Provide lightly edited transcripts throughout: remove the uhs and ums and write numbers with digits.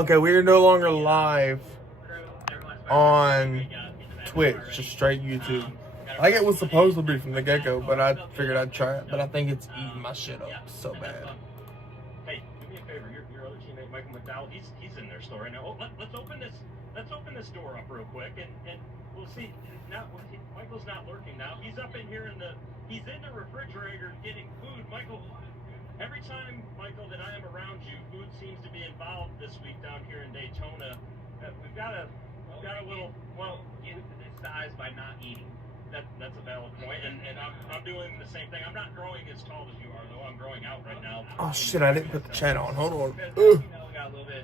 Okay, we are no longer live on Twitch, just straight YouTube. Like it was supposed to be from the get-go, but I figured I'd try it. But I think it's eating my shit up so bad. Hey, do me a favor. Your other teammate, Michael McDowell, he's in their store right now. Oh, let's open this. Let's open this door up real quick, and we'll see. Now Michael's not lurking now. He's up in here he's in the refrigerator getting food. Michael, every time, Michael, that I am around you, food seems to be involved this week down here in Daytona. We've got a little, get to this size by not eating. That's a valid point, and I'm doing the same thing. I'm not growing as tall as you are, though. I'm growing out right now. Oh shit! I didn't put the chat on. Hold on.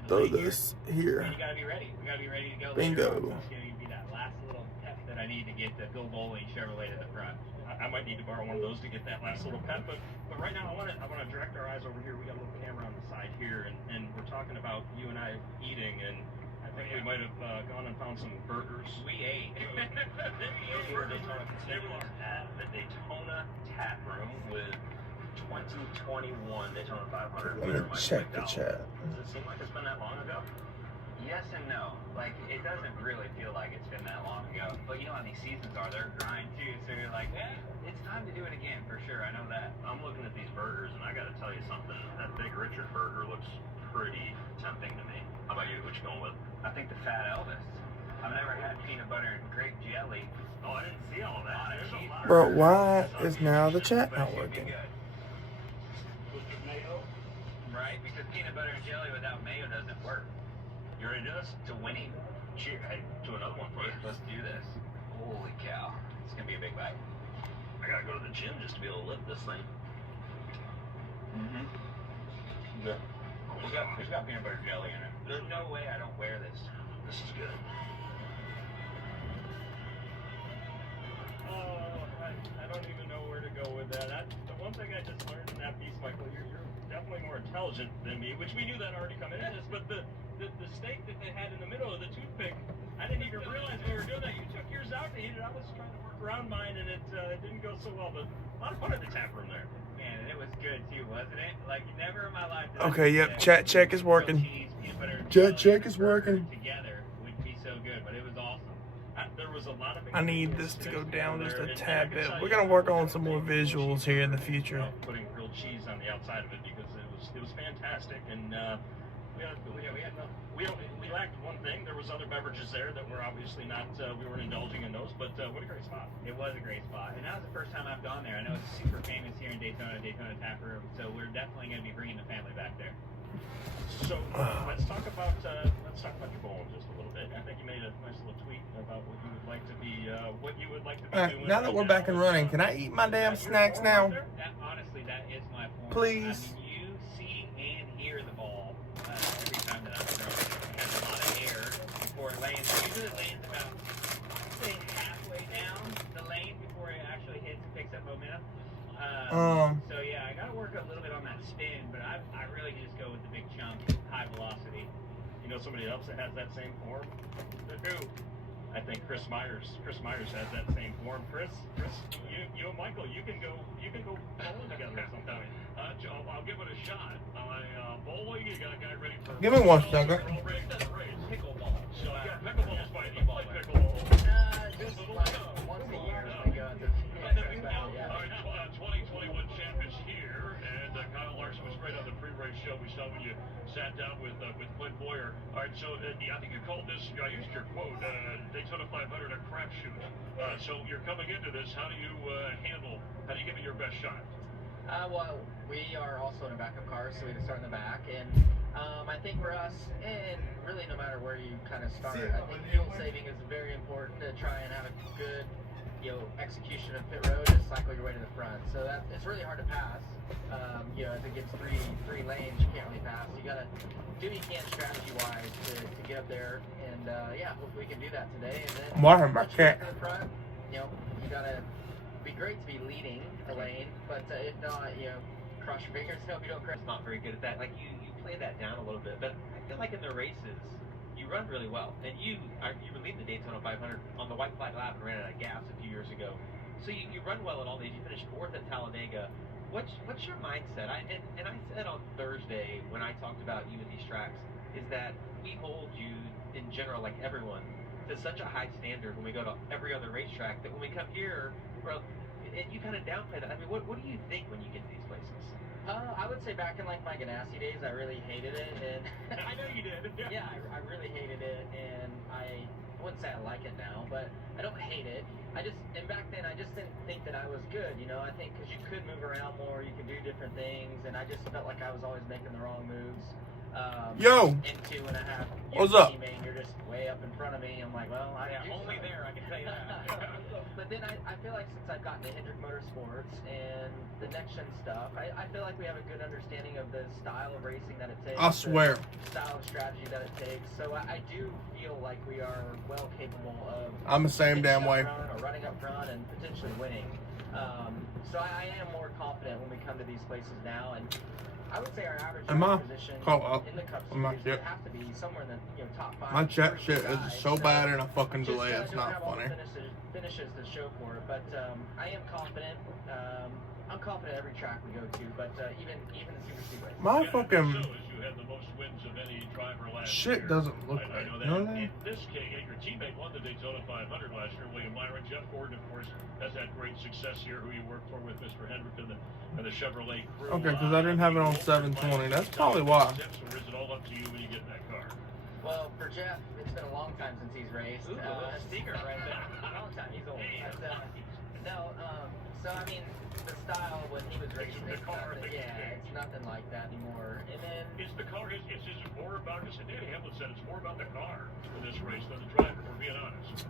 Throw this here. You gotta be ready. We gotta be ready to go. Bingo. It's gonna be that last little pep that I need to get the Bill Bowling Chevrolet to the front. I might need to borrow one of those to get that last little pep, but right now I want to direct our eyes over here. We got a little camera on the side here, and we're talking about you and I eating, and I think we might have gone and found some burgers. We ate. We're at the Daytona Tap Room with 2021 Daytona 500 winner Mike Check the McDowell. chat. Does it seem like it's been that long ago? Yes and no. Like, it doesn't really feel like it's been that long ago. But you know how these seasons are. They're grind, too. So you're like, it's time to do it again, for sure. I know that. I'm looking at these burgers, and I got to tell you something. That Big Richard burger looks pretty tempting to me. How about you? What you going with? I think the Fat Elvis. I've never had peanut butter and grape jelly. Oh, I didn't see all that. There's a lot. Bro, why is now the chat not working? With mayo? Right? Because peanut butter and jelly without mayo doesn't work. You ready to do this? To winning. Cheer. Hey, do another one for you. Let's do this. Holy cow. It's going to be a big bite. I got to go to the gym just to be able to lift this thing. Mm-hmm. Yeah. It's got peanut butter jelly in it. There's no way I don't wear this. This is good. I don't even know where to go with that. The one thing I just learned in that piece, Michael, you're definitely more intelligent than me, which we knew that already coming in. But the steak that they had in the middle of the toothpick, I didn't even realize we were doing that. You took yours out to eat it. I was trying to work around mine, and it didn't go so well. But a lot of fun at the tap room there. Man, and it was good too, wasn't it? Like, never in my life. Okay, yep. Chat check is working. Chat check is working. Together would be so good, but it was awesome. There was a lot of. I need this to go down just a tad bit. We're gonna work on some more visuals here in the future. Putting grilled cheese on the outside of it because it was fantastic, and we lacked one thing. There was other beverages there that were obviously not. We weren't indulging in those, but what a great spot! It was a great spot, and that was the first time I've gone there. I know it's super famous here in Daytona Tap Room, so we're definitely going to be bringing the family back there. So let's talk about your bowling just a little bit. I think you made a nice little tweet about what you would like to be doing. Now that we're back and running, can I eat my damn snacks now? Honestly, that is my point. Please. I mean, you see and hear the ball every time that I'm throwing. It has a lot of air before it lands. It usually lands about, say, halfway down the lane before it actually hits and picks up momentum. So yeah, I got to work a little bit on that spin, but I really just go with the big chunk, high velocity. You know somebody else that has that same form? Who? I think Chris Myers. Chris Myers has that same form. Chris, you and Michael, you can go bowling together at some point. I'll give it a shot. Bowling, you got a guy ready for. Give me 1 second. Pickleball. So yeah, pickleball's fine. You play pickleball. Just like once a year we go to All right, 2021 champions here, and Kyle Larson was great on the pre-race show. We saw when you sat down with Clint Boyer. All right, so I think you called this. I used your quote, Daytona 500 a crapshoot. So you're coming into this. How do you How do you give it your best shot? Well, we are also in a backup car, so we had to start in the back, and I think for us, and really no matter where you kind of start, I think fuel saving is very important to try and have a good, execution of pit road and cycle your way to the front. So it's really hard to pass. As it gets three lanes, you can't really pass. You gotta do what you can strategy-wise to get up there, and hopefully we can do that today. And then Water my cat. to the front, you gotta be great to be leading the lane, but if not, cross your fingers, hope you don't crash. Not very good at that. Like you play that down a little bit, but I feel like in the races you run really well. And you were leading the Daytona 500 on the white flag lap and ran out of gas a few years ago. So you run well at all these. You finished 4th at Talladega. What's your mindset? I said on Thursday when I talked about you at these tracks, is that we hold you in general, like everyone, to such a high standard when we go to every other racetrack that when we come here, well, you kind of downplay that. I mean, what do you think when you get to these places? I would say back in like my Ganassi days, I really hated it, and I know you did. yeah, I really hated it, and I wouldn't say I like it now, but I don't hate it. And back then I just didn't think that I was good, you know. I think because you could move around more, you could do different things, and I just felt like I was always making the wrong moves. Yo, In 2.5 what's up? teammate, you're just way up in front of me. I'm like, well, Only there, I can tell you that. But then I feel like since I've gotten to Hendrick Motorsports and the next gen stuff, I feel like we have a good understanding of the style of racing that it takes. I swear. The style of strategy that it takes. So I do feel like we are well capable of. I'm the same getting damn up way. front or running up front and potentially winning. So I am more confident when we come to these places now, and I would say our average position in the Cup Series would have to be somewhere in the top 5. My chat shit is so bad and a fucking delay. It's don't not have all the funny. finishes to show for it, but I am confident. I'm confident every track we go to, but even the Super Speedway. My fucking You had the most wins of any driver last shit year. doesn't look I right. know You know that. what I mean? In this case, your teammate won the Daytona 500 last year, William Myron. Jeff Gordon, of course, has had great success here, who he worked for with Mr. Hendrick and the Chevrolet crew. Okay, because I didn't have it on 720. That's probably why. Or is it all up to you when you get in that car? Well, for Jeff, it's been a long time since he's raced. Ooh, a little stinger right there. A long time. He's old. So I mean, the style when he was racing, it's nothing like that anymore. And then Is the car? Is it more about? As Danny Hamlin said, it's more about the car in this race than the driver. We're being honest.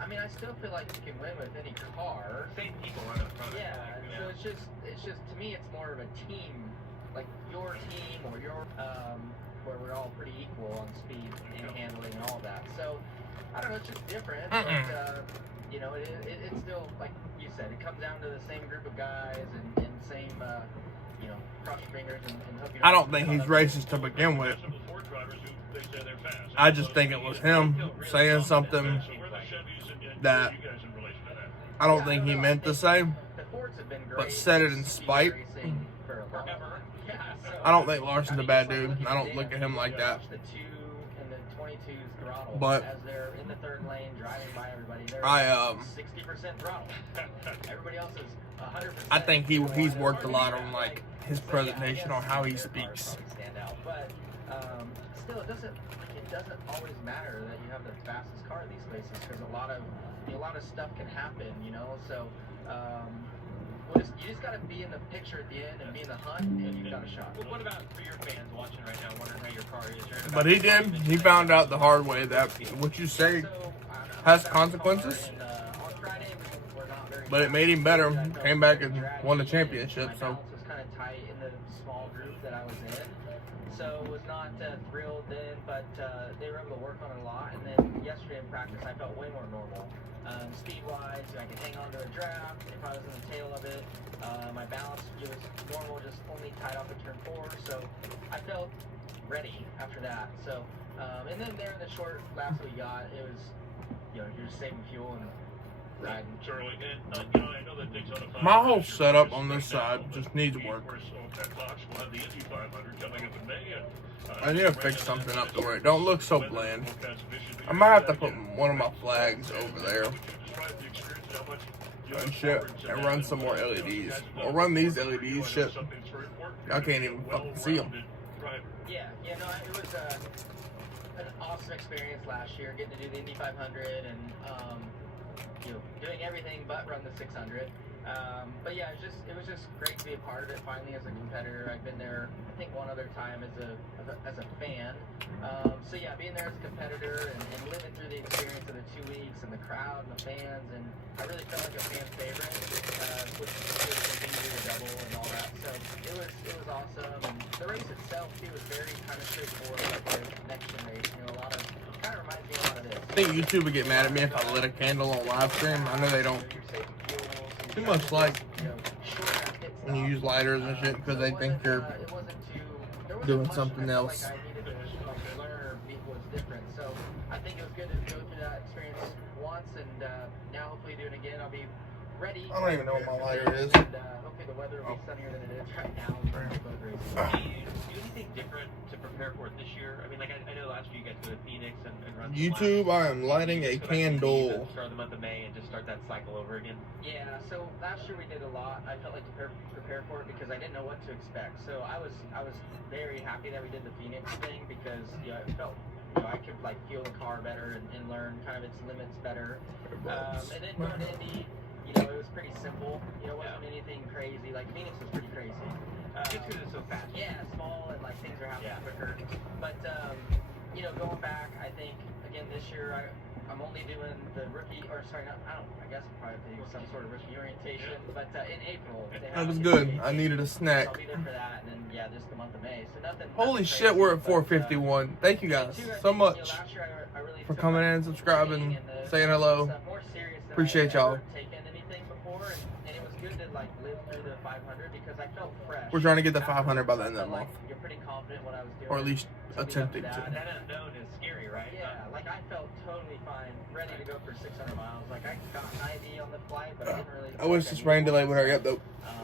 I mean, I still feel like you can win with any car. Same people running in front of Yeah, you. so it's just to me, it's more of a team, like your team or your where we're all pretty equal on speed and handling and all that. So I don't know, it's just different. But, you know, it's still like you said, it comes down to the same group of guys and same you know, cross your fingers and hope you don't. I don't think he's racist to begin with. Some of the Ford drivers who they say they're fast. I just think it was him saying something So where the Chevys and that you guys in relation to that? I don't think he meant to say. The Fords have been great, but said it in speed spite. racing for a long time. Yeah, so, I don't think Larson's a bad dude. I don't look at him like that. The 2 and the 22's throttle But as they're in the third lane driving by everybody. They're 60% throttle. Everybody else is 100%. I think he's worked a lot on like his presentation on how he speaks. Stand out, but still, it doesn't always matter that you have the fastest car at these places because a lot of stuff can happen, you know. So you just got to be in the picture at the end and be in the hunt, and you've got a shot. What about for your fans watching right now, wondering how your car is? But he did. He found out the hard way that what you say has consequences. But it made him better. Came back and won the championship. So It was kind of tight in the small group that I was in. So was not thrilled then, but they were able to work on it a lot. And then yesterday in practice, I felt way more normal. Speed-wise, I could hang on to a draft if I was in the tail of it. My balance, it was normal, just only tied off at turn 4. So I felt ready after that. So, and then there in the short laps we got, it was, you know, you're just saving fuel and riding. Charlie, and you know, I know that Daytona 500 my whole setup on this side just needs work. Of course, Pat Fox will have the Indy 500 coming up in May. I need to fix something up to where it don't look so bland. I might have to put one of my flags over there and shit and run some more LEDs. Or run these LEDs shit. I can't even fucking see them. Yeah, no, it was an awesome experience last year, getting to do the Indy 500 and you know, doing everything but run the 600. But yeah, it was just great to be a part of it finally as a competitor. I've been there, I think, one other time as a fan. So yeah, being there as a competitor and living through the experience of the 2 weeks and the crowd and the fans, and I really felt like a fan favorite, which would continue to double and all that. So it was awesome, and the race itself too was very kind of straightforward, like the next gen race. You know, kind of reminds me a lot of this. I think YouTube would get mad at me if I lit a candle on live stream. I know they don't too much like when you use lighters and shit because they think you're doing something else. So I think it was good to go through that experience once, and now hopefully doing it again. I'll be ready. I don't even know what my lighter is. And hopefully the weather will be sunnier than it is right now. Do you do anything different to prepare for it this year? I mean, like I know last year you got to go to Phoenix and run some YouTube, laps. I am lighting a Just go back to the candle. Start of the month of May and just start that cycle over again. Yeah, so last year we did a lot. I felt like to prepare for it because I didn't know what to expect. So I was very happy that we did the Phoenix thing because I felt I could like feel the car better and learn kind of its limits better. And then going to Indy, it was pretty simple. It wasn't anything crazy. Like Phoenix was pretty crazy. Just because it's so fast. Yeah, small and like things are happening quicker. But going back, I think again this year I'm only doing the rookie, or sorry, I guess I'll probably do some sort of rookie orientation. But in April, That was good. I needed a snack. I'll be there for that, and then just the month of May. So nothing. Holy nothing shit, crazy, we're at but, 451. Thank you guys so much last year I really for took coming my in, subscribing, training and saying hello. stuff more serious than Appreciate I had y'all. ever taken anything before, and it was good to like live through the 500 because I felt fresh. We're trying to get the 500 by the end of the Like, month, you're pretty confident what I was doing. or at least So we attempting looked to. at That unknown is scary, right? Yeah, like I felt totally fine, ready to go for 600 miles. Like I got an ID on the flight, but I didn't really. I wish this rain delay would hurry up though.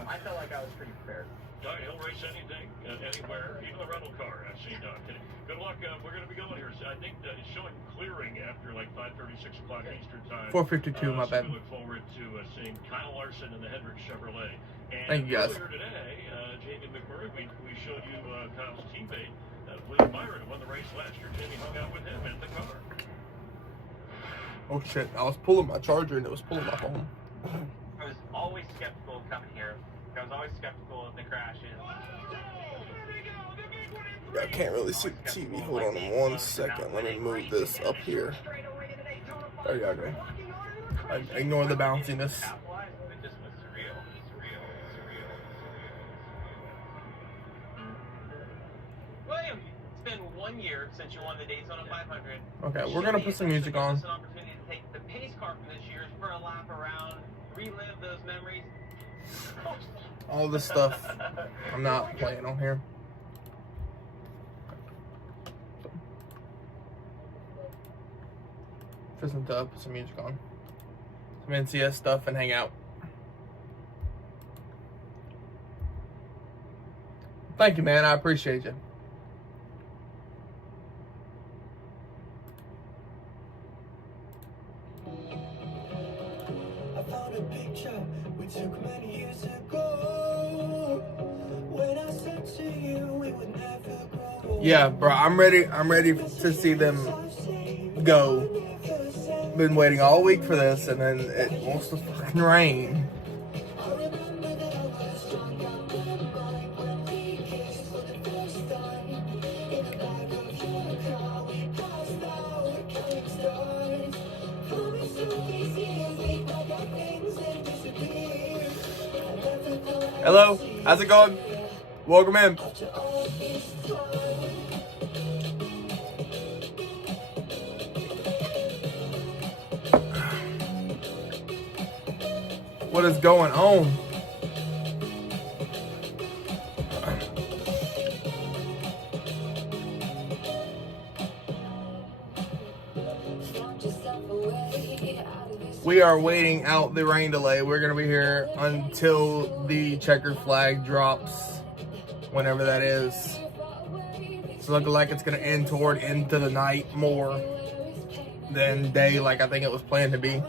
I felt like I was pretty prepared. He'll race anything, anywhere, even a rental car. Actually, good luck. We're going to be going here. So I think it's showing clearing after like 5:30, 6 o'clock Eastern time. 452, my so bad. we look forward to seeing Kyle Larson in the Hendrick Chevrolet. And Thank you, guys. Earlier today, Jamie McMurray, we showed you Kyle's teammate, William Byron, who won the race last year. Jamie hung out with him in the car. Oh shit, I was pulling my charger and it was pulling my phone. I was always skeptical of coming here. I was always skeptical of the crashes. I can't really see the TV. Hold on 1 second. Let me move this up here. There you go. Ignore the bounciness. It just was surreal. William, it's been 1 year since you won the Daytona 500. Okay, we're gonna put some music on. It's an opportunity to take the pace car from this year for a lap around, relive those memories. All this stuff I'm not playing on here. Put some music on. Some NCS stuff and hang out. Thank you, man. I appreciate you. I found a picture we took many years ago. When I said to you we would never grow. Yeah, bro. I'm ready to see them go. Been waiting all week for this, and then it wants to fucking rain. Hello, how's it going? Welcome in. What is going on? We are waiting out the rain delay. We're gonna be here until the checker flag drops, whenever that is. It's looking like it's gonna end toward into the night more than day, like I think it was planned to be.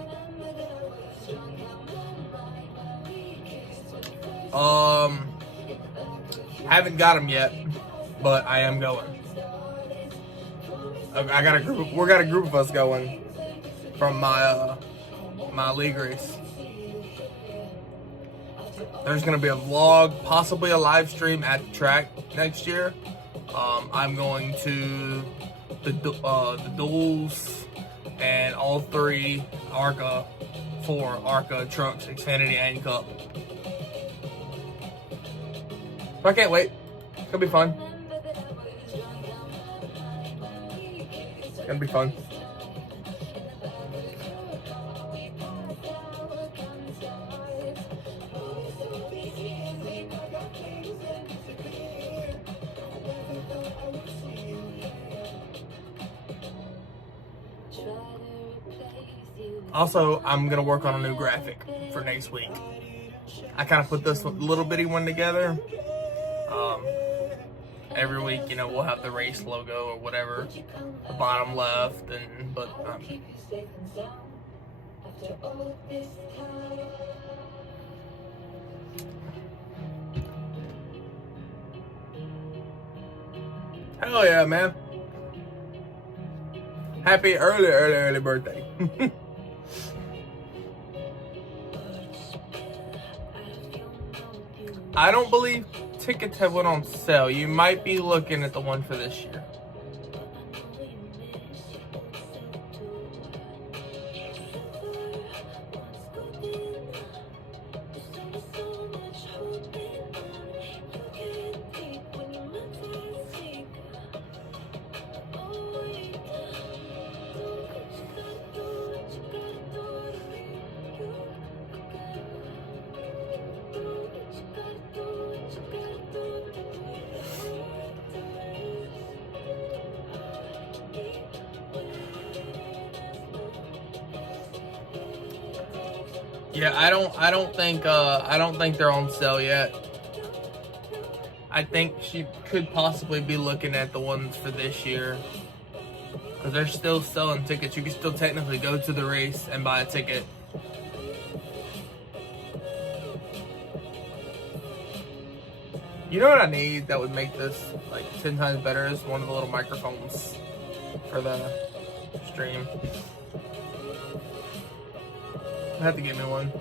I haven't got them yet, but I am going. I got a group. We got a group of us going from my my league race. There's gonna be a vlog, possibly a live stream at the track next year. I'm going to the duels and all 3 ARCA, 4 ARCA trucks, Xfinity and Cup. So I can't wait. It's gonna be fun. It's gonna be fun. Also, I'm gonna work on a new graphic. for next week. I kind of put this little bitty one together. Every week, you know, we'll have the race logo or whatever, the bottom left, but hell yeah, man. Happy early birthday. I don't believe tickets have went on sale. You might be looking at the one for this year. Yeah, I don't think they're on sale yet. I think she could possibly be looking at the ones for this year, because they're still selling tickets. You can still technically go to the race and buy a ticket. You know what I need that would make this like 10 times better is one of the little microphones for the stream. I have to get me one.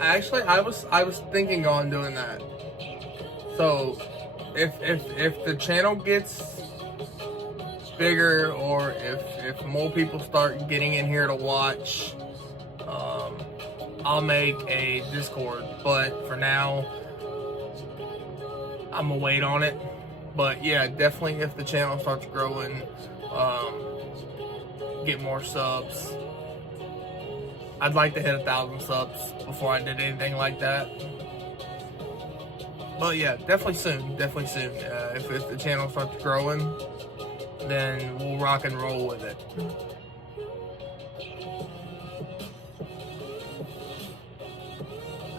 Actually, I was thinking on doing that. So, if the channel gets bigger, or if more people start getting in here to watch, I'll make a Discord. But for now, I'm gonna wait on it. But yeah, definitely if the channel starts growing, get more subs. I'd like to hit 1,000 subs before I did anything like that. But yeah, definitely soon. If the channel starts growing, then we'll rock and roll with it.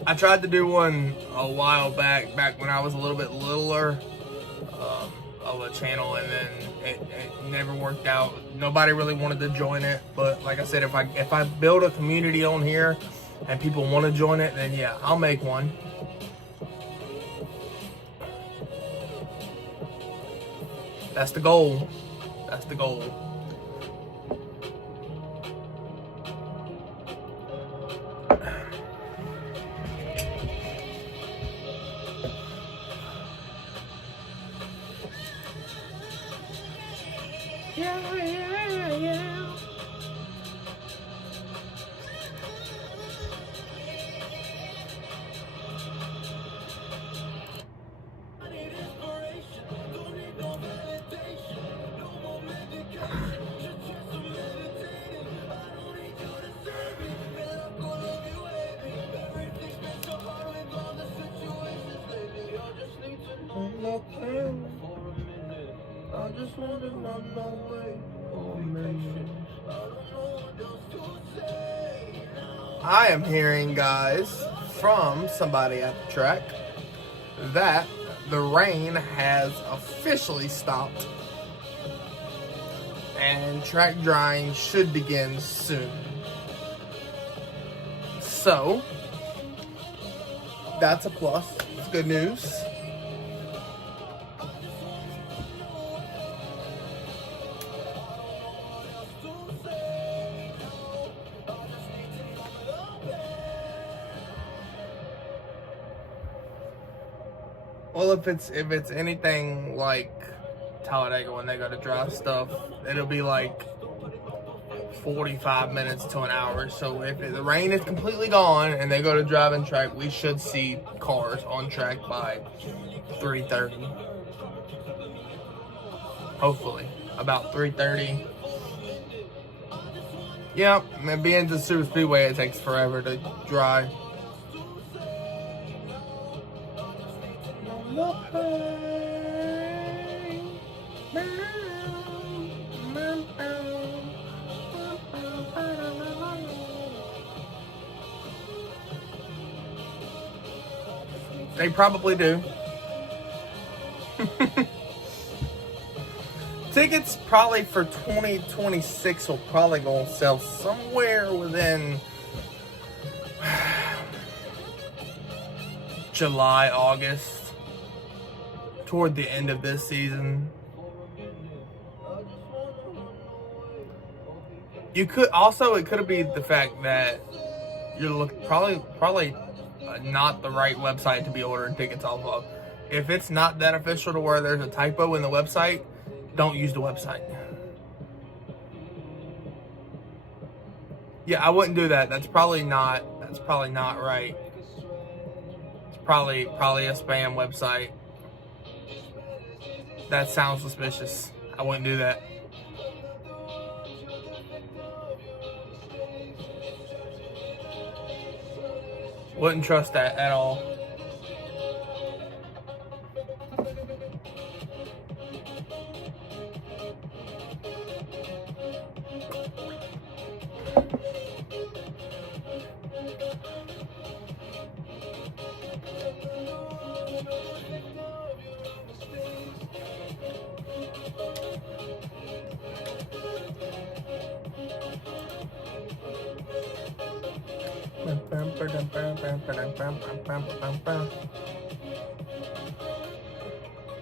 I tried to do one a while back when I was a little bit littler, of a channel, and then it never worked out. Nobody really wanted to join it, but like I said, if I build a community on here and people want to join it, then yeah, I'll make one. That's the goal. That's the goal. Yeah. I just want to run away for a minute. I am hearing, guys, from somebody at the track that the rain has officially stopped and track drying should begin soon. So, that's a plus. It's good news. Well, if it's anything like Talladega when they go to dry stuff, it'll be like 45 minutes to an hour. So if the rain is completely gone and they go to driving track, we should see cars on track by 3:30. Hopefully, about 3:30. Yep, and being to super speedway, it takes forever to dry. They probably do. Tickets probably for 2026 will probably gonna sell somewhere within July, August, toward the end of this season. You could also, it could be the fact that you're probably not the right website to be ordering tickets off of. If it's not that official to where there's a typo in the website, don't use the website. Yeah, I wouldn't do that. That's probably not right. It's probably a spam website. That sounds suspicious. I wouldn't do that. Wouldn't trust that at all.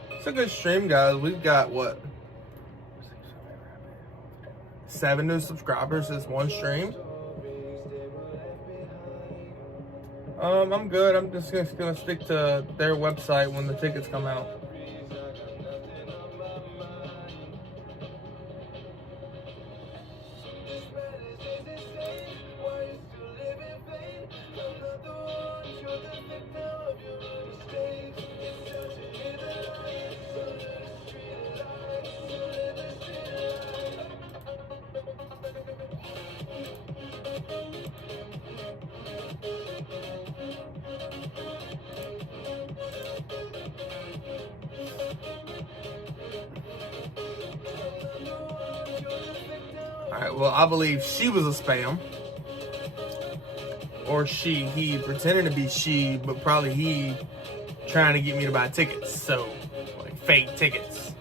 It's a good stream, guys. We've got what? 7 new subscribers this one stream. I'm good. I'm just gonna stick to their website when the tickets come out. Alright, well, I believe she was a spam. Or he pretending to be she, but probably he trying to get me to buy tickets. So, like, fake tickets.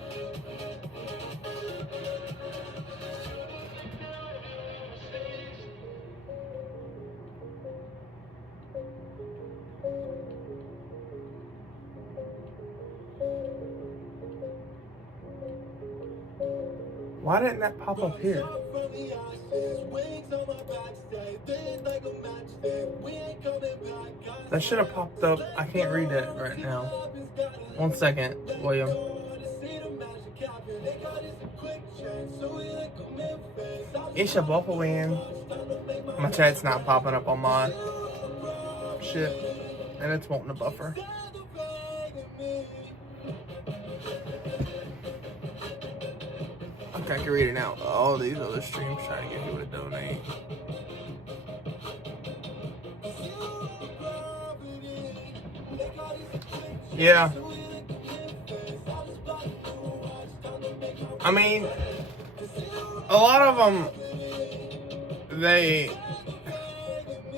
Why didn't that pop up here? That should have popped up. I can't read that right now. 1 second, William. It's a bubble win. My chat's not popping up on my shit. And it's wanting a buffer. Okay, I can read it now. All these other streams trying to get people to donate. Yeah. I mean, a lot of them, they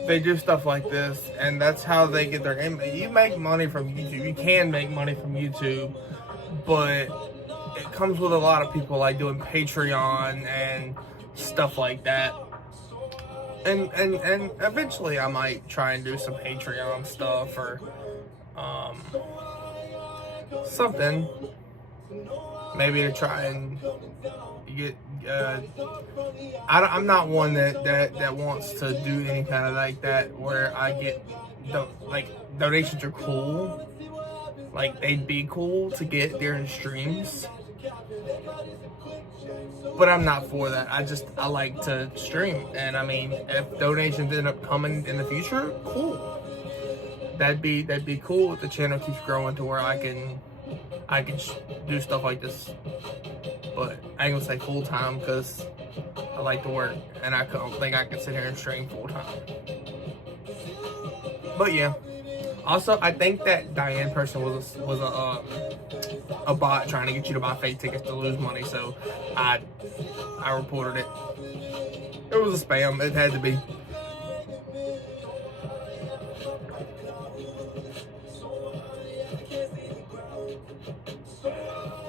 do stuff like this, and that's how they get their name. You make money from YouTube. You can make money from YouTube, but it comes with a lot of people like doing Patreon and stuff like that. And eventually I might try and do some Patreon stuff or something. Maybe to try and get I'm not one that wants to do any kind of like that where I get donations are cool. Like, they'd be cool to get during streams. But I'm not for that. I like to stream. And I mean, if donations end up coming in the future, cool. That'd be cool if the channel keeps growing to where I can do stuff like this. But I ain't gonna say full time because I like to work, and I don't think I can sit here and stream full time. But yeah. Also, I think that Diane person was a bot trying to get you to buy fake tickets to lose money. So I reported it. It was a spam. It had to be.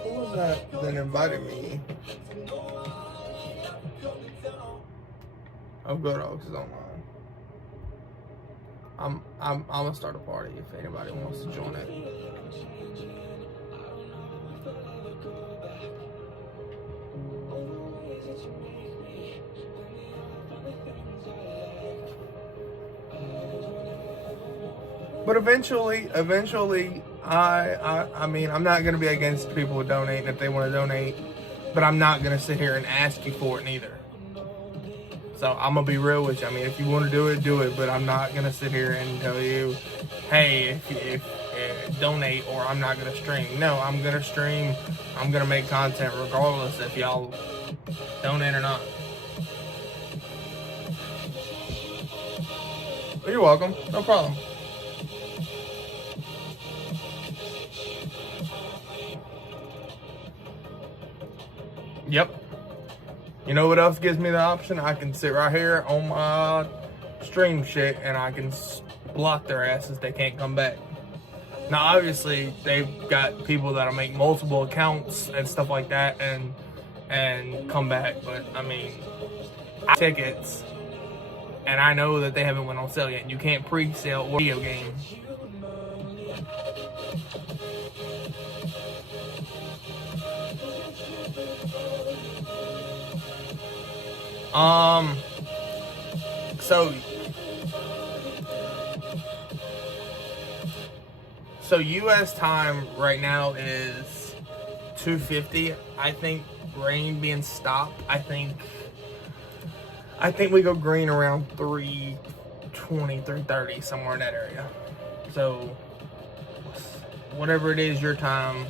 Who was that invited me? Oh, Go Dogs is online. I'm gonna start a party if anybody wants to join it. But eventually, I mean, I'm not gonna be against people donating if they want to donate, but I'm not gonna sit here and ask you for it neither. So I'm gonna be real with you. I mean, if you want to do it. But I'm not gonna sit here and tell you, hey, if donate or I'm not gonna stream. No, I'm gonna stream. I'm gonna make content regardless if y'all donate or not. Well, you're welcome. No problem. Yep. You know what else gives me the option? I can sit right here on my stream shit and I can block their asses. They can't come back. Now, obviously, they've got people that'll make multiple accounts and stuff like that and come back. But, I mean, tickets, and I know that they haven't went on sale yet. You can't pre-sale or video game. So US time right now is 2:50. I think rain being stopped. I think we go green around 3:20, 3:30, somewhere in that area. So whatever it is your time,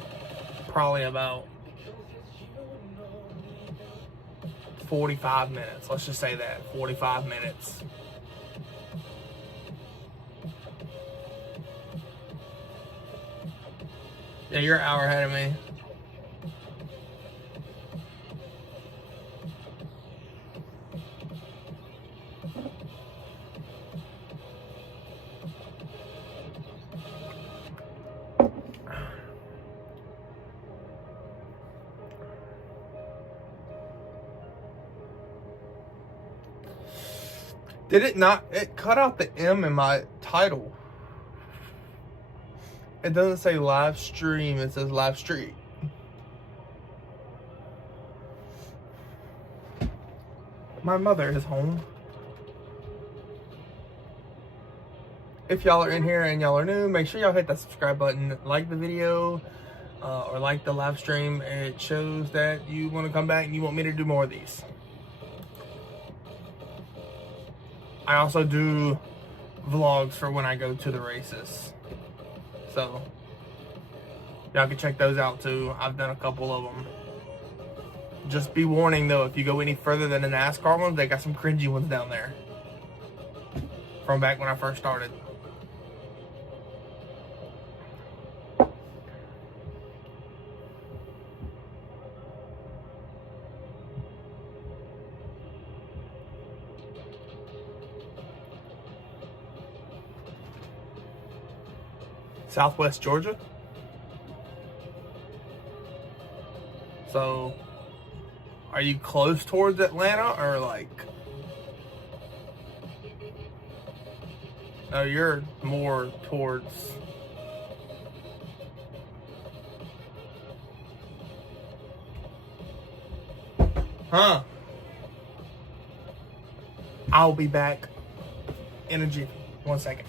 probably about 45 minutes. Let's just say that, 45 minutes. Yeah, you're an hour ahead of me. Did it not? It cut out the M in my title. It doesn't say live stream, it says live stream. My mother is home. If y'all are in here and y'all are new, make sure y'all hit that subscribe button, like the video, or like the live stream. It shows that you want to come back and you want me to do more of these. I also do vlogs for when I go to the races. So, y'all can check those out too. I've done a couple of them. Just be warning though, if you go any further than the NASCAR ones, they got some cringy ones down there. From back when I first started. Southwest Georgia. So, are you close towards Atlanta or like? Oh, you're more towards. Huh. I'll be back in a jiffy. 1 second.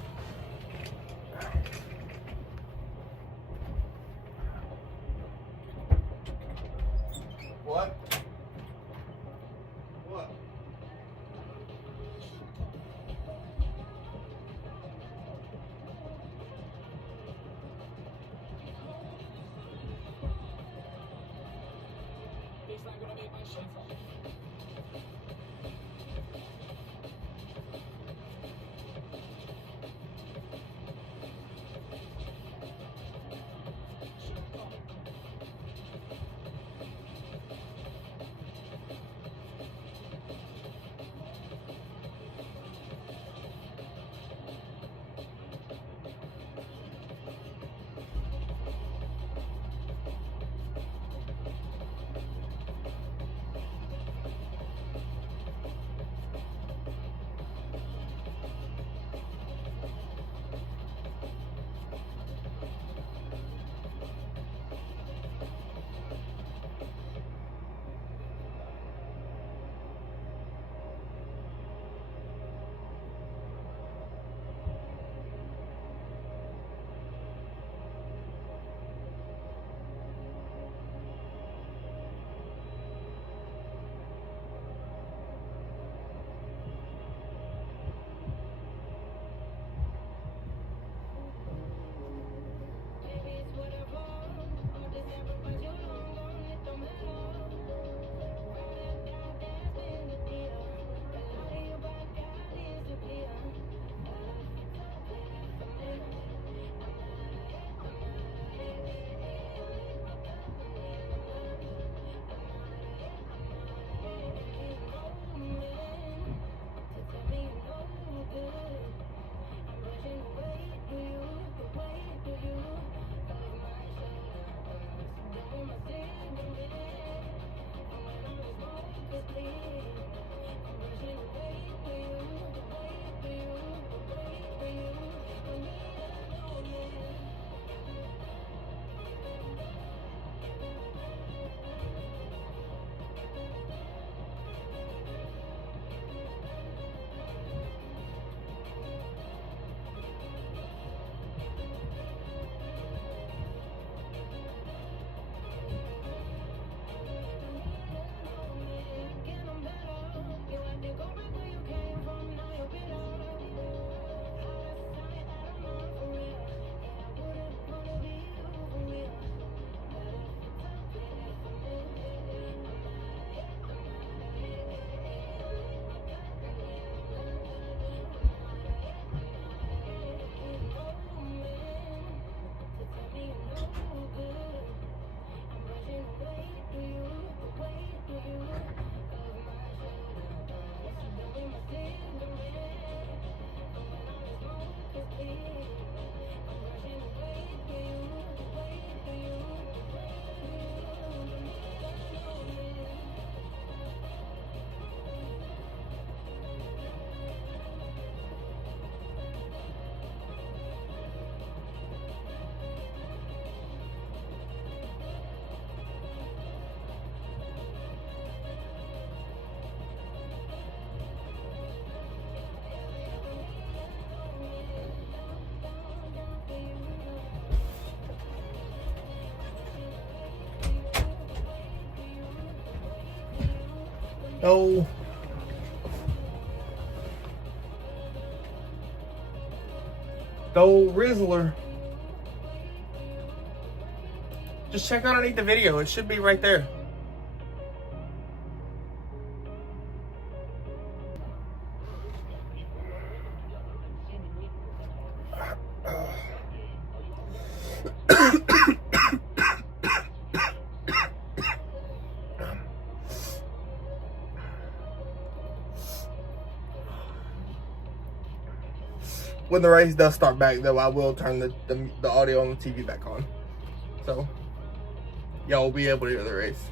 What? What? No. The old Rizzler. Just check underneath the video. It should be right there. When the race does start back, though, I will turn the audio on the TV back on. So, y'all will be able to hear the race.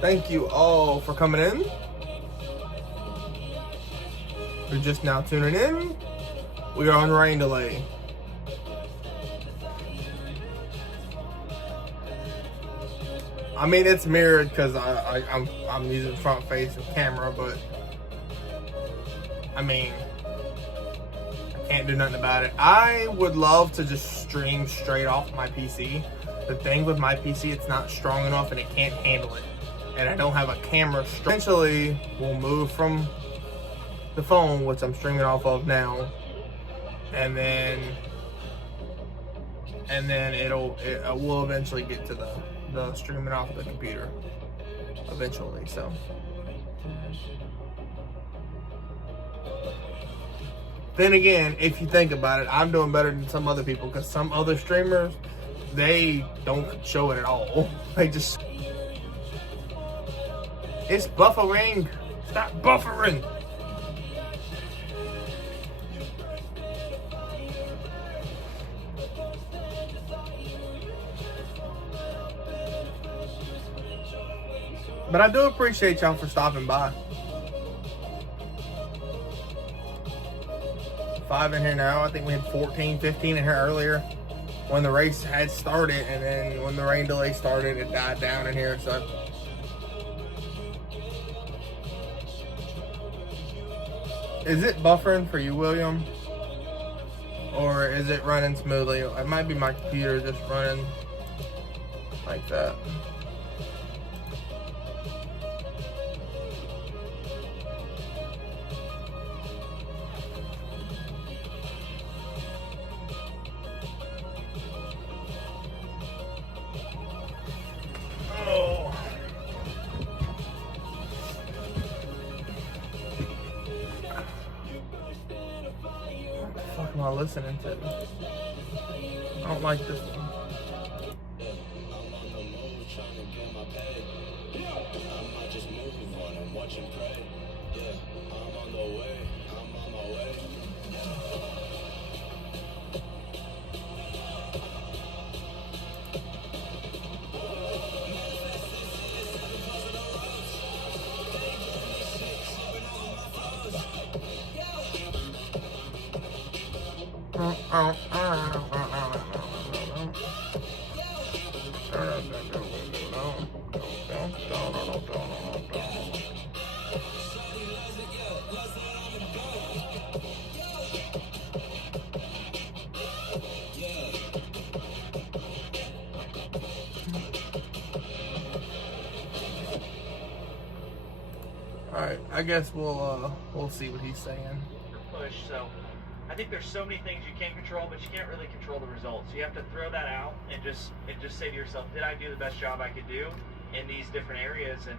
Thank you all for coming in. You're just now tuning in. We are on rain delay. I mean, it's mirrored because I'm using front face and camera, but I mean, I can't do nothing about it. I would love to just stream straight off my PC. The thing with my PC, it's not strong enough and it can't handle it. And I don't have a camera. Eventually, we'll move from the phone, which I'm streaming off of now, and then it will eventually get to the streaming off the computer eventually. So then again, if you think about it, I'm doing better than some other people, because some other streamers, they don't show it at all. They just, it's buffering. Stop buffering. But I do appreciate y'all for stopping by. 5 in here now. I think we had 14, 15 in here earlier when the race had started, and then when the rain delay started, it died down in here. So is it buffering for you, William? Or is it running smoothly? It might be my computer just running like that. What am I listening to? I don't like this one. Alright, I guess we'll see what he's saying. Push, so I think there's so many things you can control, but you can't really control the results. You have to throw that out and just say to yourself, did I do the best job I could do in these different areas? And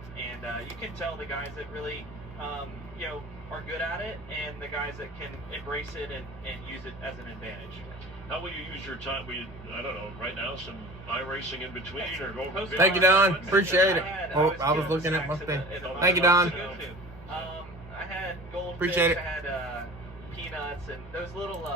you can tell the guys that really are good at it, and the guys that can embrace it and use it as an advantage. How will you use your time? I don't know, right now, some iRacing in between, or go. Thank you, Don. Appreciate it. I was looking at my thing. Thank you, Don. I had goldfish. Appreciate it. I had peanuts and those little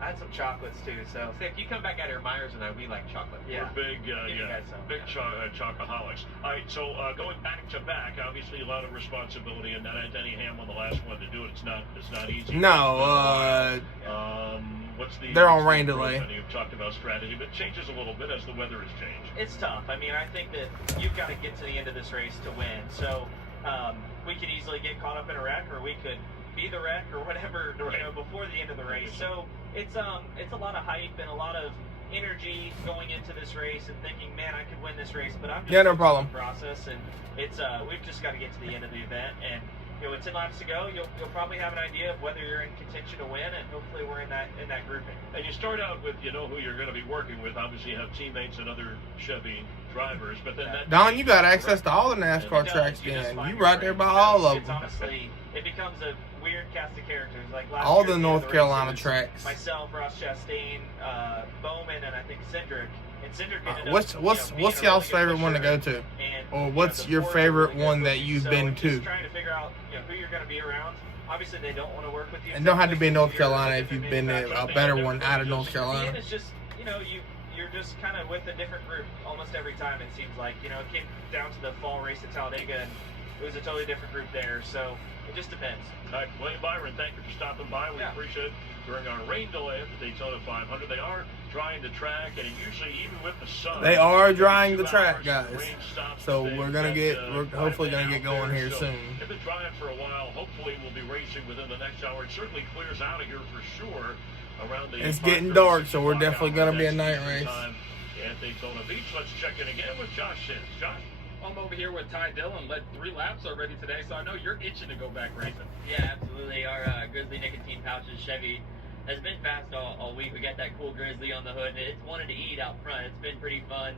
I had some chocolates too. So So if you come back out here, Myers and I, we like chocolate. yeah. We're big, Give you guys some, big yeah. chocoholics. All right, so going back to back, obviously a lot of responsibility, and not Anthony Ham on the last one to do it. It's not easy. No, what's the? they're on what's the rain approach? delay. I know you've talked about strategy, but it changes a little bit as the weather has changed. It's tough. I mean, I think that you've got to get to the end of this race to win. So we could easily get caught up in a wreck, or we could be the wreck, or whatever, before the end of the race. So it's a lot of hype and a lot of energy going into this race and thinking, man, I could win this race. But I'm just Yeah, no in problem. the process, and it's we've just got to get to the end of the event. And with 10 laps to go, you'll probably have an idea of whether you're in contention to win, and hopefully we're in that grouping. And you start out with who you're going to be working with. Obviously, you have teammates and other Chevy drivers, but then that Don, you got access to all the NASCAR tracks, then. You right there by all of It's them. honestly, it becomes a weird cast of characters. Like last All year, the at North end of Carolina race, it was tracks. Myself, Ross Chastain, Bowman, and I think Cindric. And Cindric ended What's up, what's being what's a really y'all's good favorite one to pusher. go to? And, Or what's the your Fords favorite are really one good that for you've so been it's to? just trying to figure out who you're going to be around. Obviously, they don't want to work with you. And don't have to be in North You're Carolina a if you've different been to a manufacturer. better one out of North And Carolina. it's just, you're just kind of with a different group almost every time, it seems like. It came down to the fall race at Talladega, and it was a totally different group there. So it just depends. All right, William Byron, thank you for stopping by. We Yeah. appreciate it. During our rain delay at the Daytona 500, they are drying the track, and usually even with the sun, They are maybe drying 2 the track, hours, guys. rain stops So and we're things, gonna but, get, we're quite a hopefully bit gonna get out going there. here So soon. They've been drying for a while. Hopefully, we'll be racing within the next hour. It certainly clears out of here for sure. Around the It's getting dark, so we're 5:35 definitely gonna be a hour night Eastern race. time at Daytona Beach. Let's check in again with Josh Sims. Josh? I'm over here with Ty Dillon. Led 3 laps already today, so I know you're itching to go back racing. Yeah, absolutely. Our Grizzly nicotine pouches Chevy has been fast all week. We got that cool Grizzly on the hood. It's wanted to eat out front. It's been pretty fun.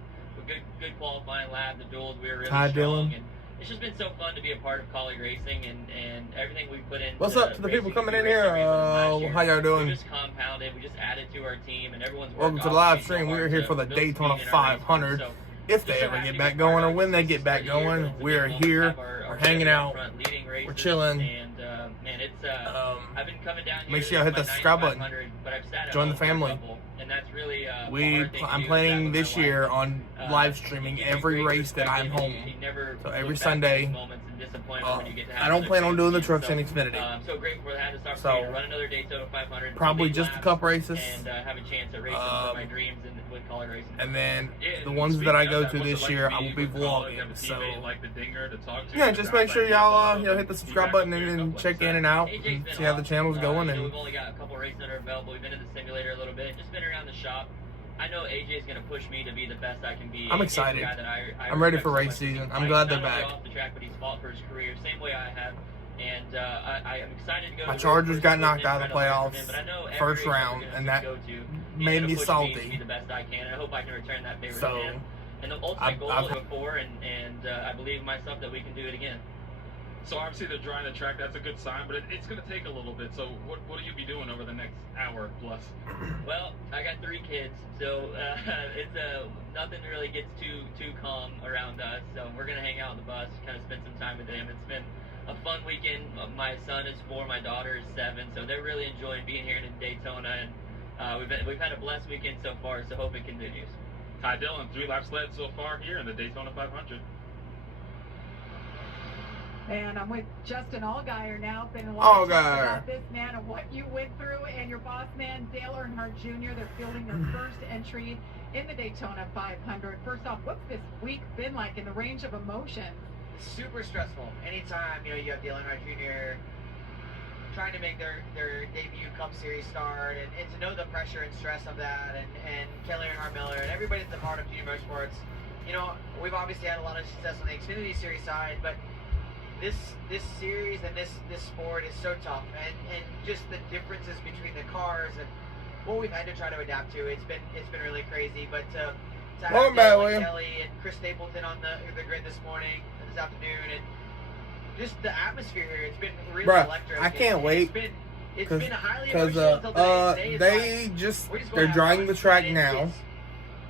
Good qualifying lap. The duels, we were really Hi, strong. Dylan. And it's just been so fun to be a part of colleague racing and everything we put in. What's up to the people coming in here? How y'all We doing? just compounded. We just added to our team, and everyone's Welcome worked to the live obviously so stream. hard We're here to for the build Daytona speed in our race 500. plan. So If they ever get back going or when they get back going, we are here. We're hanging out. We're chilling. And man, it's I've been coming down here. Make sure y'all hit my the subscribe button. 9500, but I've sat at Join the home for a family. couple, and that's really a hard thing to I'm do, planning is this that with my year wife. on live streaming every race that I'm home. So every Sunday, I don't plan on doing the trucks in Xfinity. I'm so grateful to have this So, opportunity to run another Daytona 500. Probably big just a laps, cup races. and have a chance at racing for my dreams and with color racing. And then Yeah, the ones that I go to what's it this like year, to I will be with college, have a vlogging. So teammate like the Dinger to talk to? yeah, just make sure y'all hit the subscribe button and check in and out AJ's and been see how the awesome. channel's going. We've And only got a couple races under our belt, but we've been in the simulator a little bit, just been around the shop. I know AJ's going to push me to be the best I can be. I'm AJ's a excited. guy that I I'm ready respect for so race much. season. He's I'm fight glad they're not only back. off the track, but he's fought for his career, same way I have. And I am excited to go. My to Chargers work got with knocked him, out of the trying to learn from playoffs him, but I know every first race we're round, gonna and that go to, he's made gonna me push salty. to be the best I can, and I hope I can return that favor So, to him. And the ultimate I've- goal I've- was before, and I believe in myself that we can do it again. So obviously they're drying the track. That's a good sign, but it's going to take a little bit. So what will you be doing over the next hour plus? Well, I got 3 kids, so it's nothing really gets too calm around us. So we're gonna hang out on the bus, kind of spend some time with them. It's been a fun weekend. My son is 4, my daughter is 7, so they're really enjoying being here in Daytona, and we've had a blessed weekend so far. So hope it continues. Ty Dillon, 3 laps led so far here in the Daytona 500. And I'm with Justin Allgaier now. Been a lot of talk Allgaier. about this man and what you went through, and your boss man, Dale Earnhardt Jr. They're fielding their first entry in the Daytona 500. First off, what's this week been like in the range of emotions? Super stressful. Anytime, you have Dale Earnhardt Jr. trying to make their debut Cup Series start, and to know the pressure and stress of that, and Kelly Earnhardt Miller, and everybody that's a part of Junior Motorsports. We've obviously had a lot of success on the Xfinity Series side, but this series and this sport is so tough, and just the differences between the cars and what we've had to try to adapt to. It's been really crazy, but to Welcome have back, Dale and William. Kelly and Chris Stapleton on the grid this morning, this afternoon, and just the atmosphere here, it's been really Bruh, electric. I can't wait, It's been highly because emotional until today. Today they it's just we're just they're gonna have drying fun. the track And now. it's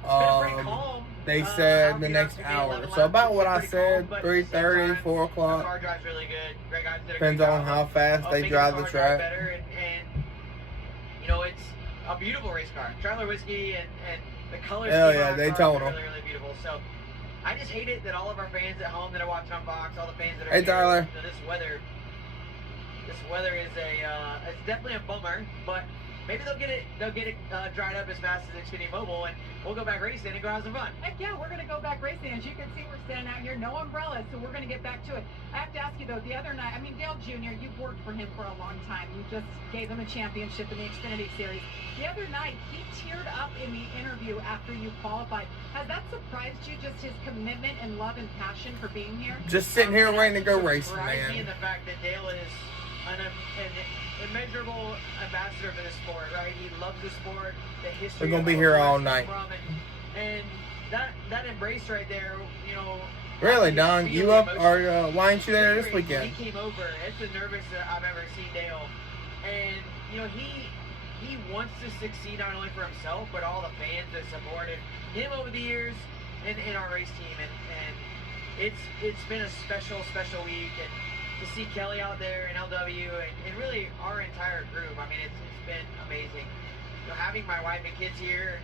been pretty calm. They I said don't the think next it's hour. 11 So about laps. what It's I pretty said, calm, but at the same 3:30, time, 4 The o'clock. car drives really good. Greg Ives did a Depends great on job how of fast they making drive car the drive track. better, and it's a beautiful race car. Traveler Whiskey and the colors. Hell scheme yeah, on that car Daytona. are really, really beautiful. So I just hate it that all of our fans at home that are watching on Fox, all the fans that are Hey, here, Tyler. you know, this weather is it's definitely a bummer, but maybe they'll get it dried up as fast as Xfinity Mobile, and we'll go back racing and go have some fun. Heck yeah, we're going to go back racing. As you can see, we're standing out here, no umbrellas, so we're going to get back to it. I have to ask you, though, the other night, I mean, Dale Jr., you've worked for him for a long time. You just gave him a championship in the Xfinity Series. The other night, he teared up in the interview after you qualified. Has that surprised you, just his commitment and love and passion for being here? Just sitting here waiting to go racing, Surprised me in man. the fact that Dale is an immeasurable ambassador for the sport, right? He loves the sport, the history. We're gonna of be where here it's all come night. from, and that embrace right there, you know. Really, you Don? feel You the up emotion. or lying you there this When weekend? he came over, it's the nervous that I've ever seen Dale, and you know he wants to succeed not only for himself but all the fans that supported him over the years in our race team, and it's been a special week, and to see Kelly out there and LW and really our entire group. I mean, it's been amazing. You know, having my wife and kids here.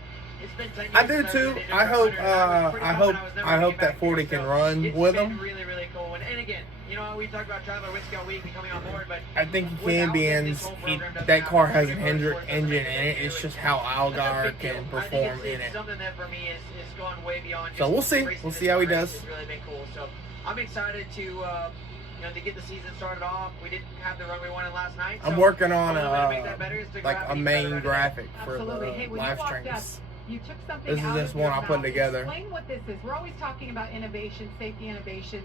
It's been 10 years. I do since too. been in I Denver. hope. was pretty I bummed hope. I was never I gonna hope get that back 40 here. can So run it's with been him. really, really cool. And again, you know, we talked about Traveler Whiskey all week and coming on board, but I think he without can be him, in. this whole program doesn't That car happen. has an Motorsports doesn't engine make in it. anything It's to just it. how That's a Algar big deal. can I perform think in it's it. something that for me is gone way beyond. So just we'll see. racing We'll this see how he car. does. It's really been cool. So I'm excited to to get the season started off. We didn't have the run we wanted last night. I'm so working on the only way to make that better is to go like out a and get better main run today. graphic for Absolutely. Hey, the when you live walked up, streams. you took something This is out just of your one I put mouth. together. Explain what this is. We're always talking about innovation, safety innovations,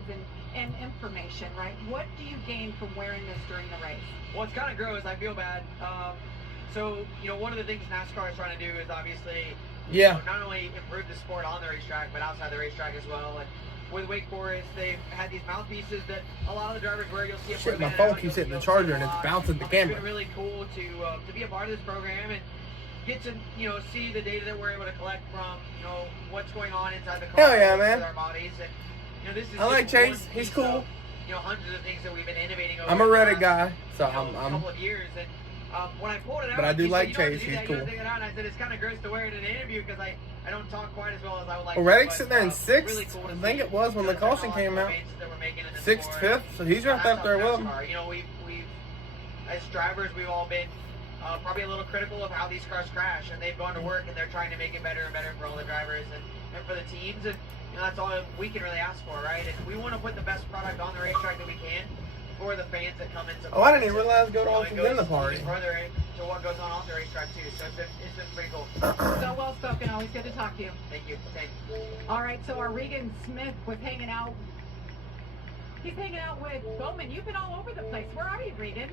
and information, right? What do you gain from wearing this during the race? Well, it's kind of gross. I feel bad. So, you know, one of the things NASCAR is trying to do is obviously Yeah. not only improve the sport on the racetrack, but outside the racetrack as well. And with Wake Forest, they've had these mouthpieces that a lot of the drivers wear. You'll see it. Shit, my phone keeps hitting the charger and it's bouncing the It's camera. been really cool to be a part of this program and get to see the data that we're able to collect from what's going on inside the car. Hell yeah, man. With our bodies, and this is I like just one Chase. He's piece cool. of, hundreds of things that we've been innovating over I'm a the Reddit last, guy, so a I'm. couple of years. And when I pulled it out, But I do he said, like "You don't have to Chase. do He's that. You don't cool." take it out." And I said, "It's kind of gross to wear it in an interview because I don't talk quite as well as I would like." Well, to, Reddick's but, sitting there in sixth. really cool to I think see it was when the caution came out. technological advances that we're making in the Sixth, sport. fifth, so he's right That's up there how with him. NASCAR, we've as drivers, we've all been probably a little critical of how these cars crash, and they've gone to work and they're trying to make it better and better for all the drivers and for the teams, and that's all we can really ask for, right? And we want to put the best product on the racetrack that we can for the fans that come in. Oh, I didn't even realize Go to It Austin goes in the party. further into what goes on off the racetrack too, so it's been pretty cool. So well spoken. Always good to talk to you. Thank you. Thanks. All right, so our Regan Smith was hanging out. He's hanging out with Bowman. You've been all over the place. Where are you, Regan?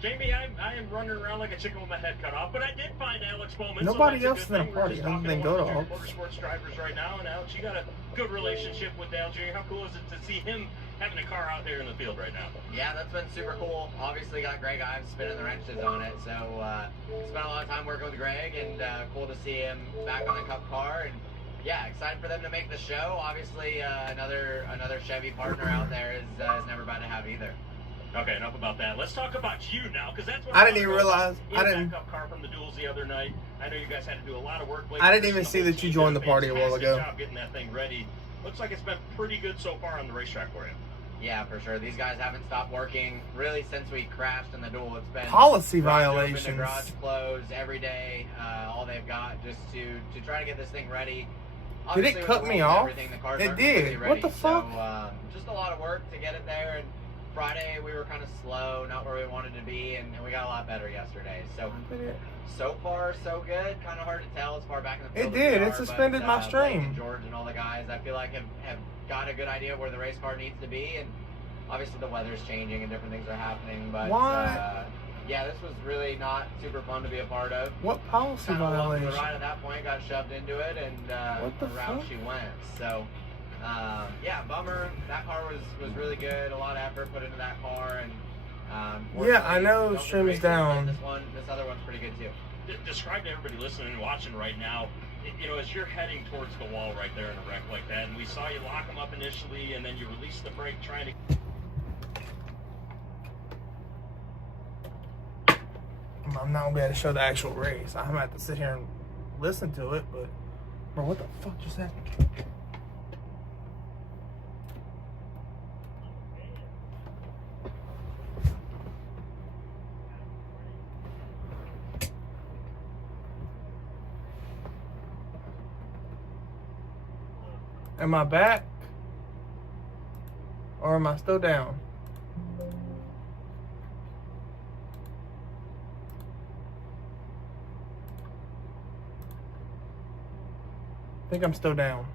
Jamie, I am running around like a chicken with my head cut off, but I did find Alex Bowman. Nobody so else that's in a the good thing. We're party just other talking than to Go to one of Hawks. your motorsports drivers right now, and Alex, you got a good relationship with Dale Jr. How cool is it to see him having a car out there in the field right now? Yeah, that's been super cool. Obviously got Greg Ives spinning the wrenches on it, so spent a lot of time working with Greg, and cool to see him back on a Cup car, and yeah, excited for them to make the show. Obviously, another Chevy partner out there is never bad to have either. Okay, enough about that. Let's talk about you now, because that's what I didn't even realize. I didn't. Backup car from the duels the other night. I know you guys had to do a lot of work. I didn't even see that you joined the party a while ago. Job getting that thing ready. Looks like it's been pretty good so far on the racetrack for you. Yeah, for sure. These guys haven't stopped working really since we crashed in the duel. It's been Policy garage open to violations. garage closed every day. All they've got just to try to get this thing ready. Did it Obviously, with cut the me rules and off? everything, the cars It aren't did. completely What ready. the fuck? So, just a lot of work to get it there. And Friday we were kind of slow, not where we wanted to be, and we got a lot better yesterday. So far so good. Kind of hard to tell as far back in the It field did. as we It are, suspended but, my Blake stream. and George and all the guys, I feel like have got a good idea of where the race car needs to be, and obviously the weather's changing and different things are happening. But What? yeah, this was really not super fun to be a part of. What policy Kind of along for the violation? ride at that point, got shoved into it, and What the the route fuck? she went. So, yeah, bummer. That car was really good. A lot of effort put into that car, and Yeah, I know fortunately, stream is racing, down. This other one's pretty good too. Describe to everybody listening and watching right now, as you're heading towards the wall right there in a wreck like that, and we saw you lock them up initially, and then you release the brake trying to... I'm not gonna be able to show the actual race. I'm gonna have to sit here and listen to it, but bro, what the fuck just happened? Am I back? Or am I still down? I think I'm still down.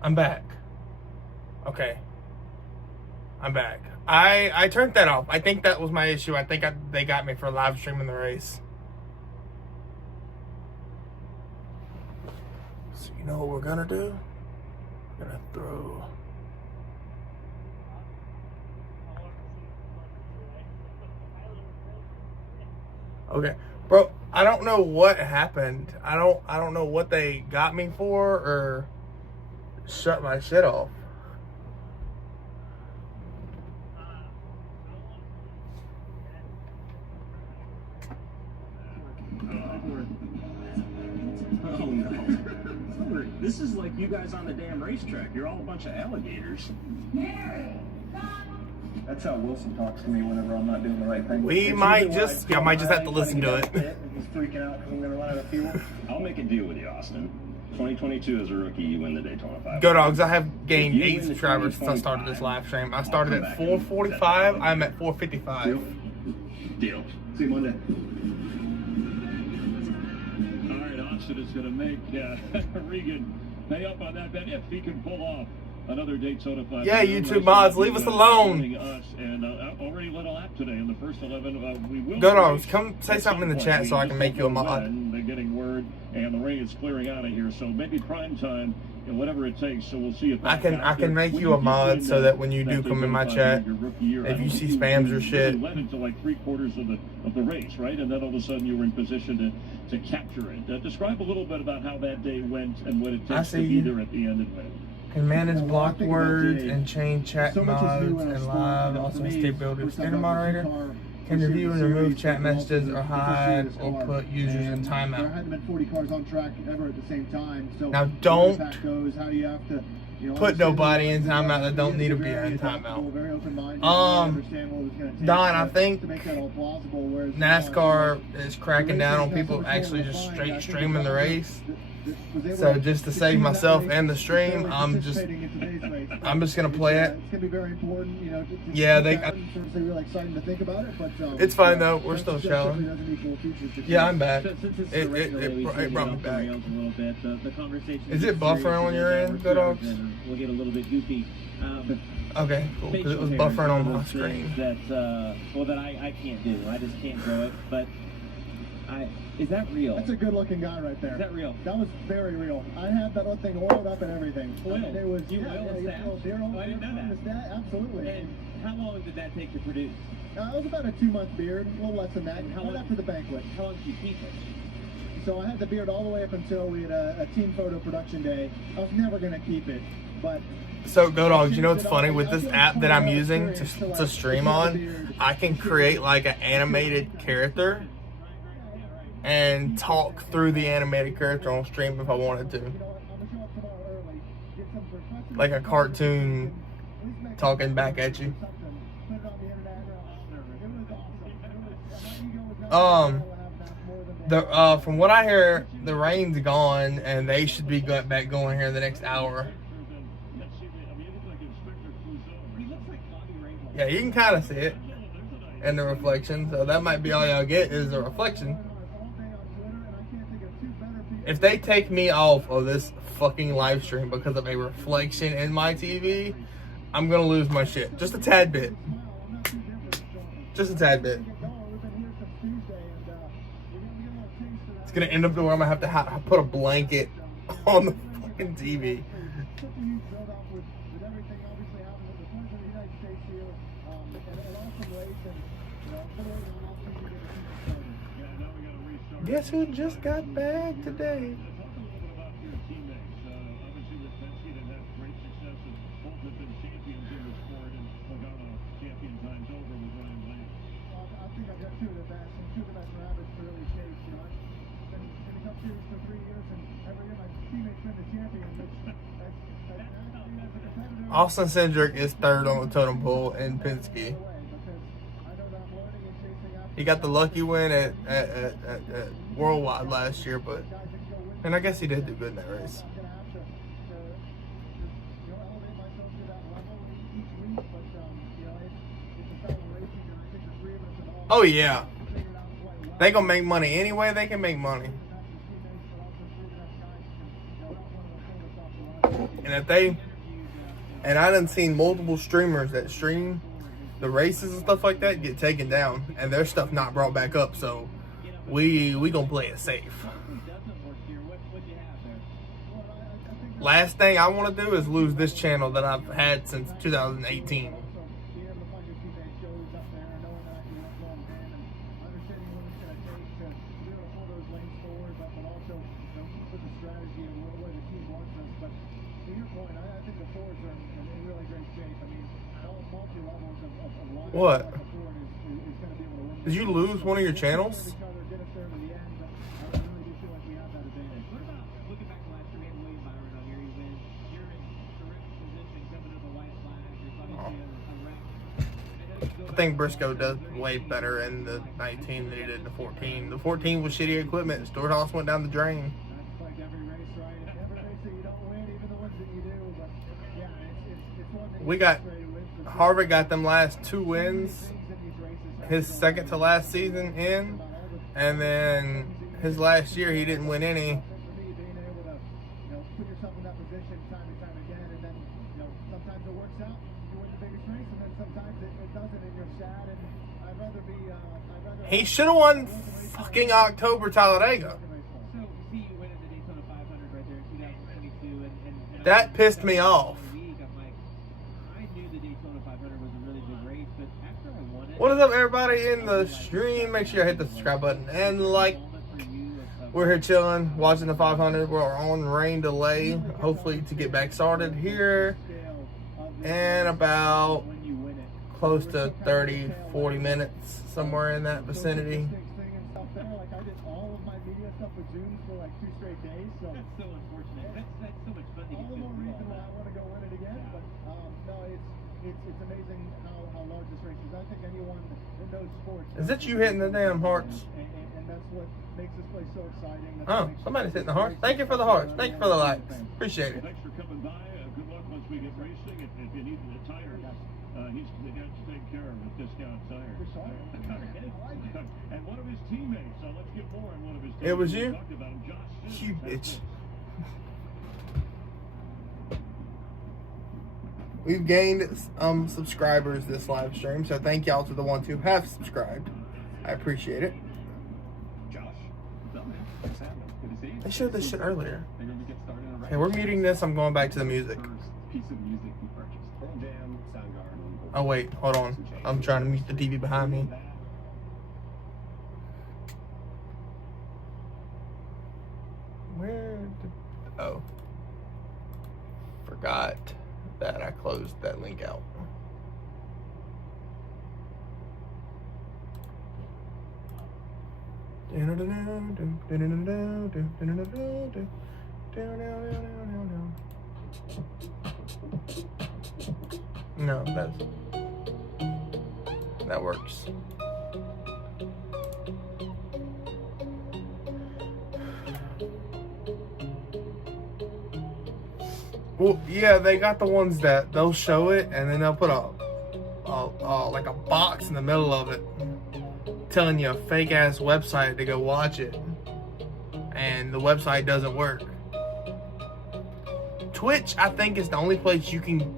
I'm back. Okay. I'm back. I turned that off. I think that was my issue. I think they got me for live streaming the race. So you know what we're gonna do? We're gonna throw. Okay, bro. I don't know what happened. I don't know what they got me for or shut my shit off. Oh no. This is like you guys on the damn racetrack. You're all a bunch of alligators. That's how Wilson talks to me whenever I'm not doing the right thing. I might just have to listen to it. He's freaking out because I'm going to run out of fuel. I'll make a deal with you, Austin. 2022 as a rookie, you win the Daytona 500. Go Dogs, I have gained 8 subscribers since I started this live stream. I started at 445. I'm at 455. Deal. See you Monday. All right, Austin is going to make Regan pay up on that bet if he can pull off another Daytona 500. Yeah, YouTube mods, leave us alone. And already led a lap today in the first 11. We will Go Dogs, come say something in the chat so I can make you a mod. They're getting word, and the rain is clearing out of here, so maybe prime time, and whatever it takes. So we'll see if I can make you a mod so that when you do come in my chat, if you see spams or shit, led into like 3/4 of the race, right? And then all of a sudden you were in position to capture it. Describe a little bit about how that day went and what it takes to be there at the end and win. can manage blocked words and change chat mods and live. Also has capability of standard moderator. Can review and remove chat messages or hide or put users in timeout. There hadn't been 40 cars on track ever at the same time. So now don't how do you have to, put nobody in timeout that don't need to be in timeout. Don, I think NASCAR is cracking down on people actually just straight streaming the race. So just to save myself and the stream, I'm just gonna play it. It's gonna be very important, Yeah, really exciting to think about it, but it's fine though. We're still showing. Yeah, I'm back. It brought me back. Is it buffering on your end, Good Dogs? We'll get a little bit goofy. Okay, cool. Because it was buffering on my screen. That I can't do. I just can't grow it. But is that real? That's a good-looking guy right there. Is that real? That was very real. I had that thing oiled up and everything. Oiled? It was, you oiled the stash? I didn't know that. Absolutely. And how long did that take to produce? It was about a 2-month beard, a little less than that. How long after the banquet? How long did you keep it? So I had the beard all the way up until we had a team photo production day. I was never going to keep it, but... So, Go Dogs, you know what's funny? With this app that I'm using to stream on, I can create like an animated character and talk through the animated character on stream if I wanted to. Like a cartoon talking back at you. From what I hear, the rain's gone and they should be back going here in the next hour. Yeah, you can kind of see it in the reflection, so that might be all y'all get is the reflection. If they take me off of this fucking live stream because of a reflection in my TV, I'm gonna lose my shit. Just a tad bit. Just a tad bit. It's gonna end up to where I'm gonna have to put a blanket on the fucking TV. Guess who just got back today? Austin Cindric is third on the totem pole in Penske. He got the lucky win at Worldwide last year, and I guess he did do good in that race. Oh yeah, they gonna make money any way they can make money. And I done seen multiple streamers that stream the races and stuff like that get taken down and their stuff not brought back up. So we gonna play it safe. Last thing I want to do is lose this channel that I've had since 2018. What? Did you lose one of your channels? I think Briscoe does way better in the 19 than he did in the 14. The 14 was shitty equipment. Storehouse went down the drain. Harvick got them last 2 wins, his second to last season in, and then his last year he didn't win any. He should have won fucking October Talladega. That pissed me off. What is up, everybody in the stream? Make sure you hit the subscribe button and like. We're here chilling, watching the 500. We're on rain delay, hopefully to get back started here in about close to 30-40 minutes, somewhere in that vicinity. It's amazing how large this race is. I think anyone that knows sports. Is it you hitting the damn hearts? And that's what makes this place so exciting. Oh, somebody's hitting the hearts. Thank you for the hearts. Thank you for the likes. Appreciate it. Thanks for coming by. Good luck once we get racing. If you need a tire, he's the guy to take care of with Discount Tires. And one of his teammates. So let's get more on one of his teammates. It was you? Talked about him, Josh. You bitch. We've gained subscribers this live stream, so thank y'all to the ones who have subscribed. I appreciate it. Josh, what's happening? Good to see you. They showed this shit earlier. Okay, we're muting this. I'm going back to the music. Piece of music you purchased. Jam, Soundgarden. Oh wait, hold on. I'm trying to mute the TV behind me. Oh. Forgot that I closed that link out. No, that works. Well, yeah, they got the ones that they'll show it and then they'll put like a box in the middle of it telling you a fake ass website to go watch it, and the website doesn't work. Twitch, I think, is the only place you can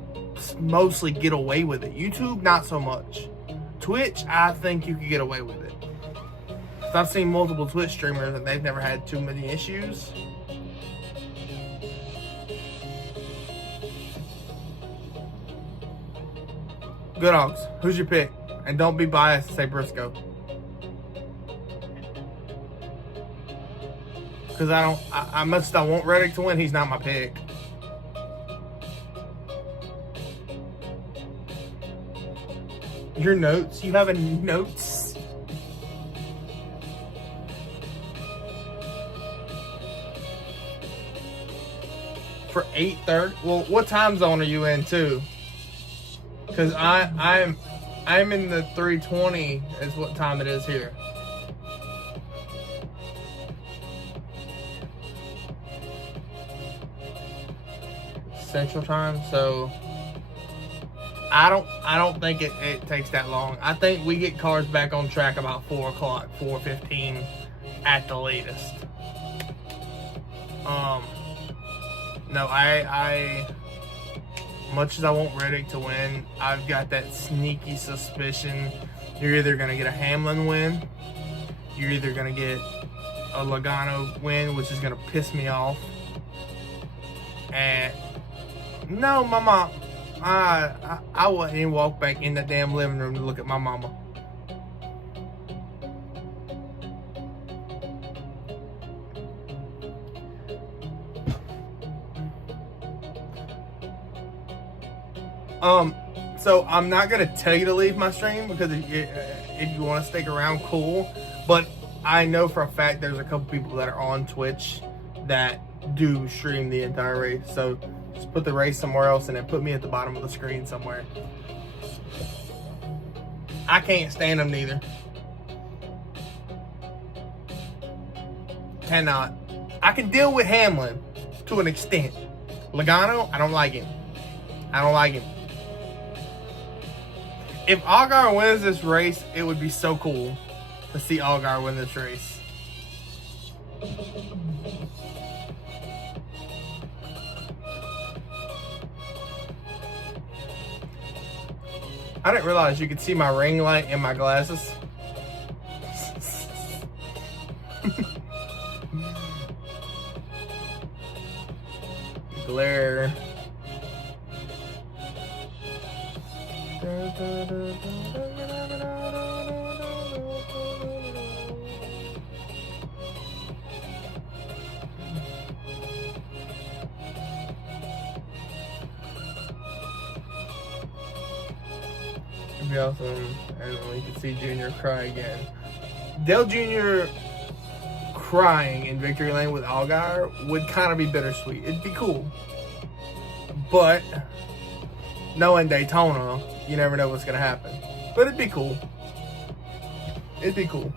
mostly get away with it. YouTube, not so much. Twitch, I think you could get away with it. So I've seen multiple Twitch streamers and they've never had too many issues. Good Ox, who's your pick? And don't be biased and say Briscoe. Because I want Reddick to win, he's not my pick. Your notes? You have a notes? For 8:30. Well, what time zone are you in too? Because I'm in the 3:20 is what time it is here. Central time, so I don't think it takes that long. I think we get cars back on track about 4 o'clock, 4:15 at the latest. No, I much as I want Reddick to win, I've got that sneaky suspicion you're either gonna get a Hamlin win, you're either gonna get a Logano win, which is gonna piss me off. And no, my mom, I wouldn't even walk back in the damn living room to look at my mama. So I'm not gonna tell you to leave my stream because if you want to stick around, cool. But I know for a fact there's a couple people that are on Twitch that do stream the entire race. So just put the race somewhere else and then put me at the bottom of the screen somewhere. I can't stand them neither. Cannot. I can deal with Hamlin to an extent. Logano, I don't like him. I don't like him. If Allgaier wins this race, it would be so cool to see Allgaier win this race. I didn't realize you could see my ring light in my glasses. Glare. It'd be awesome, and we could see Junior cry again. Dale Jr. crying in victory lane with Allgaier would kind of be bittersweet. It'd be cool, but knowing Daytona, you never know what's gonna happen. But it'd be cool. It'd be cool.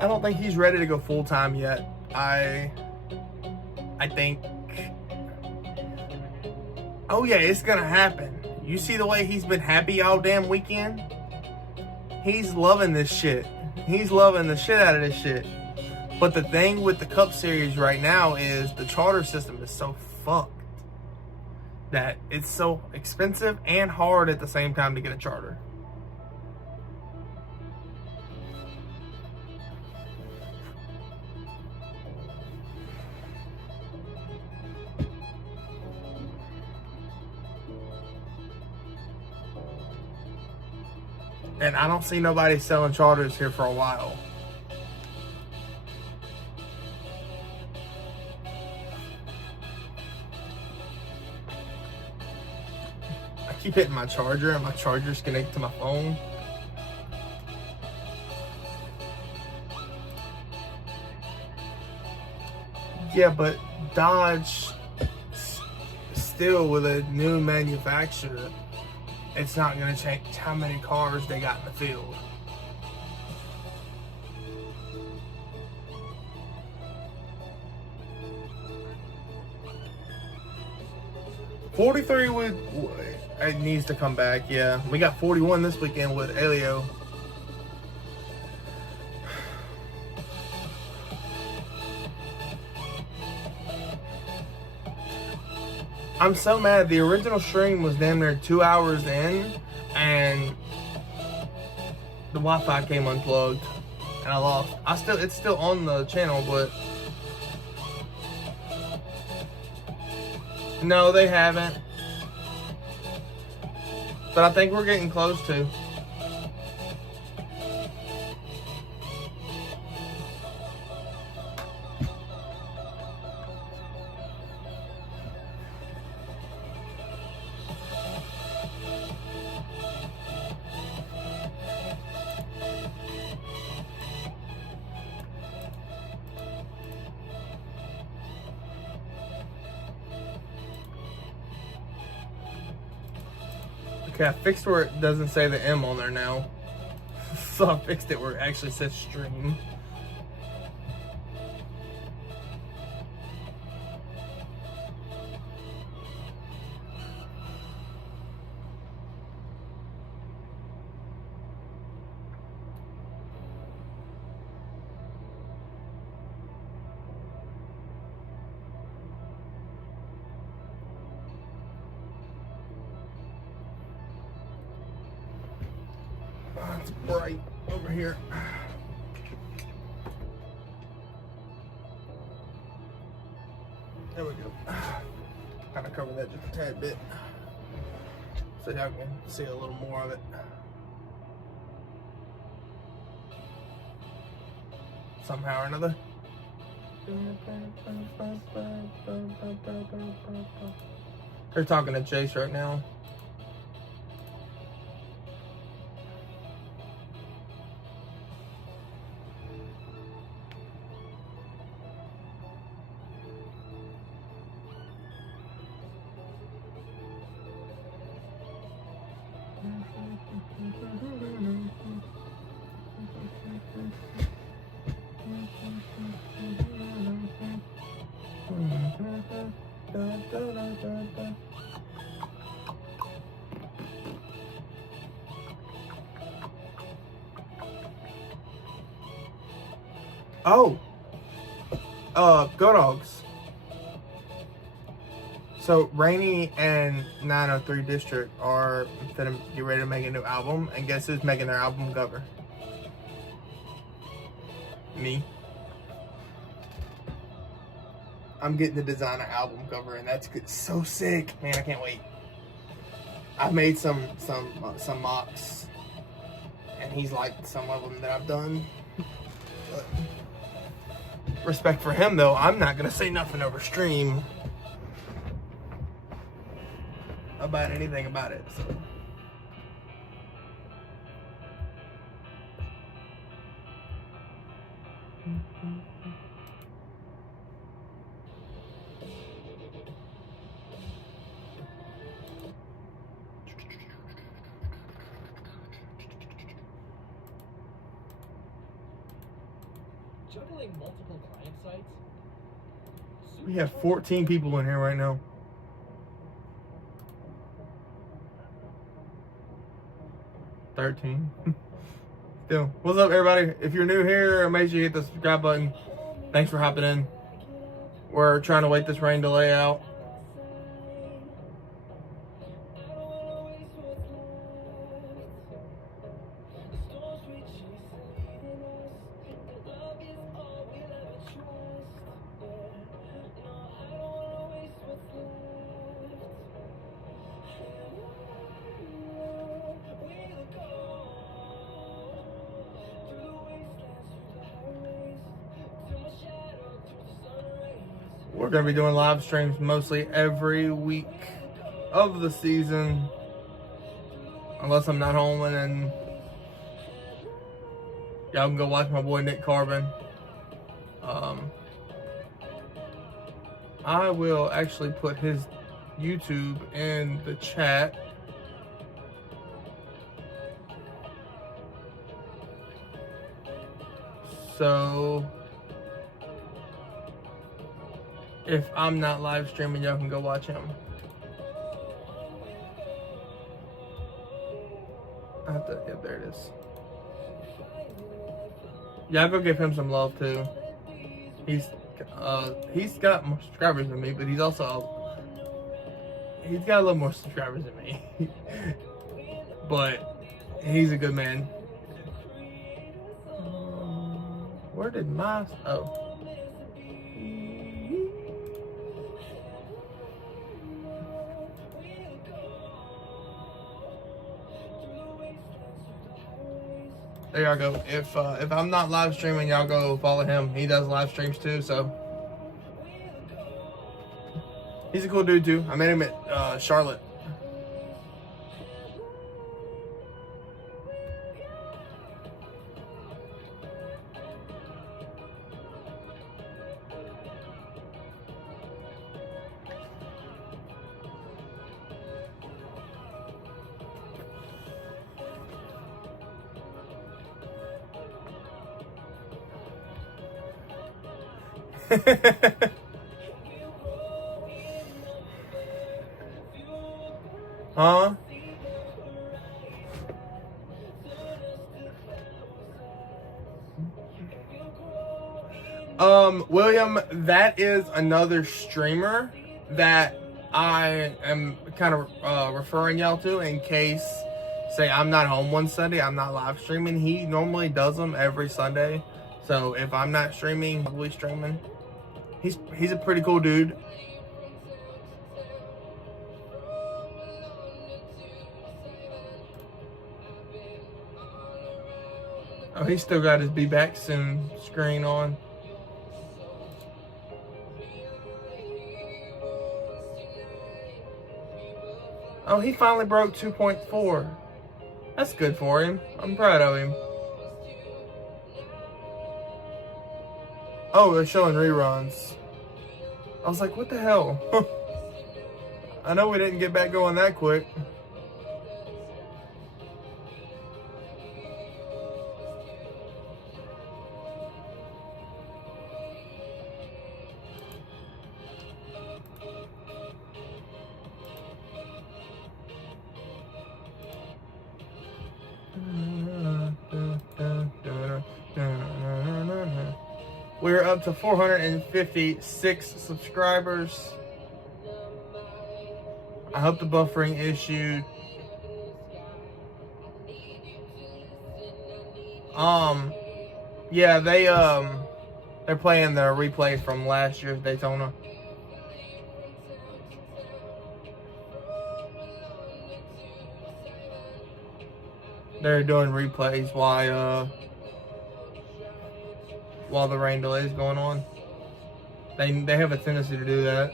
I don't think he's ready to go full time yet. I think. Oh yeah, it's gonna happen. You see the way he's been happy all damn weekend? He's loving this shit. He's loving the shit out of this shit. But the thing with the Cup Series right now is the charter system is so fucked that it's so expensive and hard at the same time to get a charter. And I don't see nobody selling charters here for a while. I keep hitting my charger and my charger's connected to my phone. Yeah, but Dodge, still with a new manufacturer, it's not going to change how many cars they got in the field. $43 it needs to come back, yeah. We got 41 this weekend with Elio. I'm so mad. The original stream was damn near 2 hours in, and the Wi-Fi came unplugged, and I lost. It's still on the channel, but no, they haven't. But I think we're getting close to. Okay, I fixed where it doesn't say the M on there now. So I fixed it where it actually says stream. Oh, it's bright over here. There we go. Kind of cover that just a tad bit so y'all can see a little more of it. Somehow or another. They're talking to Chase right now. Oh, Go Dogs. So Rainey and 903 District are gonna get ready to make a new album, and guess who's making their album cover? Me. I'm getting the designer album cover, and that's good. So sick, man! I can't wait. I've made some mocks, and he's liked some of them that I've done. But respect for him, though. I'm not gonna say nothing over stream about anything about it. So. Juggling multiple client sites? We have 14 people in here right now. Still, what's up, everybody? If you're new here, make sure you hit the subscribe button. Thanks for hopping in. We're trying to wait this rain delay out. We're going to be doing live streams mostly every week of the season. Unless I'm not home, and then y'all can go watch my boy Nick Carbon. I will actually put his YouTube in the chat. So if I'm not live streaming, y'all can go watch him. I have to, yeah, there it is. Y'all go give him some love too. He's got more subscribers than me, but he's got a little more subscribers than me. But he's a good man. Where did my, oh. There y'all go. If I'm not live streaming, y'all go follow him. He does live streams too, so he's a cool dude too. I met him at Charlotte. Huh? William, that is another streamer that I am kind of referring y'all to in case, say, I'm not home one Sunday, I'm not live streaming. He normally does them every Sunday. So if I'm not streaming, probably streaming. He's a pretty cool dude. Oh, he's still got his Be Back Soon screen on. Oh, he finally broke 2.4. That's good for him. I'm proud of him. Oh, they're showing reruns. I was like, what the hell? I know we didn't get back going that quick. We're up to 456 subscribers. I hope the buffering issue. Yeah, they're playing the replay from last year's Daytona. They're doing replays while the rain delay is going on. They have a tendency to do that.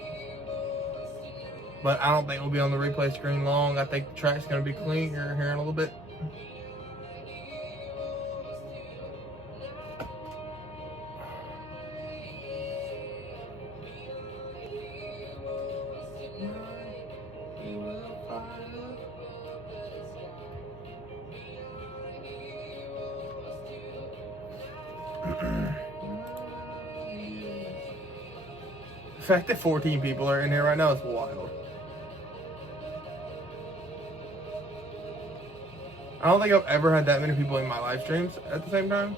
But I don't think it'll be on the replay screen long. I think the track's going to be cleaner here in a little bit. The fact that 14 people are in here right now is wild. I don't think I've ever had that many people in my live streams at the same time.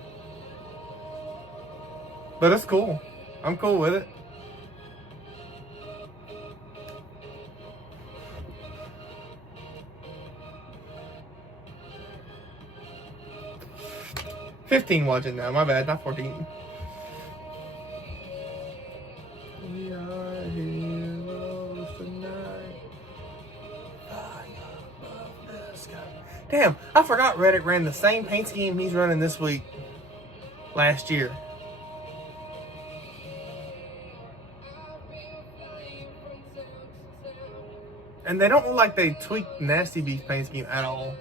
But it's cool. I'm cool with it. $15 watching now, my bad, not 14. We are heroes tonight. Damn, I forgot Reddit ran the same paint scheme he's running this week last year. And they don't look like they tweaked Nasty Beast paint scheme at all.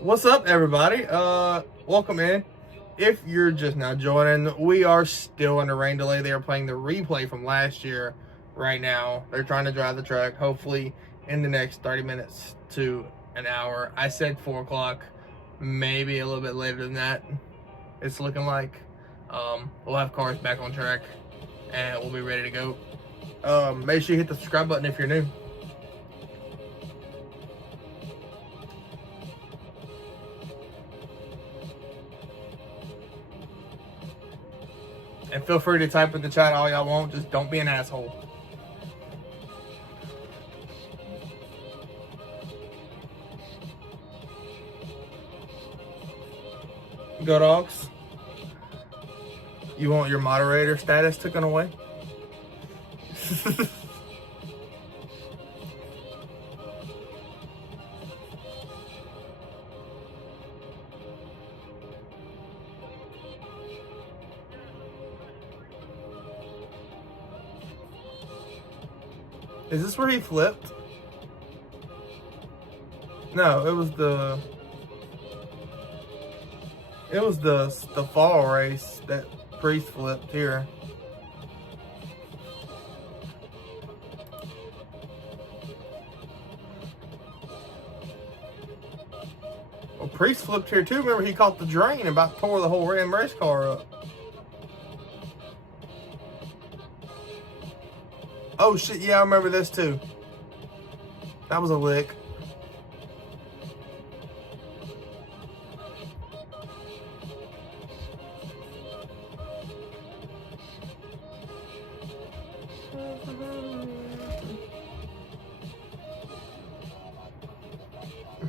What's up, everybody? Welcome in. If you're just now joining, we are still under rain delay. They are playing the replay from last year right now. They're trying to drive the track, hopefully in the next 30 minutes to an hour. I said 4 o'clock, maybe a little bit later than that. It's looking like we'll have cars back on track and we'll be ready to go. Make sure you hit the subscribe button if you're new. And feel free to type in the chat all y'all want, just don't be an asshole. Go Dogs. You want your moderator status taken away? Is this where he flipped? No, it was the fall race that Priest flipped here. Well, Priest flipped here too. Remember, he caught the drain and about tore the whole Ram race car up. Oh shit, yeah, I remember this too. That was a lick.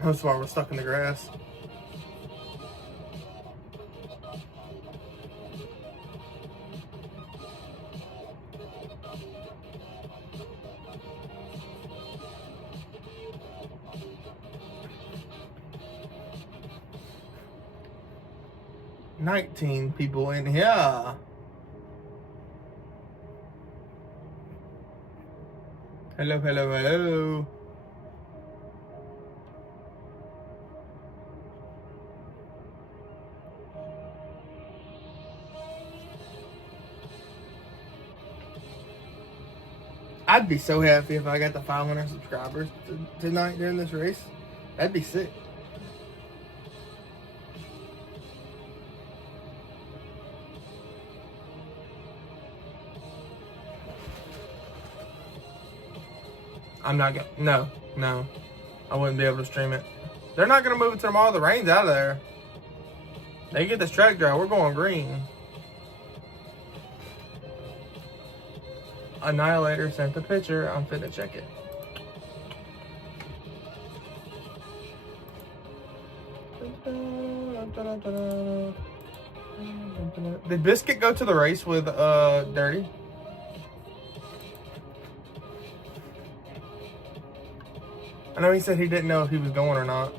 That's why we're stuck in the grass. $19 people in here. Hello, hello, hello. I'd be so happy if I got the 500 subscribers tonight during this race. That'd be sick. I'm not gonna, no. I wouldn't be able to stream it. They're not gonna move it to tomorrow. The rain's out of there. They get this track dry. We're going green. Annihilator sent the picture. I'm finna check it. Did Biscuit go to the race with Dirty? I know he said he didn't know if he was going or not.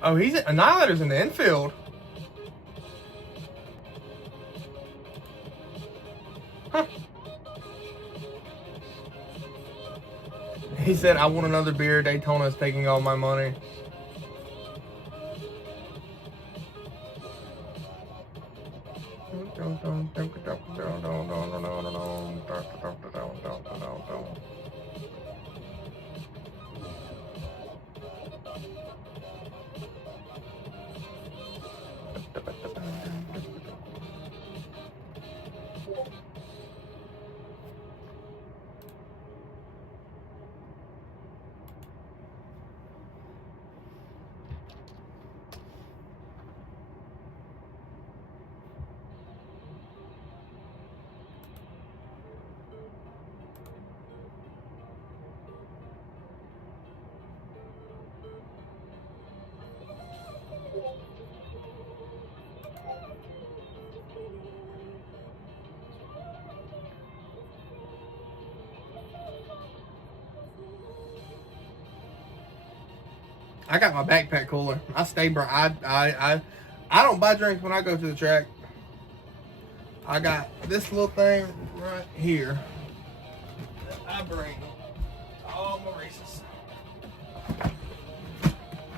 Oh, Annihilator's in the infield. Huh. He said, I want another beer. Daytona's taking all my money. I got my backpack cooler. I stay bright. I don't buy drinks when I go to the track. I got this little thing right here that I bring to all my races.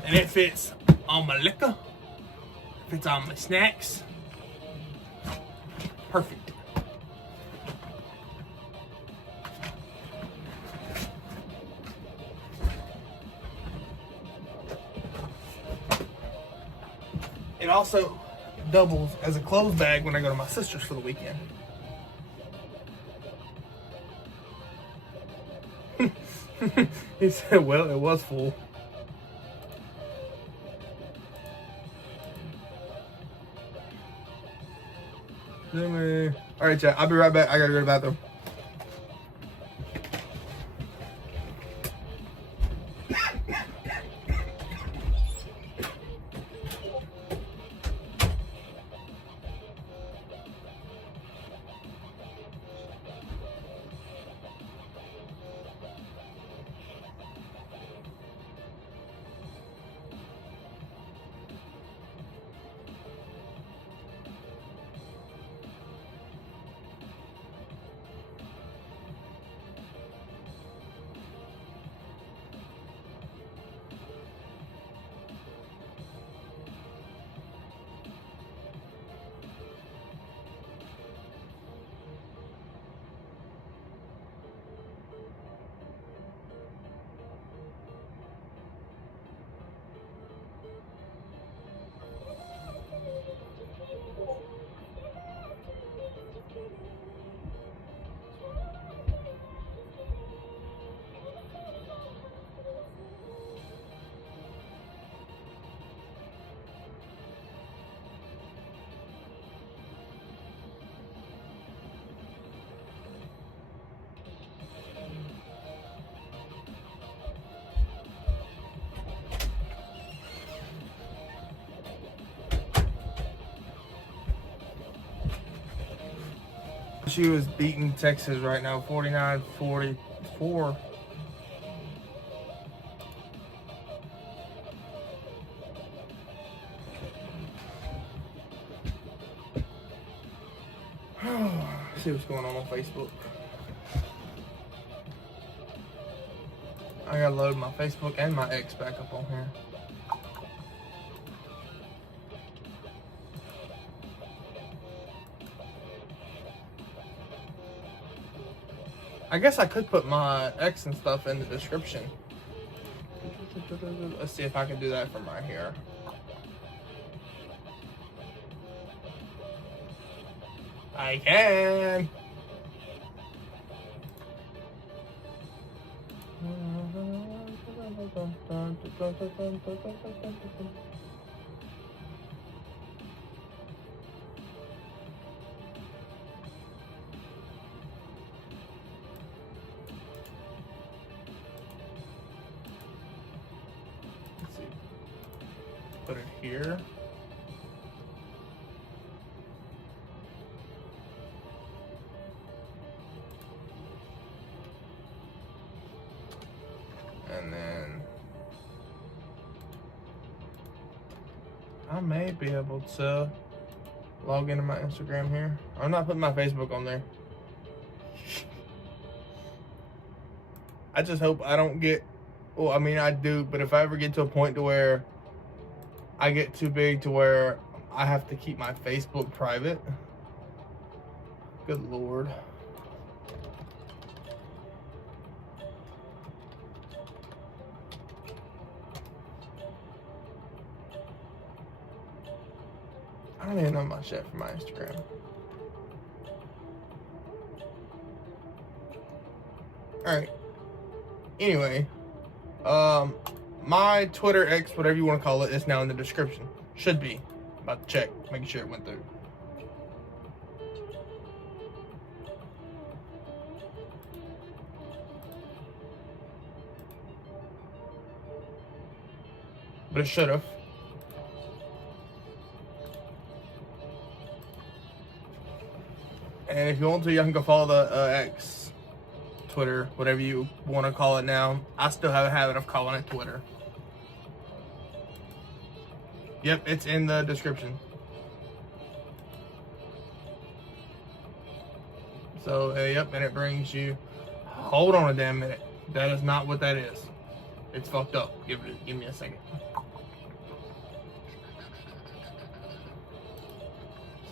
And it fits on my liquor. Fits on my snacks. Perfect. It also doubles as a clothes bag when I go to my sister's for the weekend. He said, well, it was full. All right, chat. I'll be right back. I gotta go to the bathroom. LSU is beating Texas right now, 49-44. See what's going on Facebook. I gotta load my Facebook and my X back up on here. I guess I could put my X and stuff in the description. Let's see if I can do that from right here. I can. Let's see. Put it here. And then I may be able to log into my Instagram here. I'm not putting my Facebook on there. I just hope I don't get, well, I mean, I do, but if I ever get to a point to where I get too big to where I have to keep my Facebook private, good Lord. I don't even know my shit for my Instagram. Alright. Anyway. My Twitter, X, whatever you want to call it, is now in the description. Should be. About to check. Making sure it went through. But it should have. And if you want to, you can go follow the X, Twitter, whatever you want to call it now. I still have a habit of calling it Twitter. Yep, it's in the description. So, yep, and it brings you... Hold on a damn minute. That is not what that is. It's fucked up. Give me a second.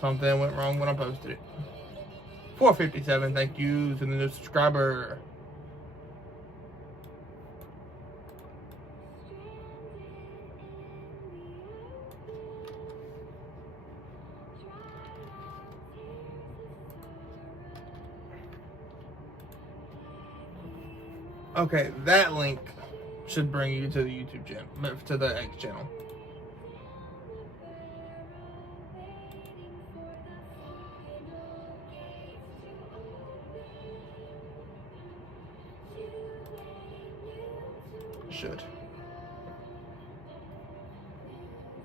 Something went wrong when I posted it. 457, thank you to the new subscriber. Okay, that link should bring you to the YouTube channel, to the X channel. Should.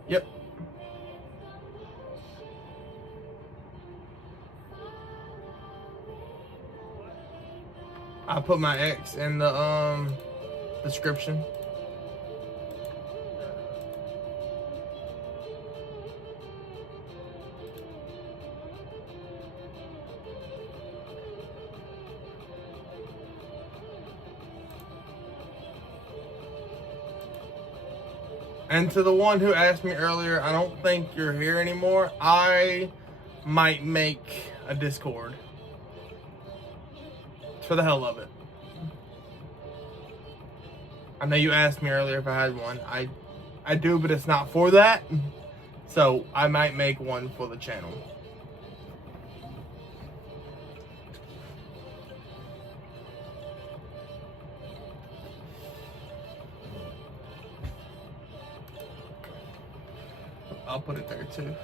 Yep. I put my X in the description. And to the one who asked me earlier, I don't think you're here anymore. I might make a Discord. For the hell of it. I know you asked me earlier if I had one. I do, but it's not for that. So I might make one for the channel. I'll put it there too.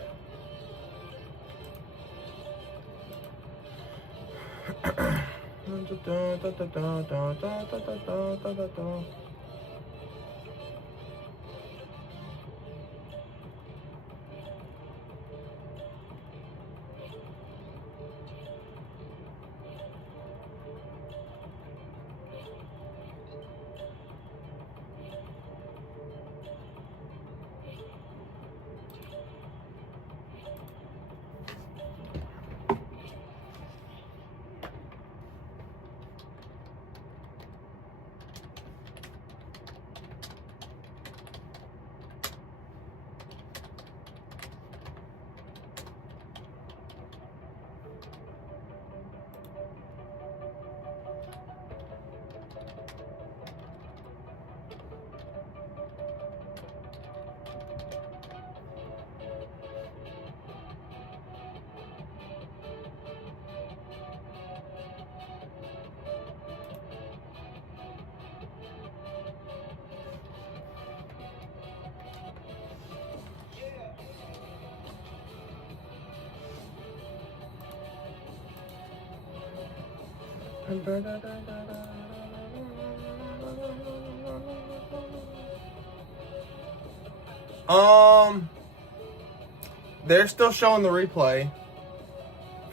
They're still showing the replay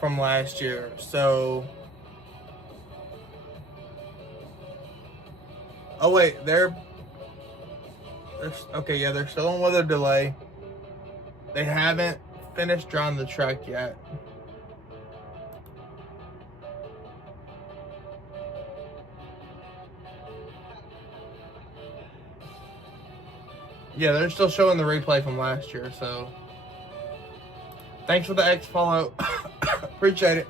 from last year, so. Oh wait, they're okay. Yeah, they're still on weather delay. They haven't finished drawing the track yet. Yeah, they're still showing the replay from last year, so. Thanks for the X follow. Appreciate it.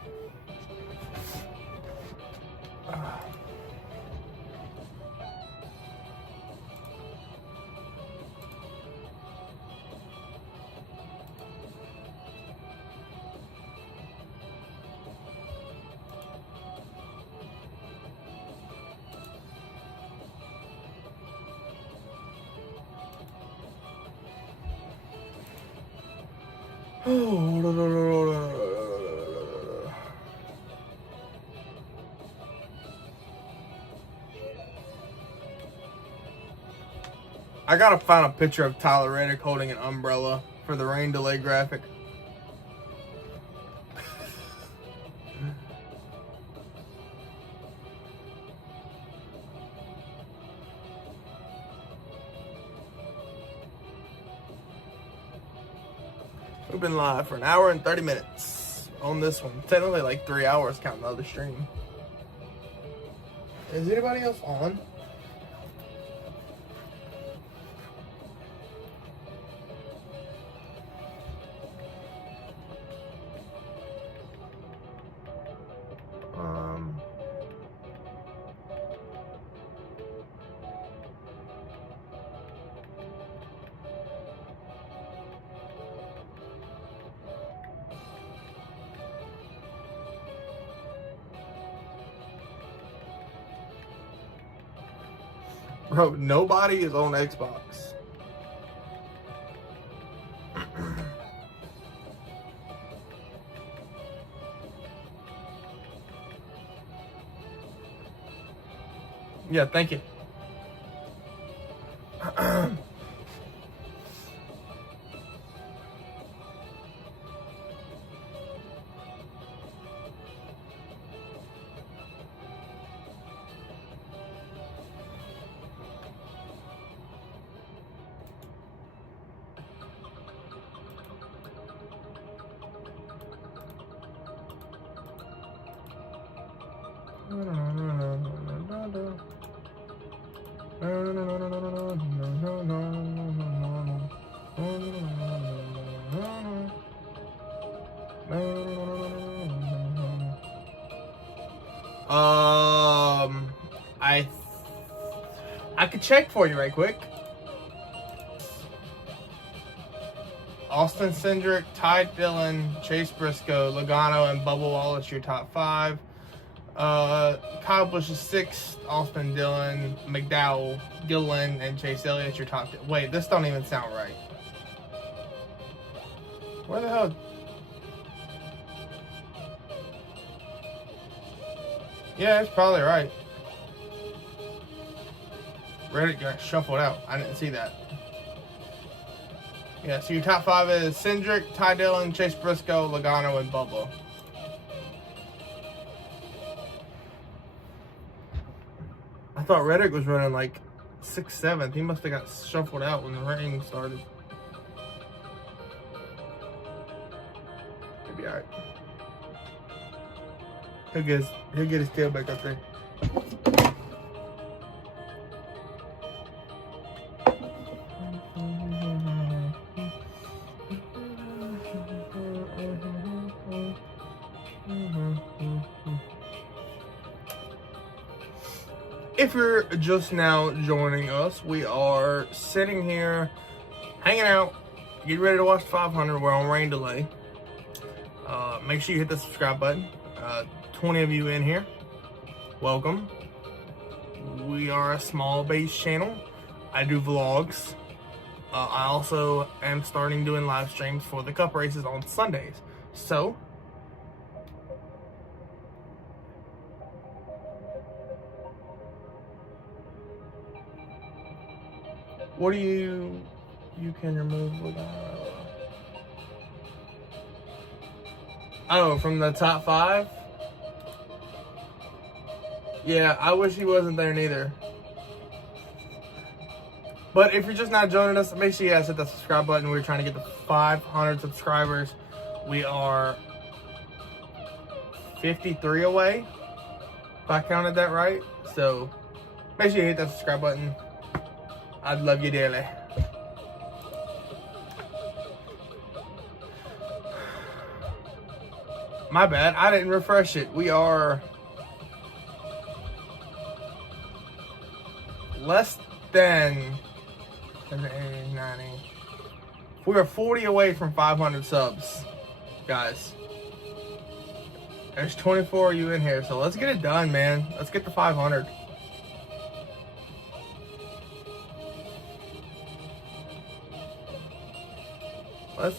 I gotta find a picture of Tyler Reddick holding an umbrella for the rain delay graphic. We've been live for an hour and 30 minutes on this one. Technically like 3 hours counting the other stream. Is anybody else on? Bro, nobody is on Xbox. Yeah, thank you. I could check for you right quick. Austin Cindric, Ty Dillon, Chase Briscoe, Logano, and Bubba Wallace, your top 5. Kyle Busch is 6th, Austin Dillon, McDowell, Dillon, and Chase Elliott, your top 10. Wait, this don't even sound right. Where the hell? Yeah, it's probably right. Reddit got shuffled out. I didn't see that. Yeah, so your top 5 is Cindric, Ty Dillon, Chase Briscoe, Logano, and Bubba. I thought Reddick was running like 6th, 7th. He must have got shuffled out when the rain started. He'll be alright. He'll get his tail back up there. If you're just now joining us, we are sitting here, hanging out, getting ready to watch 500. We're on rain delay. Make sure you hit the subscribe button. 20 of you in here. Welcome. We are a small base channel. I do vlogs. I also am starting doing live streams for the cup races on Sundays. So, What do you can remove without? Oh, from the top 5? Yeah, I wish he wasn't there neither. But if you're just not joining us, make sure you guys hit that subscribe button. We're trying to get to 500 subscribers. We are 53 away, if I counted that right. So make sure you hit that subscribe button. I'd love you dearly. My bad, I didn't refresh it. We are less than 70, 90. We are 40 away from 500 subs, guys. There's 24 of you in here, so let's get it done, man. Let's get to 500.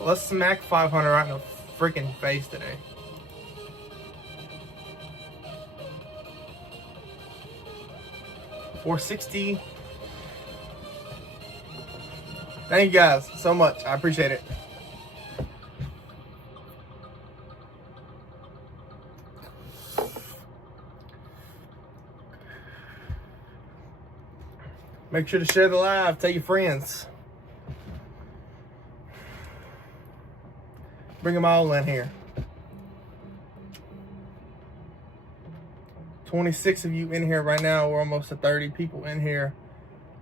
Let's smack 500 right in the freaking face today. $460. Thank you guys so much. I appreciate it. Make sure to share the live. Tell your friends. Bring them all in here. 26 of you in here right now. We're almost at 30 people in here,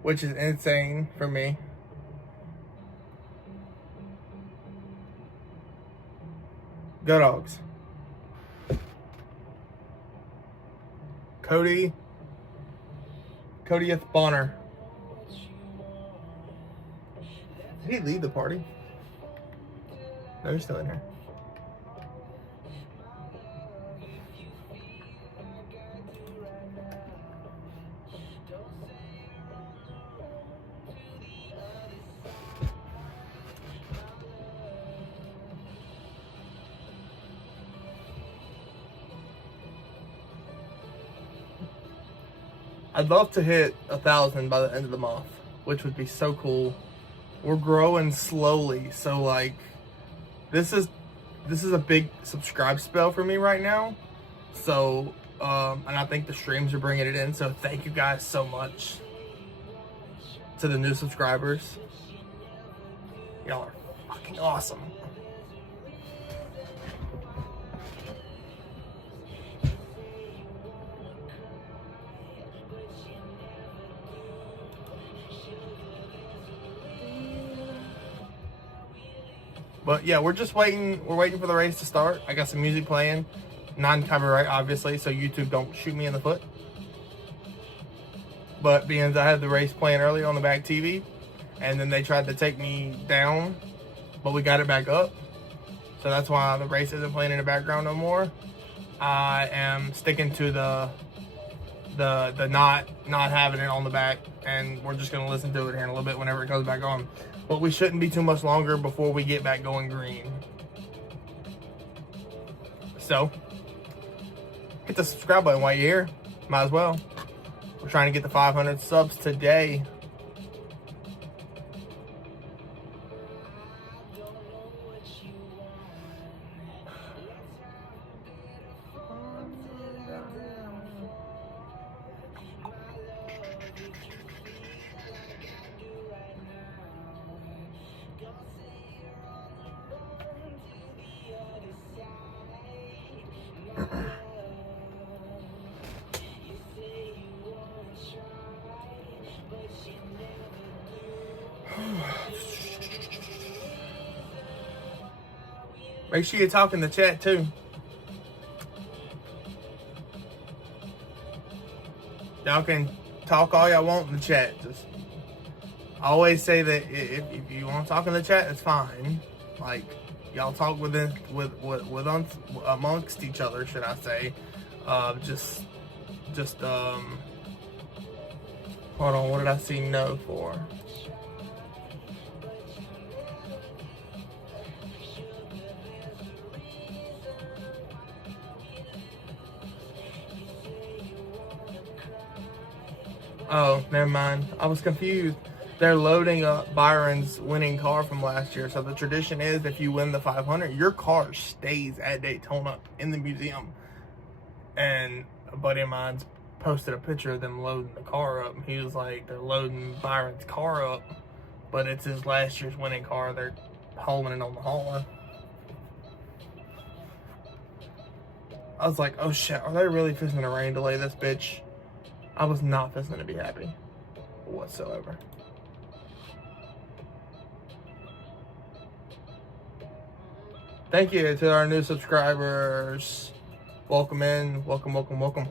which is insane for me. Go Dogs. Cody F. Bonner. Did he leave the party? No, he's still in here. I'd love to hit 1,000 by the end of the month, which would be so cool. We're growing slowly, so like this is a big subscribe spell for me right now. So and I think the streams are bringing it in. So thank you guys so much to the new subscribers. Y'all are fucking awesome. But yeah, we're just waiting. We're waiting for the race to start. I got some music playing, non-copyright, obviously, so YouTube don't shoot me in the foot. But being I had the race playing earlier on the back TV, and then they tried to take me down, but we got it back up. So that's why the race isn't playing in the background no more. I am sticking to the not having it on the back, and we're just gonna listen to it here in a little bit whenever it comes back on. But we shouldn't be too much longer before we get back going green. So, hit the subscribe button while you're here. Might as well. We're trying to get to 500 subs today. Make sure you talk in the chat too. Y'all can talk all y'all want in the chat. Just I always say that if you want to talk in the chat, it's fine. Like y'all talk amongst each other, should I say? Just hold on. What did I see no for? Oh, never mind. I was confused. they're loading up Byron's winning car from last year. So the tradition is if you win the 500, your car stays at Daytona in the museum. And a buddy of mine's posted a picture of them loading the car up. He was like, they're loading Byron's car up, but it's his last year's winning car. They're hauling it on the hauler. I was like, oh shit, are they really fixing to rain delay this bitch? I was not fixing to be happy whatsoever. Thank you to our new subscribers. Welcome in. Welcome, welcome, welcome.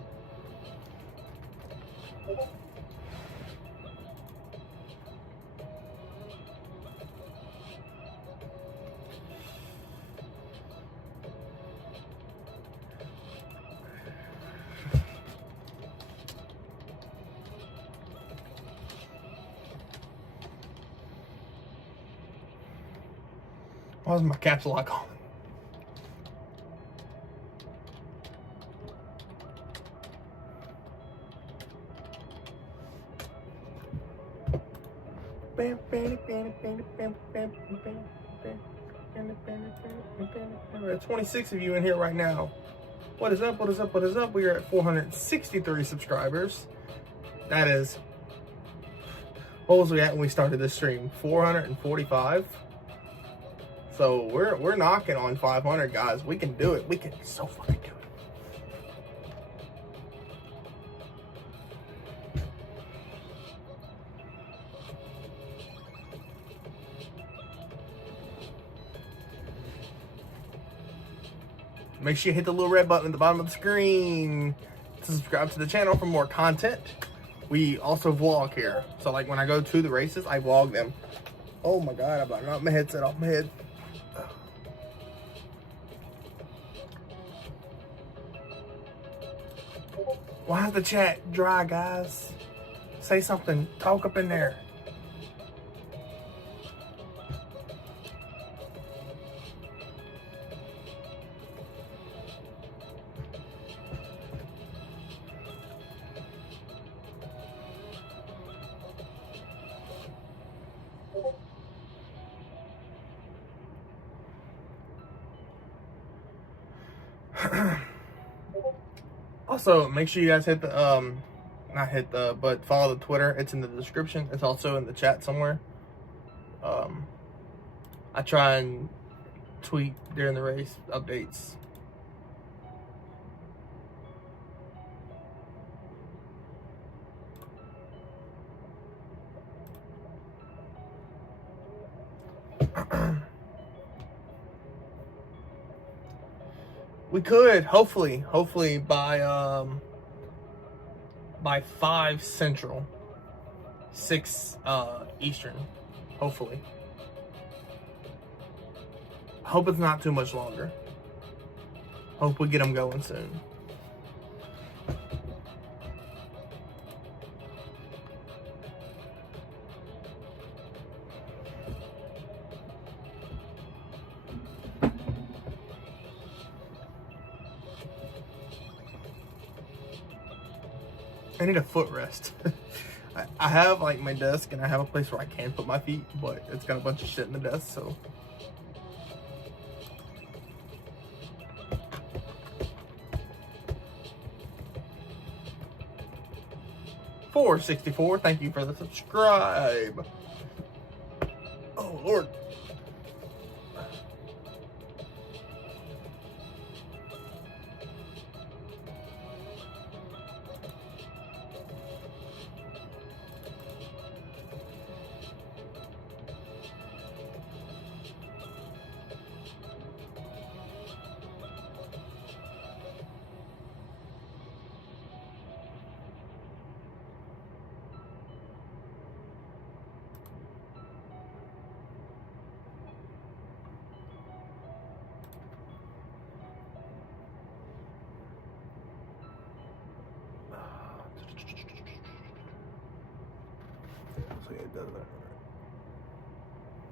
Why is my caps lock on? There are 26 of you in here right now. What is up? What is up? What is up? We are at 463 subscribers. That is, what was we at when we started this stream? 445. So we're knocking on 500, guys. We can do it. We can so fucking do it. Make sure you hit the little red button at the bottom of the screen to subscribe to the channel for more content. We also vlog here. So like when I go to the races, I vlog them. Oh my God, I about knocked my headset off my head. Why is the chat dry, guys? Say something. Talk up in there. Also, make sure you guys hit the, not hit the, but follow the Twitter. It's in the description. It's also in the chat somewhere. I try and tweet during the race updates. We could hopefully by 5 Central, 6 Eastern, hopefully. Hope it's not too much longer. Hope we get them going soon. I need a footrest. I have like my desk and I have a place where I can put my feet, but it's got a bunch of shit in the desk, so. $4.64, thank you for the subscribe. Oh Lord.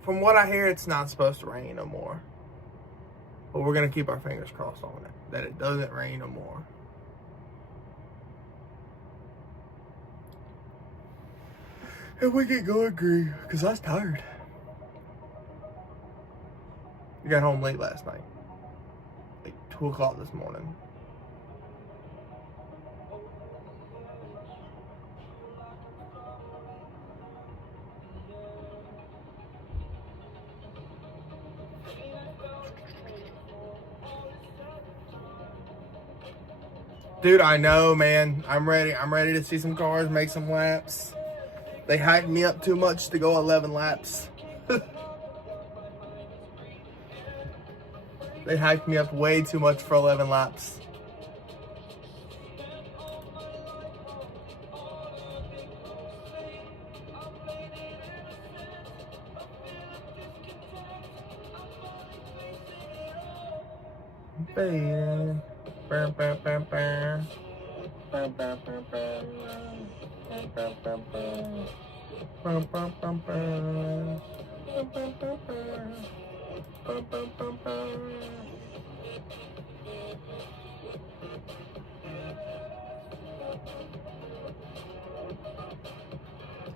From what I hear, it's not supposed to rain no more. But we're going to keep our fingers crossed on it, that it doesn't rain no more. And we get going, agree, because I was tired. We got home late last night. Like 2 o'clock this morning. Dude, I know, man. I'm ready. I'm ready to see some cars, make some laps. They hyped me up too much to go 11 laps. They hyped me up way too much for 11 laps. Baby. Bam, bam, bam, bam. Bam, bam, bam, bam. Bam, bam, bam, bam. Bam, bam, bam, bam. Bam, bam, bam, bam. Bam, bam, bam, bam.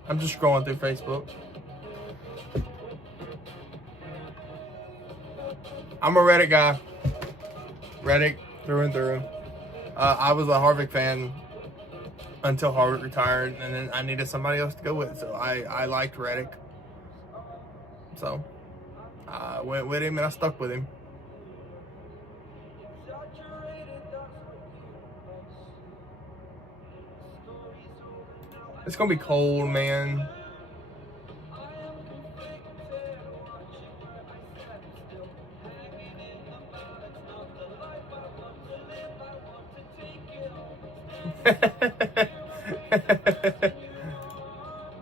I'm just scrolling through Facebook. I'm a Reddit guy. Reddit through and through. I was a Harvick fan until Harvick retired, and then I needed somebody else to go with, so I liked Reddick. So I went with him and I stuck with him. It's gonna be cold, man.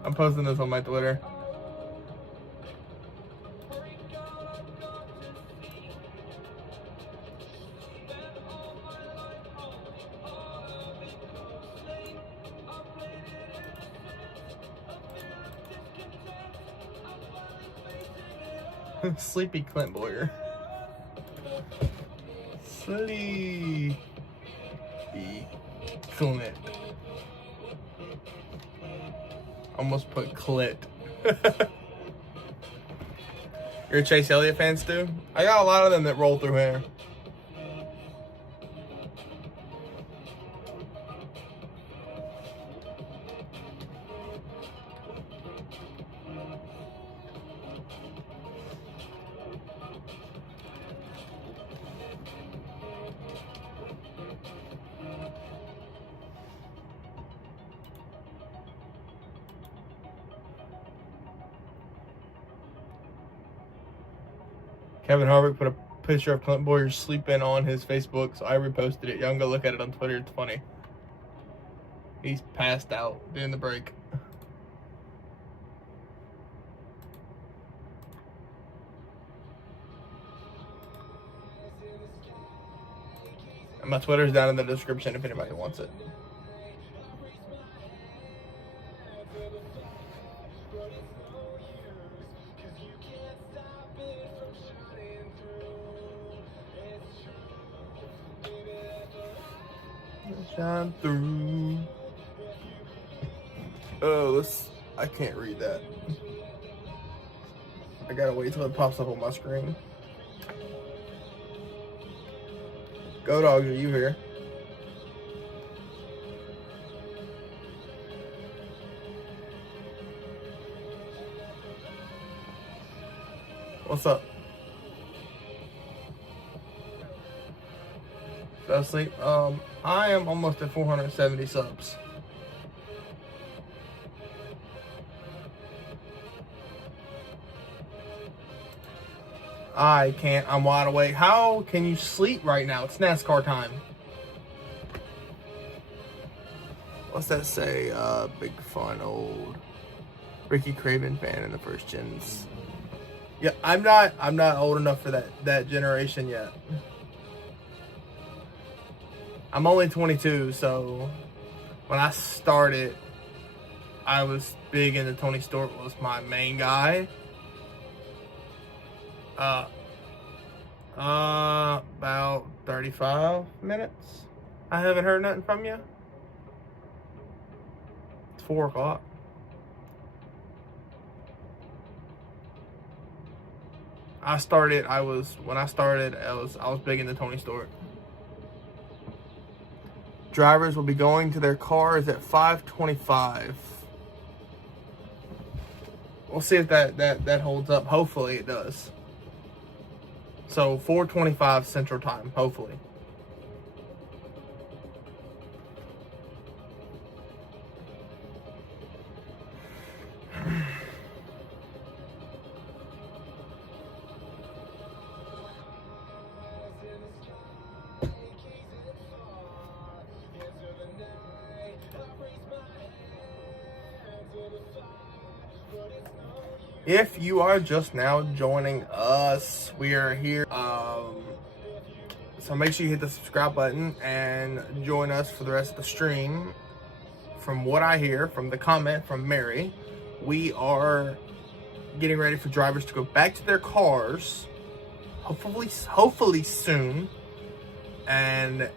I'm posting this on my Twitter. Sleepy Clint Boyer. Sleepy Clint. Almost put clit. You're a Chase Elliott fan, Stu? I got a lot of them that roll through here. Kevin Harvick put a picture of Clint Boyer sleeping on his Facebook, so I reposted it. Y'all can go look at it on Twitter. It's funny. He's passed out during the break. And my Twitter's down in the description if anybody wants it. Shine through. Oh, I can't read that. I gotta wait till it pops up on my screen. Go Dogs, are you here? What's up? Fell asleep. I am almost at 470 subs. I can't. I'm wide awake. How can you sleep right now? It's NASCAR time. What's that say? Big fun old Ricky Craven fan in the first gens. Yeah, I'm not old enough for that generation yet. I'm only 22, so when I started, I was big into Tony Stewart was my main guy. About 35 minutes. I haven't heard nothing from you. It's 4 o'clock. when I started, I was big into Tony Stewart. Drivers will be going to their cars at 5:25. We'll see if that holds up. Hopefully it does. So 4:25 Central Time, hopefully. If you are just now joining us, we are here. So make sure you hit the subscribe button and join us for the rest of the stream. From what I hear, from the comment from Mary, we are getting ready for drivers to go back to their cars, hopefully soon, and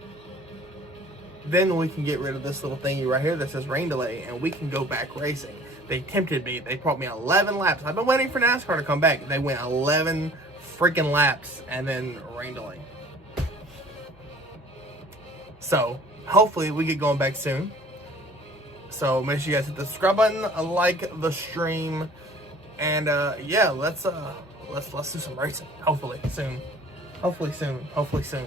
then we can get rid of this little thingy right here that says rain delay, and we can go back racing. They tempted me. They brought me 11 laps. I've been waiting for NASCAR to come back. They went 11 freaking laps and then rain delay. So hopefully we get going back soon. So make sure you guys hit the subscribe button, like the stream, and yeah, let's do some racing. Hopefully soon. Hopefully soon. Hopefully soon.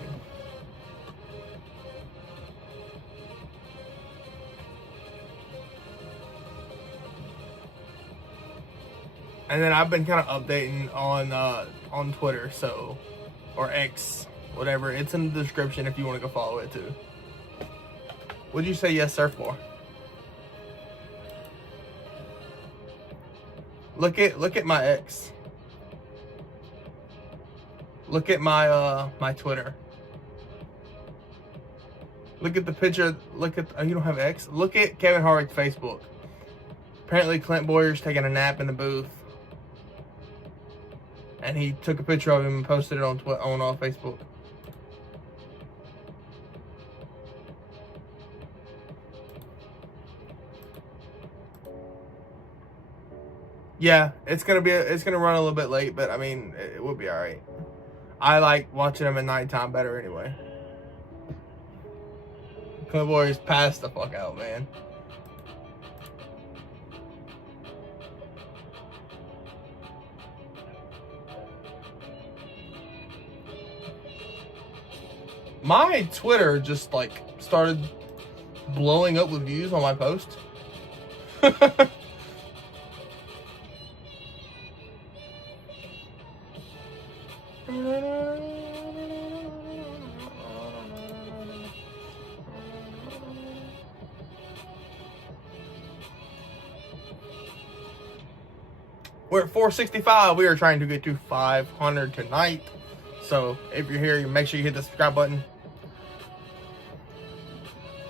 And then I've been kind of updating on Twitter, so, or X, whatever. It's in the description if you want to go follow it too. What'd you say yes sir for? Look at my X. Look at my my Twitter. Look at the picture. Look at you don't have X. Look at Kevin Harvick's Facebook. Apparently Clint Boyer's taking a nap in the booth. And he took a picture of him and posted it on Facebook. Yeah, it's gonna run a little bit late, but I mean it will be all right. I like watching them at nighttime better anyway. Clint Boyer's passed the fuck out, man. My Twitter just like started blowing up with views on my post. We're at 465. We are trying to get to 500 tonight. So if you're here, make sure you hit the subscribe button.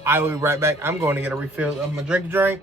I will be right back. I'm going to get a refill of my drink.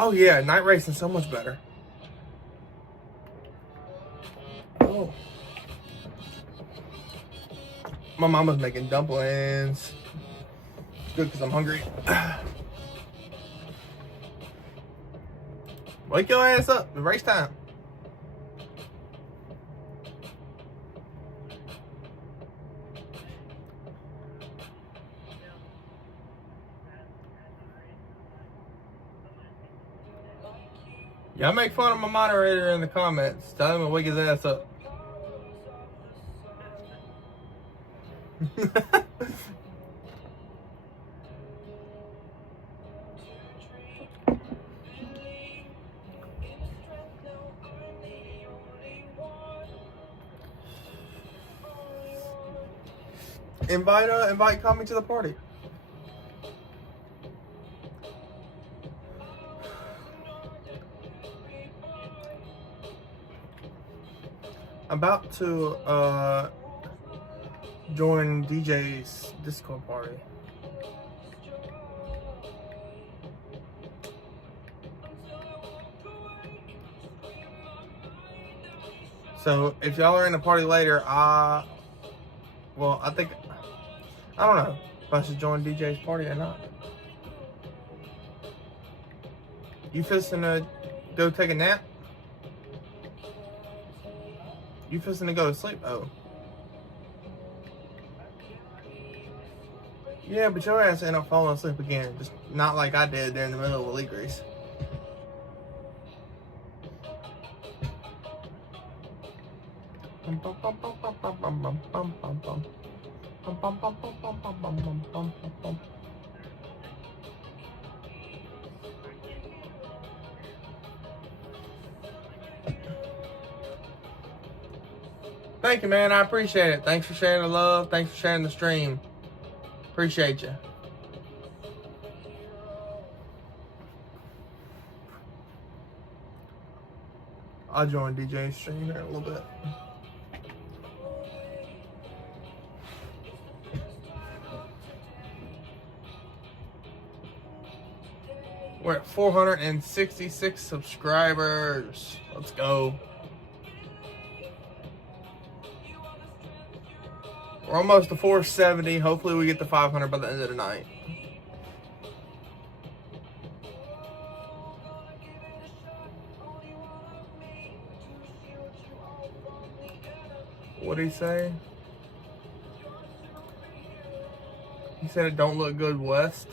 Oh yeah, night racing so much better. Oh. My mama's making dumplings. Good because I'm hungry. Wake your ass up. It's race time. Y'all make fun of my moderator in the comments. Tell him to wake his ass up. Invite Kami to the party. About to join DJ's Discord party. So if y'all are in the party later, well, I don't know if I should join DJ's party or not. You fisting to go take a nap? You fisting to go to sleep? Oh. Yeah, but your ass end up falling asleep again. Just not like I did there in the middle of a league race. Thank you, man. I appreciate it. Thanks for sharing the love. Thanks for sharing the stream. Appreciate you. I'll join DJ's stream here in a little bit. We're at 466 subscribers. Let's go. We're almost to 470. Hopefully we get to 500 by the end of the night. What'd he say? He said it don't look good west.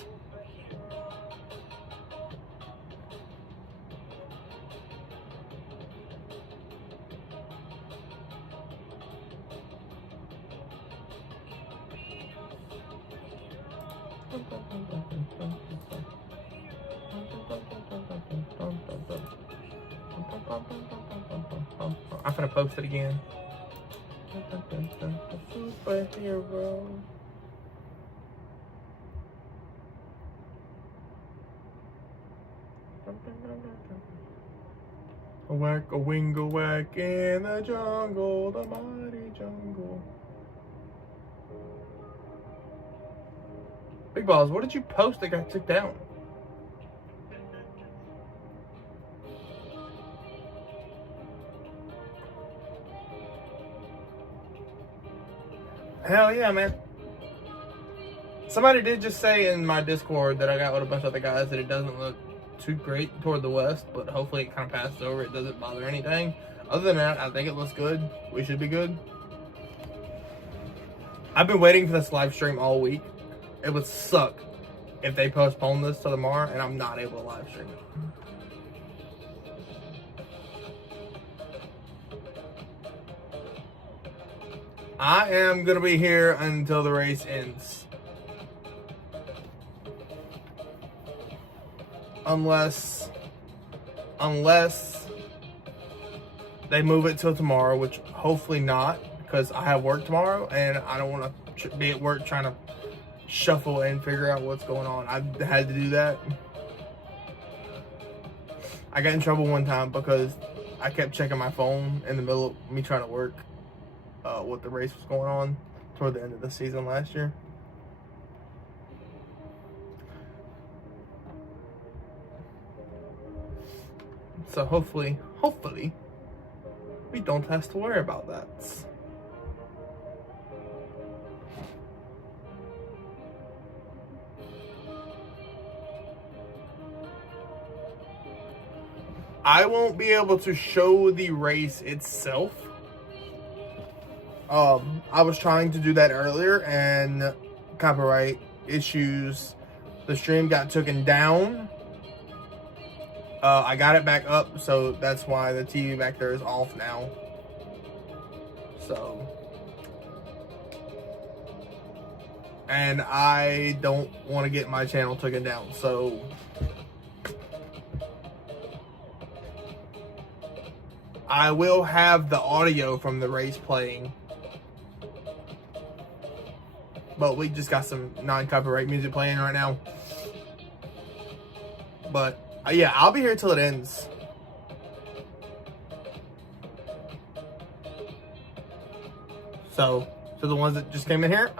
I'm gonna post it again. Superhero. A whack, a wing, a whack in the jungle, the mighty jungle. Big Balls, what did you post that got took down? Hell yeah, man. Somebody did just say in my Discord that I got with a bunch of other guys that it doesn't look too great toward the west, but hopefully it kind of passes over. It doesn't bother anything. Other than that, I think it looks good. We should be good. I've been waiting for this live stream all week. It would suck if they postpone this to tomorrow and I'm not able to live stream it. I am going to be here until the race ends. Unless they move it till tomorrow, which hopefully not, because I have work tomorrow and I don't want to be at work trying to shuffle and figure out what's going on. I've had to do that. I got in trouble one time because I kept checking my phone in the middle of me trying to work what the race was going on toward the end of the season last year. So hopefully, we don't have to worry about that. I won't be able to show the race itself. I was trying to do that earlier, and copyright issues. The stream got taken down. I got it back up, so that's why the TV back there is off now. So, and I don't want to get my channel taken down, so I will have the audio from the race playing, but we just got some non-copyright music playing right now. But yeah, I'll be here till it ends. So the ones that just came in here,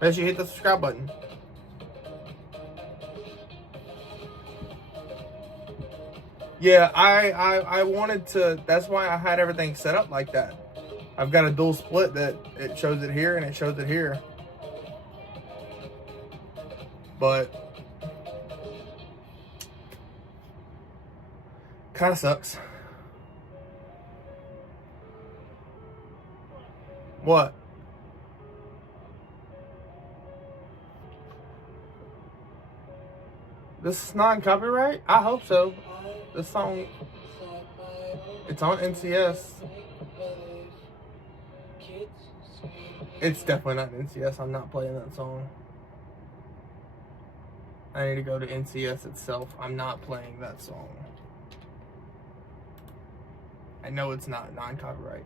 make sure you hit the subscribe button. Yeah, I wanted to, that's why I had everything set up like that. I've got a dual split that it shows it here and it shows it here. But kind of sucks. What? This is non-copyright? I hope so. This song, it's on NCS. It's definitely not NCS. I'm not playing that song. I need to go to NCS itself. I'm not playing that song. I know it's not non-copyright.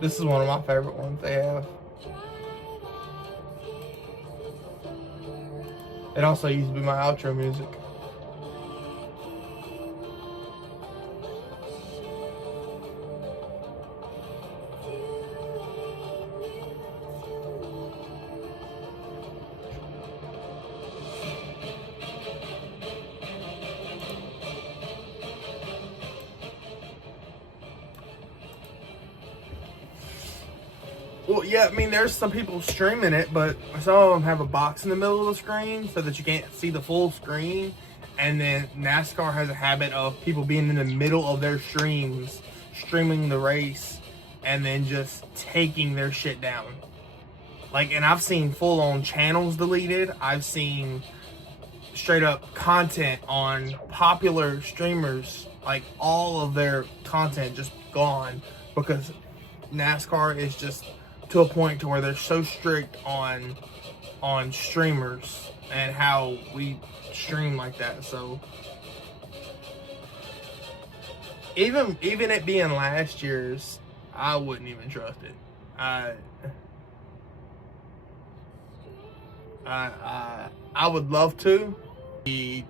This is one of my favorite ones they have. It also used to be my outro music. Well, yeah, I mean, there's some people streaming it, but some of them have a box in the middle of the screen so that you can't see the full screen. And then NASCAR has a habit of people being in the middle of their streams, streaming the race, and then just taking their shit down. Like, and I've seen full-on channels deleted. I've seen straight-up content on popular streamers, like all of their content just gone because NASCAR is just to a point to where they're so strict on streamers and how we stream like that. So even it being last year's, I wouldn't even trust it. I would love to be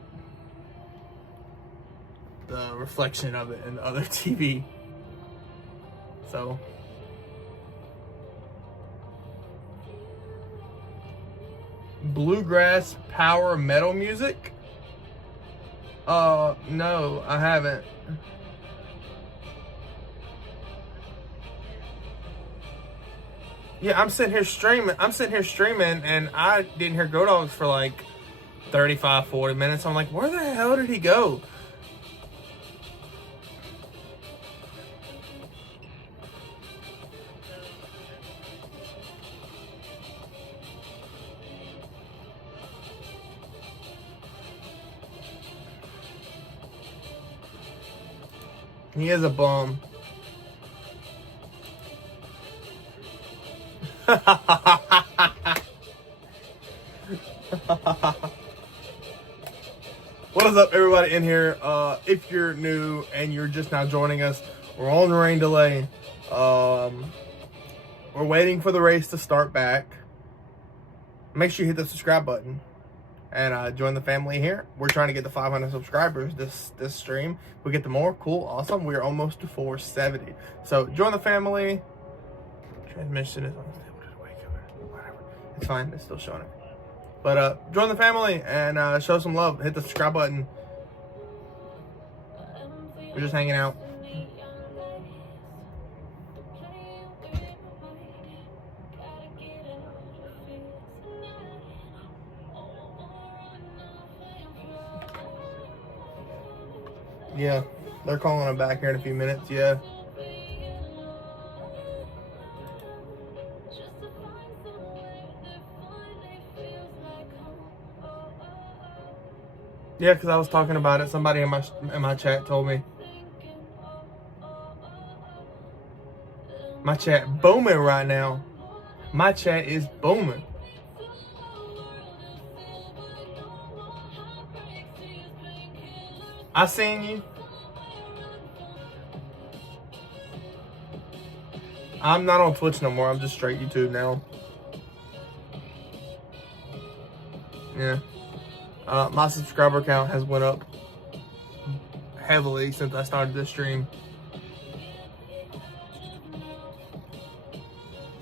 the reflection of it in other TV. So bluegrass power metal music? No, I haven't. Yeah, I'm sitting here streaming, and I didn't hear Go Dogs for like 35, 40 minutes. I'm like, where the hell did he go? He is a bum. What is up, everybody in here? If you're new and you're just now joining us, we're on rain delay. We're waiting for the race to start back. Make sure you hit the subscribe button and join the family here. We're trying to get to 500 subscribers this stream. If we get to more, cool, awesome. We're almost to 470. So join the family. Transmission is unstable. Whatever. It's fine. It's still showing it. But join the family and show some love. Hit the subscribe button. We're just hanging out. Yeah, they're calling him back here in a few minutes, yeah. Yeah, because I was talking about it. Somebody in my chat told me. My chat booming right now. My chat is booming. I seen you. I'm not on Twitch no more. I'm just straight YouTube now. Yeah. My subscriber count has went up heavily since I started this stream.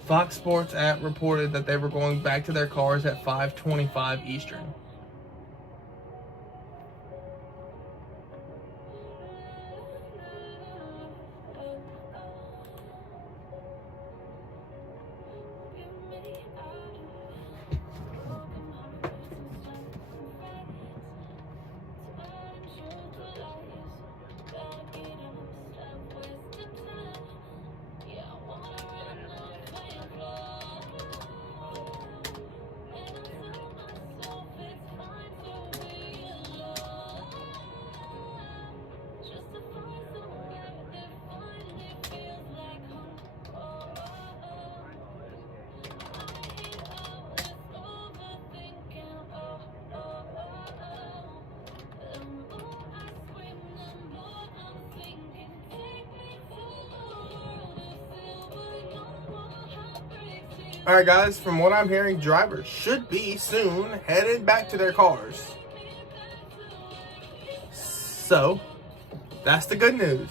Fox Sports app reported that they were going back to their cars at 5:25 Eastern. Alright guys, from what I'm hearing, drivers should be soon headed back to their cars. So, that's the good news.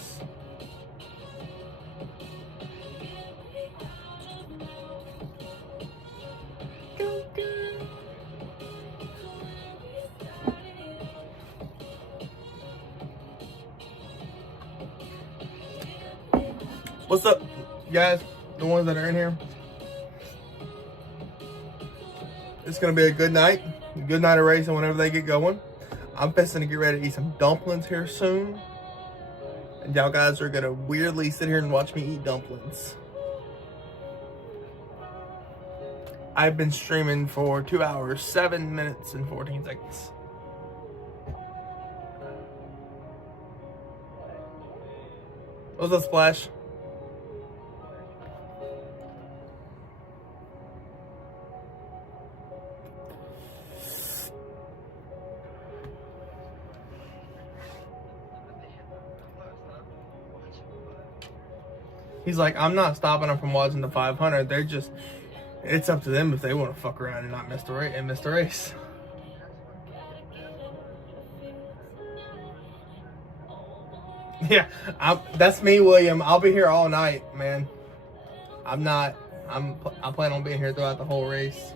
What's up, guys? The ones that are in here. It's gonna be a good night of racing whenever they get going. I'm fixing to get ready to eat some dumplings here soon. And y'all guys are gonna weirdly sit here and watch me eat dumplings. I've been streaming for 2 hours, 7 minutes, and 14 seconds. What's up, Splash? He's like, I'm not stopping them from watching the 500. They're just, it's up to them if they want to fuck around and not miss the race. Yeah, that's me, William. I'll be here all night, man. I plan on being here throughout the whole race.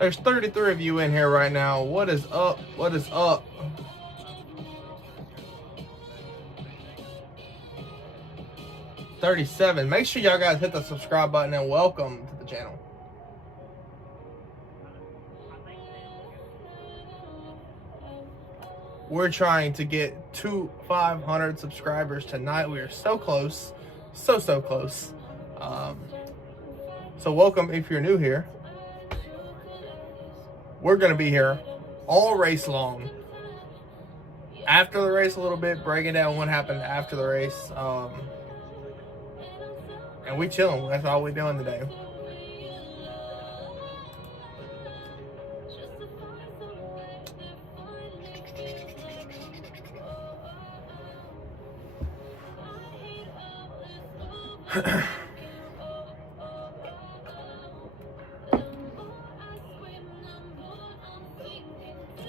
There's 33 of you in here right now. What is up? What is up? 37. Make sure y'all guys hit the subscribe button and welcome to the channel. We're trying to get to 500 subscribers tonight. We are so close. So close. So welcome if you're new here. We're going to be here all race long. After the race a little bit, breaking down what happened after the race. And we chilling. That's all we're doing today.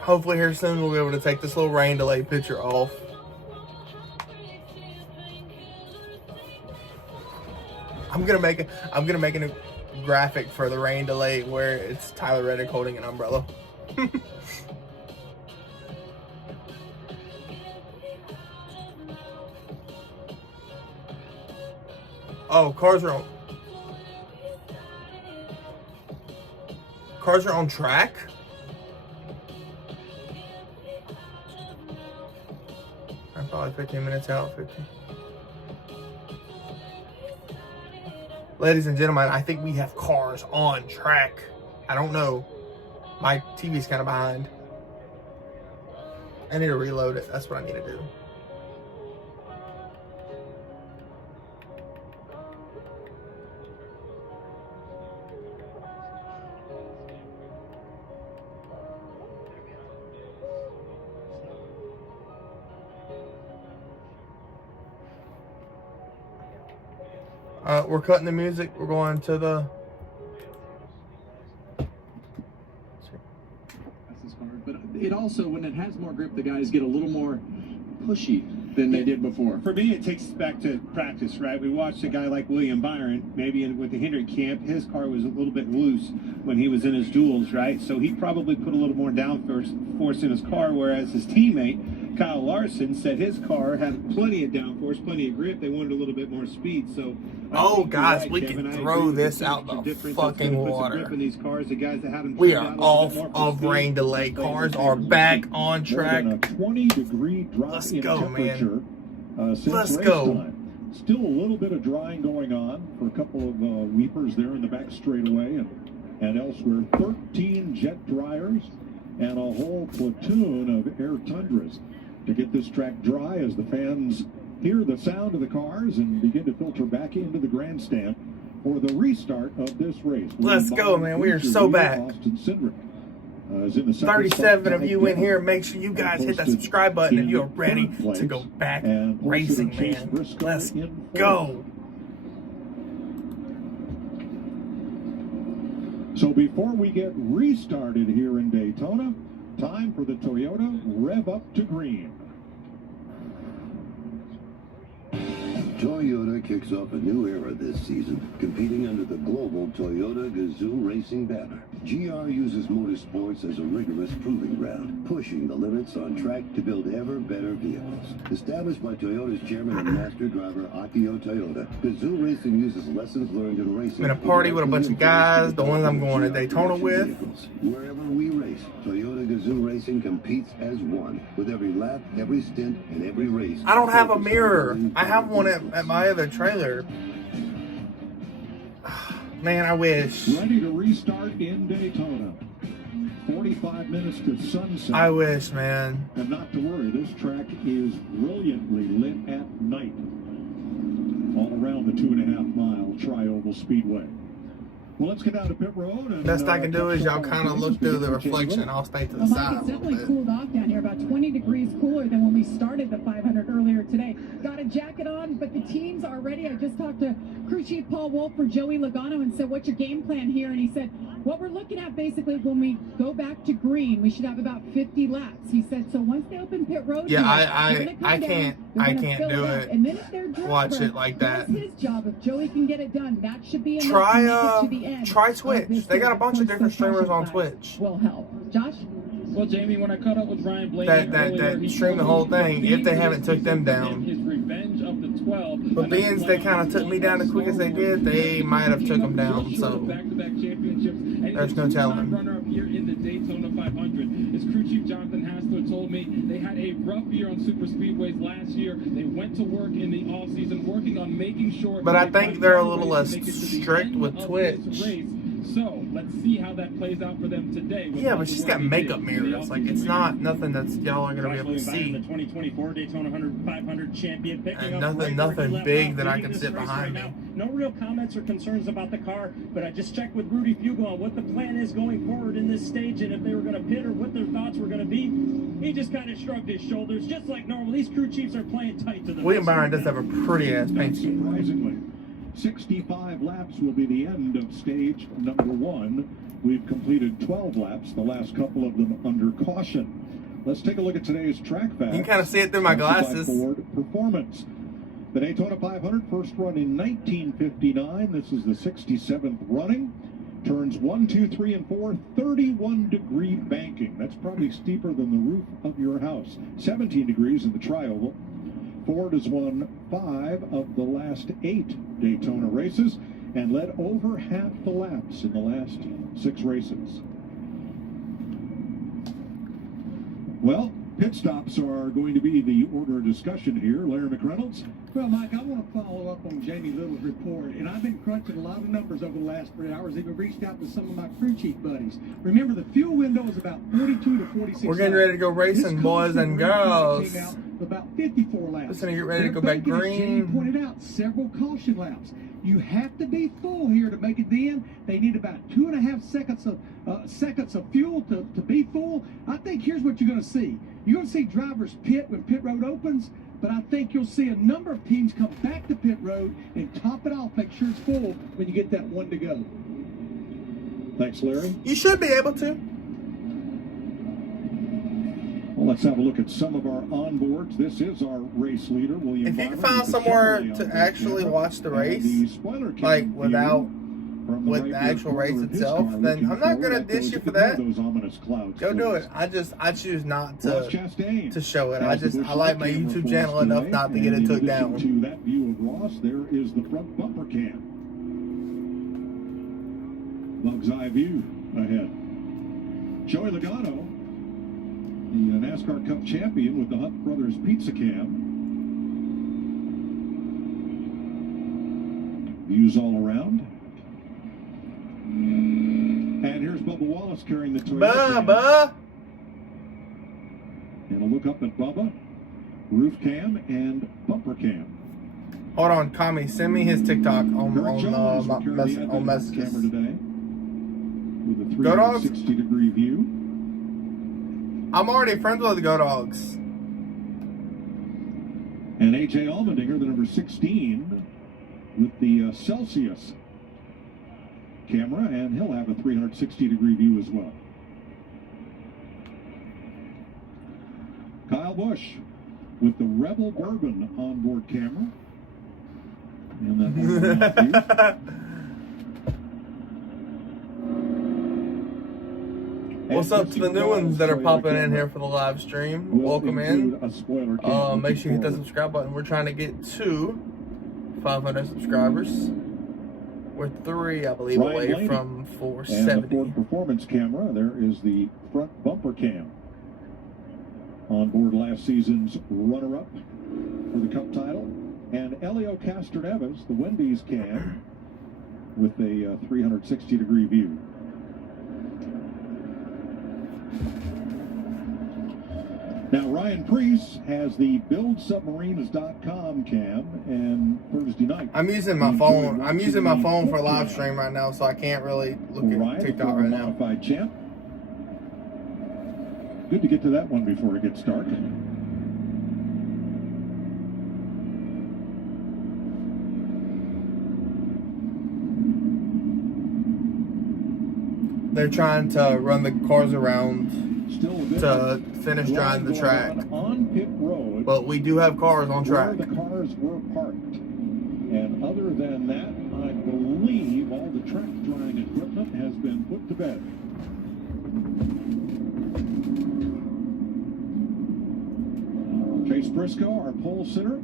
Hopefully here soon we'll be able to take this little rain delay picture off. I'm gonna make a new graphic for the rain delay where it's Tyler Reddick holding an umbrella. Oh, cars are on track? I'm probably 15 minutes out, 15. Ladies and gentlemen, I think we have cars on track. I don't know. My TV's kind of behind. I need to reload it. That's what I need to do. We're cutting the music. We're going to the... But it also, when it has more grip, the guys get a little more pushy than they did before. For me, it takes us back to practice, right? We watched a guy like William Byron, maybe with the Hendrick camp. His car was a little bit loose when he was in his duels, right? So he probably put a little more downforce in his car, whereas his teammate, Kyle Larson, said his car had plenty of downforce, plenty of grip. They wanted a little bit more speed. So, oh, guys, we can throw this out the fucking water. We are off of rain delay. Cars are back on track. 20-degree drop Let's in go, temperature. man. Let's go. Still a little bit of drying going on for a couple of weepers there in the back straightaway and elsewhere. 13 jet dryers and a whole platoon of air tundras to get this track dry as the fans hear the sound of the cars and begin to filter back into the grandstand for the restart of this race. Let's go, man. We are so back. 37 of you in here. Make sure you guys hit that subscribe button if you're ready to go back racing, man. Let's go. So before we get restarted here in Daytona, time for the Toyota Rev Up to Green. Toyota kicks off a new era this season, competing under the global Toyota Gazoo Racing banner. GR uses motorsports as a rigorous proving ground, pushing the limits on track to build ever better vehicles. Established by Toyota's chairman and master driver Akio Toyoda, Gazoo Racing uses lessons learned in racing. I'm in a party with a bunch of guys, the ones I'm going to Daytona with. Wherever we race, Toyota Gazoo Racing competes as one, with every lap, every stint, and every race. I don't have a mirror. I have one at my other trailer. Man, I wish. Ready to restart in Daytona. 45 minutes to sunset. I wish, man. And not to worry, this track is brilliantly lit at night. All around the 2.5-mile Tri-Oval Speedway. Well, let's get down to pit road. And, best I can do is y'all kind of look through the reflection. I'll stay to the side. It's definitely cooled off down here, about 20 degrees cooler than when we started the 500 earlier today. Got a jacket on, but the teams are ready. I just talked to crew chief Paul Wolf for Joey Logano and said, what's your game plan here? And he said, what we're looking at basically when we go back to green, we should have about 50 laps. He said, so once they open pit road, yeah, I can't do it. And then if they're watch it like that. That's his job. If Joey can get it done, that should be enough to make it to the end. Try Twitch. They got a bunch of different streamers on Twitch. Will help. Josh? Well, Jamie, when I caught up with Ryan Blaney that stream the whole thing, if they haven't took them down. His revenge of the 12. But being they kind of took me down as quick as they did, they might have took them down. So there's no telling. Runner up here in the Daytona 500. As crew chief Jonathan Hassler told me, they had a rough year on super speedways last year. They went to work in the off season working on making sure. But I think they're a little less strict with Twitch. So let's see how that plays out for them today. Yeah, but she's got makeup mirrors. Like, it's not nothing that's y'all are gonna be able to see. The 2024 Daytona 500 champion, picking And up nothing big that I can sit behind me. No real comments or concerns about the car, but I just checked with Rudy Fugle on what the plan is going forward in this stage, and if they were going to pit or what their thoughts were going to be. He just kind of shrugged his shoulders, just like normal. These crew chiefs are playing tight to the. William Byron does have a pretty ass paint scheme. Surprisingly, 65 laps will be the end of stage number 1. We've completed 12 laps, the last couple of them under caution. Let's take a look at today's track facts. You can kind of see it through my glasses. Ford Performance. The Daytona 500 first run in 1959. This is the 67th running. Turns 1, 2, 3, and 4, 31-degree banking. That's probably steeper than the roof of your house. 17 degrees in the tri-oval. Ford has won 5 of the last 8 Daytona races and led over half the laps in the last 6 races. Well, pit stops are going to be the order of discussion here. Larry McReynolds. Well, Mike, I want to follow up on Jamie Little's report, and I've been crunching a lot of numbers over the last 3 hours, even reached out to some of my crew chief buddies. Remember, the fuel window is about 42 to 46 We're getting ready to go racing, boys and girls. Came out about 54 laps. Listen, get ready to go back green. Jamie pointed out several caution laps. You have to be full here to make it in. They need about 2.5 seconds of fuel to be full. I think here's what you're going to see. You're going to see drivers pit when pit road opens, but I think you'll see a number of teams come back to pit road and top it off, make sure it's full when you get that one to go. Thanks, Larry. You should be able to. Well, let's have a look at some of our onboards. This is our race leader, William If you Byron, can find with the somewhere Chevrolet to onboard actually camera watch the and race, the spoiler cam like view without from with right the rear actual corner race of his itself, car, then looking I'm not forward, gonna that dish goes you for ignore that. those ominous clouds, Go do please. it. I choose not Ross Chastain to show it. has the I like my Busch Light YouTube camera channel for us enough today, not to get and it took in down. addition to that view of Ross, there is the front bumper cam. Bug's eye view ahead. Joey Logano, the NASCAR Cup champion, with the Hunt Brothers Pizza Cam. Views all around. And here's Bubba Wallace carrying the Toyota Bubba! cam. And a look up at Bubba, roof cam and bumper cam. Hold on, Kami, send me his TikTok on Camera messages. today with a Go Dogs. 360-degree view. I'm already friends with the Go Dogs. And AJ Allmendinger, the number 16, with the Celsius camera, and he'll have a 360-degree view as well. Kyle Busch with the Rebel Bourbon onboard camera. And that view. What's up to the new ones that are popping in here for the live stream? Welcome in. Make sure you hit that subscribe button. We're trying to get to 500 subscribers. We're 3, I believe, away from 470. And the Ford Performance camera, there is the front bumper cam. On board last season's runner-up for the Cup title. And Elio Castroneves, the Wendy's cam, with a 360-degree view. Now, Ryan Preece has the BuildSubmarines.com cam, and Thursday night. I'm using my phone. I'm using my phone for live stream right now, so I can't really look at TikTok right now. Modified champ. Good to get to that one before it gets dark. They're trying to run the cars around to finish driving the track. On pit road, but we do have cars on track. Where the cars were parked. And other than that, I believe all the track drying equipment has been put to bed. Chase Briscoe, our pole sitter.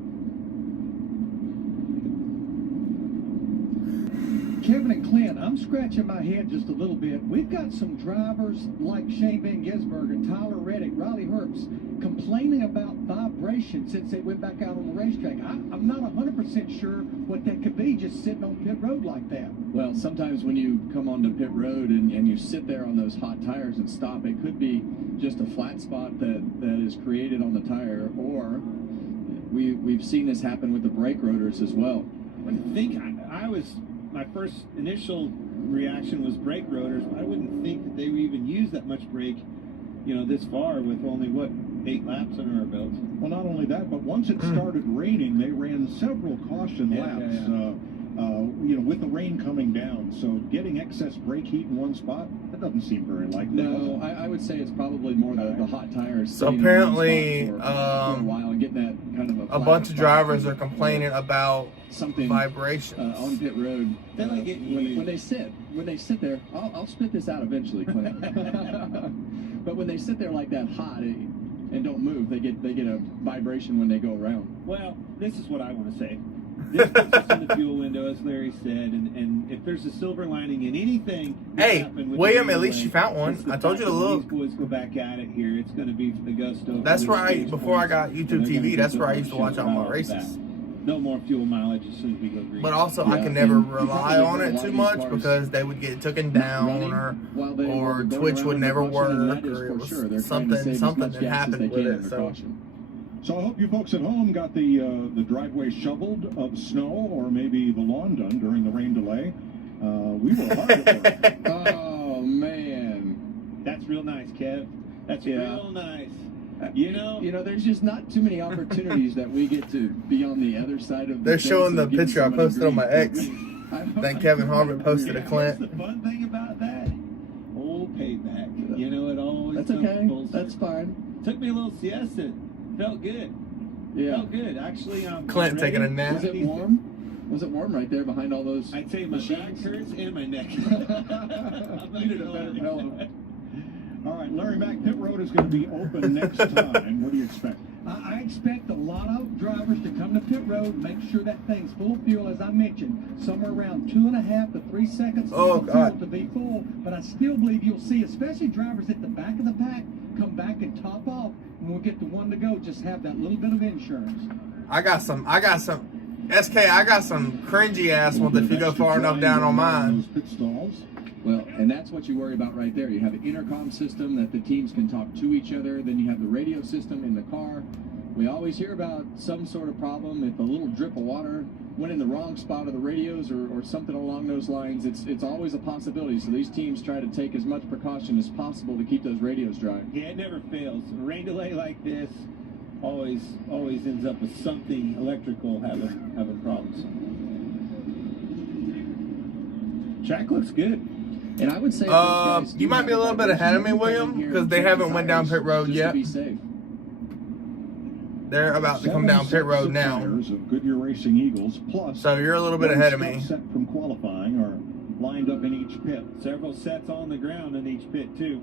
Kevin and Clint, I'm scratching my head just a little bit. We've got some drivers like Shane Van Gisbergen, Tyler Reddick, Riley Herbst complaining about vibration since they went back out on the racetrack. I'm not 100% sure what that could be just sitting on pit road like that. Well, sometimes when you come onto pit road and you sit there on those hot tires and stop, it could be just a flat spot that is created on the tire, or we've seen this happen with the brake rotors as well. I think my first initial reaction was brake rotors. I wouldn't think that they would even use that much brake, this far with only, 8 laps under our belts. Well, not only that, but once it started raining, they ran several caution laps, with the rain coming down. So getting excess brake heat in one spot, that doesn't seem very likely. No, I would say it's probably more the hot tires. So apparently, for a while and getting that kind of a bunch of drivers are complaining about something vibrations on pit road. They like it when they sit there. I'll spit this out eventually, Clint. But when they sit there like that hot and don't move, they get a vibration when they go around. Well, this is what I want to say. This puts us in the fuel window, as Larry said, and if there's a silver lining in anything. Hey, William, at least you found one. I told you to look. These boys go back at it here. It's going to be the gusto. That's right. Before I got YouTube TV, that's where I used to watch all my races. No more fuel mileage as soon as we go green. But also, I can never rely on it too much because they would get taken down, or Twitch would never work, or it was something that happened with it. So I hope you folks at home got the driveway shoveled of snow, or maybe the lawn done during the rain delay. We were hard at work. Oh man, that's real nice, Kev. That's real nice. There's just not too many opportunities that we get to be on the other side of. They're showing the picture I posted on my ex. That Kevin Harvick posted a Clint. The fun thing about that, old payback. It always. That's okay. That's fine. Took me a little siesta. Felt good. Yeah. Felt good. Actually, Clint taking a nap. Was it warm? Was it warm right there behind all those? I'd say my back hurts and my neck. Needed a better pillow. All right, Larry Mack, pit road is going to be open next time. What do you expect? I expect a lot of drivers to come to pit road, make sure that thing's full of fuel, as I mentioned, somewhere around 2.5 to 3 seconds of fuel to be full. But I still believe you'll see, especially drivers at the back of the pack, come back and top off. When we get to one to go, just have that little bit of insurance. I got some, SK, I got some cringy ass ones if you go far enough down on mine. Pit stalls. Well, and that's what you worry about right there. You have an intercom system that the teams can talk to each other. Then you have the radio system in the car. We always hear about some sort of problem. If a little drip of water went in the wrong spot of the radios or something along those lines, it's always a possibility. So these teams try to take as much precaution as possible to keep those radios dry. Yeah, it never fails. A rain delay like this always ends up with something electrical having problems. Track looks good. And I would say you might be a little bit ahead of me, William, because they haven't went down pit road yet. They're about to come down pit road now. Of Goodyear Racing Eagles, plus so you're a little bit ahead of me. Set from qualifying are lined up in each pit. Several sets on the ground in each pit too.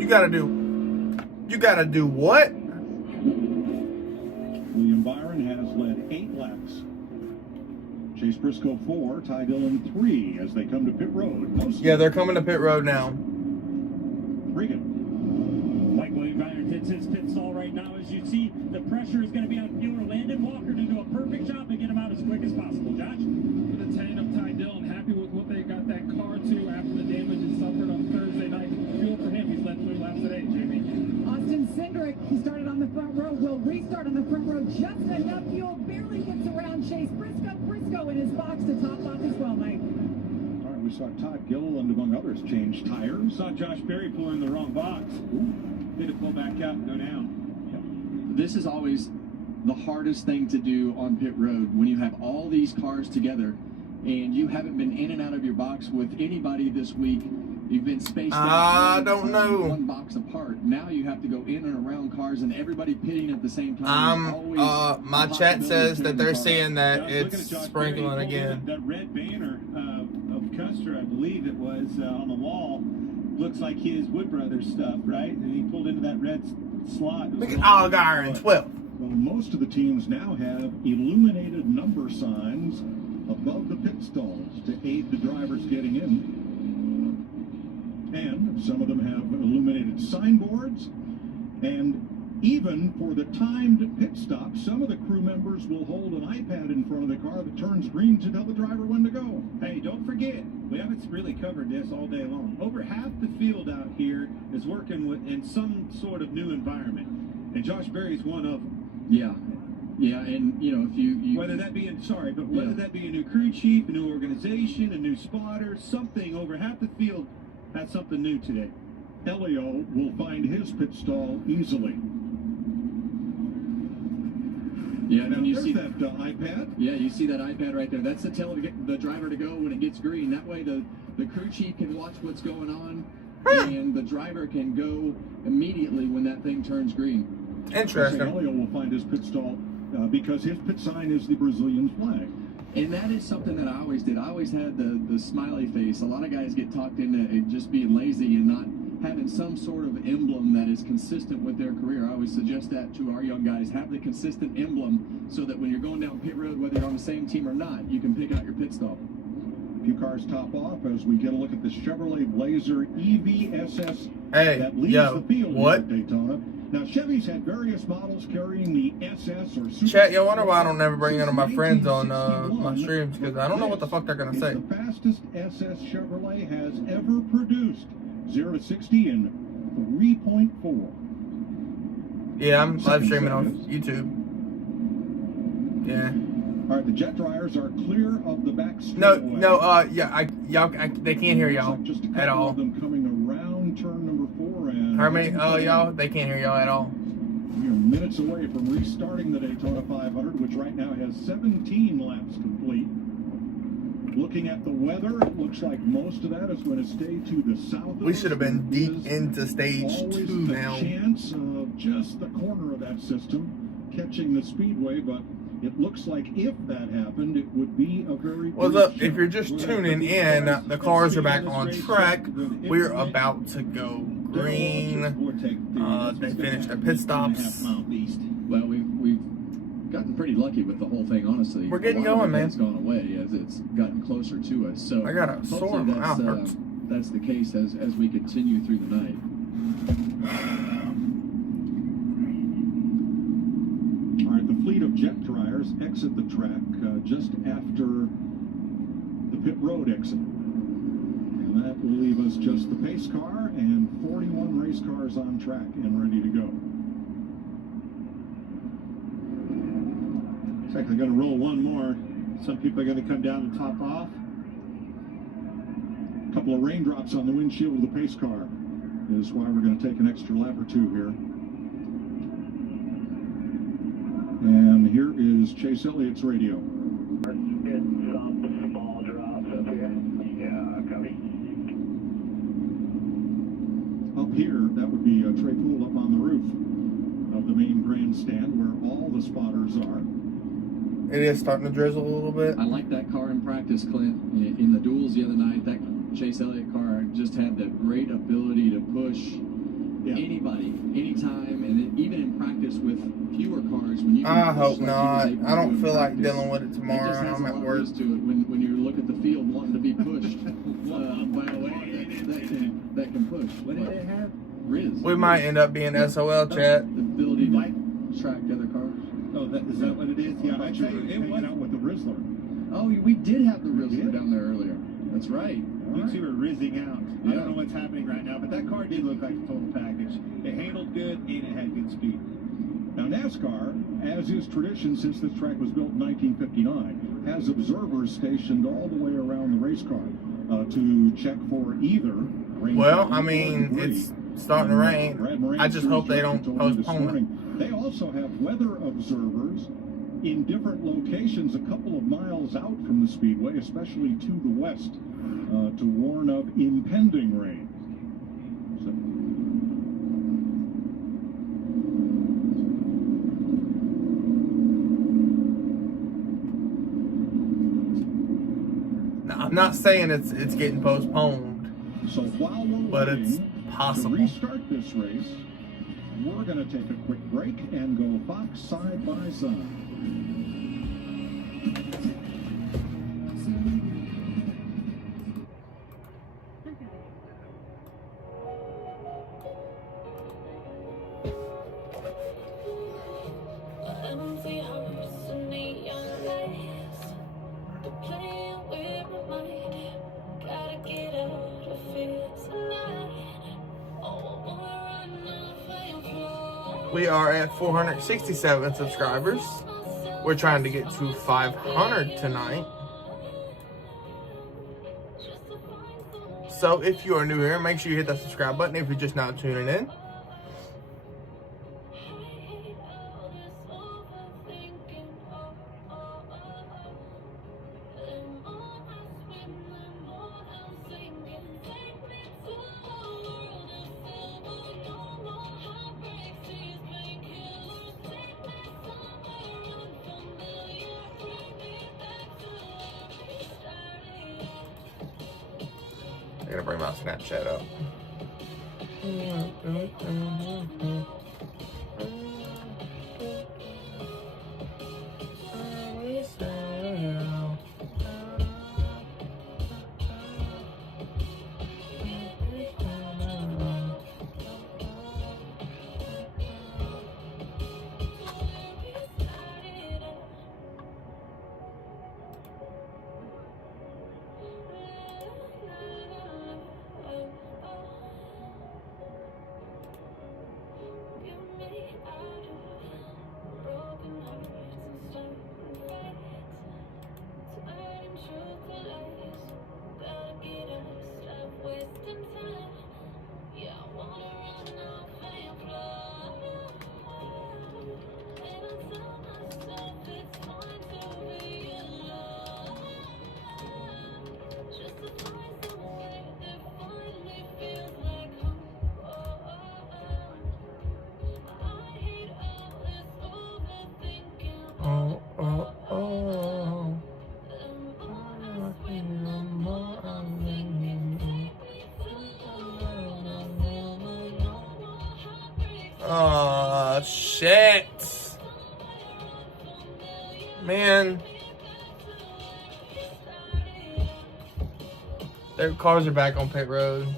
You gotta do what? William Byron has led 8 laps. Chase Briscoe 4, Ty Dillon 3 as they come to pit road. Yeah, they're coming to pit road now. Regan. Mike William Byron hits his pit stall right now. As you see, the pressure is going to be on fueler Landon Walker to do a perfect job to get him out as quick as possible. Josh? For the 10 of Ty Dillon, happy with what they got that car to after the damage it suffered on Thursday night. Fuel for him, he's led 3 laps today, Jamie. Austin Cindric, he started on the front row, will restart on the front row. Just enough fuel, barely gets around Chase Briscoe in his box to top off as well, Mike. All right, we saw Todd Gilliland, among others, change tires. Saw Josh Berry pull in the wrong box. Did it pull back out and go down. This is always the hardest thing to do on pit road when you have all these cars together and you haven't been in and out of your box with anybody this week. You've been spaced out. I don't know. One box apart. Now you have to go in and around cars and everybody pitting at the same time. My chat says that they're saying that it's sprinkling again. That red banner of Custer, I believe it was, on the wall, looks like his Wood Brothers stuff, right? And he pulled into that red slot. Look at Allgaier in 12th. Well, most of the teams now have illuminated number signs above the pit stalls to aid the drivers getting in. And some of them have illuminated signboards. And even for the timed pit stop, some of the crew members will hold an iPad in front of the car that turns green to tell the driver when to go. Hey, don't forget, we haven't really covered this all day long. Over half the field out here is working in some sort of new environment. And Josh Berry's one of them. Yeah. Yeah, and you know, if you whether that be whether that be a new crew chief, a new organization, a new spotter, something, over half the field has something new today. Elio will find his pit stall easily. Yeah, and now, you there's see that iPad. Yeah, you see that iPad right there. That's to tell the driver to go when it gets green. That way the crew chief can watch what's going on, and the driver can go immediately when that thing turns green. Interesting. Elio will find his pit stall because his pit sign is the Brazilian flag. And that is something that I always did. I always had the smiley face. A lot of guys get talked into just being lazy and not having some sort of emblem that is consistent with their career. I always suggest that to our young guys. Have the consistent emblem so that when you're going down pit road, whether you're on the same team or not, you can pick out your pit stop. A few cars top off as we get a look at the Chevrolet Blazer EVSS that leads the field here at Daytona. Now, Chevy's had various models carrying the SS or Super. Chat, y'all wonder why I don't never bring any of my friends on my streams, because I don't know what the fuck they're going to say. The fastest SS Chevrolet has ever produced. 0 to 60 in 3.4. Yeah, I'm live streaming on YouTube. Yeah. All right, the jet dryers are clear of the back straightaway. They can't hear y'all at all. Them coming around turn number 4 and. Y'all, they can't hear y'all at all. We are minutes away from restarting the Daytona 500, which right now has 17 laps complete. Looking at the weather, it looks like most of that is going to stay to the south. We should have been deep into stage 2 now. Chance of just the corner of that system catching the speedway, but it looks like if that happened, it would be a very. Well, look, if you're just tuning in, the cars are back on track. We're about to go green. They finished their pit stops. Well, we've gotten pretty lucky with the whole thing, honestly. We're getting going, man. It's gone away as it's gotten closer to us. So I got a sore mouth. That's the case as we continue through the night. All right, the fleet of jet dryers exit the track just after the pit road exit. And that will leave us just the pace car and 41 race cars on track and ready to go. Looks like they're going to roll one more. Some people are going to come down and top off. A couple of raindrops on the windshield of the pace car is why we're going to take an extra lap or two here. And here is Chase Elliott's radio. Some small drops up here. Yeah, coming. Up here, that would be Trey Poole up on the roof of the main grandstand where all the spotters are. It is starting to drizzle a little bit. I like that car in practice, Clint. In the duels the other night, that Chase Elliott car just had the great ability to push anybody, anytime, and even in practice with fewer cars. When you I hope not. I don't feel like dealing with it tomorrow. I'm at work. To it when you look at the field wanting to be pushed by a way that can push. What did it have? Riz. We might end up being SOL, chat. The ability to track other cars. Oh, is that what it is? Yeah, I tell you, it was out with the Rizzler. Oh, we did have the Rizzler down there earlier. That's right. You two were rizzing out. I don't know what's happening right now, but that car did look like a total package. It handled good and it had good speed. Now NASCAR, as is tradition since this track was built in 1959, has observers stationed all the way around the race car to check for either rain. Well, I mean, it's starting to rain. I just hope they don't postpone it. They also have weather observers in different locations a couple of miles out from the speedway, especially to the west, to warn of impending rain. Now, I'm not saying it's getting postponed, so while we're but it's possible. To restart this race, We're going to take a quick break and go Fox side by side. Empty hearts and neon lights, they're playing with my mind. Gotta get out of here tonight. We are at 467 subscribers. We're trying to get to 500 tonight. So if you are new here, make sure you hit that subscribe button if you're just now tuning in. I gotta bring my Snapchat up. Oh, shit. Man. Their cars are back on pit road.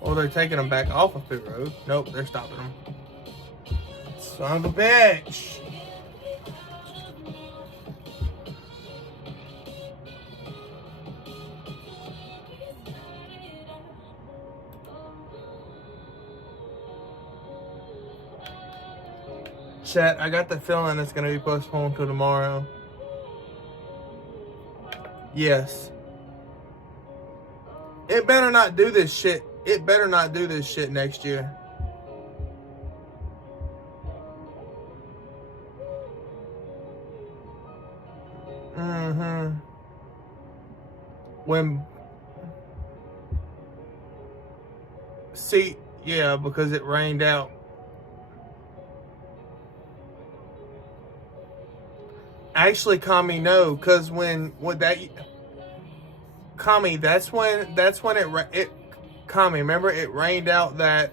Well, they're taking them back off of pit road. Nope, they're stopping them. Son of a bitch. Chat, I got the feeling it's going to be postponed till tomorrow. Yes. It better not do this shit. It better not do this shit next year. See, yeah, because it rained out. Actually, Kami, no, because Kami, that's when it Kami, remember it rained out that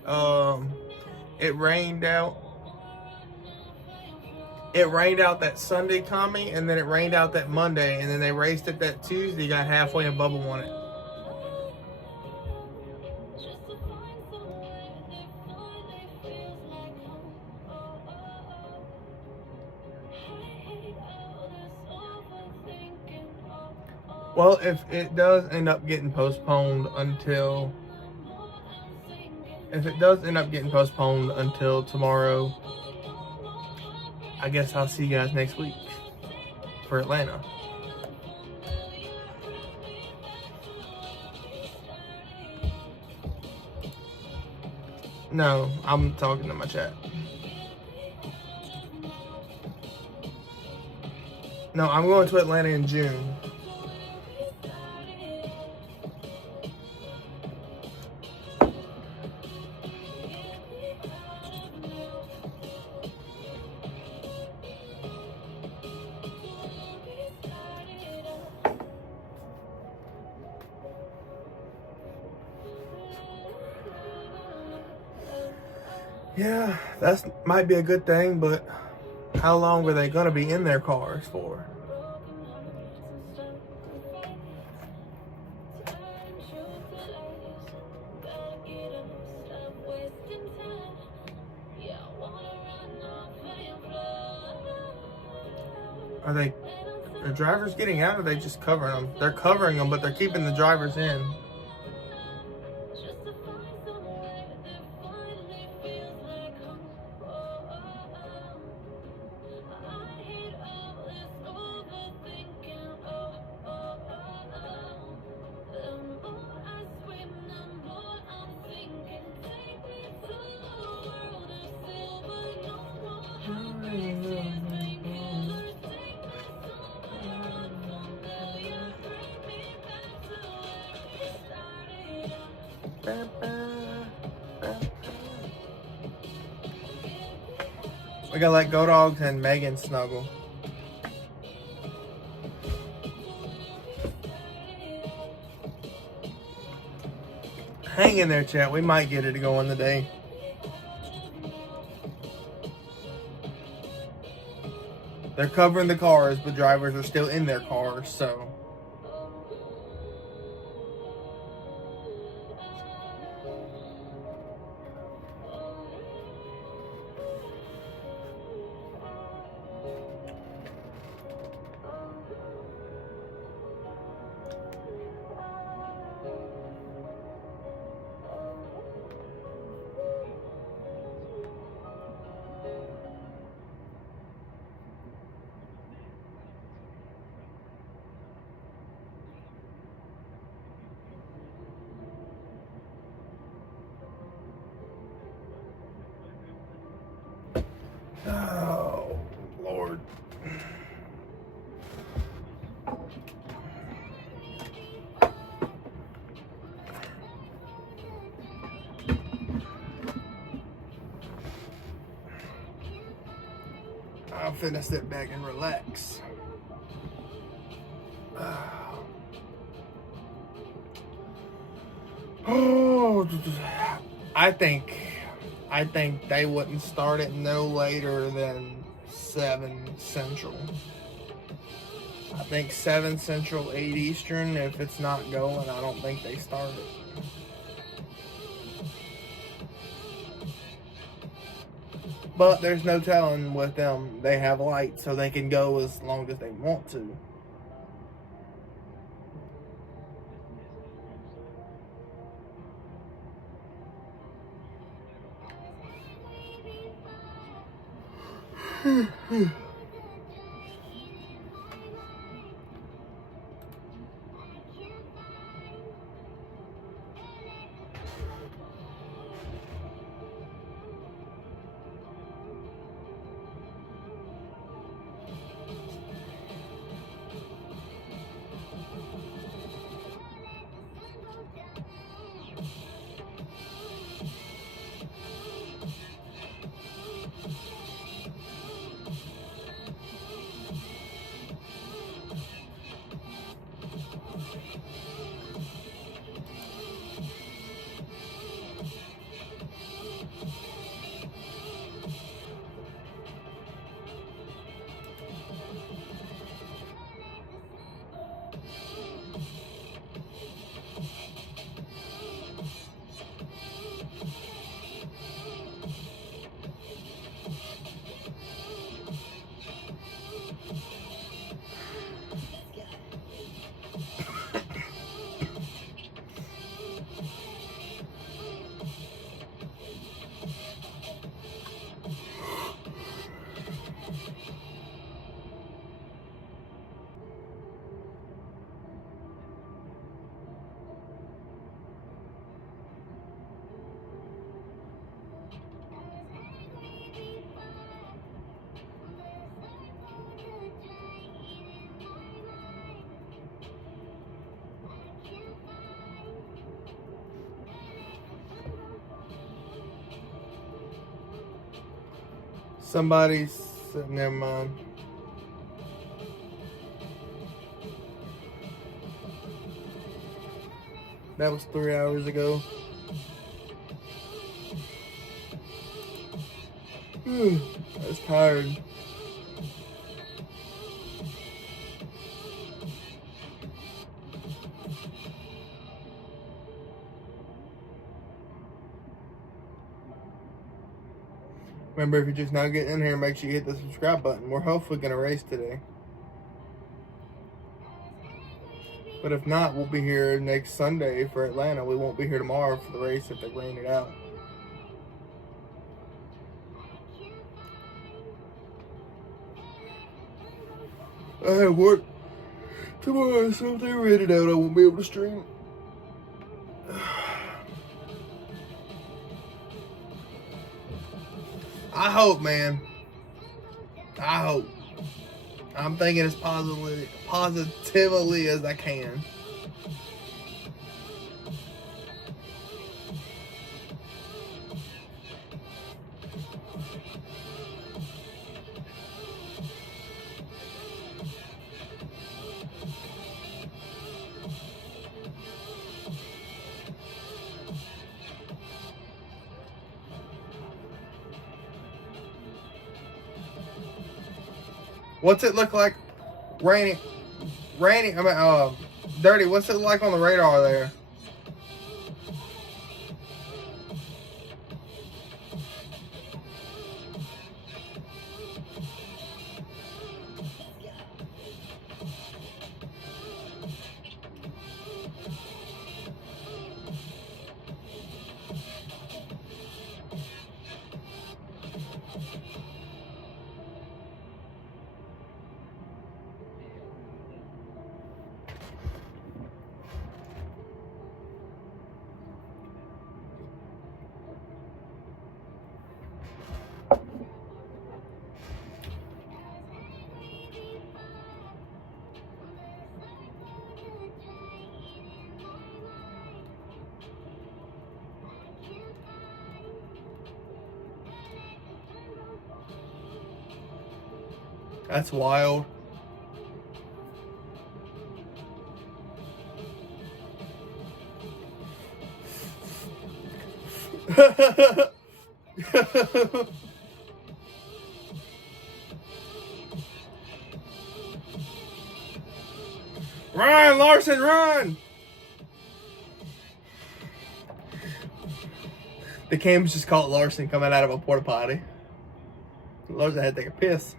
it rained out that Sunday, Kami, and then it rained out that Monday, and then they raced it that Tuesday, got halfway and Bubba won it. Well, if it does end up getting postponed until tomorrow, I guess I'll see you guys next week for Atlanta. No, I'm talking to my chat. No, I'm going to Atlanta in June. Yeah, that's might be a good thing, but how long are they gonna be in their cars for? Are they, the drivers getting out, or are they just covering them? They're covering them, but they're keeping the drivers in. We gotta let Go Dogs and Megan snuggle. Hang in there, chat. We might get it going today. They're covering the cars, but drivers are still in their cars, so. Oh, Lord. I'm finna sit back and relax. Oh, I think they wouldn't start it no later than 7 Central. I think 7 Central, 8 Eastern. If it's not going, I don't think they start it. But there's no telling with them. They have lights, so they can go as long as they want to. Somebody's, never mind. That was 3 hours ago. I was tired. Remember, if you're just now getting in here, make sure you hit the subscribe button. We're hopefully going to race today. But if not, we'll be here next Sunday for Atlanta. We won't be here tomorrow for the race if they rain it out. I have work tomorrow, so if they rain it out, I won't be able to stream. I hope, man. I hope. I'm thinking as positively as I can. What's it look like? Dirty, what's it like on the radar there? That's wild. Run, Larson, run! The cams just caught Larson coming out of a porta potty. Larson had to take a piss.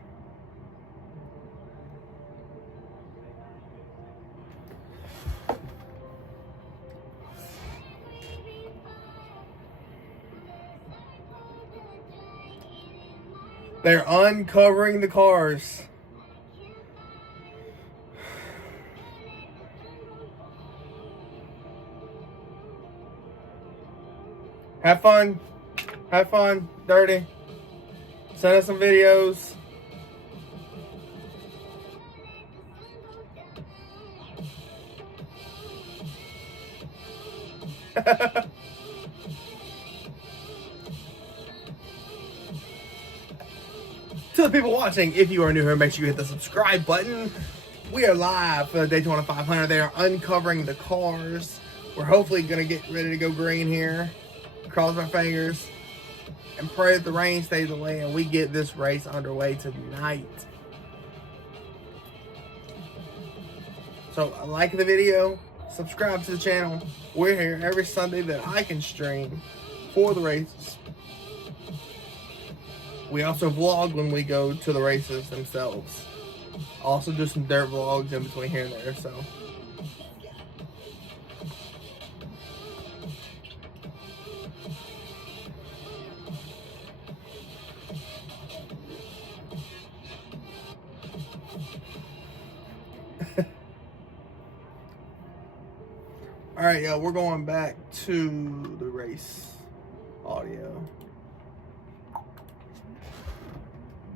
They're uncovering the cars. Have fun. Have fun, Dirty. Send us some videos. To the people watching, if you are new here, make sure you hit the subscribe button. We are live for the Daytona 500. They are uncovering the cars. We're hopefully going to get ready to go green here. Cross our fingers and pray that the rain stays away and we get this race underway tonight. So like the video, subscribe to the channel. We're here every Sunday that I can stream for the races. We also vlog when we go to the races themselves. Also do some dirt vlogs in between here and there, so. All right, y'all, we're going back to the race audio.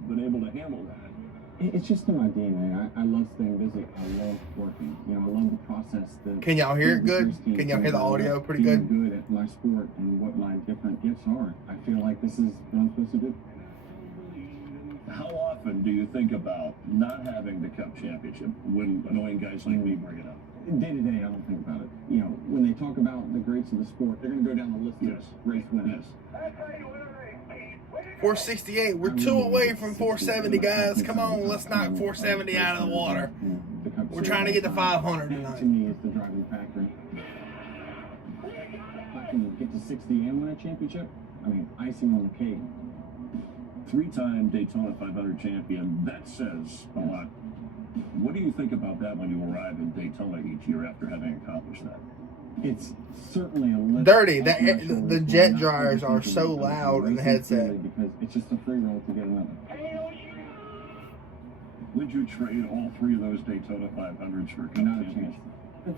Been able to handle that. It's just in my DNA. I love staying busy. I love working. You know, I love the process. Can y'all hear it good? Can y'all hear the audio pretty good? Good at my sport and what my different gifts are. I feel like this is what I'm supposed to do. How often do you think about not having the Cup championship when annoying guys like me bring it up? Day to day, I don't think about it. You know, when they talk about the greats of the sport, they're going to go down the list of race winners. 468. We're 2 away from 470, guys. Come on, let's knock 470 out of the water. We're trying to get to 500 tonight. To me, it's the driving factor. If I can get to 60 and win a championship, I mean, icing on the cake. 3-time Daytona 500 champion. That says a lot. What do you think about that when you arrive in Daytona each year after having accomplished that? It's certainly a little dirty. The jet dryers are so loud in the headset. Because it's just a free roll to get another. Would you trade all 3 of those Daytona 500s for a cup championship?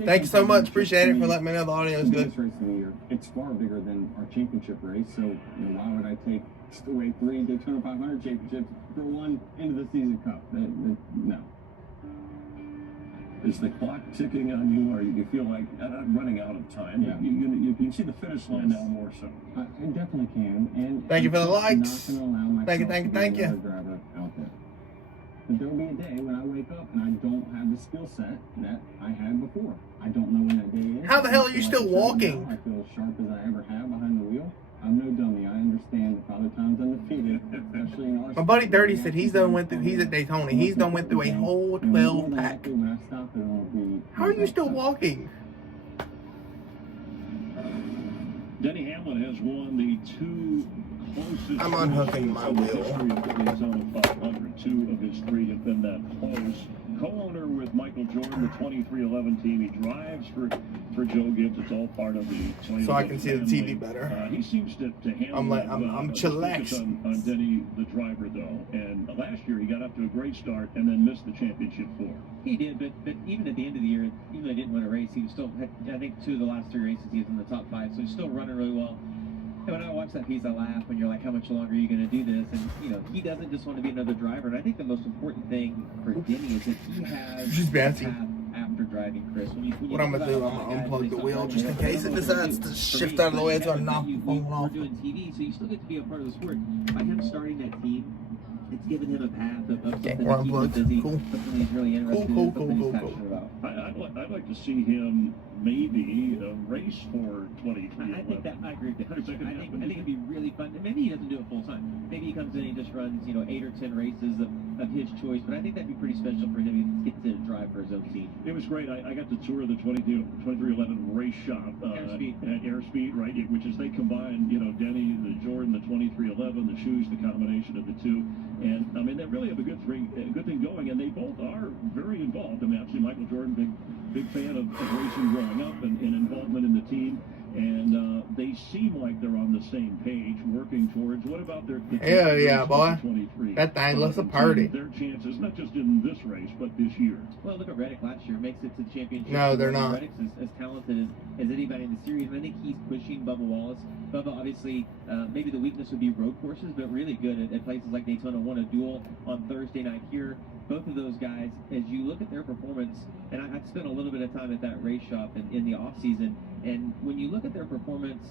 Thank you so much. Appreciate it for letting me know the audio is good. This race of the year, it's far bigger than our championship race. So, why would I take away 3 Daytona 500 championships for 1 end of the season cup? No. Is the clock ticking on you, or you feel like I'm running out of time? Yeah. You can see the finish line now more so. I definitely can. And thank you for the likes. Not allow myself Thank you. Driver out there. But there'll be a day when I wake up and I don't have the skill set that I had before. I don't know when that day is. How the hell are you still walking? I feel as sharp as I ever have behind the wheel. I'm no dummy. I understand that Father Time's undefeated, especially in our. My buddy Dirty said he's at Daytona. He's went through a whole 12 pack. When I stop, it'll be. How are you still walking? Denny Hamlin has won the 2 closest. I'm unhooking my wheel. Daytona 500. 2 of his 3 have been that close. Co-owner with Michael Jordan, the 2311 team. He drives for Joe Gibbs. It's all part of the. So I can see the TV better. He seems to handle. I'm chillaxed. On Denny, the driver, though. And last year he got up to a great start and then missed the championship 4. He did, but even at the end of the year, even though he didn't win a race, he was still. I think 2 of the last 3 races he was in the top 5, so he's still running really well. And when I watch that piece, I laugh when you're like, how much longer are you going to do this? And, he doesn't just want to be another driver. And I think the most important thing for Denny is that he has a path after driving, Chris. What I'm going to do, I'm going to unplug the wheel just in case it decides to shift out of the way so I'm not falling off. We're doing TV, so you still get to be a part of the sport. By him starting that team, it's given him a path of something we're to keep him unplugged. busy, Cool. something he's really interested in, something he's passionate about. I'd like to see him maybe race for 23. I think that I agree with you 100%. I think it'd be really fun. And maybe he doesn't do it full time. Maybe he comes in and he just runs 8 or 10 races of his choice. But I think that'd be pretty special for him to get to drive for his own team. It was great. I got to tour the 2311 race shop at Airspeed, right? Which is they combine Denny, the Jordan, the 2311, the shoes, the combination of the 2. And I mean, they really have a good thing going, and they both are very involved. I mean, obviously Michael Jordan, big fan of racing growing up and involvement in the team, and they seem like they're on the same page, working towards. What about their? Hell yeah, boy! That thing looks a party. Their chances, not just in this race, but this year. Well, look at Reddick last year; makes it to the championship. No, they're not. Reddick's as talented as anybody in the series. And I think he's pushing Bubba Wallace. Bubba, obviously, maybe the weakness would be road courses, but really good at places like Daytona. Won a duel on Thursday night here. Both of those guys, as you look at their performance, and I've spent a little bit of time at that race shop in the off season, and when you look at their performance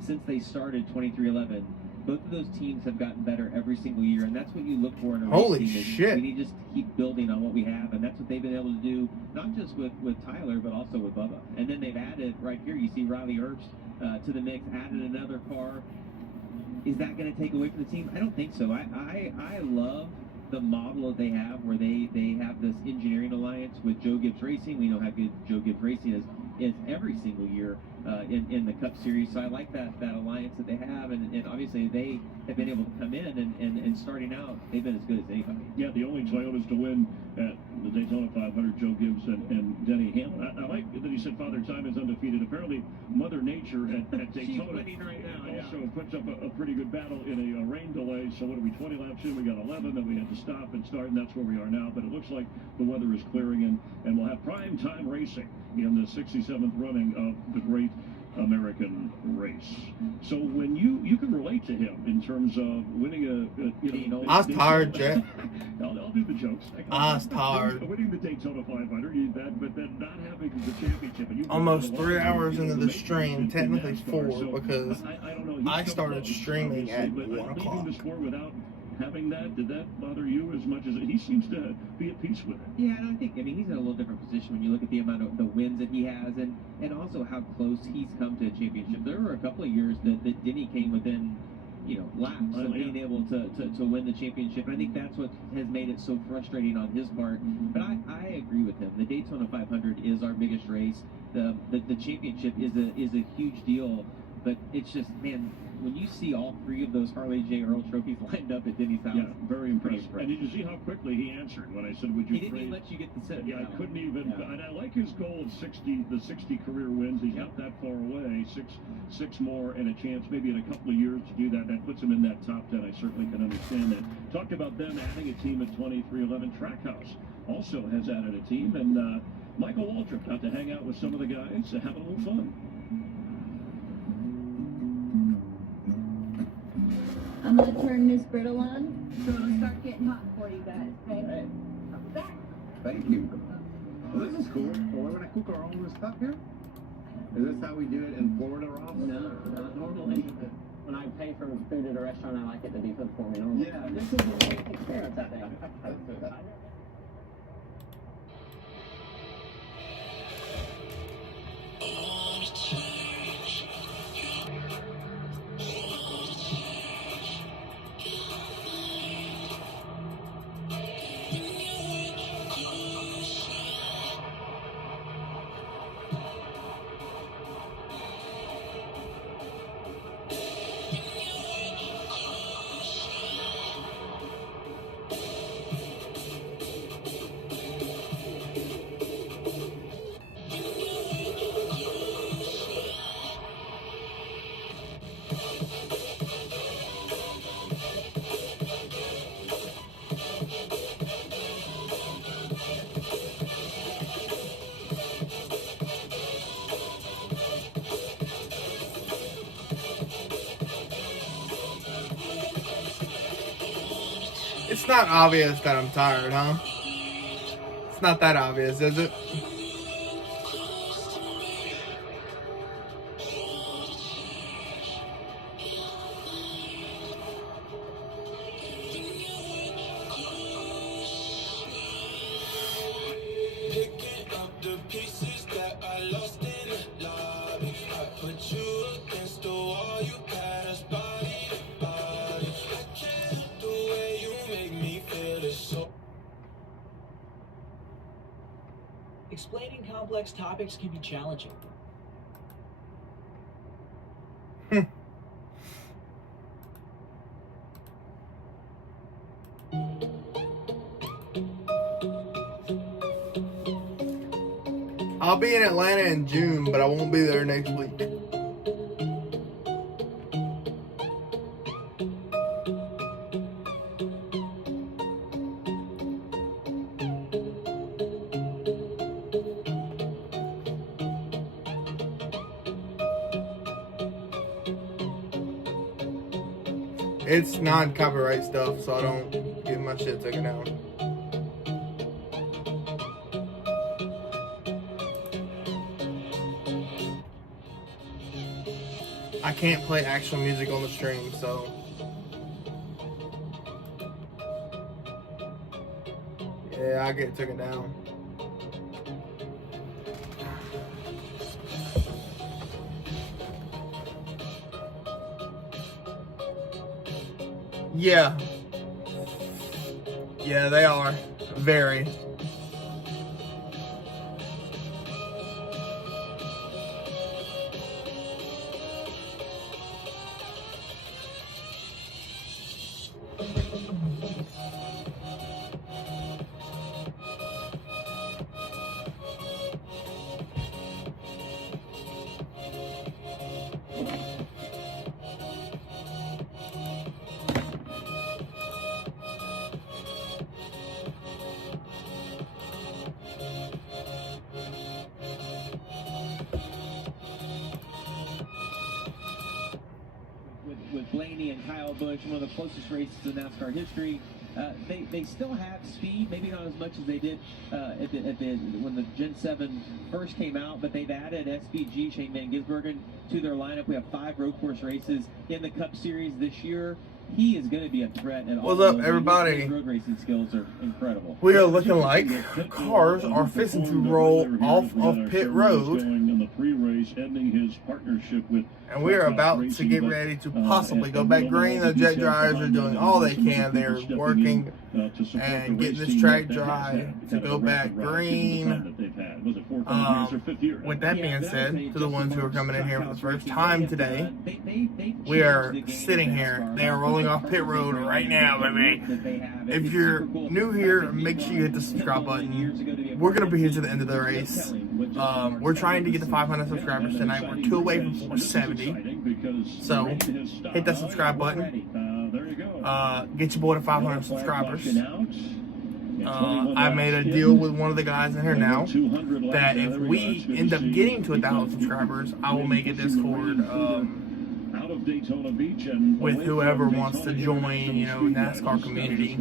since they started 2311, both of those teams have gotten better every single year, and that's what you look for in a race Holy team. shit! We need just to keep building on what we have, and that's what they've been able to do, not just with Tyler, but also with Bubba. And then they've added right here. You see Riley Herbst to the mix, added another car. Is that going to take away from the team? I don't think so. I love the model that they have, where they have this engineering alliance with Joe Gibbs Racing. We know how good Joe Gibbs Racing is every single year in the Cup Series. So I like that alliance that they have, and obviously they have been able to come in and starting out, they've been as good as anybody. Yeah, the only Toyotas to win at the Daytona 500, Joe Gibbs and Denny Hamlin. I like that he said Father Time is undefeated. Apparently, Mother Nature at Daytona also puts up a pretty good battle in a rain delay. So what are we, 20 laps in? We got 11, then we had to stop and start, and that's where we are now. But it looks like the weather is clearing, and we'll have prime time racing in the 67th running of the Great American Race. So when you can relate to him in terms of winning I was tired, Jet. I'll do the jokes. I was tired. Winning the Daytona 500, but then not having the championship. And Almost 3 hours into the stream, technically 4, because I started streaming at 1 o'clock. The sport without having that, did that bother you as much as he seems to be at peace with it? Yeah, and he's in a little different position when you look at the amount of the wins that he has, and also how close he's come to a championship. There were a couple of years that Denny came within laps of being able to win the championship. And I think that's what has made it so frustrating on his part. But I agree with him. The Daytona 500 is our biggest race. The championship is a huge deal. But it's just, man, when you see all three of those Harley J. Earl trophies lined up at Denny's house, very impressive. And did you see how quickly he answered when I said, "Would you?" He didn't even let you get the set. Yeah, I couldn't even. And I like his goal of 60, the 60 career wins. He's not that far away. Six more and a chance, maybe in a couple of years to do that. That puts him in that top 10. I certainly can understand that. Talked about them adding a team at 2311. Trackhouse also has added a team, and Michael Waltrip got to hang out with some of the guys, having a little fun. I'm going to turn this brittle on, so it'll start getting hot for you guys, okay? Thank you. Well, this is cool. Well, we're going to cook our own stuff here? Is this how we do it in Florida, Ross? No, not normally. When I pay for food at a restaurant, I like it to be cooked for me normally. Yeah, this is a unique experience, I think. It's not obvious that I'm tired, huh? It's not that obvious, is it? Picking up the pieces that I lost in the lobby. I put you against the wall, you had us body to body. I can't help the way you make me feel this so. Explaining complex topics can be challenging. I'll be in Atlanta in June, but I won't be there next week. It's non-copyright stuff, so I don't get my shit taken out. I can't play actual music on the stream, so yeah, I get taken down. Yeah. Yeah, they are. Very. With Blaney and Kyle Busch, one of the closest races in NASCAR history. They still have speed, maybe not as much as they did when the Gen 7 first came out, but they've added SVG, Shane Van Gisbergen, to their lineup. We have 5 road course races in the Cup Series this year. He is going to be a threat at all. What's up, everybody? His road racing skills are incredible. We are looking like cars are fixing to roll off of pit road the pre-race, ending his partnership with. And we are about to get ready to possibly go back green. The jet dryers are doing all they can. They're working and getting this track dry to go back green. With that being said, to the ones who are coming in here for the first time today, we are sitting here. They are rolling off pit road right now, baby. If you're new here, make sure you hit the subscribe button. We're going to be here to the end of the race. We're trying to get to 500 subscribers tonight. We're 2 away from 470. So, hit that subscribe button. Get your boy to 500 subscribers. I made a deal with one of the guys in here now that if we end up getting to 1,000 subscribers, I will make a Discord with whoever wants to join, you know, NASCAR community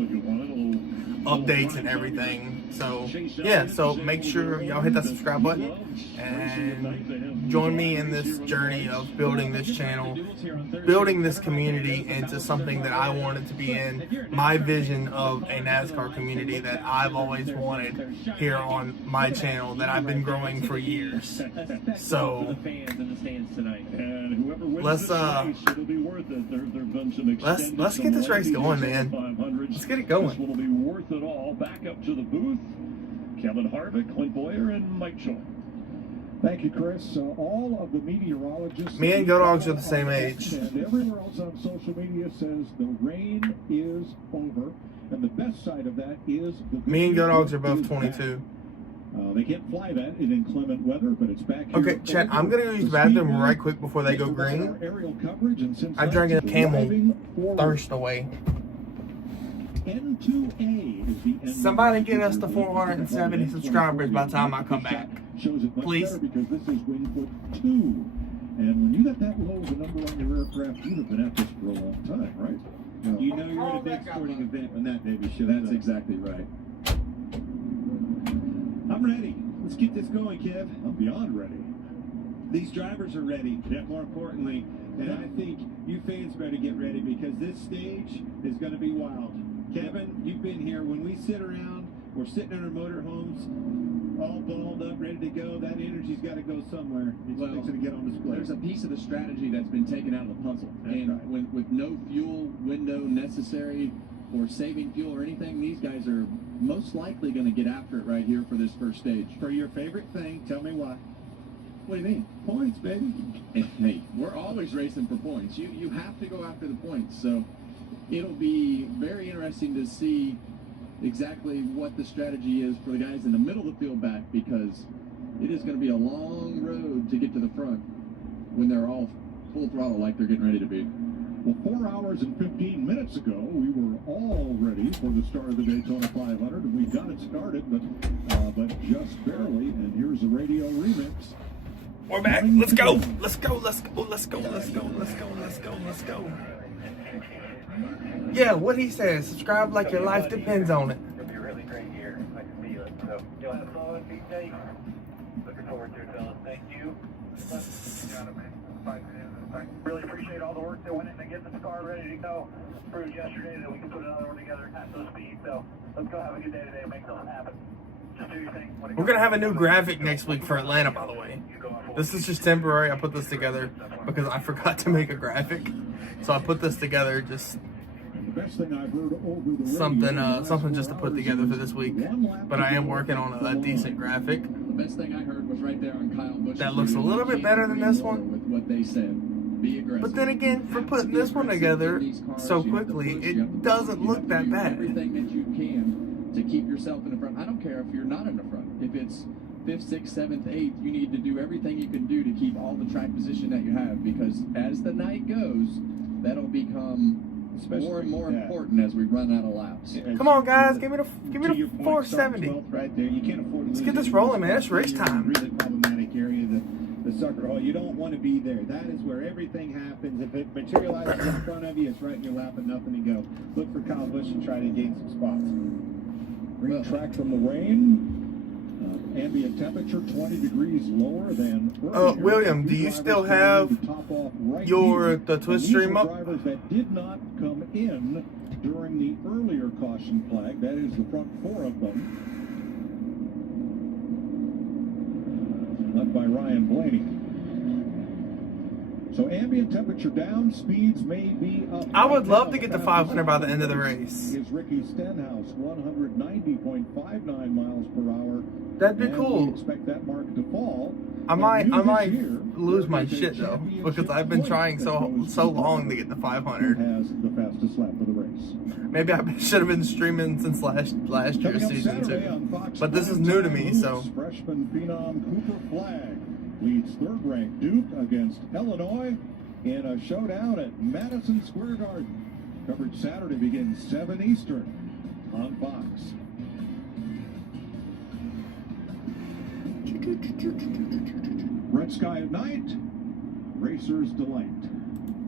updates and everything. So yeah, so make sure y'all hit that subscribe button and join me in this journey of building this channel, building this community into something that I want it to be in, my vision of a NASCAR community that I've always wanted here on my channel that I've been growing for years. So let's get this race going, man. Let's get it going. This will be worth it all. Back up to the booth. Kevin Harvick, Clint Boyer, and Mike Choi. Thank you, Chris. All of the meteorologists... Me and Go Dogs are the same age. And everywhere else on social media says the rain is over. And the best side of that is... Me and Go Dogs are both 22. They can't fly that in inclement weather, but it's back here. Okay, chat, I'm going to use the bathroom right quick before they go green. I drank a Camel thirst away. N2A is the end. Somebody get us to 470 subscribers by the time I come back. Shows it much please. Better because this is Wingfoot 2. And when you got that low of a number on your aircraft, you'd have been at this for a long time, right? No. You know you're at a big sporting event when that baby shit. That's exactly right. I'm ready. Let's get this going, Kev. I'm beyond ready. These drivers are ready. Yeah. More importantly, and I think you fans better get ready because this stage is going to be wild. Kevin, you've been here. When we sit around, we're sitting in our motorhomes, all balled up, ready to go. That energy's got to go somewhere. It's going to get on display. There's a piece of the strategy that's been taken out of the puzzle. That's and right. with no fuel window necessary for saving fuel or anything, these guys are most likely going to get after it right here for this first stage. For your favorite thing, tell me why. What do you mean? Points, baby. Hey, we're always racing for points. You have to go after the points. So it'll be very interesting to see exactly what the strategy is for the guys in the middle of the field back, because it is going to be a long road to get to the front when they're all full throttle like they're getting ready to be. Well, 4 hours and 15 minutes ago, we were all ready for the start of the Daytona 500, and we got it started, but just barely. And here's a radio remix. We're back. Let's go. Let's go. Let's go. Let's go. Let's go. Let's go. Let's go. Let's go. Yeah, what he says. Subscribe like your life depends on it. It'll be a really great year. I can feel it. So you'll have fun. Be safe. Looking forward to it, fellas. Thank you. I really appreciate all the work that went into getting this car ready to go. Proved yesterday that we can put another one together at those speeds. So let's go have a good day today and make something happen. Just do your thing. We're going to have a new graphic next week for Atlanta, by the way. This is just temporary. I put this together because I forgot to make a graphic. So I put this together just something just to put together for this week. But I am working on a decent graphic. The best thing I heard was right there on Kyle Busch. That looks a little bit better than this one. With what they said. Be aggressive. But then again, for putting this one together so quickly, it doesn't look that bad. Everything that you can to keep yourself in the front. I don't care if you're not in the front. If it's 5th, 6th, 7th, 8th, you need to do everything you can do to keep all the track position that you have, because as the night goes, that'll become more and more important as we run out of laps. Come on, guys, give me the 470. Right there. You can't afford to Let's get this rolling, man. It's race time. Really problematic area, the sucker hole. You don't want to be there. That is where everything happens. If it materializes in front of you, it's right in your lap and nothing to go. Look for Kyle Busch and try to gain some spots. Green track from the rain. Ambient temperature 20 degrees lower than earlier. William, do you still have the Twitch stream up? Drivers that did not come in during the earlier caution flag. That is the front 4 of them. Left led by Ryan Blaney. So ambient temperature down, speeds may be up. I would love to get to 500 by the end of the race. Is Ricky Stenhouse, 190.59 miles per hour. That'd be cool. We expect that mark to fall. I might lose my shit though, because I've been trying so long to get to 500. Has the fastest lap of the race. Maybe I should have been streaming since last year's season too. But this is new to me, so. Freshman phenom Cooper Flagg leads third-ranked Duke against Illinois in a showdown at Madison Square Garden. Coverage Saturday begins 7 Eastern on Fox. Red sky at night, racer's delight.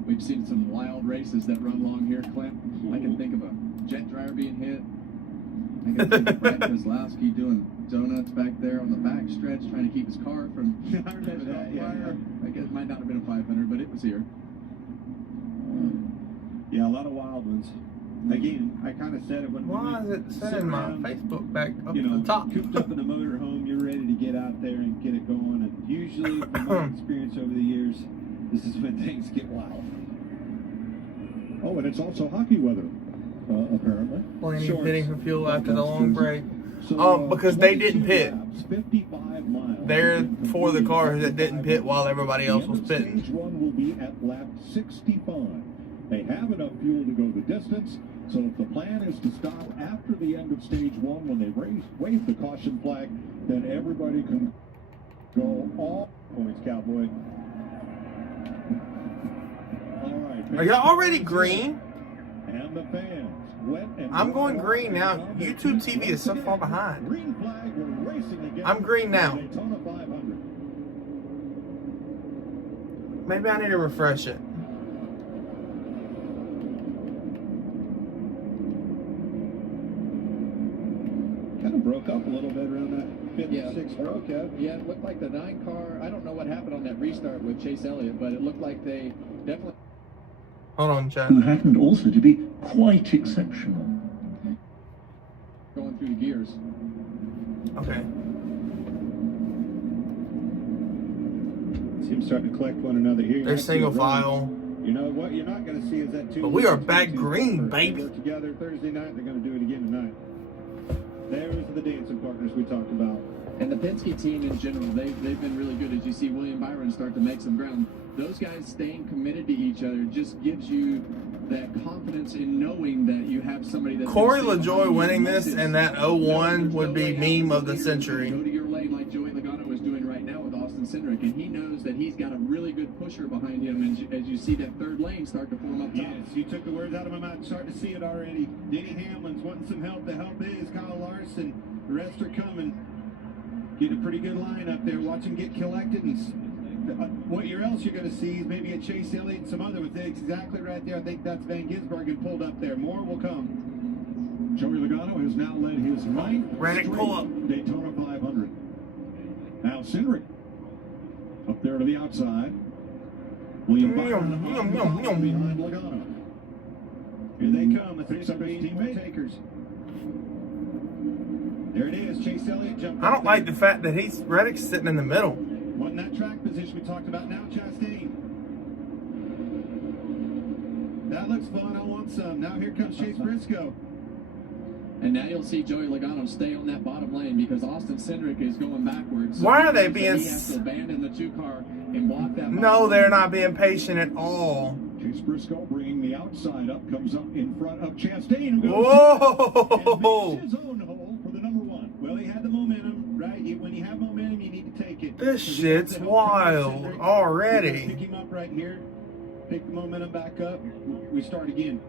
We've seen some wild races that run long here, Clint. I can think of a jet dryer being hit. I can think of Brad Kozlowski doing donuts back there on the back stretch, trying to keep his car from I remember that, yeah. I guess it might not have been a 500, but it was here. Yeah, a lot of wild ones. Again, I kind of said it when Why is it saying my Facebook back up you know, the top? cooped up in the motorhome, you're ready to get out there and get it going. And usually, from my experience over the years, this is when things get wild. Oh, and it's also hockey weather, apparently. Blaney pitting for fuel after the long break. Because they didn't pit. 55 miles. They're for the cars that didn't pit while everybody else was pitting. Stage 1 will be at lap 65. They have enough fuel to go the distance, so if the plan is to stop after the end of stage 1 when they wave the caution flag, then everybody can go all points, Cowboy. All right. Are y'all already green? And the fans. Wet and I'm going green now. YouTube TV is so far behind. Green flag, we're racing again. I'm green now. Daytona 500. Maybe I need to refresh it. Kind of broke up a little bit around that 56 broke up. Yeah, it looked like the 9 car. I don't know what happened on that restart with Chase Elliott, but it looked like they definitely. Hold on, Chad. Who happened also to be quite exceptional. Going through the gears. Okay. Seems starting to collect one another here. They're single file. You know what you're not going to see is that two. But we are back green, baby. Work together Thursday night. They're going to do it again tonight. There's the dancing partners we talked about. And the Penske team in general, they've been really good. As you see William Byron start to make some ground, those guys staying committed to each other just gives you that confidence in knowing that you have somebody that's. Corey LaJoie winning this and that 01 would be meme of the century. Go to your lane like Joey Logano is doing right now with Austin Cindric, and he knows that he's got a really good pusher behind him as you see that third lane start to form up top. Yes, you took the words out of my mouth. Starting to see it already. Denny Hamlin's wanting some help. The help is Kyle Larson. The rest are coming. Get a pretty good line up there. Watch him get collected. And what else you're going to see is maybe a Chase Elliott and some other ones. Exactly right there. I think that's Van Gisbergen pulled up there. More will come. Joey Logano has now led his 9th Reddick, pull up. Daytona 500. Now Cindric up there to the outside. William Byron behind Logano. Here they come. Let's pick up his team takers. There it is. Chase Elliott jumped. I don't like the fact that Reddick's sitting in the middle. Wanting that track position we talked about. Now Chastain. That looks fun. I want some. Now here comes Chase Briscoe. And now you'll see Joey Logano stay on that bottom lane because Austin Cindric is going backwards. So Why are they being? He has to abandon the 2-car and block that. No, they're not being patient at all. Chase Briscoe bringing the outside up, comes up in front of Chastain. Who goes Whoa! and makes his own hole for the number 1. Well, he had the momentum, right? When you have momentum, you need to take it. This shit's wild already. Pick him up right here. Pick the momentum back up. We start again.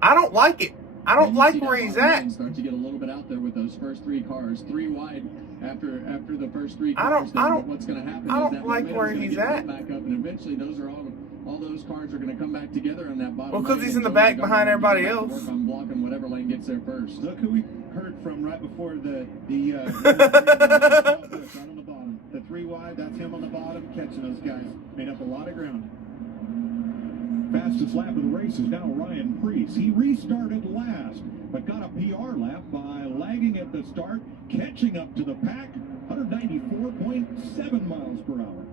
I don't like it. I don't like where he's at. Start to get a little bit out there with those first 3 cars, 3 wide after the first 3 I cars. don't. What's going to happen? I is don't that like where momentum's he's gonna get at. back up, and eventually those are all those cars are going to come back together on that bottom. Well, because lane, he's in the and back so behind everybody else. Work on blocking whatever lane gets there first. Look who we heard from right before the right on the bottom. The 3 wide, that's him on the bottom, catching those guys. Made up a lot of ground. Fastest lap of the race is now Ryan Preece. He restarted last, but got a PR lap by lagging at the start, catching up to the pack. 194.59 4.7 miles per hour.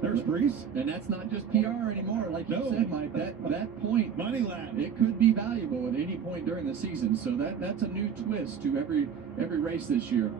There's Brees. And that's not just PR anymore, like you said, Mike. That point, money lap, it could be valuable at any point during the season. So that's a new twist to every race this year.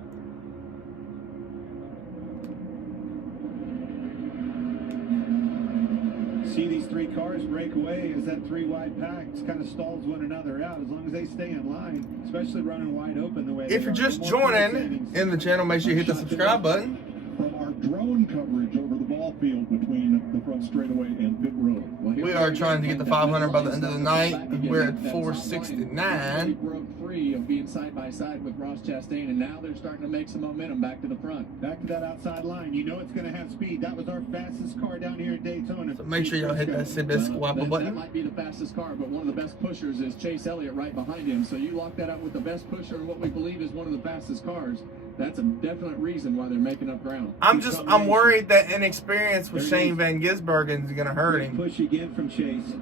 See these three cars break away as that three wide pack kind of stalls one another out. As long as they stay in line, especially running wide open the way. If you're just joining in the channel, make sure you hit the subscribe button. From our drone coverage over the ball field between the front straightaway and pit road. We are trying to get to 500 by the end of the night. We're at 469. Broke free of being side by side with Ross Chastain, and now they're starting to make some momentum back to the front. Back to that outside line. You know it's going to have speed. That was our fastest car down here in Daytona. So make sure y'all hit that Sibisquappa button. That might be the fastest car, but one of the best pushers is Chase Elliott right behind him. So you lock that up with the best pusher and what we believe is one of the fastest cars. That's a definite reason why they're making up ground. I'm worried that inexperience with Shane Van Gisbergen is going to hurt him. Push again from Chase.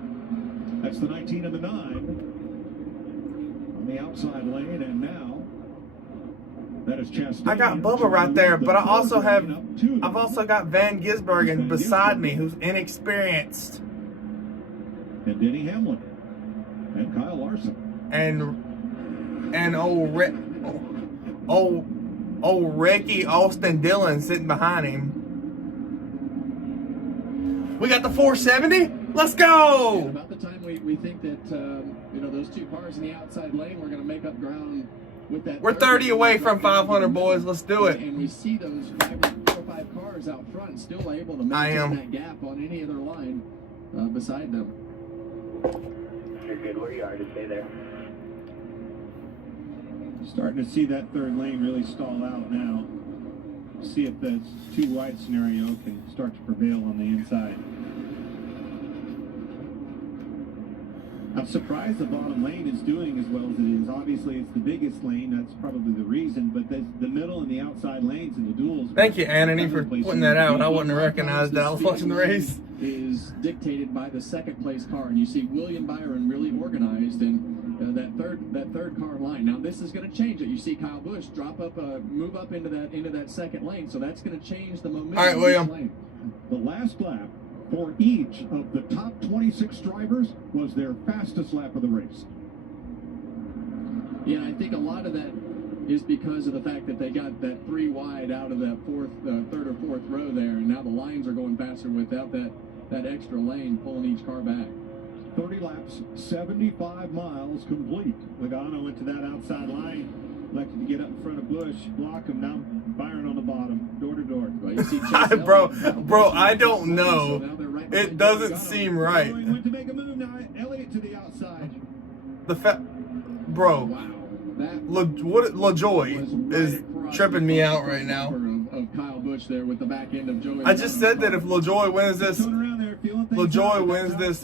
That's the 19 and the 9 on the outside lane, and now that is Chastain. I got Bubba right there, but I've also got Van Gisbergen beside me, who's inexperienced, and Denny Hamlin and Kyle Larson and old Ricky Austin Dillon sitting behind him. We got the 470. Let's go! Yeah, about the time we think that those two cars in the outside lane, we're going to make up ground with that. We're 30 away from 500, boys. Let's do it. And we see those 4 or 5 cars out front still able to maintain that gap on any other line beside them. You're good where you are. Just stay there. Starting to see that third lane really stall out now. See if the too wide scenario can start to prevail on the inside. I'm surprised the bottom lane is doing as well as it is. Obviously, it's the biggest lane. That's probably the reason. But the middle and the outside lanes and the duels. Thank you, Anthony, for pointing that out. I wouldn't have recognized that. I was watching the race. Is dictated by the second place car, and you see William Byron really organized and that third car line. Now this is going to change it. You see Kyle Busch move up into that second lane, so that's going to change the momentum. All right, William. The last lap for each of the top 26 drivers was their fastest lap of the race. Yeah, I think a lot of that is because of the fact that they got that 3 wide out of that third or fourth row there, and now the lines are going faster without that extra lane pulling each car back. 30 laps, 75 miles complete. Logano went to that outside line, elected to get up in front of Busch, block him. Now Byron on the bottom, door to door. Bro, I don't know. It doesn't seem right. He went to make a move now. Elliott to the outside. Bro, LaJoy is tripping me out right now. Of Kyle Busch there with the back end of Joey. I just said that if LaJoy wins this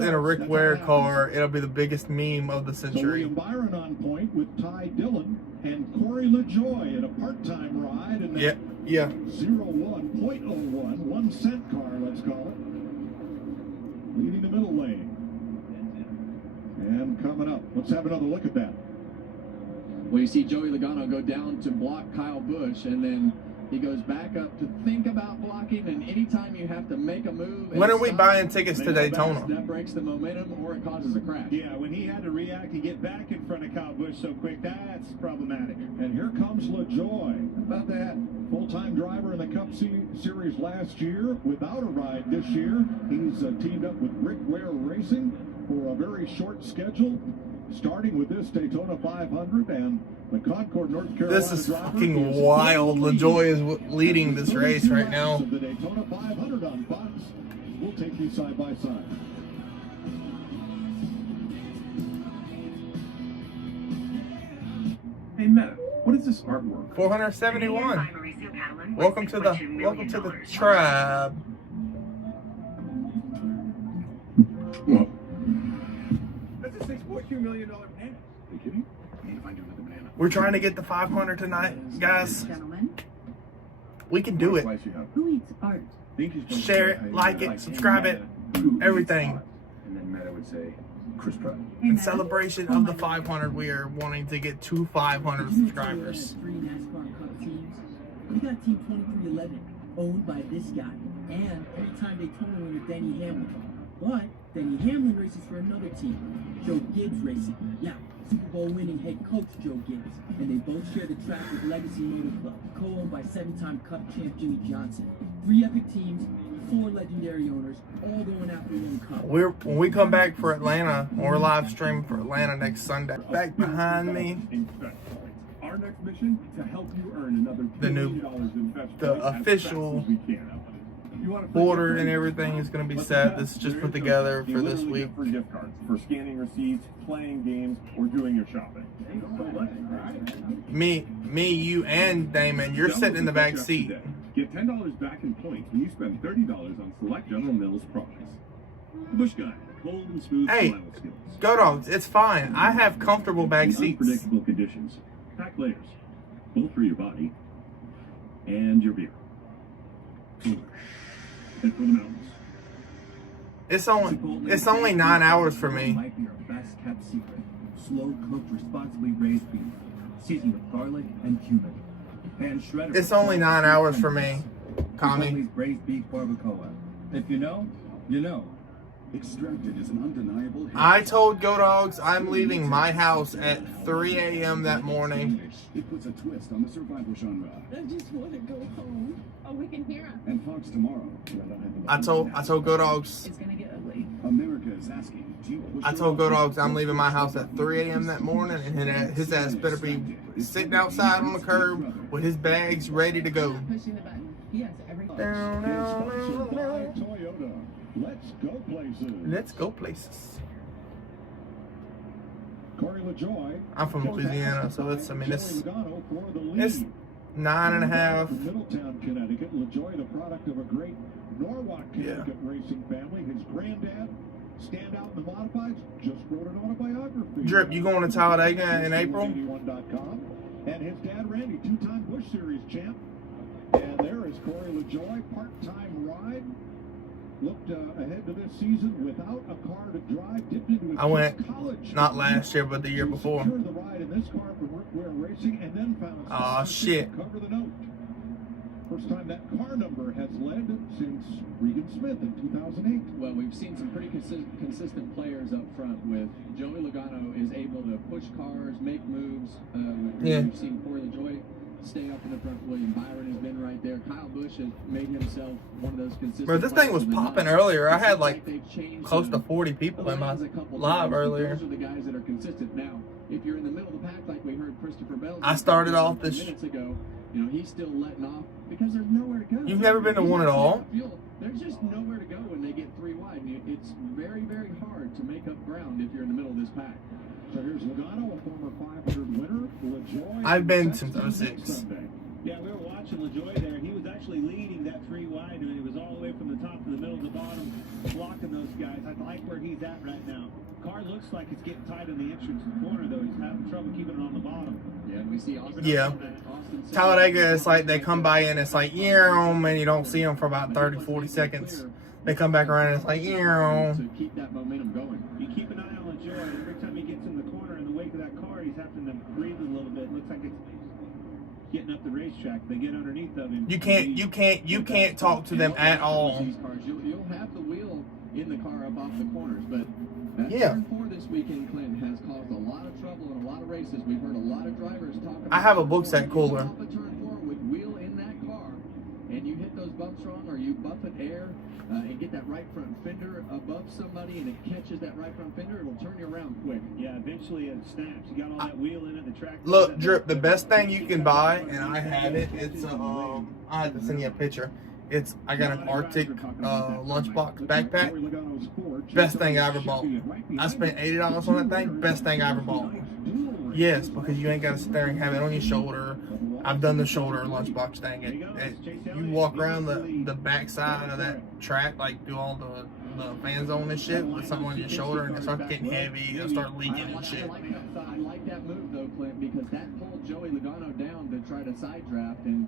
in a Rick Ware car, it'll be the biggest meme of the century. William Byron on point with Ty Dillon and Corey LaJoy in a part-time ride in that 0.01 1 cent car, let's call it, leading the middle lane. And coming up, let's have another look at that. Well, you see Joey Logano go down to block Kyle Busch, and then he goes back up to think about blocking, and anytime you have to make a move... When are we buying tickets to Daytona? That breaks the momentum or it causes a crash. Yeah, when he had to react and get back in front of Kyle Busch so quick, that's problematic. And here comes LaJoy. How about that? Full-time driver in the Cup Series last year, without a ride this year. He's teamed up with Rick Ware Racing for a very short schedule, starting with this Daytona 500 and the Concord, North Carolina. This is fucking wild. LaJoy is leading this race right now. The Daytona 500 on Fox. We'll take you side by side. Hey Meta, what is this artwork? 471. Welcome to the tribe. Whoa. That's a $6.2 million banana. Are you kidding? I need to find you another banana. We're trying to get the 500 tonight, guys. We can do it. Who eats art? Share it, like it, subscribe it, everything. And then Meta would say, Chris Pratt. In celebration of the 500, we are wanting to get to 500 subscribers. We got Team 2311. owned by this guy. And anytime Daytona win with Denny Hamlin. But Denny Hamlin races for another team, Joe Gibbs Racing. Yeah, Super Bowl winning head coach Joe Gibbs. And they both share the track with Legacy Motor Club, co-owned by 7-time Cup champ Jimmy Johnson. 3 epic teams, 4 legendary owners, all going after one cup. When we come back for Atlanta, we're live streaming for Atlanta next Sunday. Back behind me, Our next mission to help you earn another the official order and everything is going to be set. This is just put together for this week. For gift cards, for scanning receipts, playing games, or doing your shopping. Me, you, and Damon, you're sitting in the back seat. Get $10 back in points when you spend $30 on select General Mills products. Bush Guy, cold and smooth survival skills. Go Dogs, it's fine. I have comfortable back seats. Unpredictable conditions. Pack layers, both for your body and your beer. And for the mountains. It's only 9 hours for me. Might be our best kept secret. Slow cooked, responsibly raised beef, seasoned with garlic and cumin. Pan shredded. It's only 9 hours for me, Tommy. Braised beef barbacoa. If you know, you know. Extracted is an undeniable. I told Go Dogs I'm leaving my house at 3 a.m. that morning. It puts a twist on the survival genre. I just want to go home. Oh, we can hear him. And Fox tomorrow. I told Go Dogs. It's gonna get ugly. America is asking. I told Go Dogs I'm leaving my house at 3 a.m. that morning, and his ass better be sitting outside on the curb with his bags ready to go. Pushing the button. He has everything. Toyota. Let's go places. Let's go places. Corey LaJoy. I'm from Louisiana, so it's 9.5. From Middletown, Connecticut. LaJoy, the product of a great Norwalk, Connecticut racing family. His granddad, stand out in the modifieds, just wrote an autobiography. Drip, you going to Talladega in April? And his dad, Randy, 2-time Busch Series champ. And there is Corey LaJoy, part-time ride. Looked ahead to this season without a car to drive. Dipped into I went not last year, but the year before. The ride in this car for Workwear Racing, and then found oh shit! Cover the note. First time that car number has led since Regan Smith in 2008. Well, we've seen some pretty consistent players up front. With Joey Logano is able to push cars, make moves. We've seen Corey LaJoy stay up in the front. William Byron has been right there. Kyle Busch has made himself one of those consistent. Bro, this thing was popping earlier. I had like close to 40 people in my live earlier. Those are the guys that are consistent. Now, if you're in the middle of the pack, like we heard Christopher Bell, I started off this minutes ago. You know, he's still letting off because there's nowhere to go. You've never been to one at all? There's just nowhere to go when they get 3 wide. It's very, very hard to make up ground if you're in the middle of this pack. So here's Logano, a former 500 winner. LaJoy. I've been since 06. Yeah, we were watching LaJoy there, and he was actually leading that 3 wide, and it was all the way from the top to the middle to the bottom, blocking those guys. I like where he's at right now. Car looks like it's getting tight in the entrance corner, though. He's having trouble keeping it on the bottom. Yeah, we see Austin. Yeah. Talladega, it's like they come by and it's like, and you don't see them for about 30, 40 seconds. They come back around and it's like, To keep that momentum going. You keep an eye on LaJoy. Every time he gets in the corner in the wake of that car, he's having to breathe a little bit. It looks like it's getting up the racetrack. They get underneath of him. You can't talk to them at all. You'll have the wheel in the car up off the corners, but that turn 4 this weekend, Clint, has caused a lot of trouble in a lot of races. We've heard a lot of drivers talk about. I have a book set cooler. Off a turn 4 with wheel in that car, and you hit those bumps wrong, or you buff an air and get that right front fender above somebody, and it catches that right front fender, it'll turn you around quick. Yeah, eventually it snaps. You got all that wheel in it, the track. Look, Drip, the best thing you can buy, and I have it, it's I have to send you a picture. I got an Arctic lunchbox backpack. Best thing I ever bought. I spent $80 on that thing. Best thing I ever bought. Yes, because you ain't got to sit there and have it on your shoulder. I've done the shoulder lunchbox thing. You walk around the back side of that track, like do all the fan zone and shit with something on your shoulder, and it starts getting heavy. It'll start leaking and shit. I like that move though, Clint, because that pulled Joey Logano down to try to side draft, and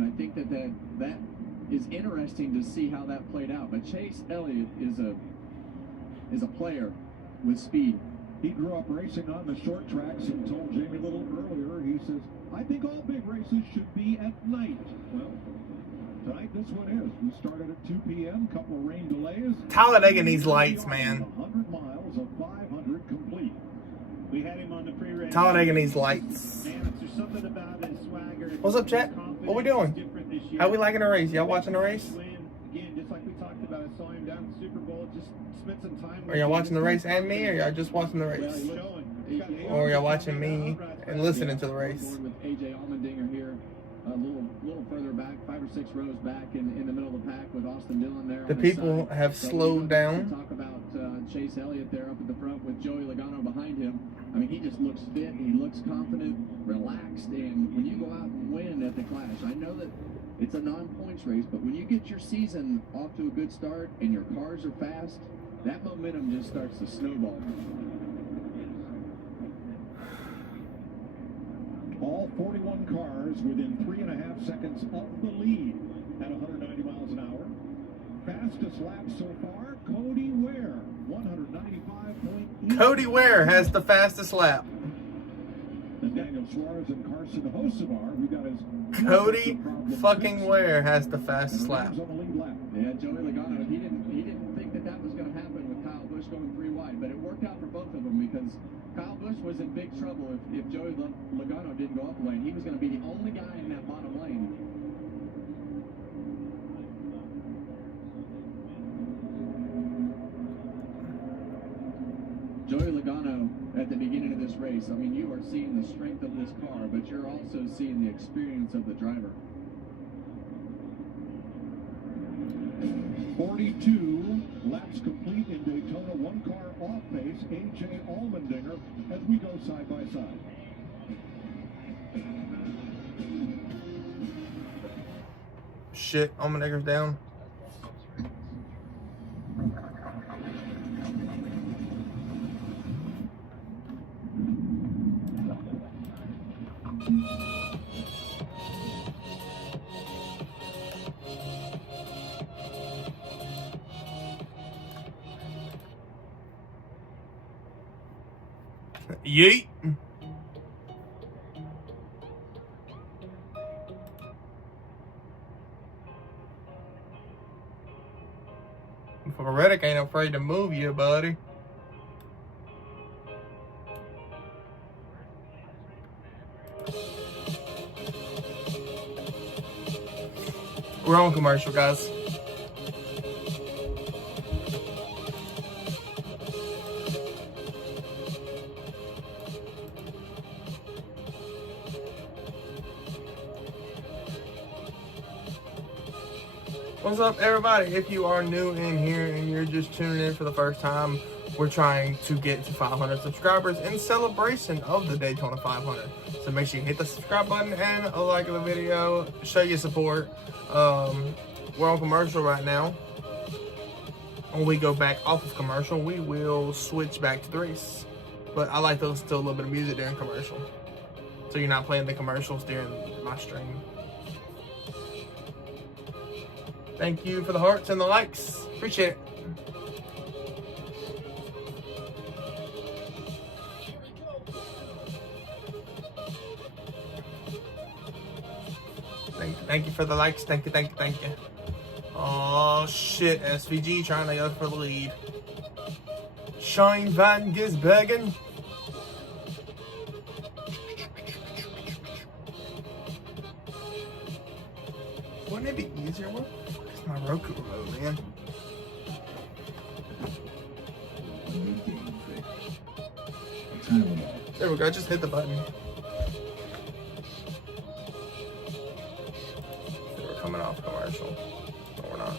I think that is interesting to see how that played out. But Chase Elliott is a player with speed. He grew up racing on the short tracks and told Jamie Little earlier, he says, I think all big races should be at night. Well, tonight. This one is. We started at 2 p.m. Couple of rain delays. Talladega needs lights, man. 100 miles of 500 complete. We had him on the pre-race. Talladega needs lights. Man, there's something about his swagger. What's up, chat? What we doing? How we liking the race? Y'all watching the race? Again, just like we talked about, I saw him down at the Super Bowl. Just spent some time. Are y'all watching the race and me, or y'all just watching the race? Or y'all watching me and listening to the race? With AJ Allmendinger here, a little further back, 5 or 6 rows back in the middle of the pack with Austin Dillon there. The people have slowed down. Talk about Chase Elliott there up at the front with Joey Logano behind him. I mean, he just looks fit. He looks confident, relaxed, and when you go out and win at the Clash, I know that it's a non-points race, but when you get your season off to a good start and your cars are fast, that momentum just starts to snowball. All 41 cars within 3.5 seconds of the lead at 190 miles an hour. Fastest lap so far, Cody Ware, 195.8. Cody Ware has the fastest lap. And Daniel Suarez and Carson Hocevar, who got his Cody fucking Ware has the fastest lap. Yeah, Joey Logano, he didn't think that was going to happen with Kyle Busch going 3 wide, but it worked out for both of them because Kyle Busch was in big trouble if Joey Logano didn't go up the lane. He was going to be the only guy in that bottom lane. Joey Logano at the beginning of this race, I mean, you are seeing the strength of this car, but you're also seeing the experience of the driver. 42 laps complete in Daytona. 1 car off pace, AJ Allmendinger, as we go side by side. Shit, Allmendinger's down. Yeet. Reddick ain't afraid to move you, buddy. We're on commercial, guys. What's up, everybody? If you are new in here and you're just tuning in for the first time, we're trying to get to 500 subscribers in celebration of the Daytona 500. So make sure you hit the subscribe button and a like of the video. Show your support. We're on commercial right now. When we go back off of commercial, we will switch back to the race. But I like to listen to a little bit of music during commercial, so you're not playing the commercials during my stream. Thank you for the hearts and the likes. Appreciate it. Thank you for the likes. Thank you. Oh shit, SVG trying to go for the lead. Shine Van Gisbergen. Wouldn't it be easier? What the fuck is my Roku remote, man? There we go, just hit the button. We're coming off commercial. No, we're not.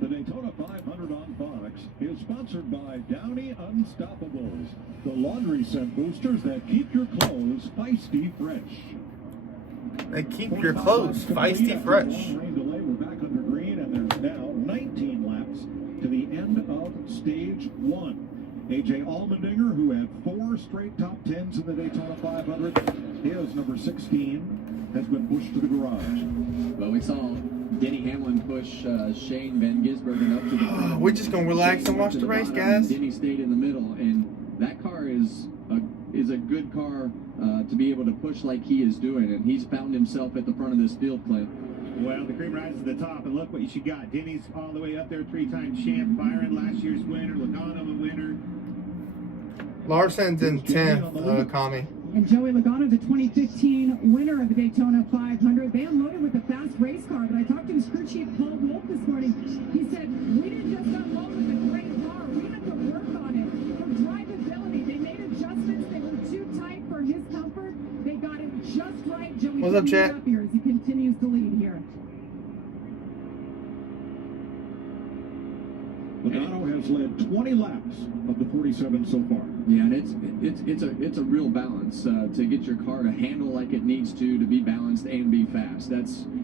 The Daytona 500 on Fox is sponsored by Downey Unstoppables, the laundry scent boosters that keep your clothes feisty fresh. They keep your clothes feisty fresh. Long rain delay, we're back under green, and there's now 19 laps to the end 1. A.J. Allmendinger, who had 4 straight top 10s in the Daytona 500, his number 16 has been pushed to the garage. Well, we saw Denny Hamlin push Shane Van Gisbergen up to the front. We're just gonna relax and watch the race, guys. Denny stayed in the middle, and that car is a good car to be able to push like he is doing, and he's found himself at the front of this field, Clint. Well, the cream rises to the top, and look what you got. Denny's all the way up there, 3-time champ. Byron, last year's winner. Logano, a winner. Larson's in 10th, Connie. And Joey Logano, the 2015 winner of the Daytona 500. They unloaded with a fast race car, but I talked to his crew chief, Paul Wolf, this morning. He said, we didn't just unload with a great car. We had to work on it for drivability. They made adjustments. They were too tight for his comfort. They got it just right. Joey, what's up, chat? As he continues to lead here. Logano has led 20 laps of the 47 so far. Yeah, and it's a real balance to get your car to handle like it needs to be balanced and be fast.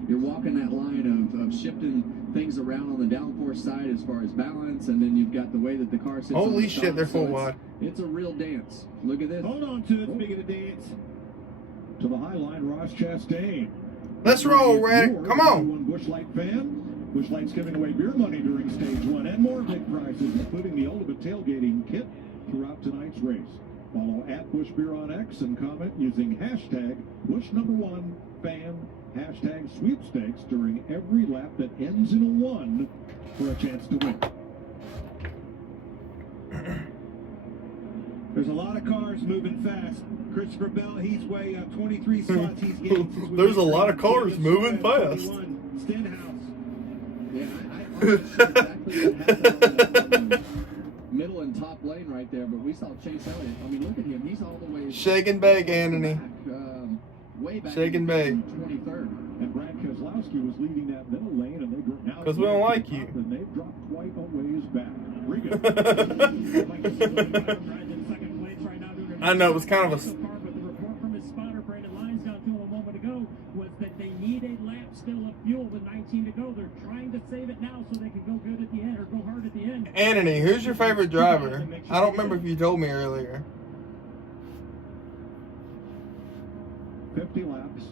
You're walking that line of shifting things around on the downforce side as far as balance, and then you've got the way that the car sits. Holy on shit, top, they're so full wide. It's a real dance. Look at this. Hold on to it, speaking of dance. To the high line, Ross Chastain. Let's roll, Red. Come on. One Busch Light fan. Busch Light's giving away beer money during stage 1 and more big prizes, including the ultimate tailgating kit throughout tonight's race. Follow @BuschBeer on X and comment using hashtag #BuschNumber1fan, hashtag sweepstakes during every lap that ends in a 1 for a chance to win. There's a lot of cars moving fast. Christopher Bell, he's way up 23 spots. He's getting since There's a lot of cars moving fast. Stenhouse. Yeah, I exactly what happened on the middle and top lane right there, but we saw Chase Elliott. I mean, look at him. He's all the way Shake and bake, Anthony. Way back. Shake and bake. 23rd. And Brad Keselowski was leading that middle lane, and they dropped now. Because we don't like you. And they've dropped quite a ways back. Riga. I know, it was kind of a... But the report from his spotter, Brandon Lyons, got to him a moment ago, was that they need a lap still of fuel with 19 to go. They're trying to save it now so they can go good at the end, or go hard at the end. Anthony, who's your favorite driver? I don't remember if you told me earlier. 50 laps,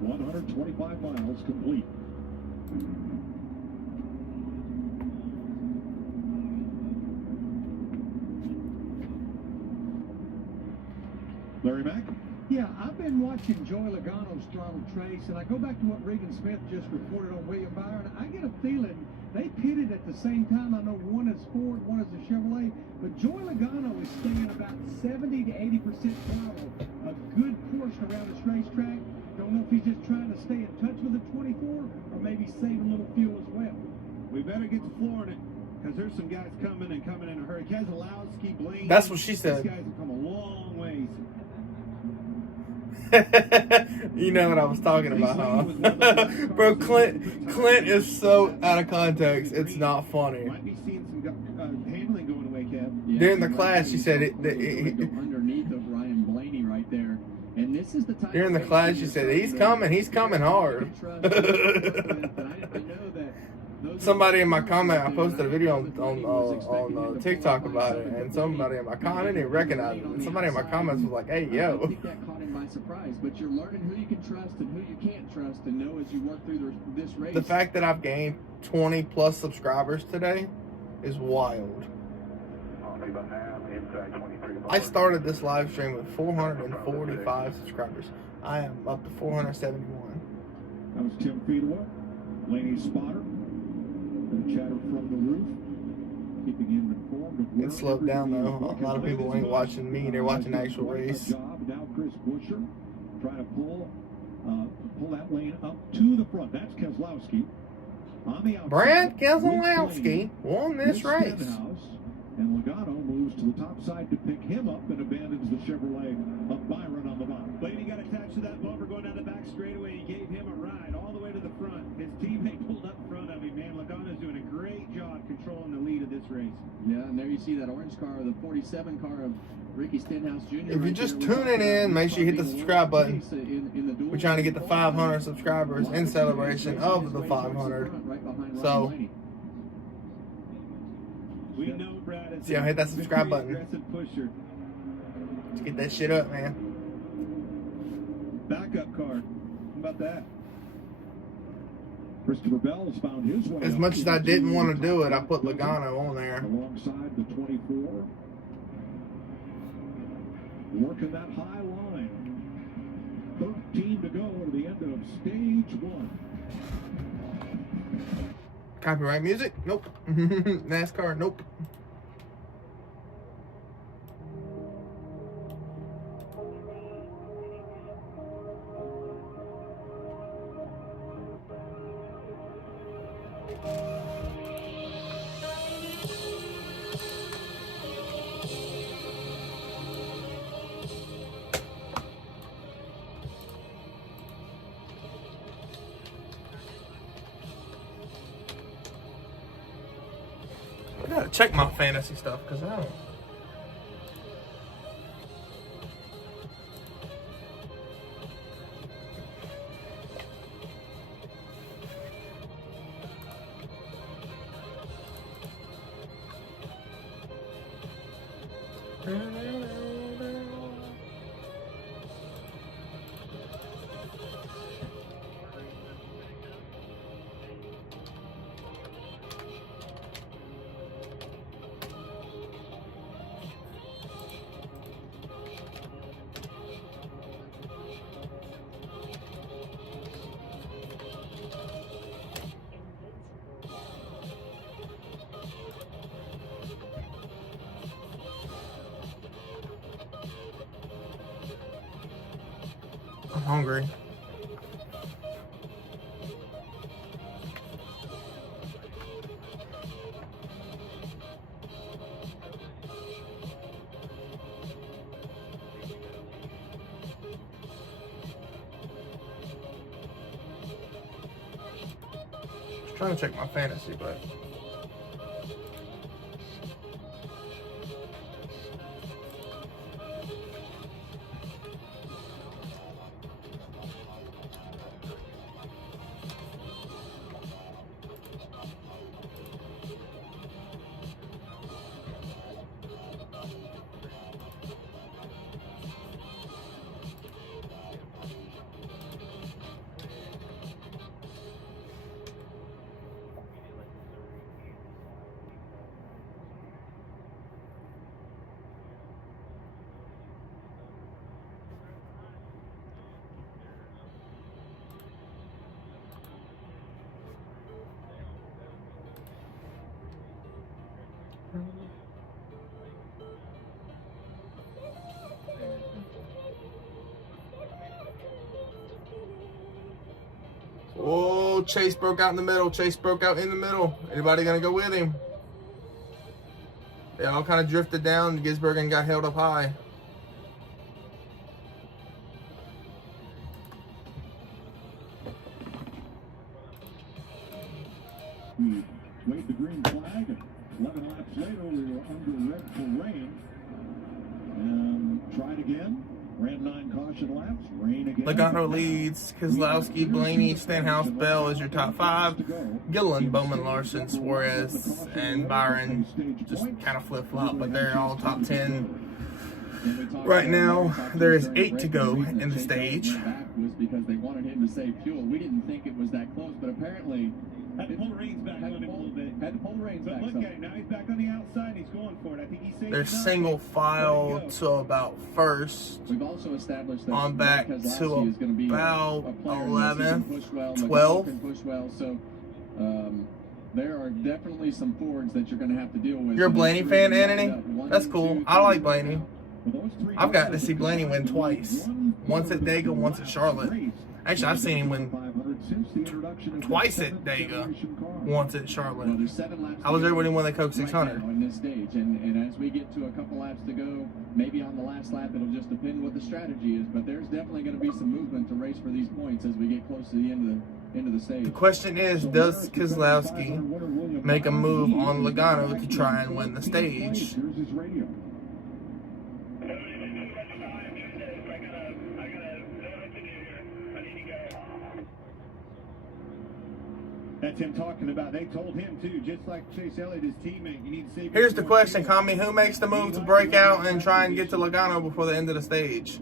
125 miles complete. Larry Mack? Yeah, I've been watching Joey Logano's throttle trace, and I go back to what Regan Smith just reported on William Byron. I get a feeling they pitted at the same time. I know one is Ford, one is a Chevrolet, but Joey Logano is staying about 70 to 80% throttle a good portion around this racetrack. Don't know if he's just trying to stay in touch with the 24 or maybe save a little fuel as well. We better get to Florida, because there's some guys coming in a hurry. Keselowski, Blaine. That's what she said. These guys have come a long ways. You know what I was talking about, huh? Bro, Clint is so out of context, it's not funny. Might be seeing some handling going away, Kev. Yeah, During the class, she said it. Underneath of Ryan Blaney right there. And this is the time During the class, she said, he's coming hard. Somebody in my comment, I posted a video on TikTok about it, and somebody in my comment, I didn't recognize it, and somebody in my comments was like, hey, yo. I think that caught him by surprise, but you're learning who you can trust and who you can't trust and know as you work through this race. The fact that I've gained 20 plus subscribers today is wild. I started this live stream with 445 subscribers. I am up to 471. That was Tim Feedaway, Laney's spotter. The chatter from the roof, keeping him informed of where It slowed down though. A lot of people ain't watching me; they're watching the actual race. Now Chris Buescher trying to pull that lane up to the front. That's Keselowski on the outside. Brad Keselowski won this race. And Logano moves to the top side to pick him up and abandons the Chevrolet of Byron on the bottom. Blaney got attached to that bumper going down the back straightaway. He gave him a ride all the way to the front. His teammate pulled up in front of him, man. Logano's doing a great job controlling the lead of this race. Yeah, and there you see that orange car, the 47 car of Ricky Stenhouse Jr. If you're just tuning in, make sure you hit the subscribe button. We're trying to get the 500 subscribers in celebration of the 500. So We know Brad is See, I hit that subscribe very button. aggressive pusher. Let's get that shit up, man. Backup car. How about that? Christopher Bell's found his way. As up much as I didn't into want to the do top it, I put position Logano on there. alongside the 24. Working that high line. 13 to go to the end of stage 1. Copyright music? Nope. NASCAR? Nope. I gotta check my fantasy stuff because I don't. I'm hungry. I'm trying to check my fantasy, but oh, Chase broke out in the middle. Chase broke out in the middle. Anybody gonna go with him? They all kind of drifted down. Gisbergen got held up high. We waved the green flag, and 11 laps later, we were under red for rain. And tried again. Ran 9 caution laps. Rain again. Logano leads. Kozlowski, Blaney, Stenhouse, Bell is your top 5. Gilliland, Bowman, Larson, Suarez, and Byron just kind of flip-flop, but they're all top 10. Right now, there is 8 to go in the stage. Was because they wanted him to save fuel. We didn't think it was that close, but apparently Had to pull the reins back on him a little bit. had to pull the reins back. But look at him. Now he's back on the outside and he's going for it. I think he's saving They're single file to about first. We've also established that On back Kozlowski to is going to be about a player 11th, who push well, 12th. can push well. So there are definitely some Fords that you're going to have to deal with. You're a Blaney fan, Anthony? That's cool. I like Blaney. I've gotten to see Blaney win twice. Once at Daytona, once at Charlotte. Actually, I've seen him win twice at Daytona, once at Charlotte. I was there when he won the Coke 600. In this stage, and as we get to a couple laps to go, maybe on the last lap, it'll just depend what the strategy is. But there's definitely going to be some movement to race for these points as we get close to the end of the stage. The question is, does Kozlowski make a move on Logano to try and win the stage? That's him talking about. They told him too, just like Chase Elliott, his teammate. You need to save. Here's the question, Kami. Who makes the move to break out and try and get to Logano before the end of the stage?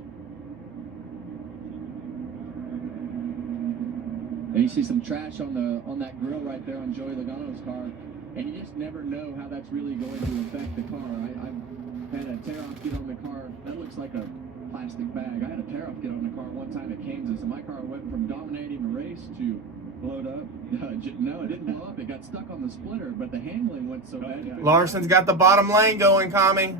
And you see some trash on that grill right there on Joey Logano's car, and you just never know how that's really going to affect the car. I've had a tear-off get on the car. That looks like a plastic bag. I had a tear-off get on the car one time at Kansas, and my car went from dominating the race to blowed up. No, it didn't blow up. It got stuck on the splitter, but the handling went so bad. Larson's got the bottom lane going, Kami.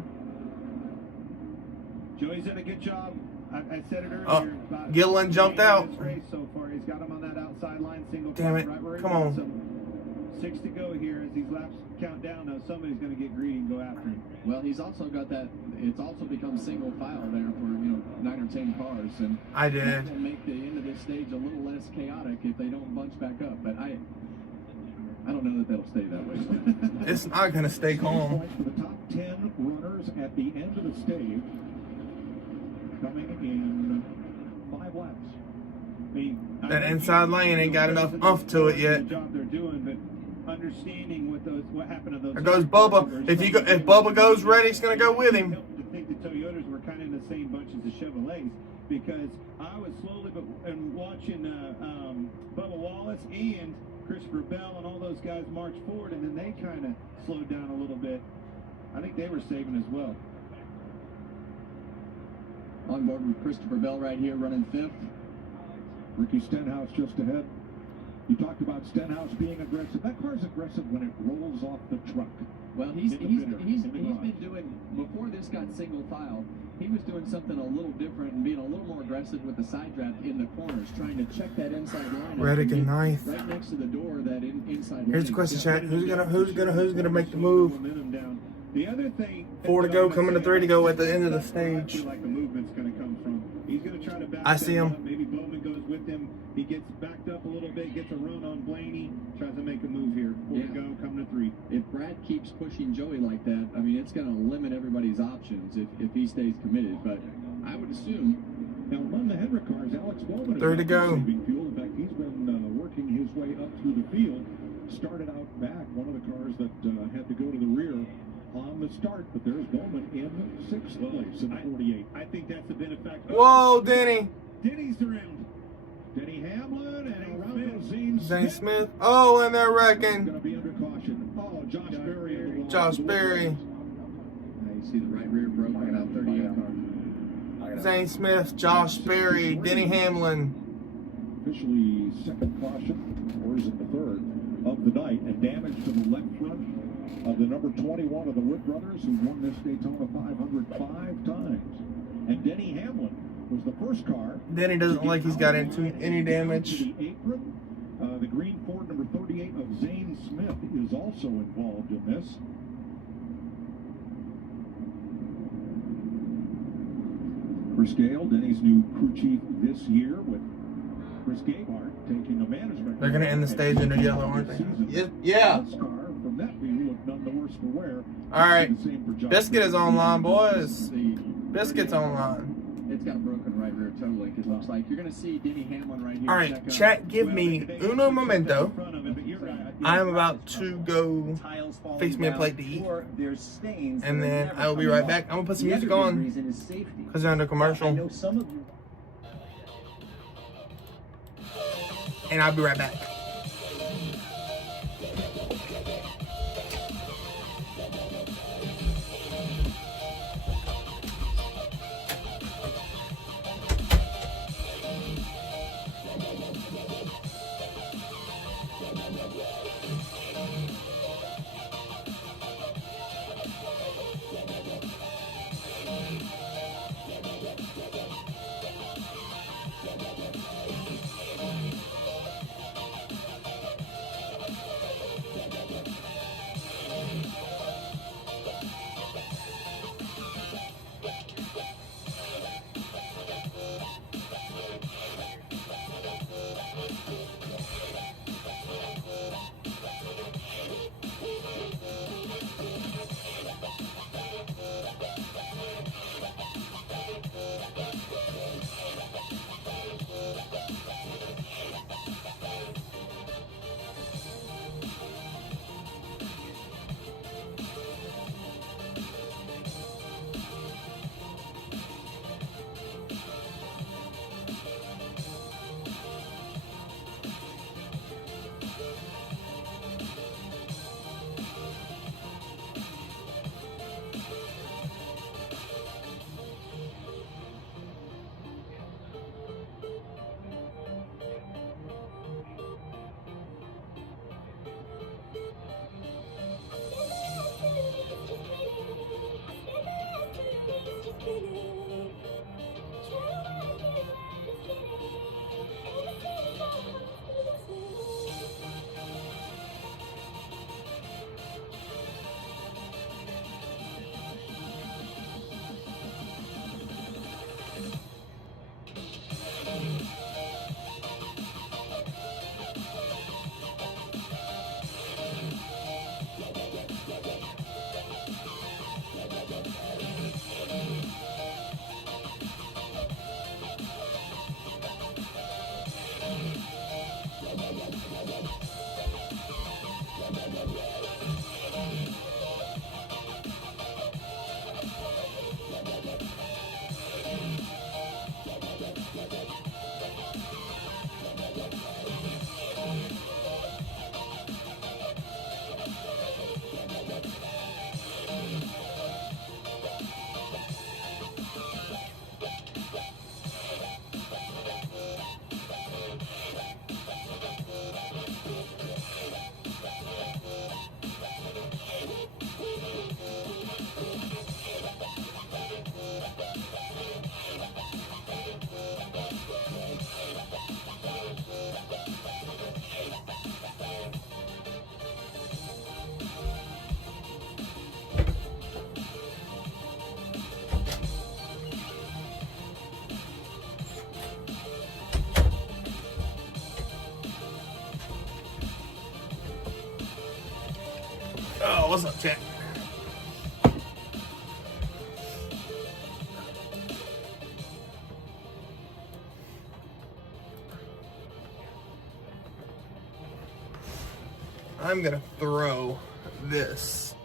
Joey's done a good job. I said it earlier. Oh, Gilliland jumped out. Race so far. He's got him on that outside line, single. Damn it. Right where he Come wants on. him. 6 to go here as these laps count down. Now somebody's going to get greedy and go after him. Well, he's also got that. It's also become single file there for 9 or 10 cars, and I did. That will make the end of this stage a little less chaotic if they don't bunch back up. But I don't know that they'll stay that way. It's not going to stay calm. For the top 10 runners at the end of the stage, coming in 5 laps. That inside lane ain't got enough oomph to it yet. The job they're doing, but understanding what happened to those. There goes Bubba. If Bubba goes ready, he's going to go with him. To think the Toyotas were kind of in the same bunch as the Chevrolets, because I was slowly watching Bubba Wallace and Christopher Bell and all those guys march forward, and then they kind of slowed down a little bit. I think they were saving as well. On board with Christopher Bell right here, running 5th. Ricky Stenhouse just ahead. You talked about Stenhouse being aggressive. That car's aggressive when it rolls off the truck. Well, he's been doing, before this got single file, he was doing something a little different and being a little more aggressive with the side draft in the corners, trying to check that inside line. Reddick in 9th. Right next to the door, that inside line. Here's the question, chat. Who's gonna make the move? The other thing, 4 to go, coming to 3 to go at the end of the stage. I feel like the movement's going to come from. He's going to try to back I see him. up. Maybe Bowman goes with him. He gets backed up a little bit, gets a run on Blaney, tries to make a move here. 4 to go, coming to 3. If Brad keeps pushing Joey like that, I mean, it's going to limit everybody's options if he stays committed. But I would assume. Now, among the Hendrick cars, Alex Bowman 3 to go. Fuel. In fact, he's been working his way up through the field. Started out back, one of the cars that had to go to the rear on the start, but there's Bowman in 6th place in 48. I think that's the benefactor. Whoa, Denny. Denny's around. Denny Hamlin and around Zane Smith. Oh, and they're wrecking. Going to be under caution. Oh, Josh Berry. Josh Berry. You see the right rear broke on about 38 car. Zane Smith, Josh Berry, Denny Hamlin. Officially second caution, or is it the third of the night, and damage to the left front of the number 21 of the Wood brothers, who won this Daytona 500 5 times. And Denny Hamlin was the first car. Denny doesn't look like he's got into any damage. The apron, the green Ford number 38 of Zane Smith is also involved in this. Chris Gale, Denny's new crew chief this year, with Chris Gabehart taking a management. They're going to end the stage under yellow, aren't they? Yeah. This car, from that view, looked none the worse for wear. All right. Biscuit is online, boys. Biscuit's online. It's got a broken right rear toe link, it looks like. You're going to see Denny Hamlin right here. All right, chat, give me uno momento. I am about to go fix me a plate to eat. And then I will be right back. I'm going to put some music on because they're under commercial. And I'll be right back. What's up, chat? I'm gonna throw this.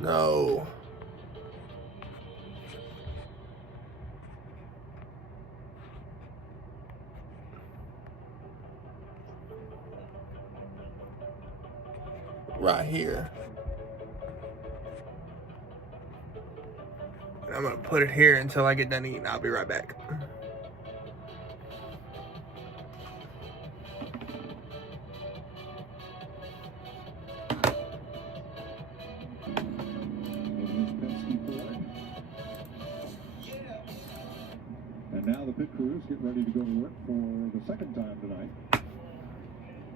No. Right here. And I'm gonna put it here until I get done eating. I'll be right back. And now the pit crews get ready to go to work for the second time tonight.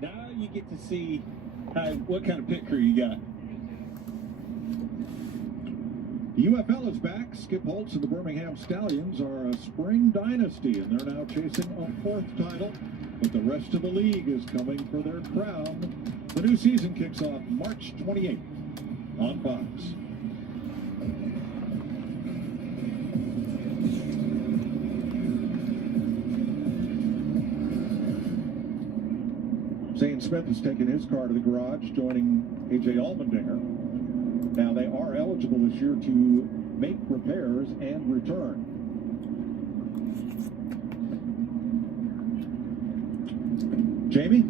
Now you get to see what kind of pit crew you got. UFL is back. Skip Holtz and the Birmingham Stallions are a spring dynasty, and they're now chasing a fourth title. But the rest of the league is coming for their crown. The new season kicks off March 28th on Fox. Zane Smith has taken his car to the garage, joining A.J. Allmendinger. Now they are eligible this year to make repairs and return. Jamie?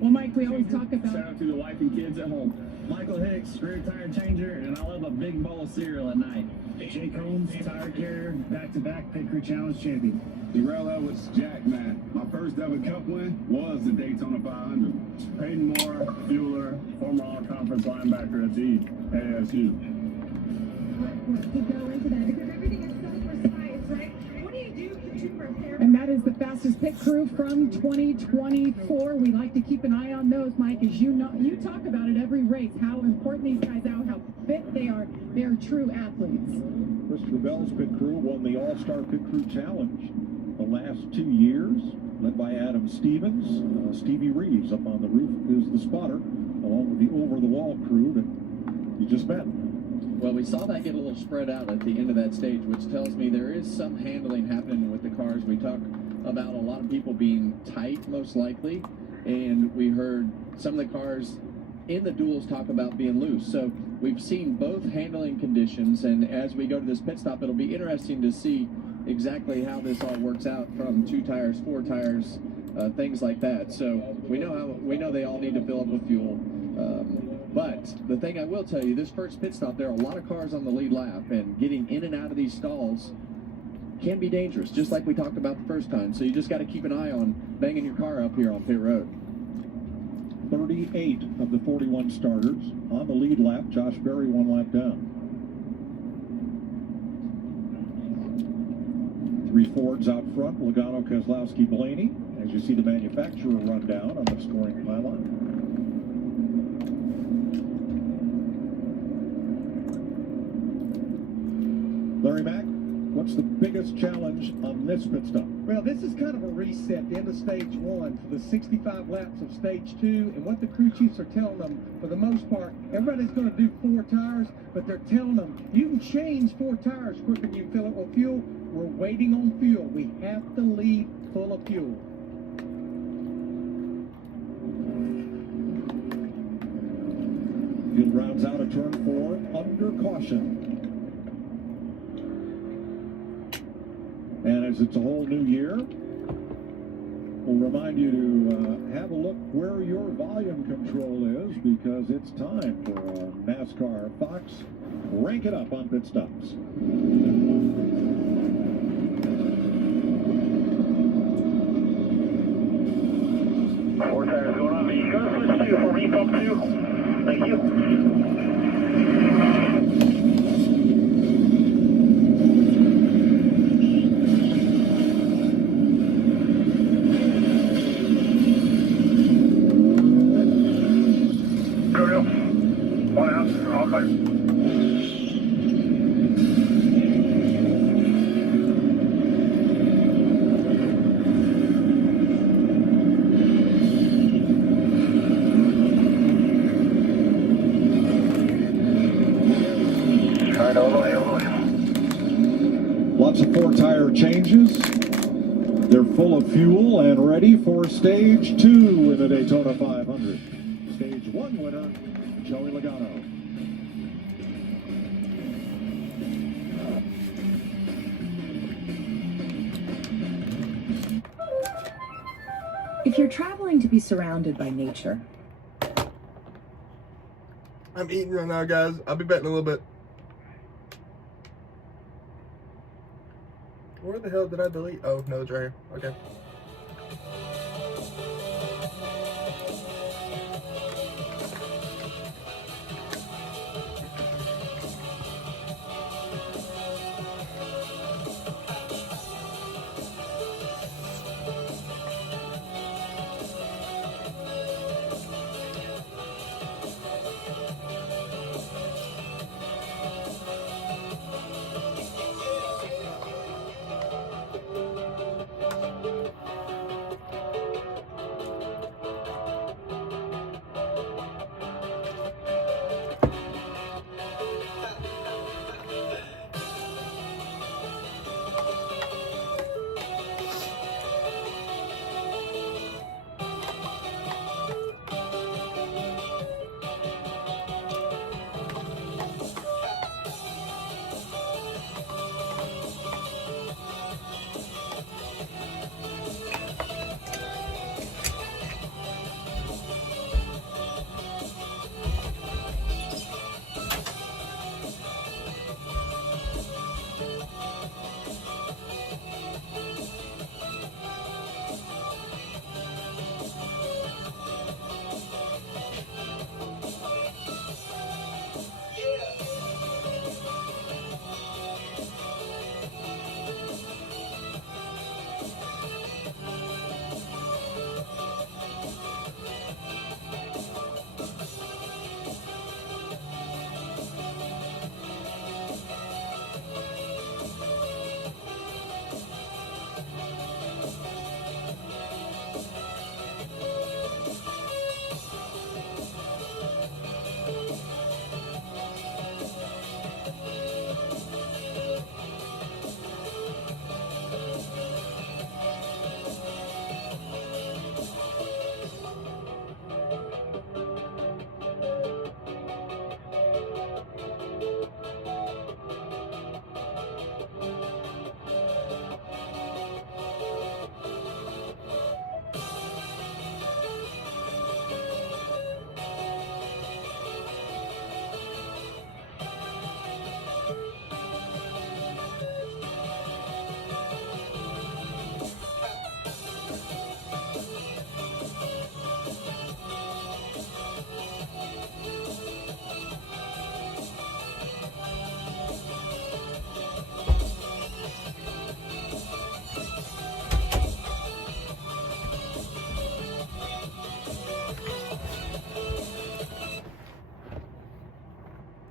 Well, Mike, we always talk about... Shout out to the wife and kids at home. Michael Hicks, rear tire changer, and I love a big bowl of cereal at night. Jake Holmes, tire carrier, back-to-back Pit Crew Challenge champion. Darrell Edwards, Jack, man. My first ever Cup win was the Daytona 500. Peyton Moore, fueler, former all-conference linebacker at the ASU. To go into that, because everything is so precise, right? What do you do to prepare? And that is the fastest pit crew from 2024. We like to keep an eye on those, Mike, as you know, you talk about it every race, how important these guys are, how fit they are. They're true athletes. Christopher Bell's pit crew won the All-Star Pit Crew Challenge the last 2 years, led by Adam Stevens. Stevie Reeves up on the roof is the spotter, along with the over-the-wall crew that you just met. Well, we saw that get a little spread out at the end of that stage, which tells me there is some handling happening with the cars. We talk about a lot of people being tight, most likely, and we heard some of the cars in the duels talk about being loose. So we've seen both handling conditions, and as we go to this pit stop, it'll be interesting to see exactly how this all works out from 2 tires, 4 tires, things like that. So we know they all need to fill up with fuel. But the thing I will tell you, this first pit stop, there are a lot of cars on the lead lap, and getting in and out of these stalls can be dangerous, just like we talked about the first time. So you just got to keep an eye on banging your car up here on pit road. 38 of the 41 starters on the lead lap. Josh Berry 1 lap down. 3 Fords out front, Logano, Keselowski, Blaney. As you see the manufacturer run down on the scoring pylon. Larry Mack, what's the biggest challenge on this pit stop? Well, this is kind of a reset, the end of stage 1 for the 65 laps of stage 2. And what the crew chiefs are telling them, for the most part, everybody's going to do 4 tires, but they're telling them, you can change 4 tires quicker than you fill it with fuel. We're waiting on fuel. We have to leave full of fuel. Field rounds out of turn 4 under caution. And as it's a whole new year, we'll remind you to have a look where your volume control is, because it's time for NASCAR Fox Rank It Up on pit stops. 4 tires going on. You go to switch 2 for me, pump 2. Thank you. right, all the way, all the way. Lots of 4-tire changes. They're full of fuel and ready for stage 2 in the Daytona 500. Stage 1 winner, Joey Logano. If you're traveling to be surrounded by nature. I'm eating right now, guys. I'll be back in a little bit. Where the hell did I delete? Oh, no, it's right here. Okay.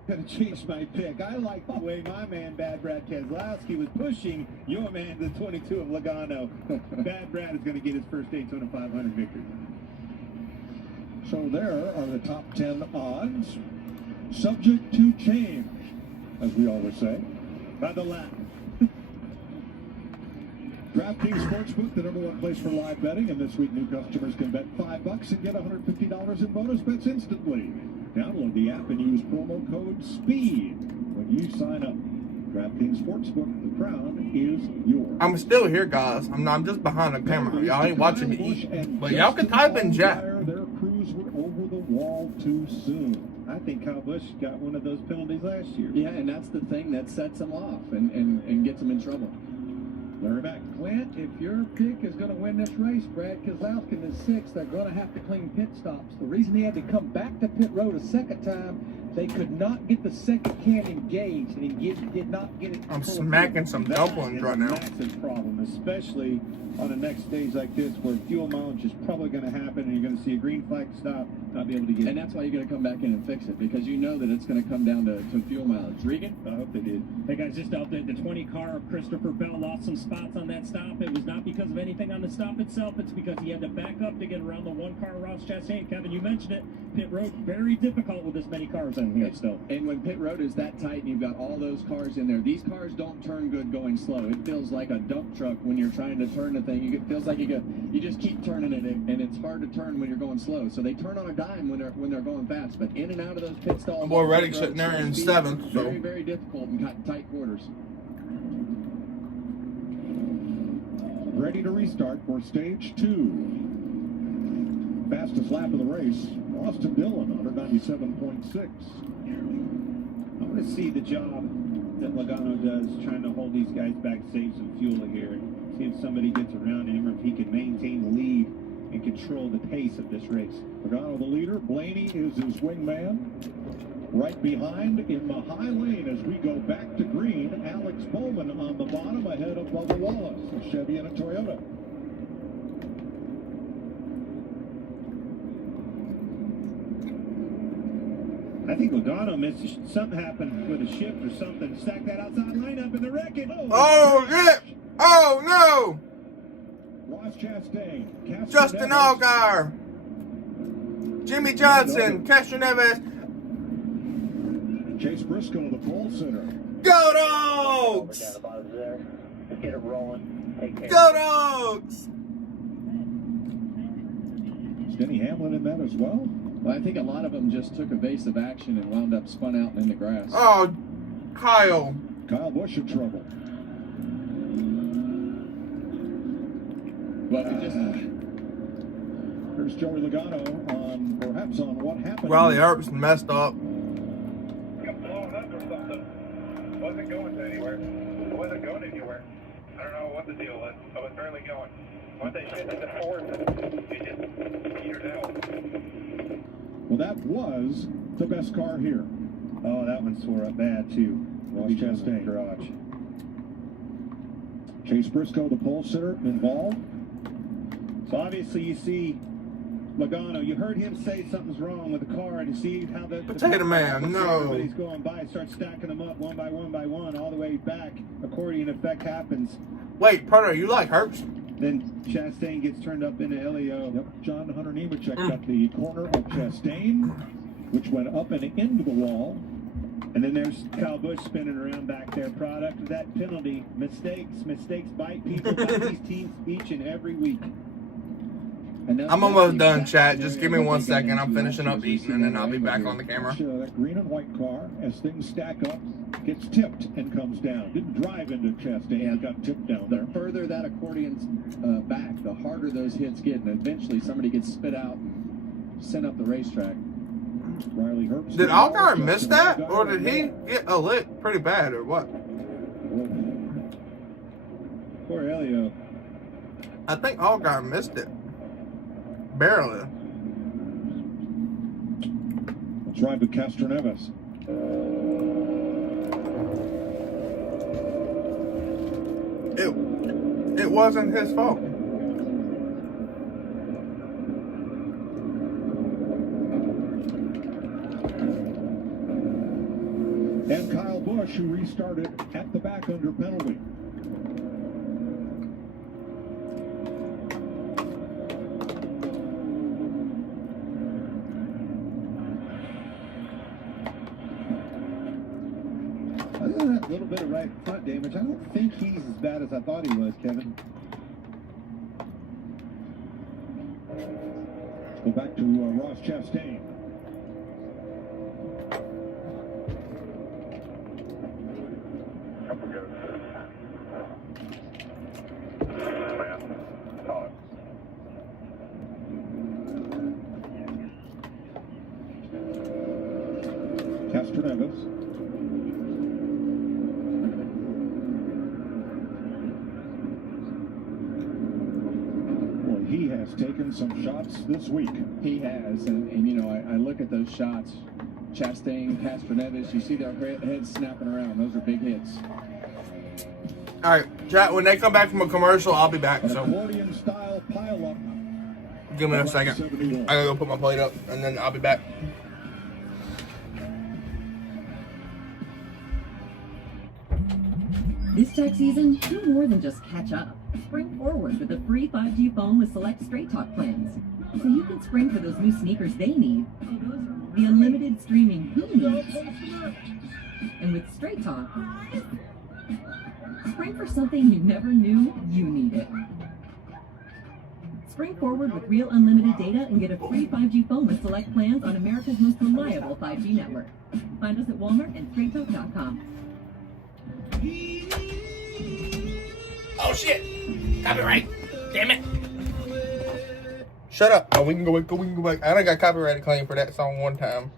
Gonna change my pick. I like the way my man Bad Brad Keselowski was pushing your man, the 22 of Logano. Bad Brad is gonna get his first Daytona 500 victory. So there are the top 10 odds, subject to change, as we always say. By the lap. DraftKings Sportsbook, the #1 place for live betting, and this week new customers can bet $5 and get $150 in bonus bets instantly. Download the app and use promo code SPEED when you sign up. DraftKings Sportsbook, the crown is yours. I'm still here, guys. I'm just behind the camera. Y'all ain't watching me eat. But y'all can type in Jack. Their crews were over the wall too soon. I think Kyle Busch got one of those penalties last year. Yeah, and that's the thing that sets him off and gets him in trouble. Larry back. Clint, if your pick is going to win this race, Brad Keselowski is 6th, they're going to have to clean pit stops. The reason he had to come back to pit road a second time, they could not get the second can engaged, and he did not get it. I'm smacking some dumplings right now. That's a massive problem, especially on the next stage like this where fuel mileage is probably going to happen and you're going to see a green flag stop not be able to get. And that's why you got to come back in and fix it, because you know that it's going to come down to fuel mileage. Regan? I hope they did. Hey guys, just out there, the 20 car of Christopher Bell lost some spots on that stop. It was not because of anything on the stop itself. It's because he had to back up to get around the one car Ross Chastain. Kevin, you mentioned it. Pit road, very difficult with this many cars in here still. And when pit road is that tight and you've got all those cars in there, these cars don't turn good going slow. It feels like a dump truck when you're trying to turn the thing. It feels like you just keep turning it, and it's hard to turn when you're going slow. So they turn on a dime when they're going fast, but in and out of those pit stalls. My boy Reddick sitting there in 7th. So. Very, very difficult in tight quarters. Ready to restart for stage 2. Fastest lap of the race, Austin Dillon, 197.6. I want to see the job that Logano does trying to hold these guys back, save some fuel here. See if somebody gets around him or if he can maintain the lead and control the pace of this race. Logano the leader, Blaney is his wingman. Right behind in the high lane as we go back to green, Alex Bowman on the bottom ahead of Bubba Wallace, a Chevy and a Toyota. I think Logano missed. Something happened with a shift or something. Stack that outside lineup and the wrecking. Oh, shit! Oh, no! Ross Chastain, Justin Allgaier, Jimmy Johnson, Castro Neves. Chase Briscoe, the pole sitter. Go Dogs! Let's get it rolling. Take care. Go Dogs! Is Denny Hamlin in that as well? Well, I think a lot of them just took evasive action and wound up spun out in the grass. Oh, Kyle. Kyle Busch in trouble. But it just... There's Joey Logano on, perhaps on what happened. Riley Herbst messed up. Got blown up or something. Wasn't going anywhere. Wasn't going anywhere. I don't know what the deal was. I was barely going. Once they shifted to fourth, it just petered out. Well, that was the best car here. Oh, that one swore up bad too. Ross Chastain. Garage. Chase Briscoe, the pole sitter, involved. So obviously you see Logano, you heard him say something's wrong with the car, and you see how the Potato Man, no. Everybody's going by, start stacking them up one by one, all the way back. Accordion effect happens. Wait, Proto, you like Herbst? Then Chastain gets turned up into LEO. Yep, John Hunter Nemechek got the corner of Chastain, which went up and into the wall. And then there's Kyle Busch spinning around back there. Product of that penalty. Mistakes bite people, bite these teams each and every week. I'm almost done, chat. Just give me 1 second. I'm finishing up eating, and then I'll be back on the camera. That green and white car, as things stack up, gets tipped and comes down. Didn't drive into Chastain, it got tipped down there. The further that accordion's back, the harder those hits get, and eventually somebody gets spit out and sent up the racetrack. Riley Herbst. Did Allgaier miss that, or did he get a lick pretty bad, or what? Poor Elio. I think Allgaier missed it. Barely. Let's ride with Castro Neves. It wasn't his fault. And Kyle Busch, who restarted at the back under penalty. Other than that little bit of right front damage, I don't think he's as bad as I thought he was, Kevin. Go back to Ross Chastain. Castro Neves. Well, he has taken some shots this week. He has, and you know, I look at those shots. Chastain, Castro Neves, you see their heads snapping around. Those are big hits. All right, chat. When they come back from a commercial, I'll be back. An So accordion style pileup. Give me a second. I gotta go put my plate up, and then I'll be back. This tax season, do more than just catch up. Spring forward with a free 5G phone with select Straight Talk plans. So you can spring for those new sneakers they need, the unlimited streaming he needs, and with Straight Talk, spring for something you never knew you needed. Spring forward with real unlimited data and get a free 5G phone with select plans on America's most reliable 5G network. Find us at Walmart and StraightTalk.com. Oh shit! Copyright! Damn it! Shut up! Oh, we can go back. I done got copyrighted claim for that song one time.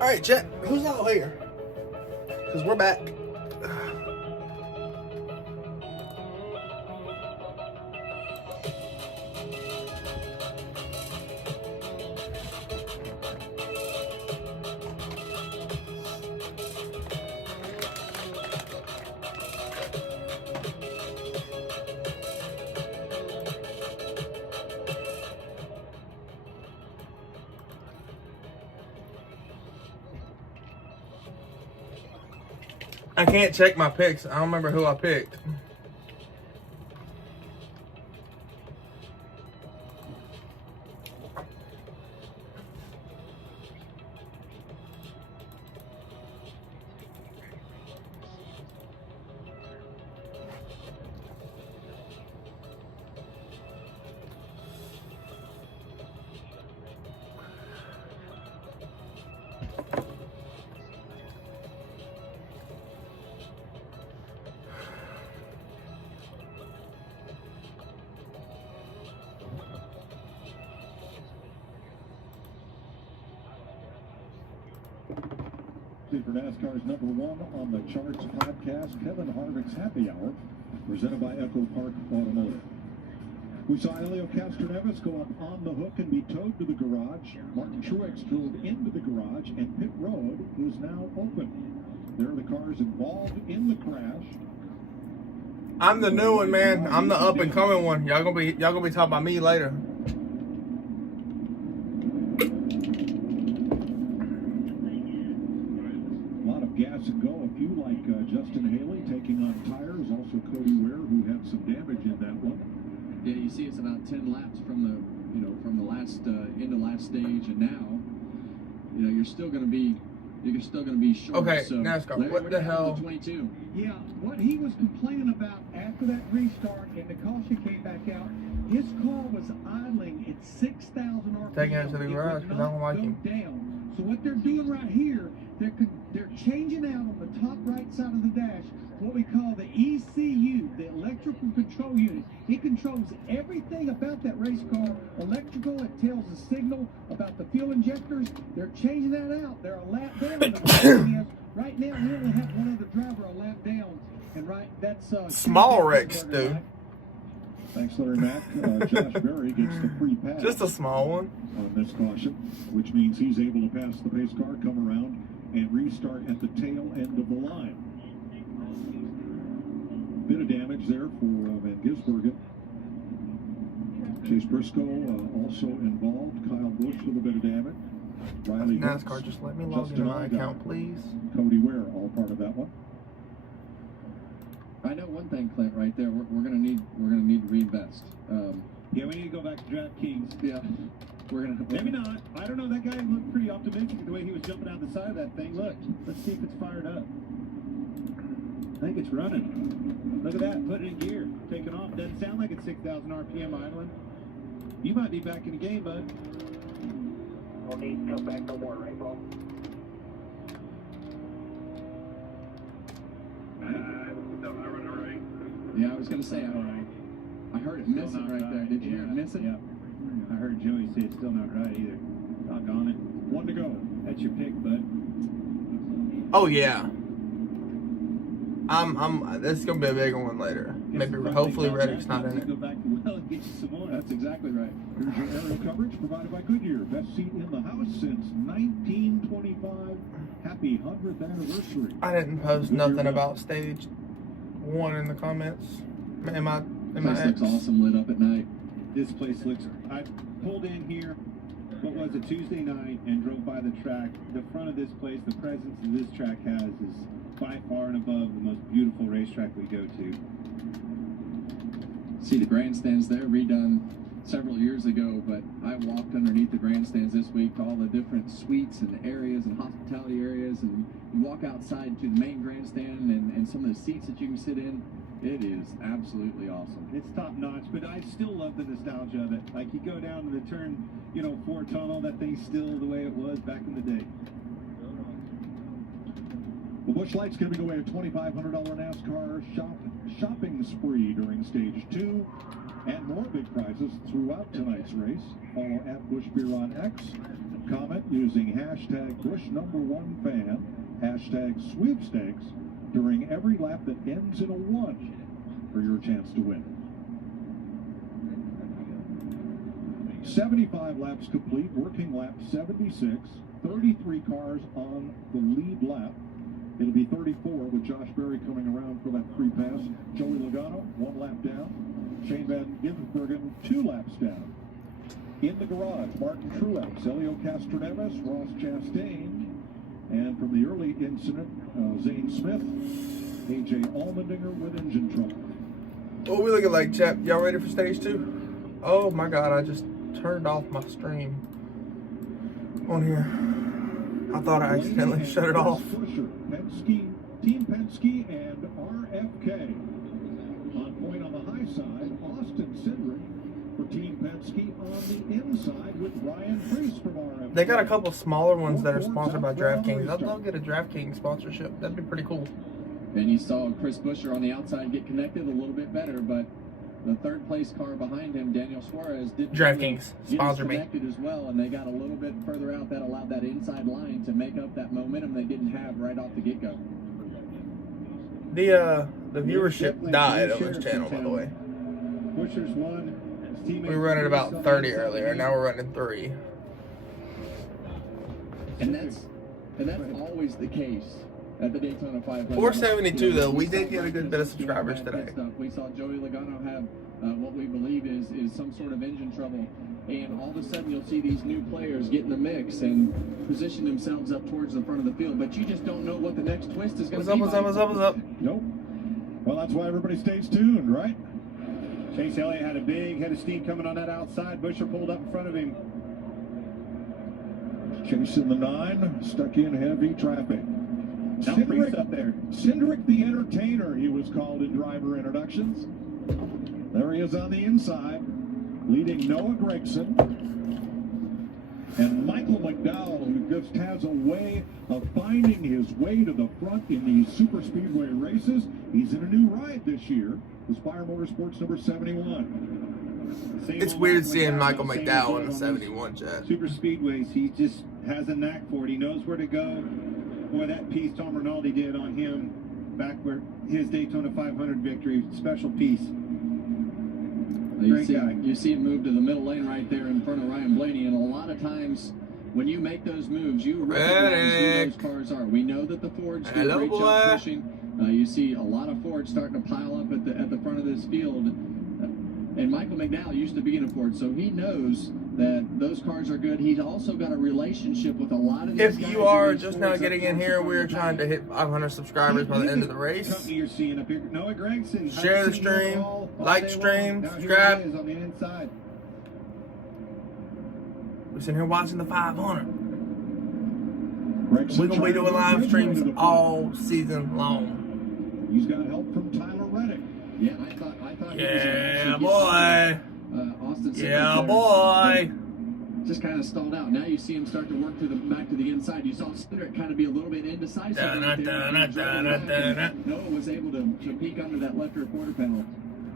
All right, chat. Who's all here? Because we're back. I can't check my picks. I don't remember who I picked. For NASCAR's number one on the charts podcast, Kevin Harvick's Happy Hour, presented by Echo Park Automotive. We saw Elio Castroneves go up on the hook and be towed to the garage. Martin Truex drove into the garage, and pit road is now open. There are the cars involved in the crash. I'm the new one, man. I'm the up and coming one. Y'all gonna be talking about me later. Gas and go. A few like Justin Haley taking on tires. Also Cody Ware, who had some damage in that one. Yeah, you see, it's about 10 laps from the last end of last stage, and now, you're still going to be short. Okay, so NASCAR. What the hell? 22. Yeah, what he was complaining about after that restart and the caution came back out, his car was idling at 6,000 RPM. Taking it to the garage because I don't like him. Down. So what they're doing right here, they're changing out on the top right side of the dash what we call the ECU, the electrical control unit. It controls everything about that race car. Electrical, it tells the signal about the fuel injectors. They're changing that out. They're a lap down. Right now, we only have one other driver a lap down. And that's small wrecks, dude. Thanks, Larry Mack. Josh Berry gets the free pass. Just a small one. On this caution, which means he's able to pass the pace car, come around, and restart at the tail end of the line. Bit of damage there for Van Gisbergen. Chase Briscoe also involved. Kyle Busch with a bit of damage. Riley NASCAR, just let me log into my account, please. Cody Ware, all part of that one. I know one thing, Clint, right there. We're gonna need to reinvest. Yeah, we need to go back to DraftKings. Yeah, Maybe not. I don't know. That guy looked pretty optimistic the way he was jumping out the side of that thing. Look, let's see if it's fired up. I think it's running. Look at that, putting it in gear, taking off. Doesn't sound like it's 6,000 RPM idling. You might be back in the game, bud. We'll need to come back no more, right, Paul? Yeah, I was gonna say, I heard it missing right there. Did you hear it missing? Yeah. I heard Joey say it's still not right either. Doggone it. One to go. That's your pick, bud. Oh yeah. This is gonna be a big one later. Maybe, hopefully Reddick's not in it. Go back to the well and get you some more. That's exactly right. Here's your aerial coverage provided by Goodyear. Best seat in the house since 1925. Happy 100th anniversary. I didn't post nothing about stage 1 in the comments. This looks awesome lit up at night. This place looks. I pulled in here, what was it, Tuesday night, and drove by the track. The front of this place, the presence that this track has is by far and above the most beautiful racetrack we go to. See the grandstands there, redone several years ago, but I walked underneath the grandstands this week to all the different suites and areas and hospitality areas, and you walk outside to the main grandstand and some of the seats that you can sit in. It is absolutely awesome. It's top notch, but I still love the nostalgia of it. Like you go down to the turn, 4 tunnel, that thing's still the way it was back in the day. The Busch Light's giving away a $2,500 NASCAR shopping spree during stage 2, and more big prizes throughout tonight's race. Follow at Busch Beer on X. Comment using hashtag BuschNumber1Fan, hashtag sweepstakes during every lap that ends in a 1 for your chance to win. 75 laps complete, working lap 76, 33 cars on the lead lap. It'll be 34 with Josh Berry coming around for that free pass. Joey Logano, 1 lap down. Shane Van Gisbergen, 2 laps down. In the garage, Martin Truex, Elio Castroneves, Ross Chastain, and from the early incident, Zane Smith, AJ Allmendinger with engine trouble. What we looking like, chap? Y'all ready for stage 2? Oh my God, I just turned off my stream on here. I thought I accidentally shut it off. Team Penske and RFK. On point on the high side, Austin Cindric for Team Penske on the inside with Ryan Preece from RFK. They got a couple smaller ones that are sponsored by DraftKings. I'd love to get a DraftKings sponsorship. That'd be pretty cool. And you saw Chris Buescher on the outside get connected a little bit better, but the third place car behind him, Daniel Suarez, did DraftKings sponsor me connected as well, and they got a little bit further out. That allowed that inside line to make up that momentum they didn't have right off the get-go. The viewership died on this channel, by the way. Buescher's won. We were running about 30 earlier. Now we're running 3. And that's always the case at the Daytona 500. 472 though. We did get a good bit of subscribers today. We saw Joey Logano have what we believe is some sort of engine trouble, and all of a sudden you'll see these new players get in the mix and position themselves up towards the front of the field, but you just don't know what the next twist is going to be. What's up? Nope. Well, that's why everybody stays tuned, right? Chase Elliott had a big head of steam coming on that outside. Buescher pulled up in front of him. Chasing the 9, stuck in heavy traffic. Cindric up there. Cindric the Entertainer, he was called in driver introductions. There he is on the inside, leading Noah Gragson. And Michael McDowell, who just has a way of finding his way to the front in these super speedway races. He's in a new ride this year. Aspire Motorsports number 71. It's weird seeing Michael McDowell in the 71 jet. Super speedways, he just has a knack for it. He knows where to go. Boy, that piece Tom Rinaldi did on him back where his Daytona 500 victory, special piece. You see him move to the middle lane right there in front of Ryan Blaney, and a lot of times when you make those moves, you recognize who those cars are. We know that the Fords do a great job pushing. You see a lot of Fords starting to pile up at the front of this field. And Michael McDowell used to be in a Ford, so he knows that those cars are good. He's also got a relationship with a lot of these If guys you are just now getting in here, we're trying to hit 500 subscribers by the end of the race. You're seeing up here. Noah Gregson. Share the stream, like stream, subscribe. On the inside. We're sitting here watching the 500. Gregson We're going to be doing live streams to the all season long. He's got help from Tyler Reddick. Yeah, I thought yeah, boy. Austin. Yeah, boy. Just kind of stalled out. Now you see him start to work to the back to the inside. You saw Cindric kind of be a little bit indecisive. Noah was able to peek under that left rear quarter panel.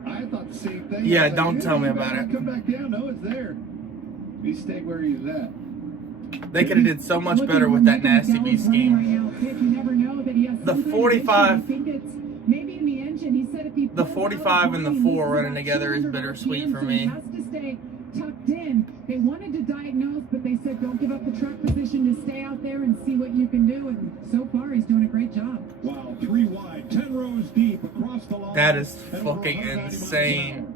I thought the same thing. Yeah, don't tell me about it. Come back down. Noah's there. He stayed where he was at. They could have did so much better with that nasty B scheme. The 45, the 45 and the 4 running together is bittersweet for me. Has to stay tucked in. They wanted to diagnose, but they said don't give up the truck position to stay out there and see what you can do. And so far, he's doing a great job. Wow, 3 wide, 10 rows deep across the line. That is fucking insane.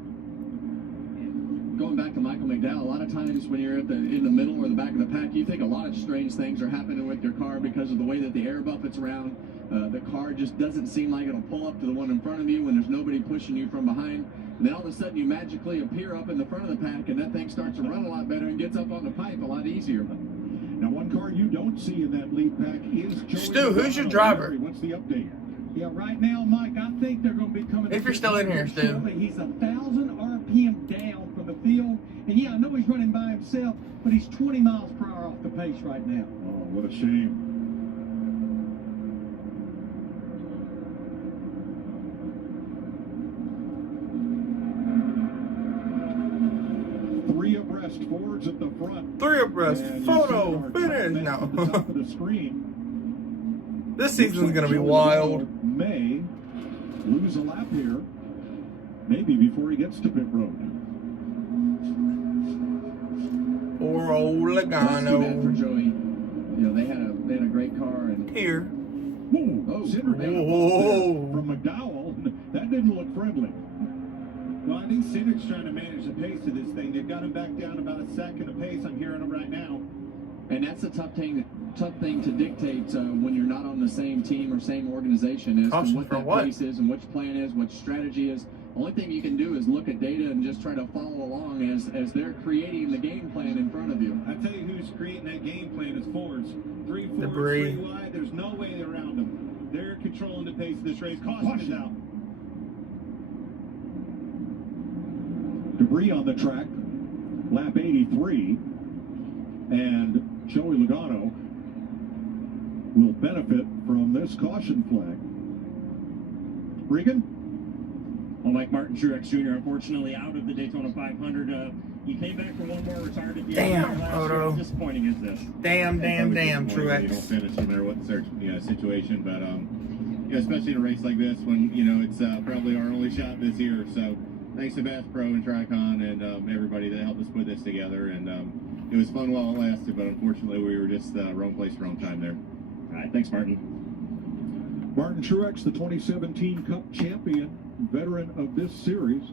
Going back to Michael McDowell, a lot of times when you're in the middle or the back of the pack, you think a lot of strange things are happening with your car because of the way that the air buffets around. The car just doesn't seem like it'll pull up to the one in front of you when there's nobody pushing you from behind. And then all of a sudden you magically appear up in the front of the pack and that thing starts to run a lot better and gets up on the pipe a lot easier. Now one car you don't see in that lead pack is Joey. Stu, who's your driver? What's the update? Yeah, right now, Mike, I think they're going to be coming. If you're still in here, Stu. He's 1,000 RPM down from the field. And yeah, I know he's running by himself, but he's 20 miles per hour off the pace right now. Oh, what a shame. Three abreast, Fords at the front. 3 abreast, photo, finish. No. At the top of the screen. This season's going to be wild. May lose a lap here, maybe before he gets to pit road. Poor old Logano. For Logano. Joey, you know they had a great car and Here. From McDowell, that didn't look friendly. Well, I think Cindric's trying to manage the pace of this thing. They've got him back down about a second of pace. I'm hearing him right now. And that's a tough thing to dictate when you're not on the same team or same organization as to what that pace is and which plan is, what strategy is. The only thing you can do is look at data and just try to follow along as they're creating the game plan in front of you. I tell you who's creating that game plan is Fords. 3 Fords, Debris. 3 wide. There's no way around them. They're controlling the pace of this race. Caution is out. Debris on the track, lap 83, and Joey Logano will benefit from this caution flag. Regan? Well, like Martin Truex Jr., unfortunately out of the Daytona 500. He came back for one more retarded year. Damn, last Odo. year. How disappointing is this? Damn, You don't Truex. finish no matter what the situation, but especially in a race like this when it's probably our only shot this year. So thanks to Bass Pro and Tricon and everybody that helped us put this together. And it was fun while it lasted, but unfortunately we were just wrong place, wrong time there. All right, thanks, Martin. Martin Truex, the 2017 Cup champion, veteran of this series,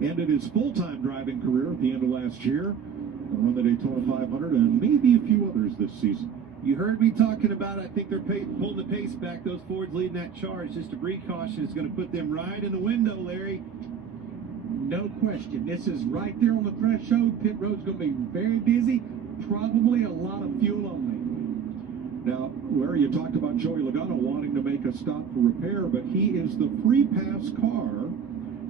ended his full-time driving career at the end of last year. Won the Daytona 500 and maybe a few others this season. You heard me talking about, I think they're pulling the pace back. Those Fords leading that charge. Just debris caution is going to put them right in the window, Larry. No question. This is right there on the threshold. Pit road's going to be very busy. Probably a lot of fuel only. Now, Larry, you talked about Joey Logano wanting to make a stop for repair, but he is the free pass car,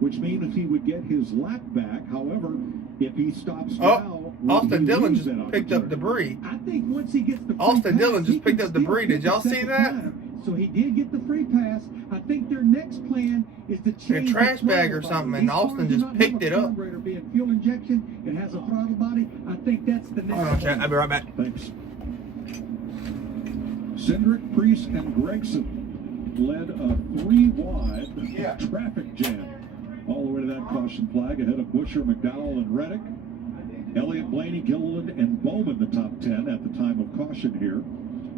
which means he would get his lap back. However, if he stops now, Austin Dillon just picked up debris. I think once he gets the free Austin pass, Dillon he just picked can up debris. still Did y'all get the see second that? time. So he did get the free pass. I think their next plan is to change A trash the bag or throttle something, body. and These Austin cars do just not picked have it a up. carburetor being fuel injection. It has a throttle body. I think that's the next Hold on, chat. I'll be right back. Thanks. Cindric, Priest, and Gregson led a 3-wide traffic jam all the way to that caution flag ahead of Busher, McDowell, and Reddick. Elliott, Blaney, Gilliland, and Bowman the top 10 at the time of caution here.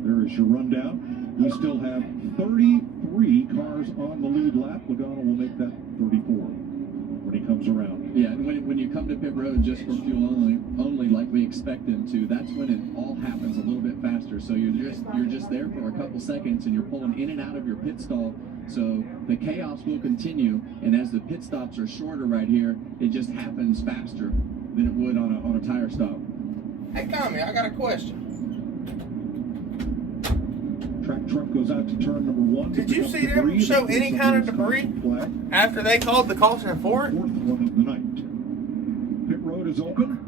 There is your rundown. We still have 33 cars on the lead lap. Logano will make that 34 when he comes comes around. Yeah, and when you come to pit road just for fuel only like we expect them to, that's when it all happens a little bit faster. So you're just there for a couple seconds and you're pulling in and out of your pit stall. So the chaos will continue, and as the pit stops are shorter right here, it just happens faster than it would on a tire stop. Hey, Tommy, I got a question. Track truck goes out to turn number 1. Did you see them show any kind of debris after they called the caution for it? Fourth one of the night. Pit road is open.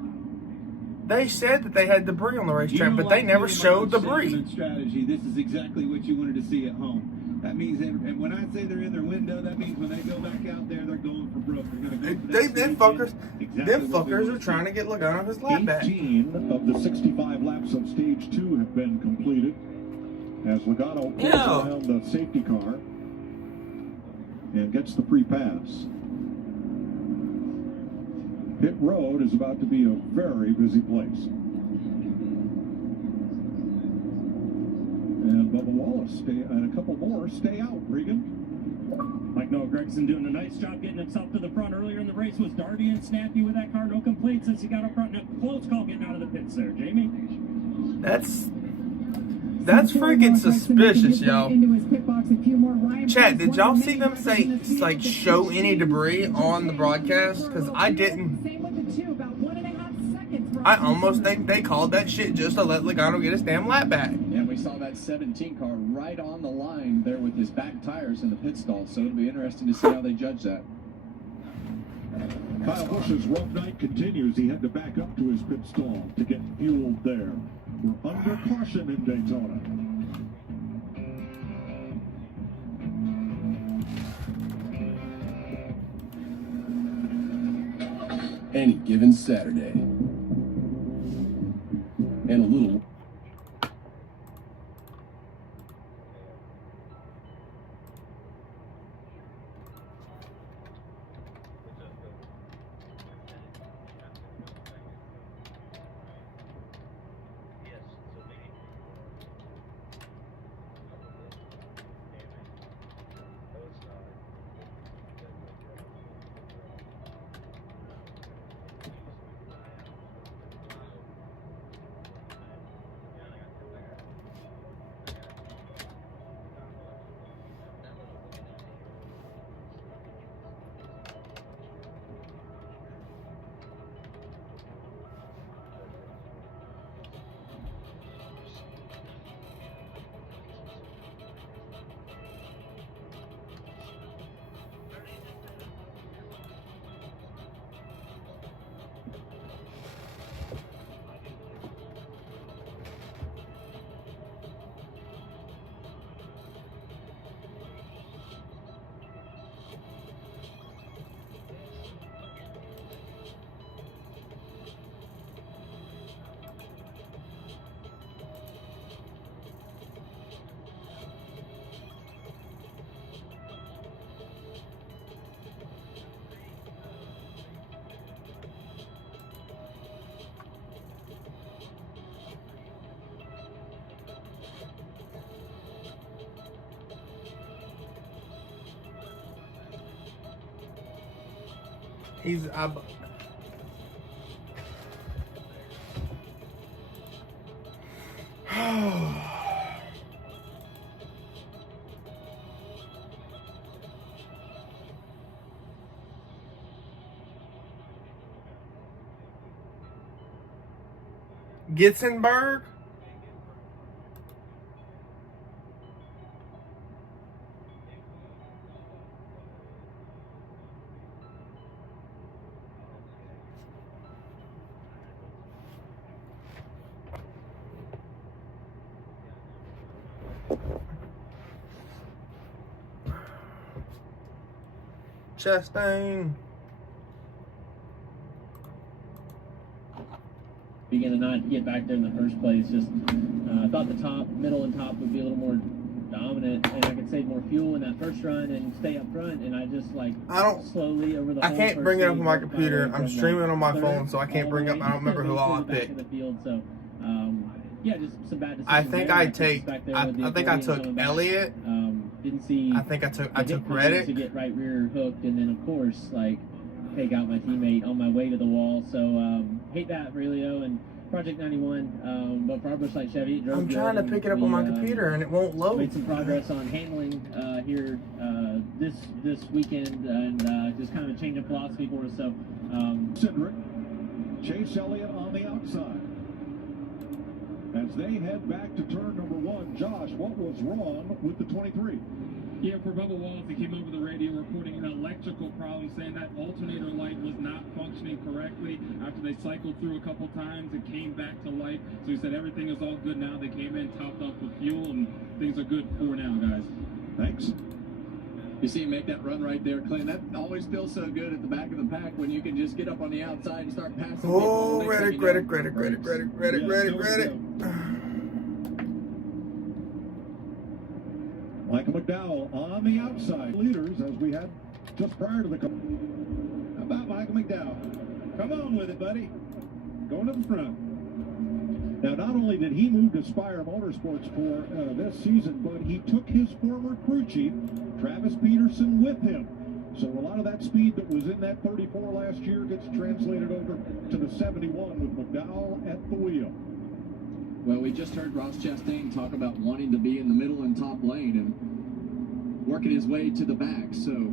They said that they had debris on the racetrack, but they never showed debris. Strategy. This is exactly what you wanted to see at home. That means, and when I say they're in their window, that means when they go back out there, they're going for broke. They're going to go for Them fuckers are trying to get Logano his lap back. 18 of the 65 laps of stage 2 have been completed. As Logano pulls around the safety car and gets the free pass. Pit road is about to be a very busy place. And Bubba Wallace and a couple more stay out, Regan. Mike Noah Gregson doing a nice job getting himself to the front. Earlier in the race was Darby and Snappy with that car. No complaints since he got up front. And a close call getting out of the pits there, Jamie. That's freaking suspicious, y'all. Chat, did y'all see them say, like, show any debris on the broadcast? Because I didn't. I almost think they called that shit just to let Logano get his damn lap back. Yeah, we saw that 17 car right on the line there with his back tires in the pit stall, so it'll be interesting to see how they judge that. Kyle Busch's rough night continues. He had to back up to his pit stall to get fueled there. We're under caution in Daytona. Any given Saturday. And a little. Gitzenberg? Chastain. Begin to not get back there in the first place. Just I thought the top, middle, and top would be a little more dominant, and I could save more fuel in that first run and stay up front. And I just slowly over the. I can't bring it up on my computer. I'm streaming on my phone, so I can't bring up. I don't remember who all I picked. So, yeah, just some bad decisions. I think I think I took Elliott. Didn't see. I think I took Reddick to get right rear hooked, and then of course take out my teammate on my way to the wall. So hate that, Aurelio and Project 91. But for our Busch Light Chevy, it drove I'm trying to pick it up on my computer and it won't load. Made some progress on handling here this weekend, and just kind of a change of philosophy for us. So Cindric, Chase Elliott on the outside. As they head back to turn number 1, Josh, what was wrong with the 23? Yeah, for Bubba Wallace, he came over the radio reporting an electrical problem, saying that alternator light was not functioning correctly. After they cycled through a couple times, it came back to life. So he said everything is all good now. They came in, topped off with fuel, and things are good for now, guys. Thanks. You see him make that run right there, Clint. That always feels so good at the back of the pack when you can just get up on the outside and start passing. Oh, ready. Michael McDowell on the outside. Leaders as we had just prior to the... How about Michael McDowell? Come on with it, buddy. Going to the front. Now, not only did he move to Spire Motorsports for this season, but he took his former crew chief, Travis Peterson, with him. So a lot of that speed that was in that 34 last year gets translated over to the 71 with McDowell at the wheel. Well, we just heard Ross Chastain talk about wanting to be in the middle and top lane and working his way to the back. So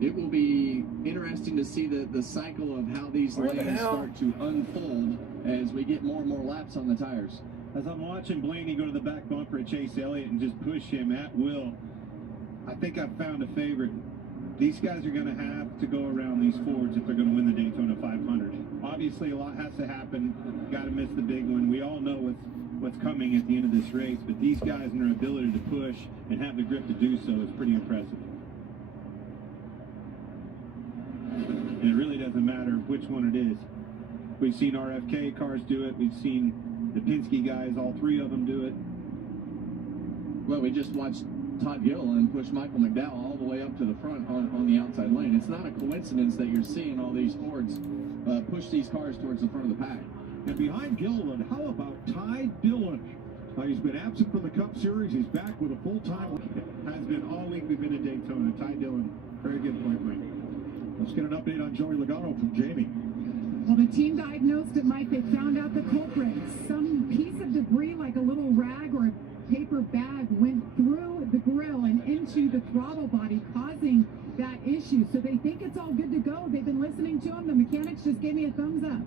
it will be interesting to see the cycle of how these lanes start to unfold as we get more and more laps on the tires. As I'm watching Blaney go to the back bumper at Chase Elliott and just push him at will, I think I've found a favorite. These guys are going to have to go around these Fords if they're going to win the Daytona 500. Obviously, a lot has to happen. Got to miss the big one. We all know what's coming at the end of this race, but these guys and their ability to push and have the grip to do so is pretty impressive. And it really doesn't matter which one it is. We've seen RFK cars do it. We've seen the Penske guys, all three of them do it. Well, we just watched Todd Gilliland push Michael McDowell all the way up to the front on the outside lane. It's not a coincidence that you're seeing all these Fords push these cars towards the front of the pack. And behind Gilliland, how about Ty Dillon? He's been absent from the Cup Series. He's back with a full-time. Has been all week we've been at Daytona. Ty Dillon, very good point, Mike. Let's get an update on Joey Logano from Jamie. Well, the team diagnosed it, Mike. They found out the culprit. Some piece of debris, like a little rag or a paper bag, went through the grill and into the throttle body, causing that issue. So they think it's all good to go. They've been listening to them. The mechanics just gave me a thumbs up.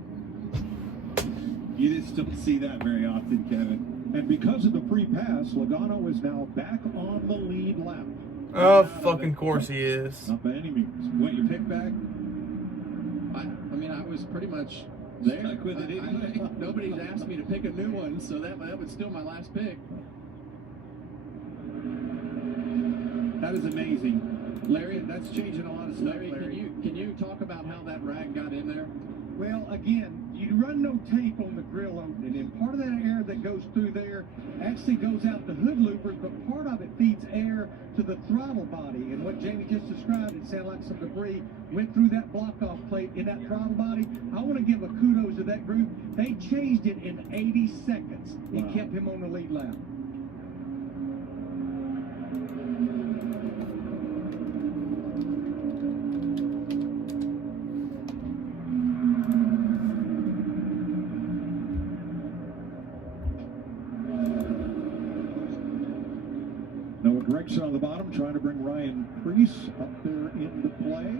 You just don't see that very often, Kevin. And because of the free pass, Logano is now back on the lead lap. Oh, fucking course he is. Not by any means. Want your pick back? I mean, I was pretty much there. Stuck with it anyway. Nobody's asked me to pick a new one, so that was still my last pick. That is amazing. Larry, that's changing a lot of stuff, Larry. Can you talk about how that rag got in there? Well, again, you run no tape on the grill opening, and part of that air that goes through there actually goes out the hood louvers, but part of it feeds air to the throttle body. And what Jamie just described, it sounded like some debris went through that block-off plate in that throttle body. I want to give a kudos to that group. They changed it in 80 seconds and kept him on the lead lap. Gregson on the bottom, trying to bring Ryan Preece up there into play.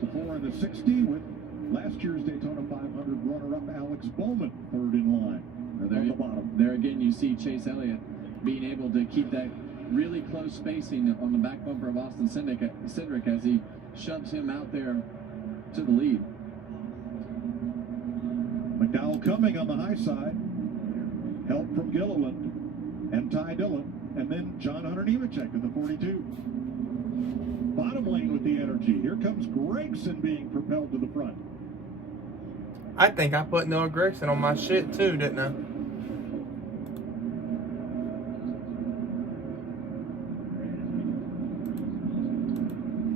The 4 and the 60 with last year's Daytona 500 runner-up Alex Bowman, third in line on the bottom. There again, you see Chase Elliott being able to keep that really close spacing on the back bumper of Austin Cindric as he shoves him out there to the lead. McDowell coming on the high side. Help from Gilliland and Ty Dillon. And then John Hunter Nemechek in the 42. Bottom lane with the energy. Here comes Gregson being propelled to the front. I think I put Noah Gregson on my shit too, didn't I?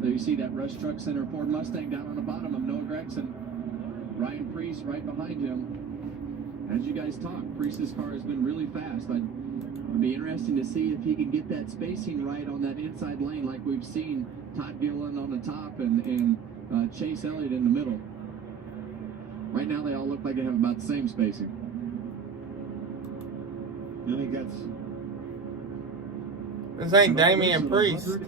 There you see that Rush Truck Center Ford Mustang down on the bottom of Noah Gregson. Ryan Preece right behind him. As you guys talk, Preece's car has been really fast. It'll be interesting to see if he can get that spacing right on that inside lane like we've seen Todd Gilliland on the top and Chase Elliott in the middle. Right now they all look like they have about the same spacing. I think that's... This ain't Damian Priest.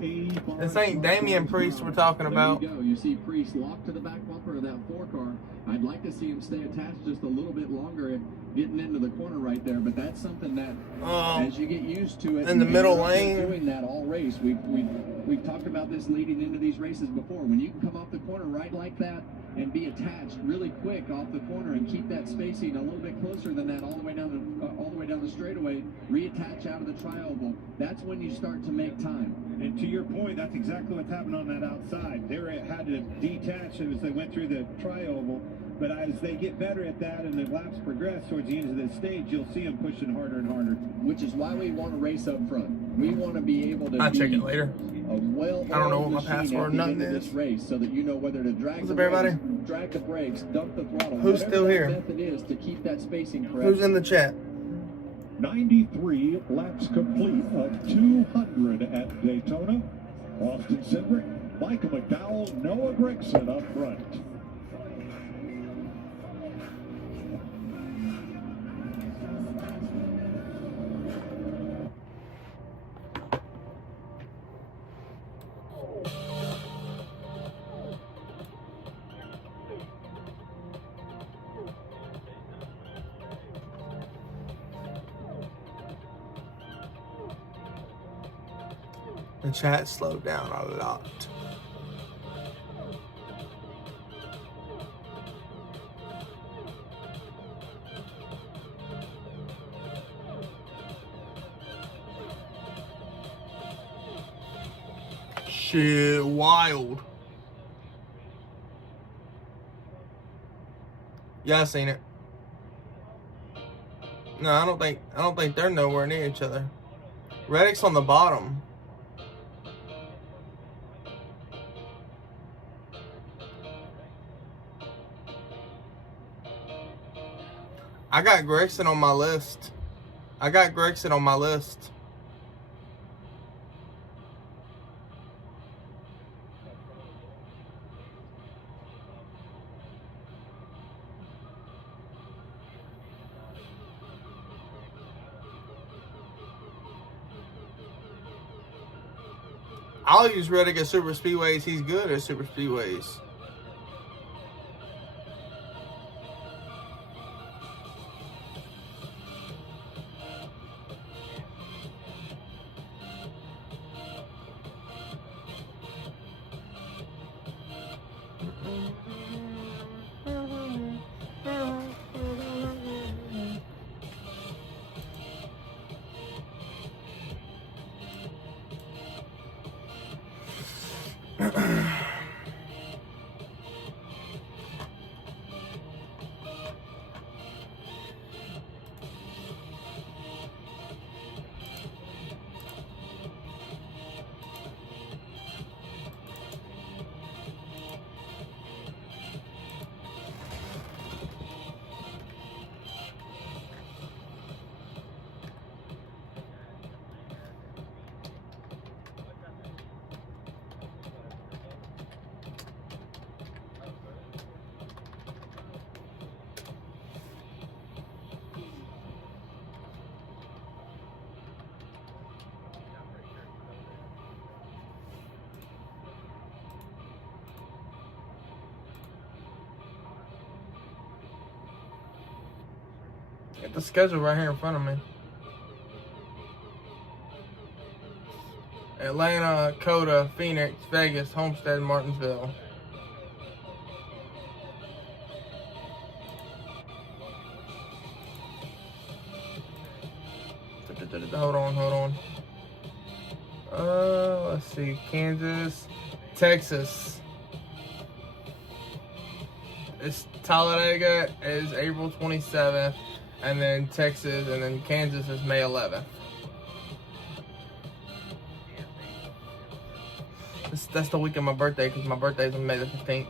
This ain't Damian Priest we're talking about. There you go. You see Priest locked to the back bumper of that 4-car. I'd like to see him stay attached just a little bit longer and getting into the corner right there. But that's something that, as you get used to it, in the middle lane, doing that all race. We've talked about this leading into these races before. When you can come off the corner right like that and be attached really quick off the corner and keep that spacing a little bit closer than that all the way down the straightaway, reattach out of the tri-oval. That's when you start to make time. And to your point, that's exactly what's happened on that outside. They had to detach as they went through the tri-oval. But as they get better at that and the laps progress towards the end of the stage, you'll see them pushing harder and harder. Which is why we want to race up front. We want to be able to I'll check it later. A well I don't know what my password nothing is. This race, so that you know whether to drag the brakes, drag the brakes, dump the throttle. Who's still here? Method is to keep that spacing correct. Who's in the chat? 93 laps complete of 200 at Daytona. Austin Cindric, Michael McDowell, Noah Gragson up front. The chat slowed down a lot. Shit, wild. Yeah, I seen it. No, I don't think they're nowhere near each other. Reddick's on the bottom. I got Gragson on my list. I'll use Reddick at super speedways. He's good at super speedways. Get the schedule right here in front of me. Atlanta, Coda, Phoenix, Vegas, Homestead, Martinsville. Hold on. Let's see. Kansas, Texas. It's Talladega is April 27th. And then Texas, and then Kansas is May 11th. That's the week of my birthday, because my birthday is on May the 15th.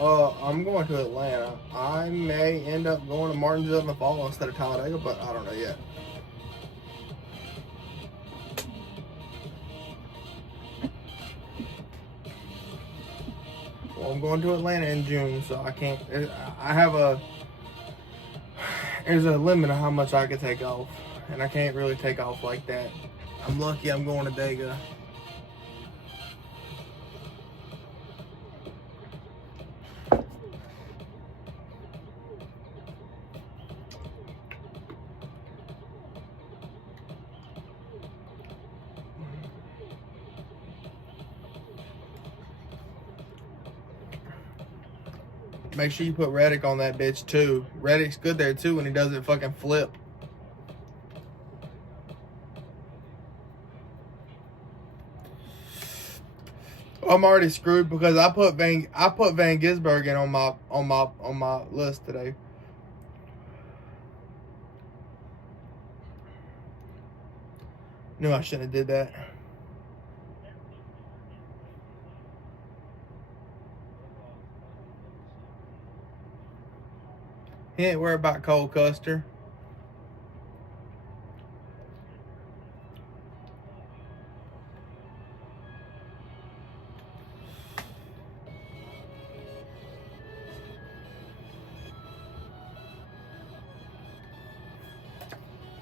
I'm going to Atlanta. I may end up going to Martinsville in the fall instead of Talladega, but I don't know yet. Well, I'm going to Atlanta in June, so I can't. There's a limit of how much I can take off, and I can't really take off like that. I'm lucky I'm going to Dega. Make sure you put Reddick on that bitch too. Reddick's good there too when he doesn't fucking flip. I'm already screwed because I put Van Gisbergen on my list today. Knew I shouldn't have did that. He ain't worried about Cole Custer.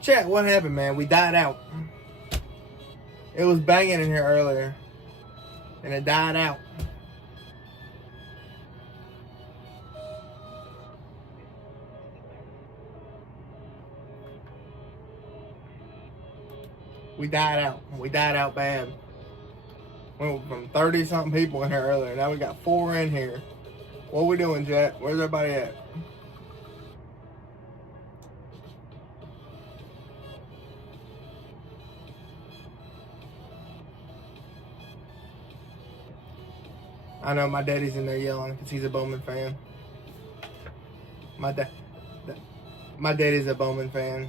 Chat, what happened, man? We died out. It was banging in here earlier, and it died out. We died out. We died out bad. We went from 30-something people in here earlier. Now we got 4 in here. What we doing, Jet? Where's everybody at? I know my daddy's in there yelling because he's a Bowman fan. My daddy's a Bowman fan.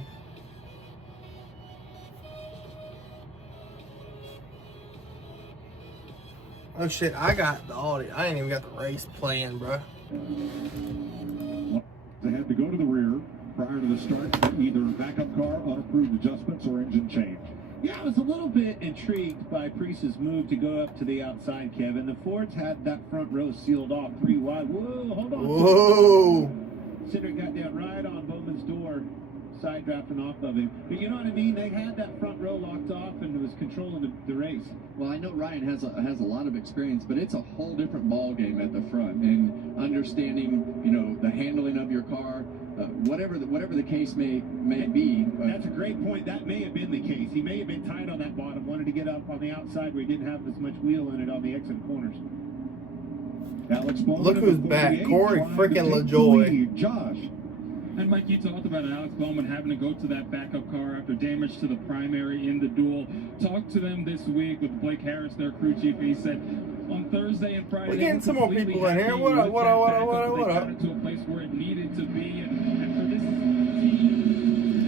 Oh shit, I got the audio. I ain't even got the race playing, bro. They had to go to the rear prior to the start for either backup car, unapproved adjustments, or engine change. Yeah, I was a little bit intrigued by Priest's move to go up to the outside, Kevin. The Fords had that front row sealed off 3 wide. Whoa, hold on. Whoa. Cindric got down right on Bowman's door, side drafting off of him. But you know what I mean? They had that front row locked off and was controlling the race. Well, I know Ryan has a lot of experience, but it's a whole different ball game at the front, and understanding, you know, the handling of your car, whatever the case may be. That's a great point. That may have been the case. He may have been tight on that bottom, wanted to get up on the outside where he didn't have as much wheel in it on the exit corners. Alex Bowman. Look who's back. Corey freaking LaJoy. Josh. And Mike, you talked about Alex Bowman having to go to that backup car after damage to the primary in the duel. Talked to them this week with Blake Harris, their crew chief, and he said on Thursday and Friday. We're getting some more people in here. What up? They got it to a place where it needed to be, and for this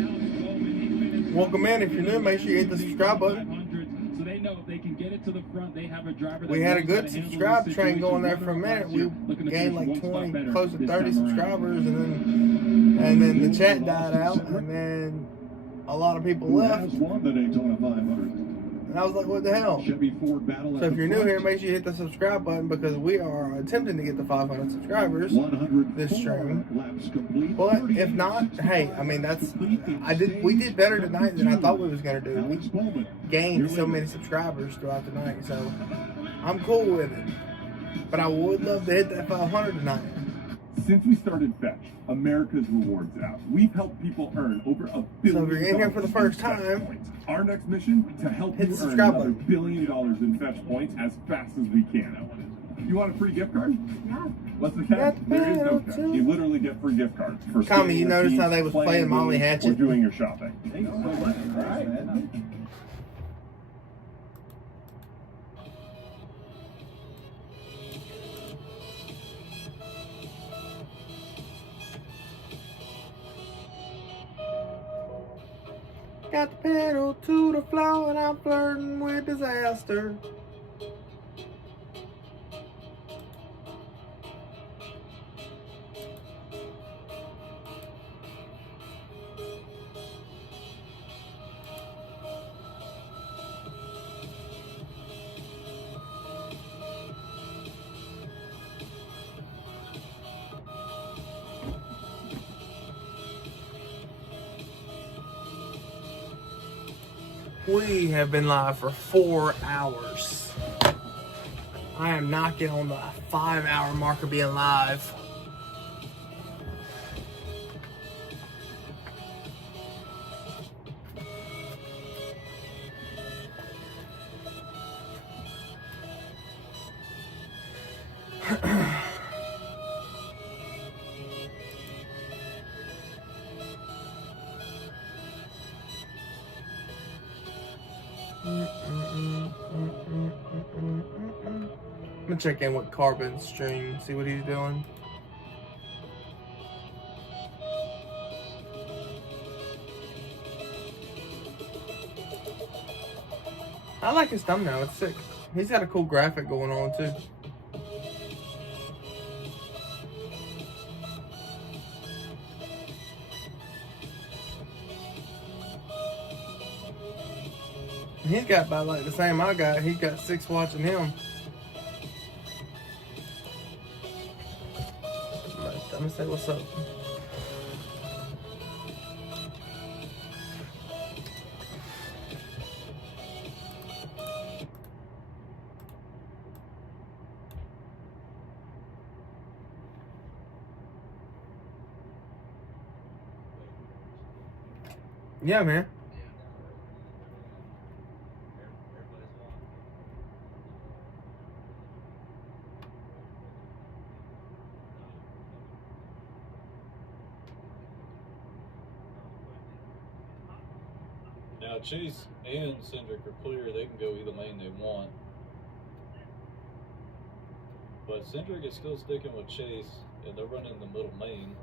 Alex Bowman, he finished. Welcome in. If you're new, make sure you hit the subscribe button. So they know if they can get it to the front, they have a driver. We had a good subscribe train going there for a minute. We gained like 20, close to 30 subscribers, and then the chat died out, and then a lot of people left. Has won the Daytona 500. And I was like, what the hell? Chevy Ford battle. So if you're new here, make sure you hit the subscribe button because we are attempting to get to 500 subscribers this stream. Laps complete. But if not, hey, I mean we did better tonight than I thought we was gonna do. We gained so many subscribers throughout the night, so I'm cool with it. But I would love to hit that 500 tonight. Since we started Fetch, America's Rewards app, we've helped people earn over $1 billion. So if you're in here for the first time, points. Our next mission, to help hit you the earn subscribe another button. $1 billion in Fetch points as fast as we can. You want a free gift card? Yeah. What's the catch? There is no catch. You literally get free gift cards. For Tommy, you noticed how they was playing Molly Hatchet? Or doing your shopping. Thanks so much. All right, man. Got the pedal to the floor and I'm flirting with disaster. We have been live for 4 hours. I am knocking on the 5-hour mark of being live. I'm gonna check in with Carbon's stream, see what he's doing. I like his thumbnail, it's sick. He's got a cool graphic going on too. He's got about like the same I got. He's got 6 watching him. I'm gonna say what's up. Yeah, man. Now Chase and Cindric are clear; they can go either lane they want. But Cindric is still sticking with Chase, and they're running the middle lane.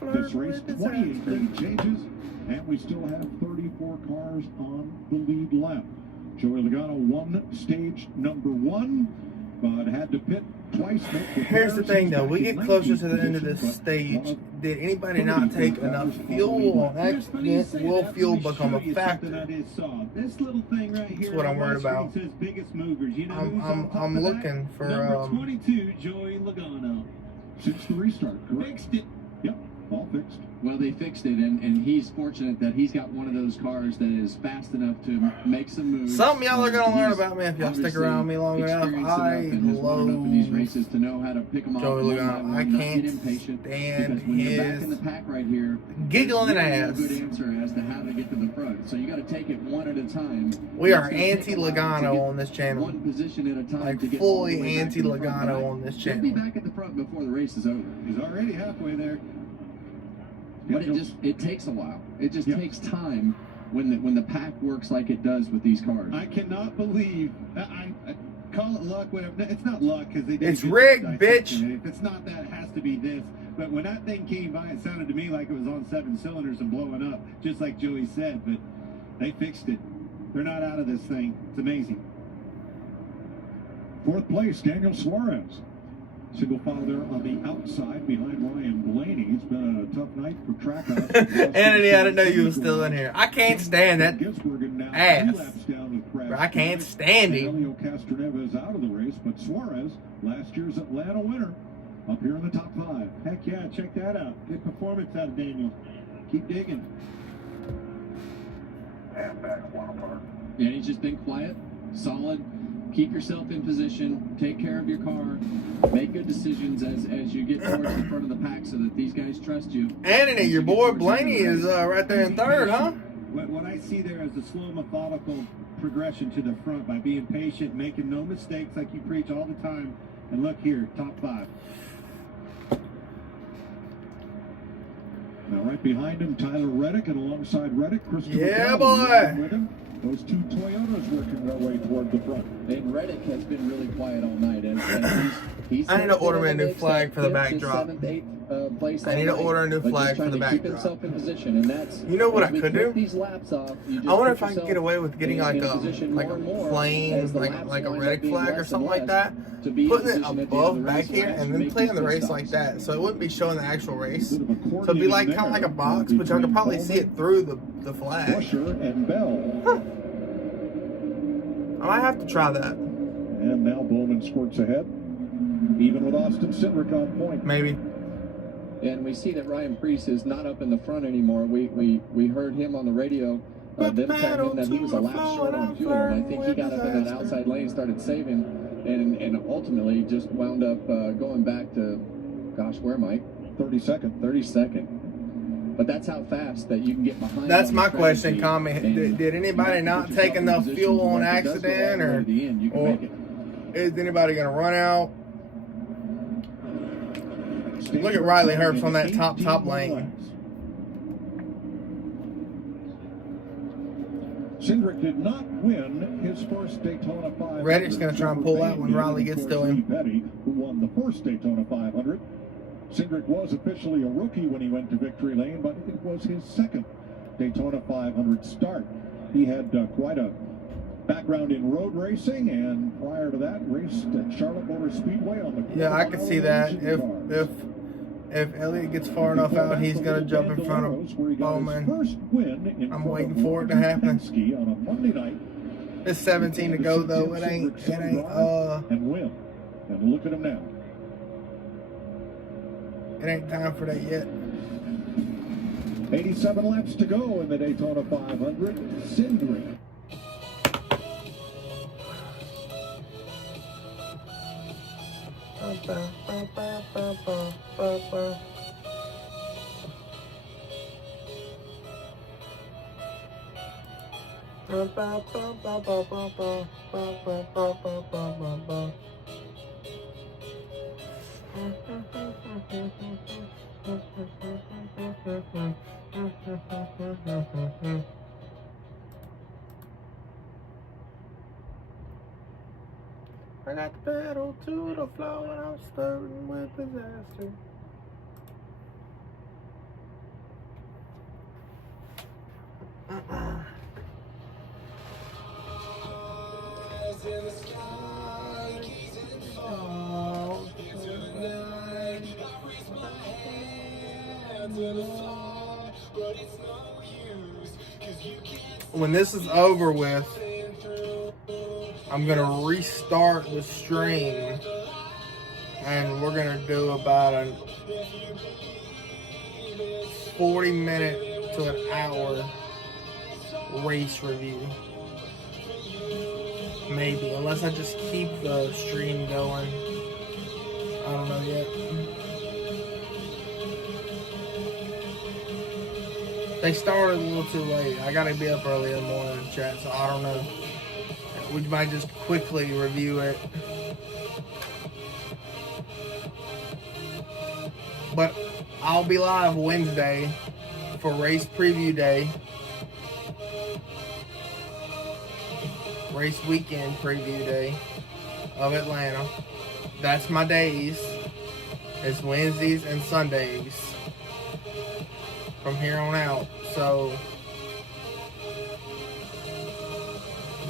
This race, 28 lead changes, and we still have 34 cars on the lead lap. Joey Logano won stage number 1, but had to pit twice. Here's the thing though, we get closer to the end of this stage. Did anybody not take enough fuel on accident? Will fuel become a factor? This little thing right here. That's what I'm worried about. Says biggest movers. You know I'm looking for number 22, Joey Logano. Since the restart, correct? Fixed it. Yep, all fixed. Well, they fixed it, and he's fortunate that he's got one of those cars that is fast enough to make some moves. Something y'all are gonna learn about me if y'all stick around me long enough. I love these races to know how to pick them off. Joey Logano. I can't stand his the pack right here, giggling ass. Good answer as to how to get to the front. So you got to take it one at a time. We are anti-Logano on this channel. One position at a time. Like to get fully anti-Logano on this He'll channel. be back at the front before the race is over. He's already halfway there. But it takes a while. It just takes time when the pack works like it does with these cars. I cannot believe I call it luck, whatever. It's not luck because they did. It's rigged, bitch. If it's not that, it has to be this. But when that thing came by, it sounded to me like it was on 7 cylinders and blowing up, just like Joey said. But they fixed it. They're not out of this thing. It's amazing. 4th place, Daniel Suarez. Single file there on the outside behind Ryan Blaney. It's been a tough night for Trackhouse. Anthony, I didn't know you were still in here. I can't stand that ass. Bro, I can't stand him. Elio Castroneves is out of the race, but Suarez, last year's Atlanta winner, up here in the top 5. Heck yeah, check that out. Good performance out of Daniel. Keep digging. Yeah, he's just been quiet, solid. Keep yourself in position, take care of your car, make good decisions as you get towards the front of the pack so that these guys trust you. Anthony, your boy Blaney is right there in 3rd, huh? What I see there is a slow, methodical progression to the front by being patient, making no mistakes like you preach all the time. And look here, top 5. Now right behind him, Tyler Reddick, and alongside Reddick, Christopher Yeah, Bell boy. with him. Those 2 Toyotas working their way toward the front. And Reddick has been really quiet all night. And he's I need to order me a new flag for the backdrop. I need to order a new flag for the backdrop. You know what I could do? I wonder if I can get away with getting like a plain, like a Reddick flag or something like that. Putting it above back here and then playing the race like that. So it wouldn't be showing the actual race. So it'd be like kind of like a box, but y'all could probably see it through the flag. Busher and Bell. Huh. I might have to try that. And now Bowman squirts ahead, even with Austin Cindric on point. Maybe. And we see that Ryan Preece is not up in the front anymore. We heard him on the radio, them telling him that he was a lap short on fuel. And I think he got up in that outside lane, started saving, and ultimately just wound up going back to, gosh, where am I? 32nd. 32nd. But that's how fast that you can get behind. That's my question, comment. Did anybody not take enough fuel on accident, or is anybody going to run out? Look at Riley Herbst on that top lane. Cindric did not win his first Daytona 500. Reddick's going to try and pull out when Riley gets to him. Petty, who won the first Daytona 500. Cindric was officially a rookie when he went to victory lane, but it was his second Daytona 500 start. He had quite a background in road racing, and prior to that, raced at Charlotte Motor Speedway on the Yeah, I can see that. If Elliott gets far enough out, he's going to jump in front of Bowman. I'm waiting for it to happen. On a Monday night. It's 17 to go, though. It ain't, and win. And look at him now. It ain't time for that yet. 87 laps to go in the Daytona 500. Cindric. I got the pedal to the floor and I'm stirring with disaster. When this is over with, I'm gonna restart the stream, and we're gonna do about a 40-minute to an hour race review. Maybe, unless I just keep the stream going. I don't know yet. They started a little too late. I gotta be up early in the morning, chat, so I don't know. We might just quickly review it. But I'll be live Wednesday for race preview day. Race weekend preview day of Atlanta. That's my days. It's Wednesdays and Sundays from here on out. So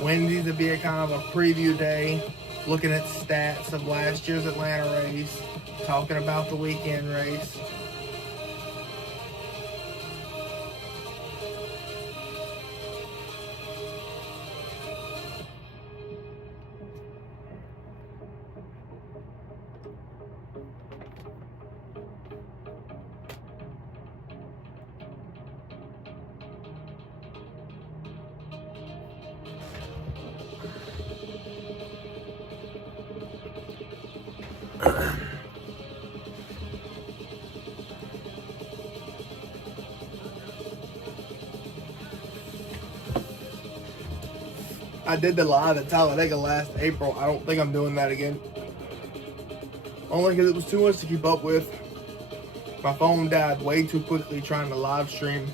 Wednesdays will be a kind of a preview day, looking at stats of last year's Atlanta race, talking about the weekend race. I did the live at Talladega last April. I don't think I'm doing that again. Only because it was too much to keep up with. My phone died way too quickly trying to live stream.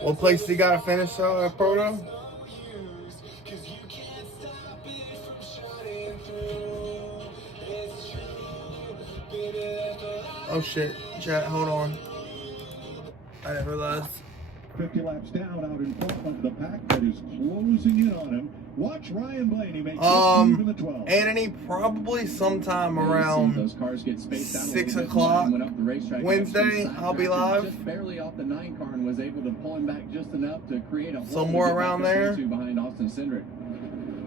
What place you gotta finish Proto? Oh shit, chat, hold on. I didn't realize. 50 laps down out in front of the pack that is closing in on him. Watch Ryan Blaney make this move in the 12. Anthony, probably sometime around those cars get spaced out 6 o'clock went up the racetrack. Wednesday. I'll be live. Just barely off the 9 car and was able to pull him back just enough to create a somewhere around there. Behind Austin Cindric.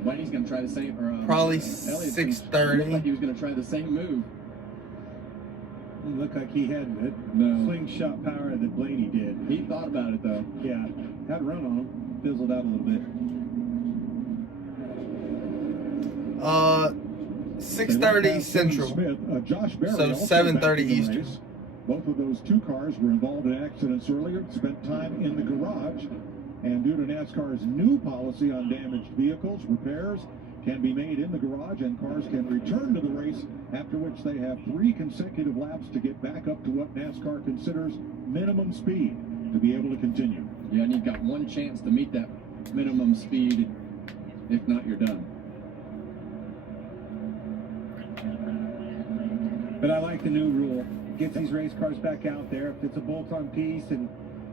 Blaney's going to try the same. Probably 6:30. Looked like he was going to try the same move. It looked like he had that slingshot power that Blaney did. He thought about it though. Yeah, had a run on him, fizzled out a little bit. 6:30 Central. Smith, Josh Berry So 7:30 Eastern. Both of those two cars were involved in accidents earlier, spent time in the garage, and due to NASCAR's new policy on damaged vehicles, repairs can be made in the garage and cars can return to the race, after which they have 3 consecutive laps to get back up to what NASCAR considers minimum speed to be able to continue. Yeah, and you've got one chance to meet that minimum speed. If not, you're done. But I like the new rule. Gets these race cars back out there. If it's a bolt-on piece, and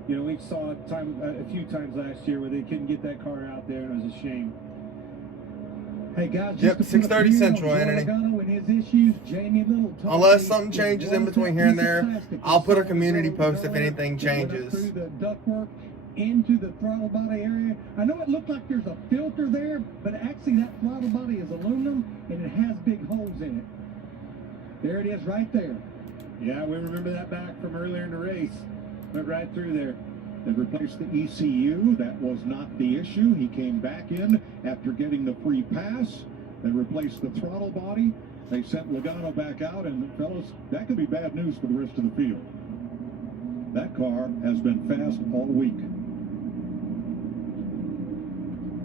you know, we saw it a few times last year where they couldn't get that car out there, and it was a shame. Hey guys, yep, 6:30 Central, Anthony. Unless something changes in between here and there, I'll put a community post if anything changes. Through the ductwork into the throttle body area. I know it looked like there's a filter there, but actually that throttle body is aluminum and it has big holes in it. There it is right there. Yeah, we remember that back from earlier in the race. Went right through there. They replaced the ECU. That was not the issue. He came back in after getting the free pass. They replaced the throttle body. They sent Logano back out, and fellas, that could be bad news for the rest of the field. That car has been fast all week.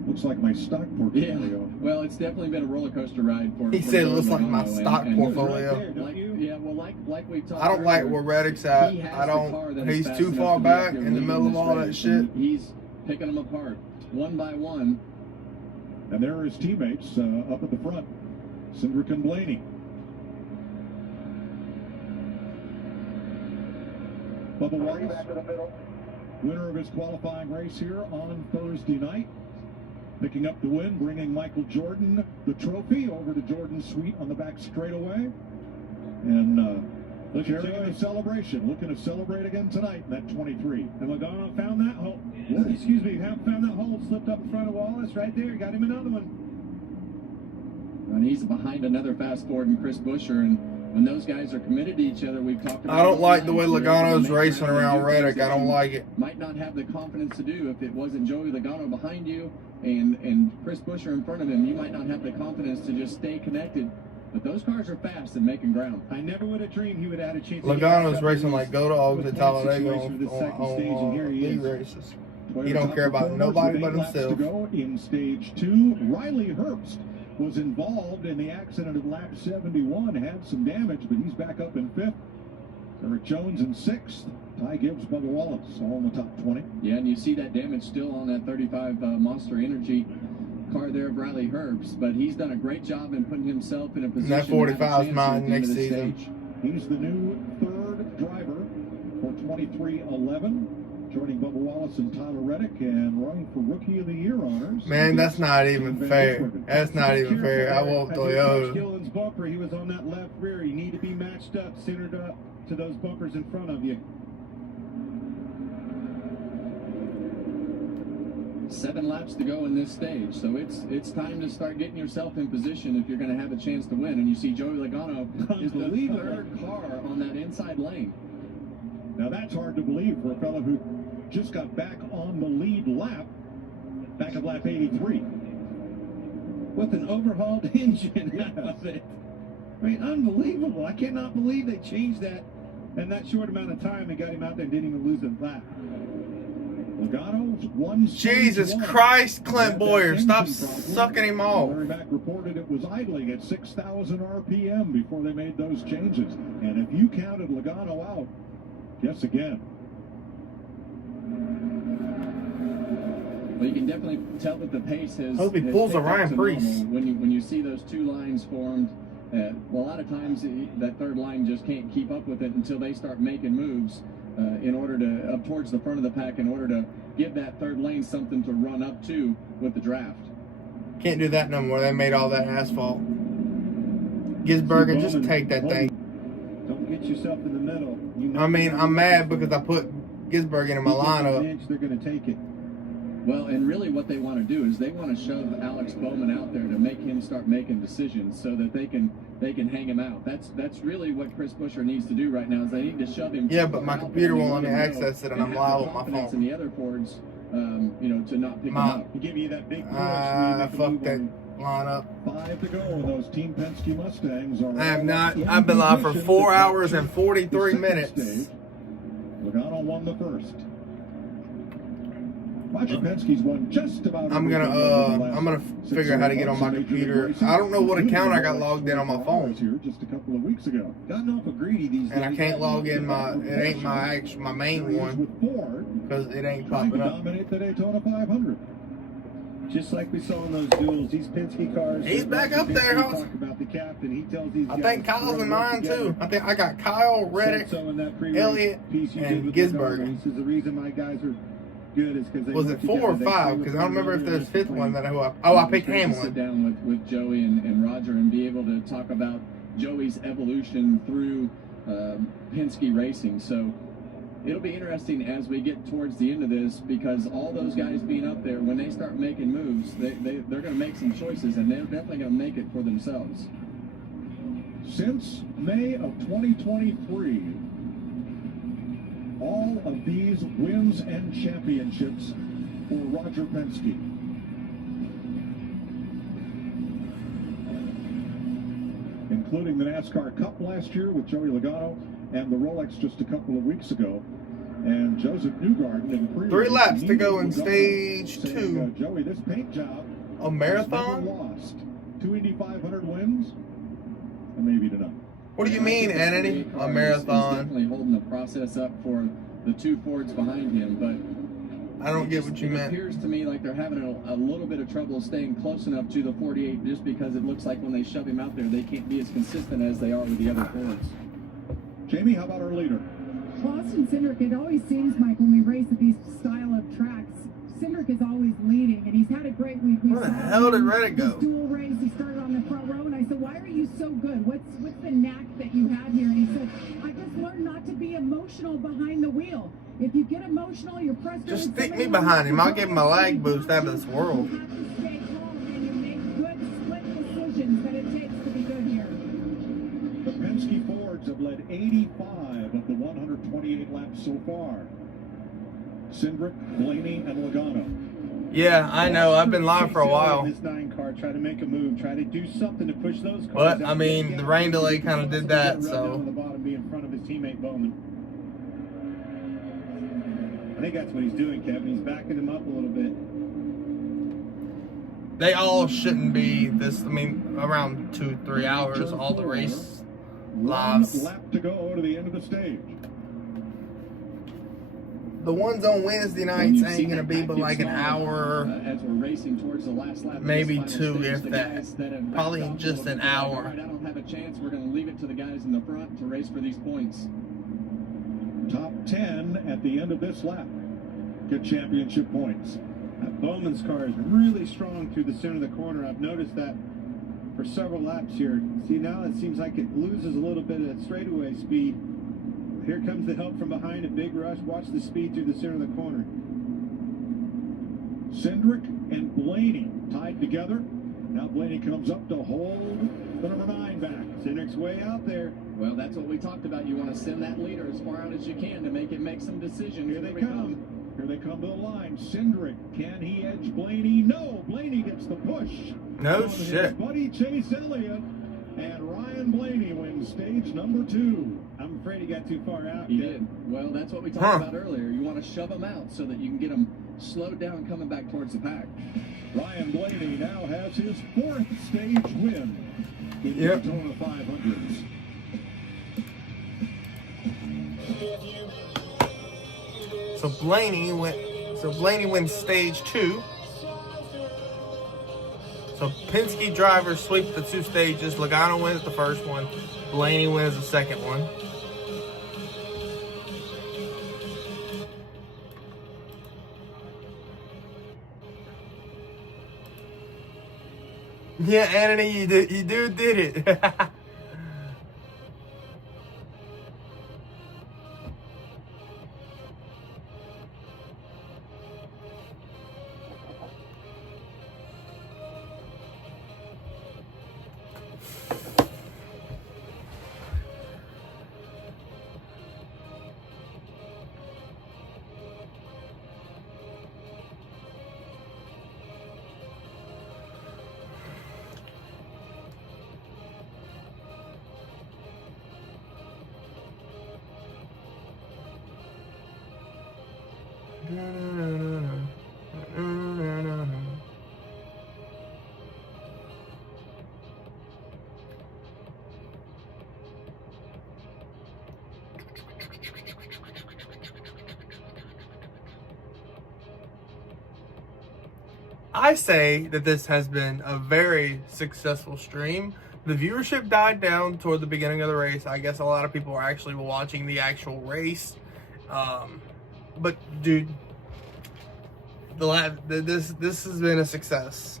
Looks like my stock portfolio. Yeah. Well, it's definitely been a roller coaster ride for. He said it looks like my stock portfolio. Like we talked. I don't like where Reddick's at. I don't. He's too far back in the middle of all that shit. He's picking them apart one by one. And there are his teammates up at the front, Cindric and Blaney. Bubba Wallace, winner of his qualifying race here on Thursday night. Picking up the win, bringing Michael Jordan the trophy over to Jordan's suite on the back straightaway. And sharing a celebration, looking to celebrate again tonight in that 23. And Logano found that hole. Found that hole, slipped up in front of Wallace right there. Got him another one. And he's behind another fast forward and Chris Buescher. And when those guys are committed to each other, we've talked about. I don't like the way Logano's racing around Reddick. I don't like it. Might not have the confidence to do if it wasn't Joey Logano behind you and Chris Buescher in front of him. You might not have the confidence to just stay connected. But those cars are fast and making ground. I never would have dreamed he would have had a chance. Logano's racing like go dogs at Talladega on league races. He don't care about nobody but himself. To go in stage 2, Riley Herbst was involved in the accident at lap 71, had some damage, but he's back up in 5th. Eric Jones in 6th. Ty Gibbs, Bubba Wallace, all in the top 20. Yeah, and you see that damage still on that 35 Monster Energy car there of Riley Herbst, but he's done a great job in putting himself in a position. That 45 is mine next season. He's the new 3rd driver for 23-11. Joining Bubba Wallace and Tyler Reddick and running for Rookie of the Year honors. Man, that's not even fair. That's not even fair. I won't Toyota. Gillen's bumper, he was on that left rear. You need to be matched up, centered up to those bumpers in front of you. 7 laps to go in this stage, so it's time to start getting yourself in position if you're going to have a chance to win. And you see Joey Logano is the 3rd car on that inside lane. Now that's hard to believe for a fellow who just got back on the lead lap, back at lap 83. With an overhauled engine out of it. I mean, unbelievable. I cannot believe they changed that in that short amount of time and got him out there and didn't even lose a lap. Logano's won. Jesus Christ, Clint Boyer, stop sucking him off. Larry Mack reported it was idling at 6,000 RPM before they made those changes. And if you counted Logano out, guess again. Well, you can definitely tell that the pace has. Hope he pulls a Ryan Priest. When you see those 2 lines formed, well, a lot of times that 3rd line just can't keep up with it until they start making moves in order to up towards the front of the pack in order to give that 3rd lane something to run up to with the draft. Can't do that no more. They made all that asphalt. Gisbergen, just take that thing. Don't get yourself in the middle. I mean, I'm mad because I put Gisbergen in my lineup. They're going to take it. Well, and really what they want to do is they want to shove Alex Bowman out there to make him start making decisions so that they can hang him out. That's really what Chris Buescher needs to do right now is they need to shove him. Yeah, but my computer won't let me access it, and I'm live on my phone. And the other Fords, to not pick him up. To give you that big push. Fuck that lineup. 5 to go. Those Team Penske Mustangs are. I have not. I've been live for 4 hours and 43 minutes. Logano won the first. Roger Penske's won just about. I'm gonna figure out how to get on my computer. I don't know what account I got logged in on my phone. Here just a couple of weeks ago. Gotten awful greedy these days. And I can't log in it ain't my main one because it ain't popping up. Dominate the Daytona 500. Just like we saw in those duels, these Penske cars. He's back up there, huh? Talk about the captain. He tells these I think Kyle's in mine too. I think I got Kyle, Reddick, Elliott, and Gisbergen. He says the reason my guys are good is because they was it 4 or 5? Because I don't remember if there's a fifth one that I picked Hamlin. Sit down with Joey and Roger and be able to talk about Joey's evolution through Penske racing. So it'll be interesting as we get towards the end of this because all those guys being up there, when they start making moves, they're going to make some choices and they're definitely going to make it for themselves. Since May of 2023, all of these wins and championships for Roger Penske. Including the NASCAR Cup last year with Joey Logano and the Rolex just a couple of weeks ago. And Joseph Newgarden in pre 3 laps to go in stage 2. Joey, this paint job. A marathon? Lost. 2 Indy 500 wins? And maybe tonight. What do you mean, Anthony? A marathon? He's definitely holding the process up for the 2 Fords behind him, but I don't get what you meant. It appears to me like they're having a little bit of trouble staying close enough to the 48 just because it looks like when they shove him out there, they can't be as consistent as they are with the other Fords. Jamie, how about our leader? Austin Cindric, it always seems, Mike, when we race at these style of tracks, Cindric is always leading, and he's had a great week. Where the hell did Reddick go? Dual race, he started on the front row, and I said, why are you so good? What's the knack that you have here? And he said, I just learned not to be emotional behind the wheel. If you get emotional, you're frustrated. Just stick me behind him. I'll give him a lag boost out of this world. You have to stay calm, and you make good split decisions that it takes to be good here. The Penske Fords have led 85 of the 128 laps so far. Cindric, Blaney, and Logano. Yeah, I know. I've been live for a while. This 9 car, try to make a move, try to do something to push those cars. But I mean, the rain delay kind of did that. So. On the bottom, be in front of his teammate Bowman. I think that's what he's doing, Kevin. He's backing him up a little bit. They all shouldn't be this. I mean, around 2-3 hours. All the race lives. 1 lap to go to the end of the stage. The ones on Wednesday nights ain't gonna be but like an hour, as we're racing towards the last lap, maybe 2 if that. Probably just an hour. I don't have a chance. We're going to leave it to the guys in the front to race for these points. Top 10 at the end of this lap. Get championship points. Bowman's car is really strong through the center of the corner. I've noticed that for several laps here. See, now it seems like it loses a little bit of straightaway speed. Here comes the help from behind, a big rush. Watch the speed through the center of the corner. Cindric and Blaney tied together. Now Blaney comes up to hold the number 9 back. Cindric's way out there. Well, that's what we talked about. You want to send that leader as far out as you can to make him make some decisions. Here they come. Here they come to the line. Cindric, can he edge Blaney? No, Blaney gets the push. No shit. His buddy Chase Elliott, and Ryan Blaney wins stage number 2. I'm afraid he got too far out. He did. Well, that's what we talked about earlier. You want to shove them out so that you can get them slowed down coming back towards the pack. Ryan Blaney now has his 4th stage win in the Daytona 500s. So Blaney wins stage 2. So Penske drivers sweep the 2 stages. Logano wins the first one. Blaney wins the second one. Yeah, Anthony, you did it. I say that this has been a very successful stream. The viewership died down toward the beginning of the race. I guess a lot of people are actually watching the race. But dude, this has been a success.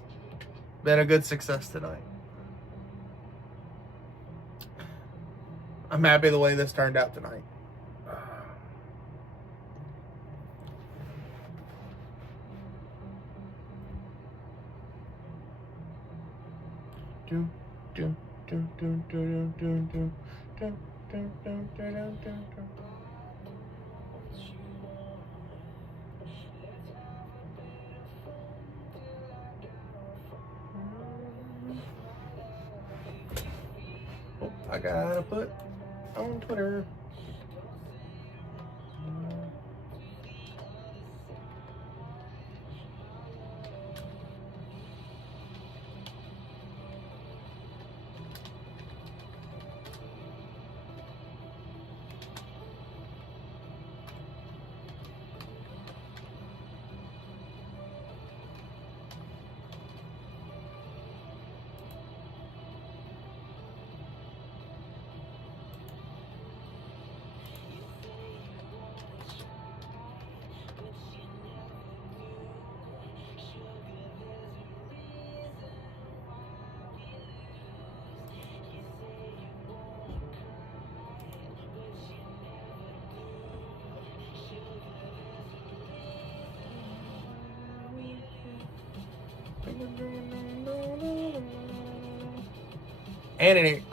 Been a good success tonight. I'm happy the way this turned out tonight. Oh, I gotta put on Twitter. Anthony,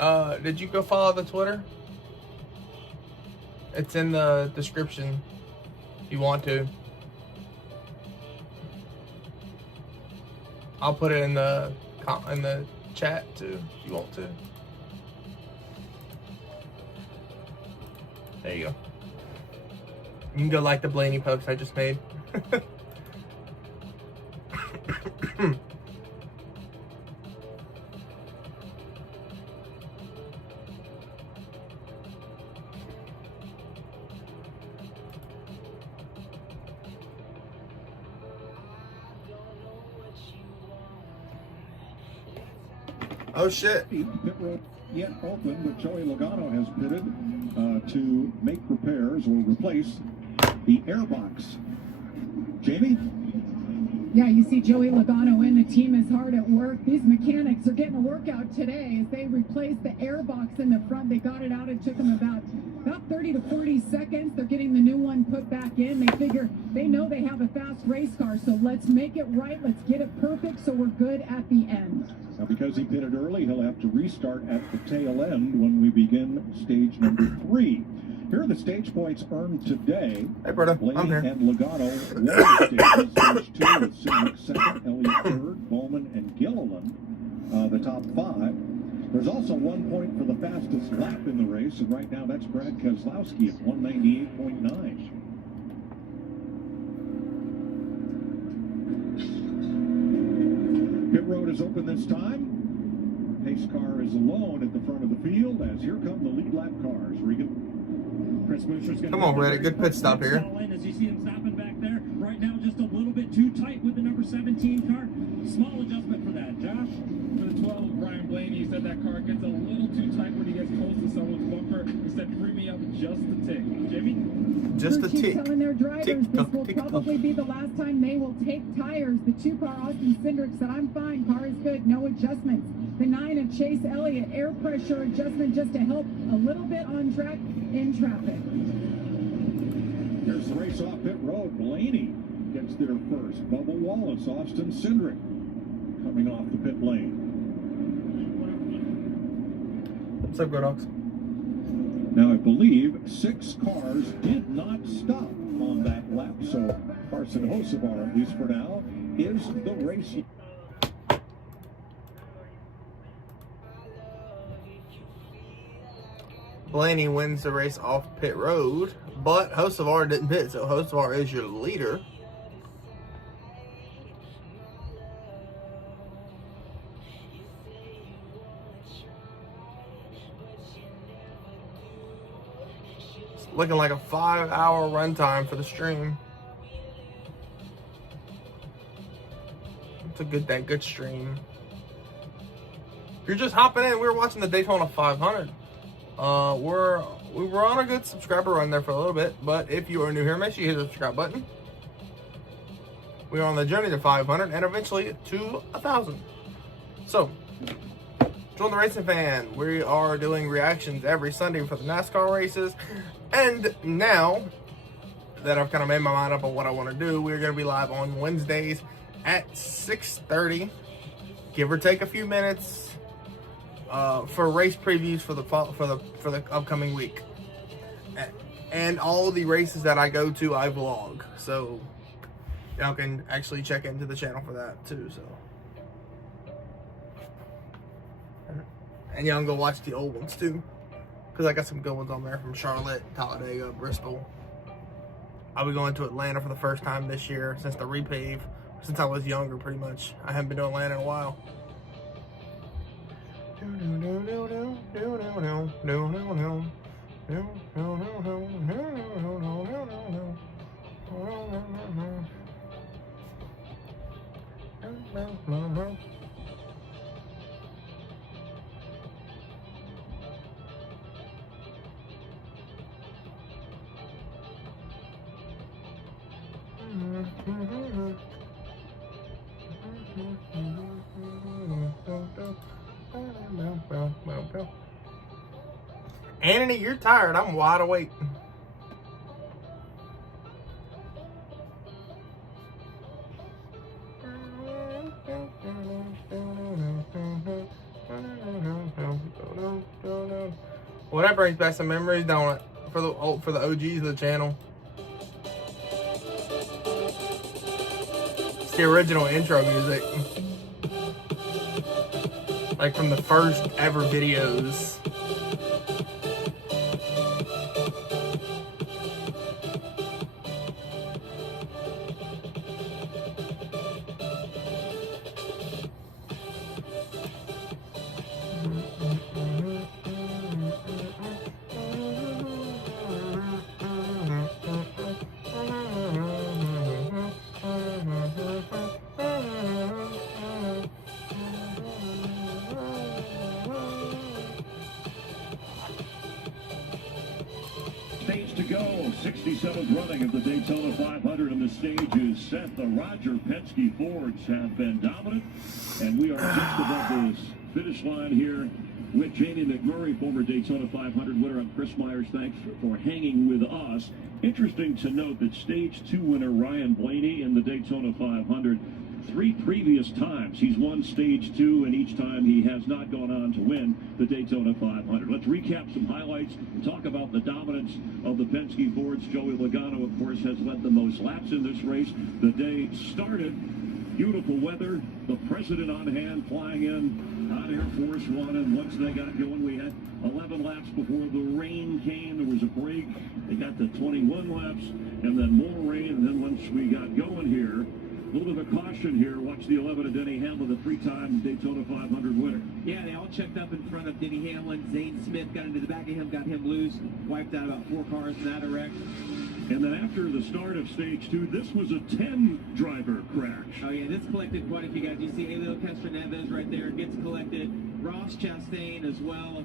did you go follow the Twitter? It's in the description if you want to. I'll put it in the chat too if you want to. There you go. You can go like the Blaney post I just made. Oh shit. Pit road yet open, but Joey Logano has pitted to make repairs or replace the airbox. Jamie? Yeah, you see Joey Logano in. The team is hard at work. These mechanics are getting a workout today as they replace the airbox in the front. They got it out. It took them about 30 to 40 seconds. They're getting the new one put back in. They figure they know they have a fast race car, so let's make it right. Let's get it perfect so we're good at the end. Now, because he pitted early, he'll have to restart at the tail end when we begin stage number 3. Here are the stage points earned today. Hey, brother, Blaney I'm here. and Logano won the stages. Stage 2 with Cindric second, Elliott third, Bowman and Gilliland the top 5. There's also 1 point for the fastest lap in the race, and right now that's Brad Keselowski at 198.9. Pit road is open this time. Pace car is alone at the front of the field as here come the lead lap cars. Regan. Come on, Brady. Good pit stop here. As you see him stopping back there, right now just a little bit too tight with the number 17 car. Small adjustment for that, Josh. For the 12, Brian Blaney. Blaney. He said that car gets a little too tight when he gets close to someone's bumper. He said, free me up just a tick. Jimmy? Just a tick. Telling their drivers Tick, this tock, will tick, probably be the last time they will take tires. The 2-car Austin Cindric said, I'm fine, car is good, no adjustments. The 9 of Chase Elliott, air pressure adjustment just to help a little bit on track in traffic. Here's the race off pit road. Blaney gets there first. Bubba Wallace, Austin Cindric coming off the pit lane. What's up, Godox? Now, I believe 6 cars did not stop on that lap, so Carson Hocevar, at least for now, is the race. Blaney wins the race off pit road, but Hocevar didn't pit, so Hocevar is your leader. It's looking like a 5-hour runtime for the stream. It's a good stream. If you're just hopping in, we were watching the Daytona 500. We were on a good subscriber run there for a little bit, but if you are new here, make sure you hit the subscribe button. We are on the journey to 500 and eventually to 1,000. So, join the racing fan. We are doing reactions every Sunday for the NASCAR races, and now that I've kind of made my mind up on what I want to do, we're going to be live on Wednesdays at 6:30, give or take a few minutes. For race previews for the upcoming week, and all the races that I go to, I vlog, so y'all can actually check into the channel for that too. So, and y'all can go watch the old ones too, because I got some good ones on there from Charlotte, Talladega, Bristol. I'll be going to Atlanta for the first time this year since the repave. Since I was younger, pretty much. I haven't been to Atlanta in a while. Anthony, you're tired. I'm wide awake. Well, that brings back some memories, don't it? For the OGs of the channel. It's the original intro music. Like from the first ever videos. Stage to go, 67th running of the Daytona 500, and the stage is set. The Roger Penske Fords have been dominant, and we are just above the finish line here with Jamie McMurray, former Daytona 500 winner. I'm Chris Myers. Thanks for hanging with us. Interesting to note that Stage 2 winner Ryan Blaney in the Daytona 500, 3 previous times he's won Stage 2, and each time he has not gone on to win the Daytona 500. Let's recap some highlights and talk about the dominance of the Penske Fords. Joey Logano, of course, has led the most laps in this race. The day started. Beautiful weather, the president on hand, flying in on Air Force One, and once they got going, we had 11 laps before the rain came. There was a break. They got to 21 laps, and then more rain, and then once we got going here, a little bit of a caution here. Watch the 11 of Denny Hamlin, the 3-time Daytona 500 winner. Yeah, they all checked up in front of Denny Hamlin. Zane Smith got into the back of him, got him loose, wiped out about 4 cars in that wreck. And then after the start of Stage 2, this was a 10-driver crash. Oh, yeah, this collected quite a few guys. You see Helio Castroneves right there, gets collected. Ross Chastain as well.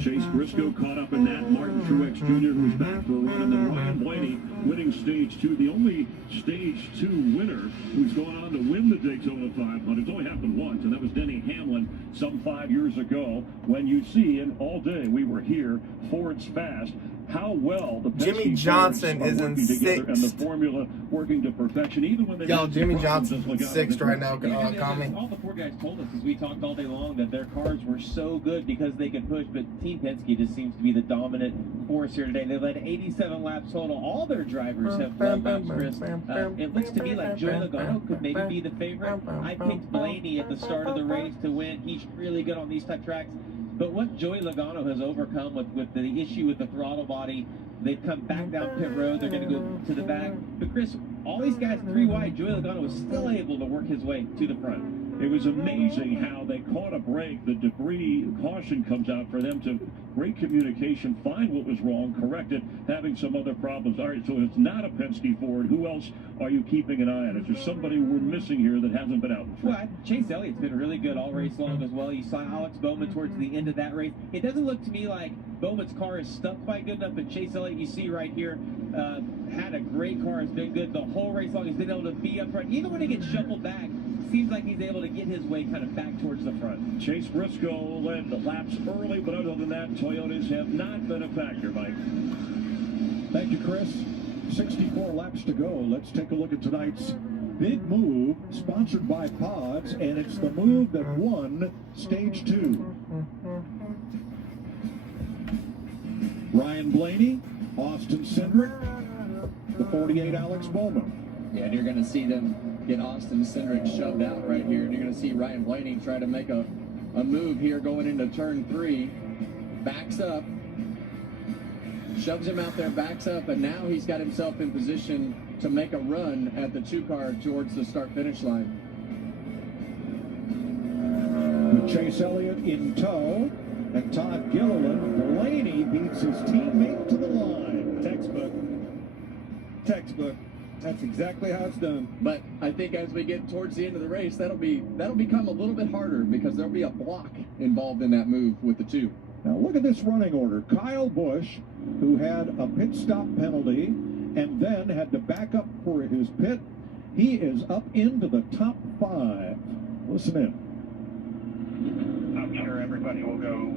Chase Briscoe caught up in that. Martin Truex Jr., who's back for a run, and then Ryan Blaney winning stage 2. The only stage 2 winner who's gone on to win the Daytona 500. It's only happened once, and that was Denny Hamlin some 5 years ago. When you see, and all day we were here, Ford's fast, how well the Jimmy Johnson is in together and the 6th. formula working to perfection. Even when they Yo, Jimmy Johnson's in 6th right now. Tommy. All the poor guys told us as we talked all day long that their cars were so good because they could push, but Team Penske just seems to be the dominant force here today. They led 87 laps total. All their drivers have led laps, Chris. It looks to me like Joey Logano could maybe be the favorite. I picked Blaney at the start of the race to win. He's really good on these type tracks. But what Joey Logano has overcome with the issue with the throttle body, they've come back down pit road. They're going to go to the back. But Chris, all these guys 3 wide, Joey Logano was still able to work his way to the front. It was amazing how they caught a break. The debris caution comes out for them to great communication, find what was wrong, correct it, having some other problems. All right, so it's not a Penske Ford. Who else are you keeping an eye on? Is there somebody we're missing here that hasn't been out in front? Well, Chase Elliott's been really good all race long as well. You saw Alex Bowman towards the end of that race. It doesn't look to me like Bowman's car is stuck quite good enough, but Chase Elliott, you see right here, had a great car, has been good the whole race long. He's been able to be up front. Even when he gets shuffled back, seems like he's able to get his way kind of back towards the front. Chase Briscoe led the laps early, but other than that, Toyotas have not been a factor, Mike. Thank you, Chris. 64 laps to go. Let's take a look at tonight's big move, sponsored by Pods, and it's the move that won Stage 2. Ryan Blaney, Austin Cindric, the 48 Alex Bowman. Yeah, and you're going to see them get Austin Cindric shoved out right here, and you're going to see Ryan Blaney try to make a move here going into turn 3, backs up, shoves him out there, backs up, and now he's got himself in position to make a run at the 2-car towards the start-finish line. With Chase Elliott in tow, and Todd Gilliland, Blaney beats his teammate to the line. Textbook. That's exactly how it's done. But I think as we get towards the end of the race, that'll become a little bit harder because there'll be a block involved in that move with the 2. Now look at this running order. Kyle Busch, who had a pit stop penalty and then had to back up for his pit, he is up into the top 5. Listen in. I'm sure everybody will go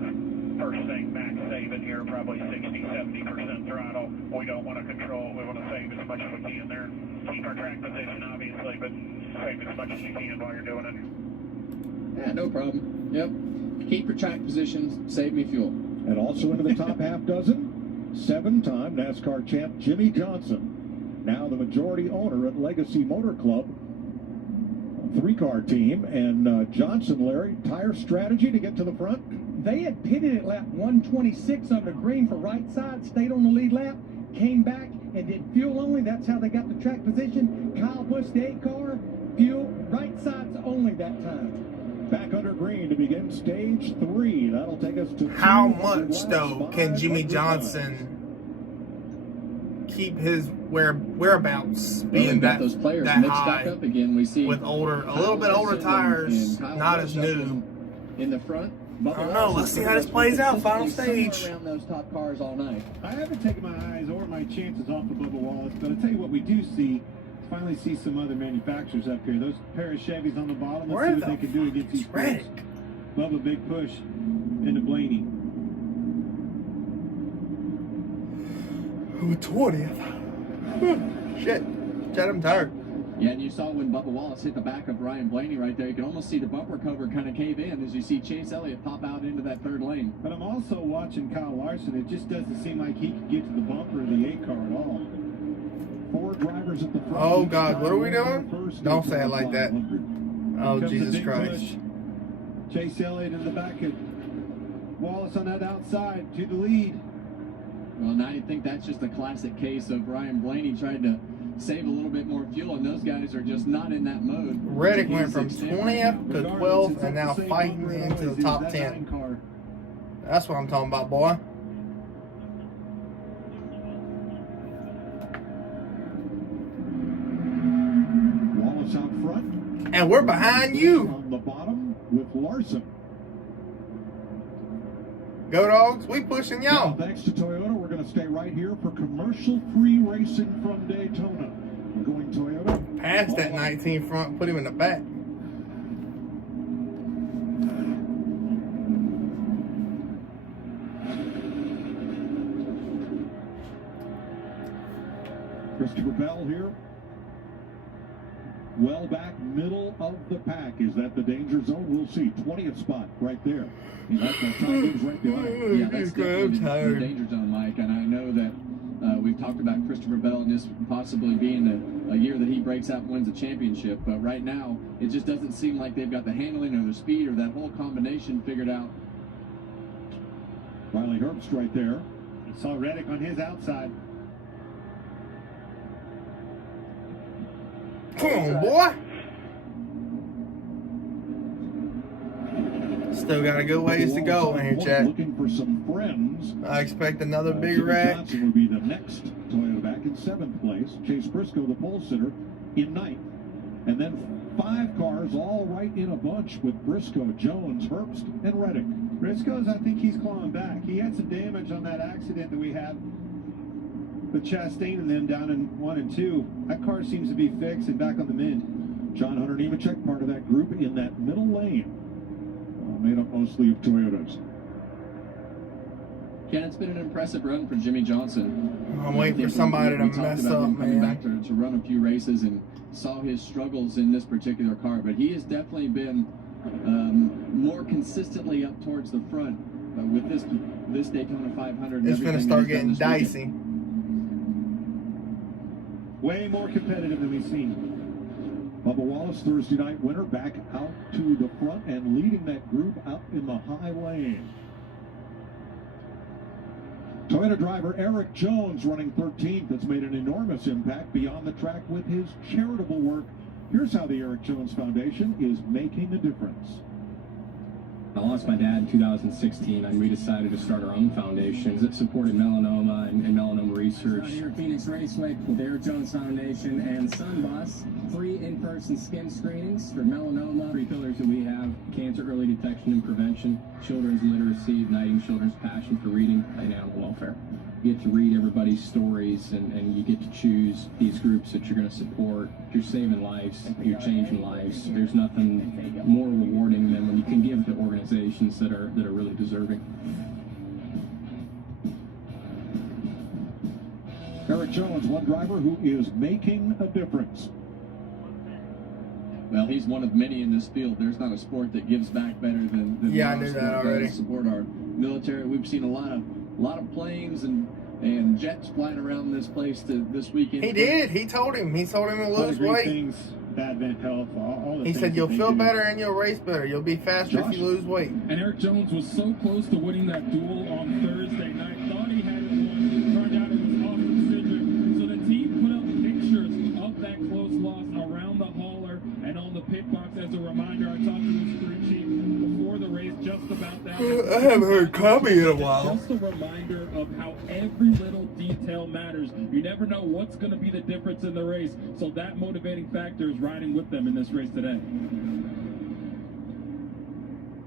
first thing max saving here, probably 60-70% throttle. We don't want to control. We want to save as much as we can there. Keep our track position, obviously, but save as much as you can while you're doing it. Yeah, no problem. Yep. Keep your track positions, save me fuel. And also into the top half dozen, 7-time NASCAR champ Jimmy Johnson, now the majority owner at Legacy Motor Club, a 3-car team. And Johnson, Larry, tire strategy to get to the front? They had pitted at lap 126 on the green for right side, stayed on the lead lap, came back and did fuel only. That's how they got the track position. Kyle Busch, the 8-car, fuel right sides only that time. Back under green to begin stage 3. That'll take us to how much though can Jimmy Johnson keep his whereabouts being that those players that mixed high back up again? We see with a little bit older tires, not as new in the front. I don't know. Let's see how this plays out. Final stage. Around those top cars all night. I haven't taken my eyes or my chances off of Bubba Wallace, but I'll tell you what we do see. Finally see some other manufacturers up here. Those pair of Chevys on the bottom. Let's see what they can do against these Fords. Bubba, big push into Blaney. 20th. Shit. Chad, I'm tired. Yeah, and you saw when Bubba Wallace hit the back of Ryan Blaney right there, you can almost see the bumper cover kind of cave in as you see Chase Elliott pop out into that 3rd lane. But I'm also watching Kyle Larson. It just doesn't seem like he can get to the bumper of the 8-car at all. 4 drivers at the front. Oh, God. What are we doing? Don't say it like that. Oh, Jesus Christ. Push. Chase Elliott in the back of Wallace on that outside to the lead. Well, now you think that's just a classic case of Ryan Blaney trying to save a little bit more fuel, and those guys are just not in that mode. Reddick went from 20th to 12th and now fighting into the top 10. That's what I'm talking about, boy. Wallace out front. And we're behind you. On the bottom with Larson. Go Dogs, we pushing y'all. Now, thanks to Toyota, we're going to stay right here for commercial-free racing from Daytona. We're going Toyota. Pass that 19 front, put him in the back. Christopher Bell here. Well back middle of the pack. Is that the danger zone? We'll see. 20th spot right there. And that's the time moves right behind. Yeah, that's definitely the danger zone, Mike. And I know that we've talked about Christopher Bell and this possibly being a year that he breaks out and wins a championship. But right now, it just doesn't seem like they've got the handling or the speed or that whole combination figured out. Riley Herbst right there. You saw Reddick on his outside. Come on, boy. Still got a good ways to go in here, Chad. Looking for some friends. I expect another big Jimmy rack. Johnson will be the next Toyota back in 7th place. Chase Briscoe, the pole sitter, in 9th. And then 5 cars all right in a bunch with Briscoe, Jones, Herbst, and Reddick. Briscoe's, I think he's clawing back. He had some damage on that accident that we had with Chastain and them down in 1 and 2. That car seems to be fixed and back on the mend. John Hunter Nemechek, part of that group in that middle lane. Made up mostly of Toyotas. Ken, it's been an impressive run for Jimmy Johnson. I'm waiting for somebody to mess up, coming man. back to run a few races and saw his struggles in this particular car, but he has definitely been more consistently up towards the front with this Daytona 500. It's going to start getting dicey. Way more competitive than we've seen. Bubba Wallace, Thursday night winner, back out to the front and leading that group out in the high lane. Toyota driver Eric Jones running 13th has made an enormous impact beyond the track with his charitable work. Here's how the Eric Jones Foundation is making a difference. I lost my dad in 2016, and we decided to start our own foundation that supported melanoma and melanoma research. Out here at Phoenix Raceway with the Eric Jones Foundation and Sunbus, free in-person skin screenings for melanoma. 3 pillars that we have: cancer early detection and prevention, children's literacy, igniting children's passion for reading, and animal welfare. You get to read everybody's stories, and you get to choose these groups that you're going to support. You're saving lives, you're changing lives. There's nothing more rewarding than when you can give to organizations that are really deserving. Eric Jones, one driver who is making a difference. Well, he's one of many in this field. There's not a sport that gives back better than yeah, I knew that already. Support our military. We've seen a lot of planes and jets flying around this place this weekend. He did. He told him to lose weight. Things, Advent Health, all the he things said you'll feel do. better and you'll race better. You'll be faster if you lose weight. And Eric Jones was so close to winning that duel on Thursday night. Thought he had it won. Turned out it was Austin Cindric. So the team put up pictures of that close loss around the hauler and on the pit box as a reminder. I talked to his crew chief before the race just about that. I haven't heard Cubby in a while. Just a reminder of how every little detail matters. You never know what's going to be the difference in the race. So that motivating factor is riding with them in this race today.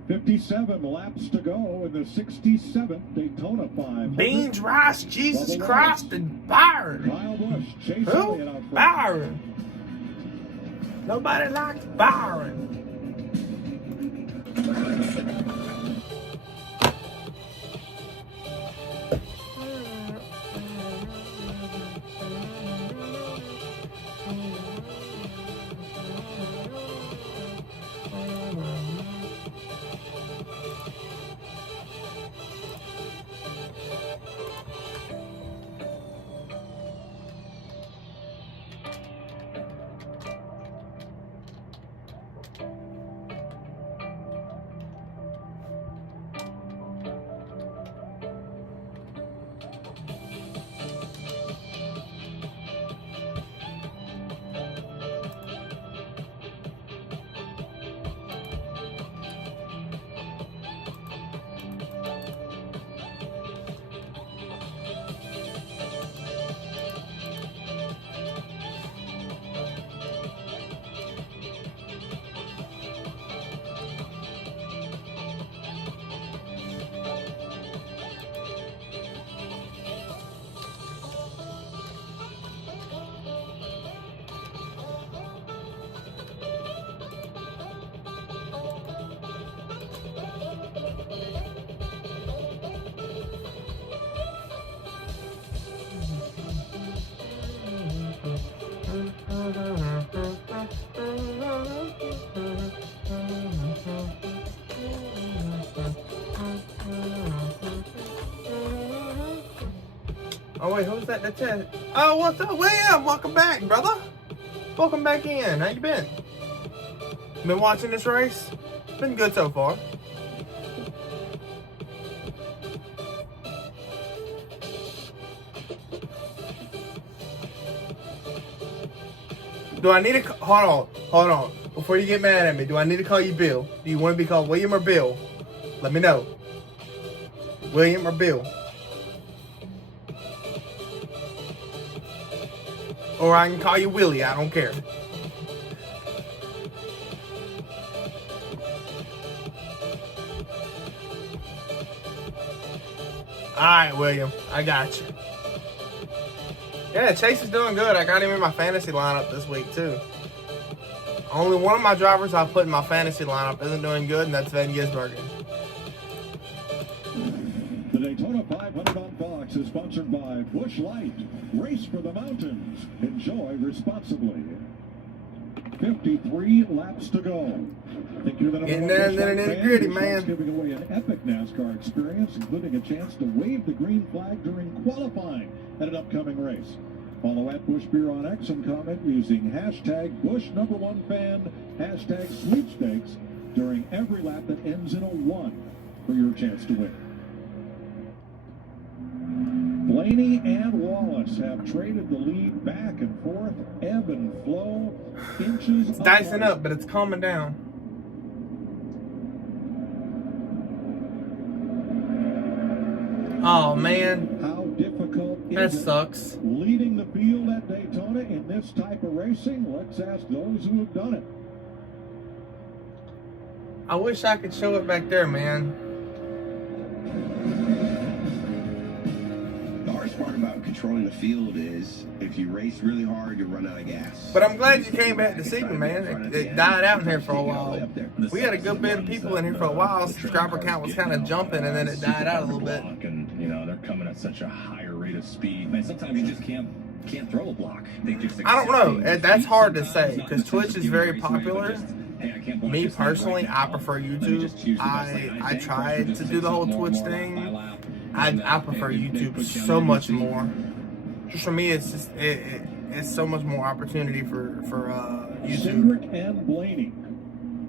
57 laps to go in the 67th Daytona 500. Beans, Rice, Jesus Christ, and Byron. Kyle Busch, Chase Who? Elliott out front. Byron. Nobody likes Byron. Oh wait, who's that? That's it. Oh, what's up, William? Welcome back, brother. Welcome back in. How you been? Been watching this race? Been good so far. Do I need to hold on? Before you get mad at me, do I need to call you Bill? Do you want to be called William or Bill? Let me know. William or Bill? Or I can call you Willie. I don't care. All right, William. I got you. Yeah, Chase is doing good. I got him in my fantasy lineup this week, too. Only one of my drivers I put in my fantasy lineup isn't doing good, and that's Van Gisbergen. The Daytona 500 on Fox is sponsored by Busch Light. Race for the mountains. Enjoy responsibly. 53 laps to go. Think you're the Getting down there in the gritty, man. Giving away an epic NASCAR experience, including a chance to wave the green flag during qualifying at an upcoming race. Follow at Busch Beer on X and comment using hashtag BuschNumber1Fan, hashtag sweepstakes during every lap that ends in a 1 for your chance to win. Blaney and Wallace have traded the lead back and forth, ebb and flow, inches. It's dicing up, but it's calming down. Oh man, how difficult that sucks. Leading the field at Daytona in this type of racing? Let's ask those who have done it. I wish I could show it back there, man. The hardest part about controlling the field is if you race really hard, you run out of gas. But I'm glad you came back to see me, man. It died out in here for a while. We had a good bit of people in here for a while. Subscriber count was kind of jumping, and then it died out a little bit. And you know they're coming at such a higher rate of speed. Man, sometimes you just can't throw a block. They just I don't know. That's hard to say because Twitch is very popular. Me personally, I prefer YouTube. I tried to do the whole Twitch thing. I prefer YouTube so much more. Just for me, it's just it's so much more opportunity for YouTube. Cindric and Blaney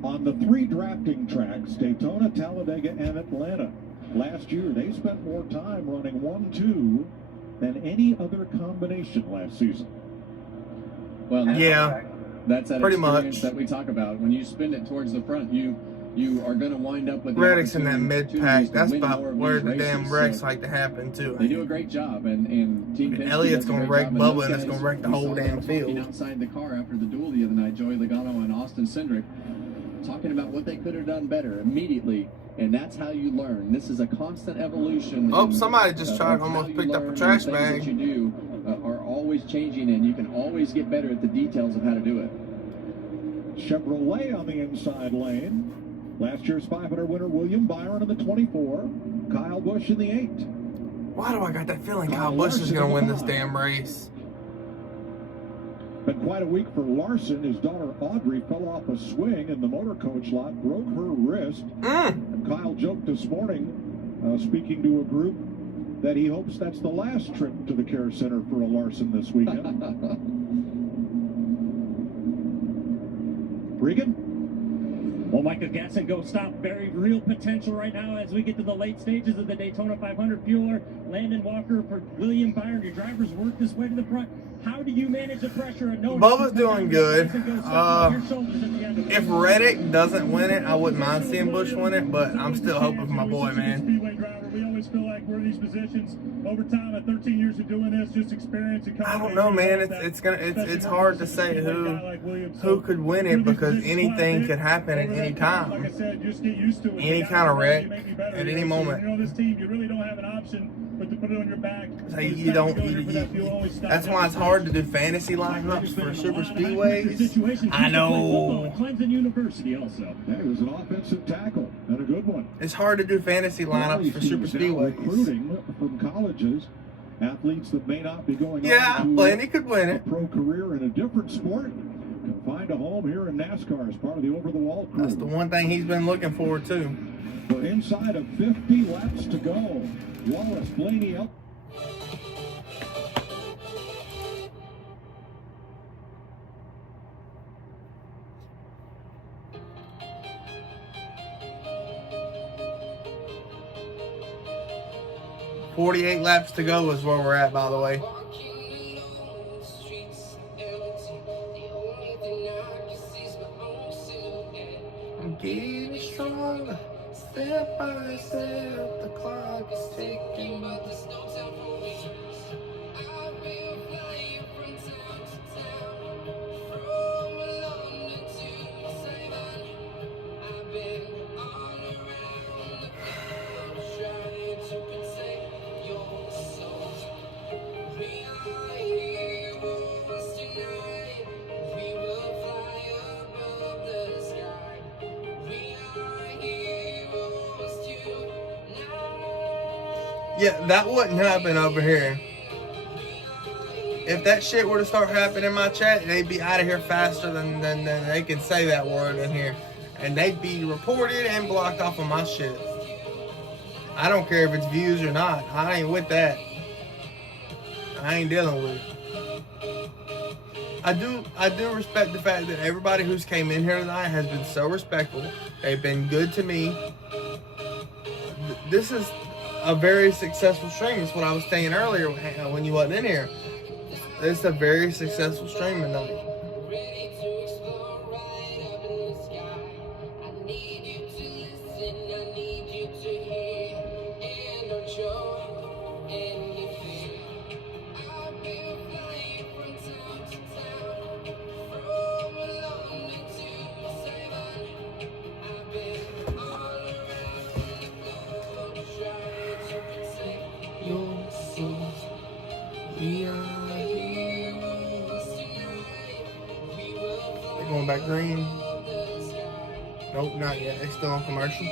on the 3 drafting tracks: Daytona, Talladega, and Atlanta. Last year, they spent more time running 1-2 than any other combination last season. Well, yeah, that's that pretty experience much that we talk about. When you spin it towards the front, you are going to wind up with Reddick's in that mid pack. That's about where the damn wrecks like to happen too. They do a great job, and Team Penske Elliott's does a gonna great wreck job, Bubba, and and it's gonna wreck the whole damn field. Outside the car after the duel the other night, Joey Logano and Austin Cindric talking about what they could have done better immediately, and that's how you learn. This is a constant evolution. Oh, somebody just tried almost picked up a trash bag. That you do are always changing, and you can always get better at the details of how to do it. Chevrolet on the inside lane. Last year's 500 winner William Byron in the 24. Kyle Busch in the 8. Why do I got that feeling Kyle Busch is going to win this damn race? Been quite a week for Larson. His daughter Audrey fell off a swing in the motor coach lot, broke her wrist. And Kyle joked this morning, speaking to a group, that he hopes that's the last trip to the care center for a Larson this weekend. Regan? Well, Micah Gasson go stop. Very real potential right now as we get to the late stages of the Daytona 500 fueler. Landon Walker for William Byron. Your drivers work this way to the front. How do you manage the pressure? Bubba's doing good. If Reddick doesn't win it, I wouldn't mind seeing Busch win it, but I'm still hoping for my boy, man. We always feel like we're in these positions over time. At 13 years of doing this, just experience and I don't know, man. It's hard to say who could win it because anything could happen at any time. Like I said, just get used to it. Any kind of wreck at any moment. You know, this team, you really don't have an option but to put it on your back. So that's why it's hard to do fantasy lineups for super speedways. I know. Clemson University also. That was an offensive tackle and a good one. It's hard to do fantasy lineups for super speedways. Recruiting from colleges, athletes that may not be going on to Blaney could win it. A pro career in a different sport can find a home here in NASCAR as part of the over-the-wall crew. That's the one thing he's been looking forward to. We're inside of 50 laps to go. Wallace, Blaney up. 48 laps to go is where we're at, by the way. I'm getting stronger, step by step. The clock is ticking, but there's no time for me. I've been flying from town to town, from London to Taiwan. I've been all around the globe, trying to protect your soul. We are heroes tonight. We will fly above the sky. We are heroes tonight. Yeah, that wouldn't happen over here. If that shit were to start happening in my chat, they'd be out of here faster than they can say that word in here. And they'd be reported and blocked off of my shit. I don't care if it's views or not. I ain't with that. I ain't dealing with it. I do respect the fact that everybody who's came in here tonight has been so respectful. They've been good to me. This is a very successful stream. That's what I was saying earlier when you wasn't in here. It's a very successful stream tonight. Going back green. Nope, not yet. They're still on commercial.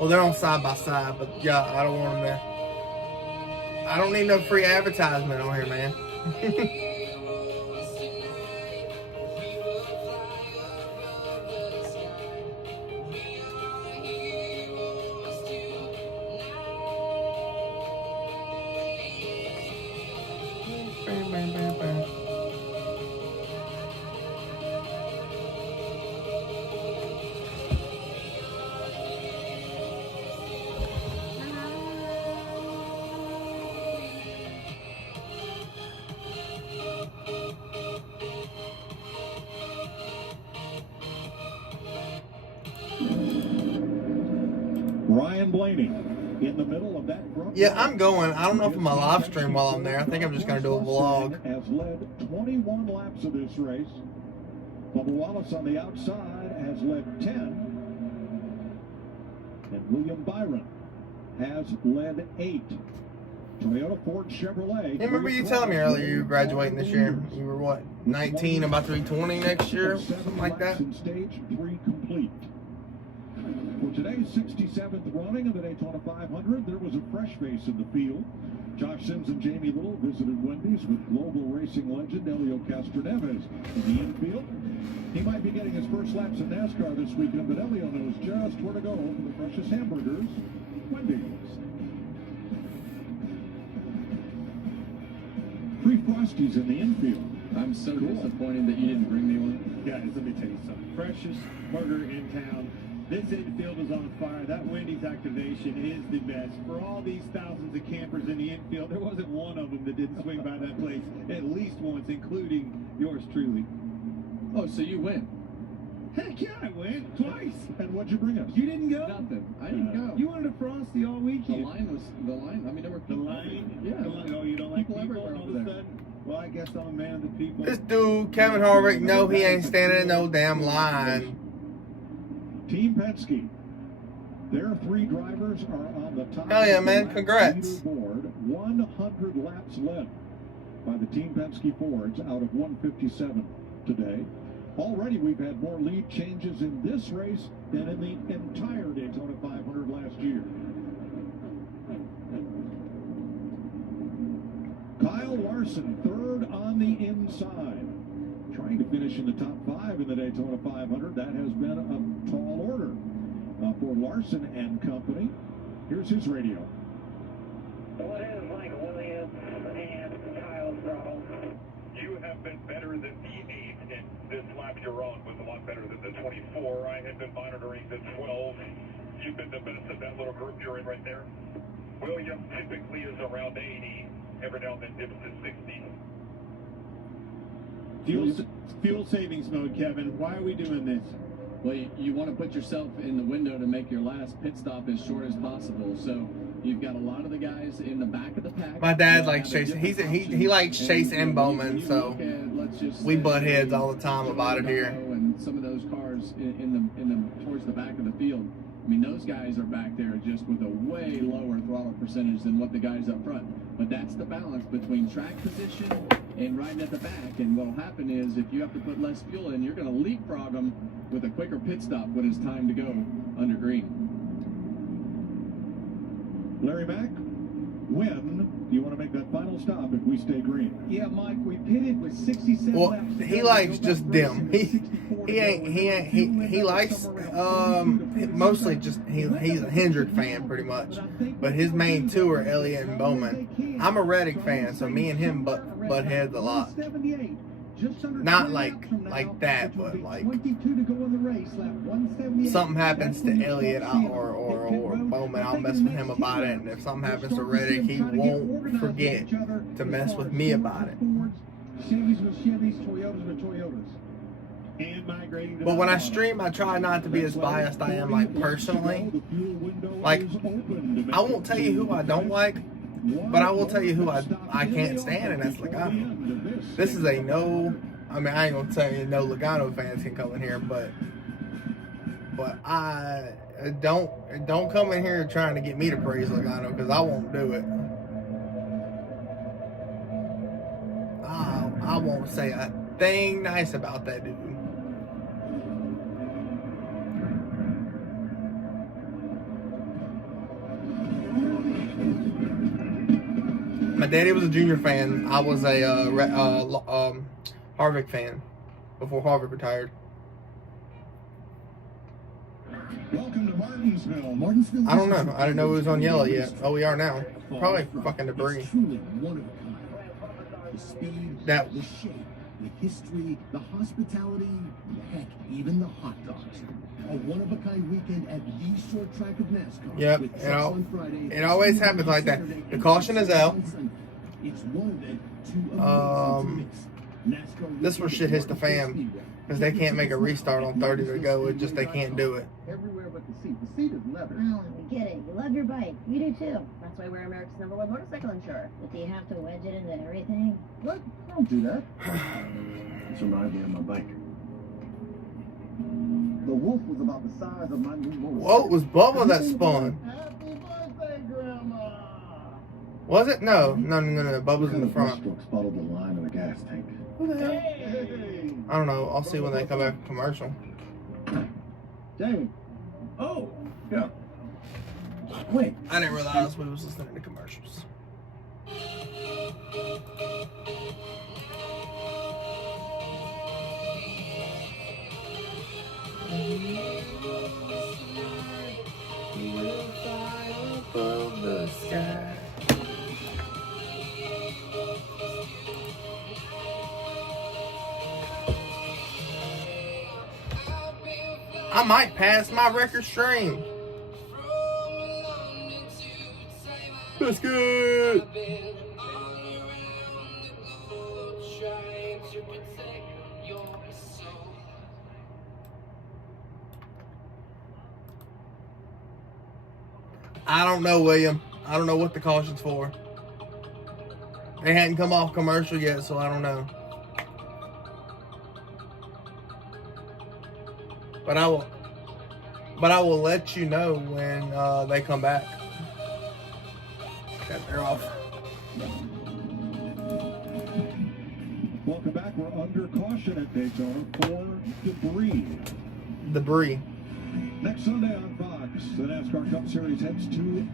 Well, they're on side by side, but yeah, I don't want them there. I don't need no free advertisement on here, man. Ryan Blaney in the middle of that front. Yeah, I'm going. I don't know if I'm a live stream while I'm there. I think I'm just going to do a vlog. Has led 21 laps of this race. Bubba Wallace on the outside has led 10. And William Byron has led 8. Toyota, Ford, Chevrolet. Yeah, remember you telling me earlier you were graduating this year? You were what, 19, about to be 20 next year? Something like that? Stage 3 complete. For today's 67th running of the Daytona 500, there was a fresh face in the field. Josh Sims and Jamie Little visited Wendy's with global racing legend Elio Castroneves in the infield. He might be getting his first laps in NASCAR this weekend, but Elio knows just where to go for the freshest hamburgers, Wendy's. Free Frosties in the infield. I'm so disappointed that you didn't bring me one. Guys, let me tell you something. Freshest burger in town. This infield is on fire. That Wendy's activation is the best. For all these thousands of campers in the infield, there wasn't one of them that didn't swing by that place at least once, including yours truly. Oh, so you went? Heck yeah, I went twice. And what'd you bring us? You didn't go? Nothing. I didn't go. You wanted a Frosty all weekend. I mean, there were people. The line? Yeah. Oh, you don't like people everywhere all over of a there. sudden? Well, I guess I'm a man of the people. This dude, Kevin Harvick, no, he ain't standing in no damn line. Team Penske. Their 3 drivers are on the top. Hell yeah, man. Congrats. Board. 100 laps led by the Team Penske Fords out of 157 today. Already we've had more lead changes in this race than in the entire Daytona 500 last year. Kyle Larson, 3rd on the inside. Trying to finish in the top 5 in the Daytona 500. That has been a tall order for Larson and company. Here's his radio. What is Michael Williams and Kyle Throttle? You have been better than the 8 in this lap you're on, was a lot better than the 24. I had been monitoring the 12. You've been the best of that little group you're in right there. Williams typically is around 80. Every now and then dips to 60. Fuel savings mode, Kevin. Why are we doing this? Well, you want to put yourself in the window to make your last pit stop as short as possible. So you've got a lot of the guys in the back of the pack. My dad likes Chase. He likes Chase and Bowman, so we butt heads all the time about it here. And some of those cars in the towards the back of the field. I mean, those guys are back there just with a way lower throttle percentage than what the guys up front. But that's the balance between track position and riding at the back. And what'll happen is if you have to put less fuel in, you're going to leapfrog them with a quicker pit stop when it's time to go under green. Larry Mack, when do you want to make that final stop if we stay green? Yeah, Mike, we pitted with 67 Well, laps. he likes just dim. He likes mostly just he's a Hendrick fan pretty much, but his main two are Elliott and Bowman. I'm a Reddick fan, so me and him butt heads a lot. Not like that, but like something happens to Elliott or Bowman, I'll mess with him about it, and if something happens to Reddick, he won't forget to mess with me about it. Chevys with Chevys, Toyotas with Toyotas. And migrating. But when I stream, I try not to be as biased I am, like, personally. Like, I won't tell you who I don't like, but I will tell you who I can't stand, and that's Logano. This is a no. I mean, I ain't gonna tell you no Logano fans can come in here, but I don't come in here trying to get me to praise Logano, because I won't do it. I won't say a thing nice about that dude. My daddy was a Junior fan. I was a Harvick fan before Harvick retired. Welcome to Martinsville. I don't know. I didn't know it was on yellow yet. Oh, we are now. Probably fucking debris. The speed, That the shape, the history, the hospitality, heck, even the hot dogs. A one-of-a-kind weekend at the short track of NASCAR. Yep, it always happens like that. The caution is out. It's one event, two This where shit hits the fan, because they can't make a restart on 30 to go. It just they can't do it. Everywhere but the seat. The seat is leather. Oh, we get it. You love your bike. We do too. That's why we're America's #1 motorcycle insurer. But do you have to wedge it into everything? What? Don't do that. This reminds me of my bike. The Wolf was about the size of my new motorcycle. Whoa, it was Bubba that spun. Happy birthday, Grandma! Was it? No. Bubba's in the front. Spotted the line of the gas tank. Who the hell? Hey. I don't know. I'll see when they come back from commercial. Dang. Oh, yeah. Wait. I didn't realize we was listening to commercials. Above the sky. I might pass my record stream. That's good. I don't know, William. I don't know what the caution's for. They hadn't come off commercial yet, so I don't know. But I will let you know when they come back. Okay, they're off. Welcome back. We're under caution at Daytona for debris. Debris. Next Sunday on Fox, the NASCAR Cup Series heads to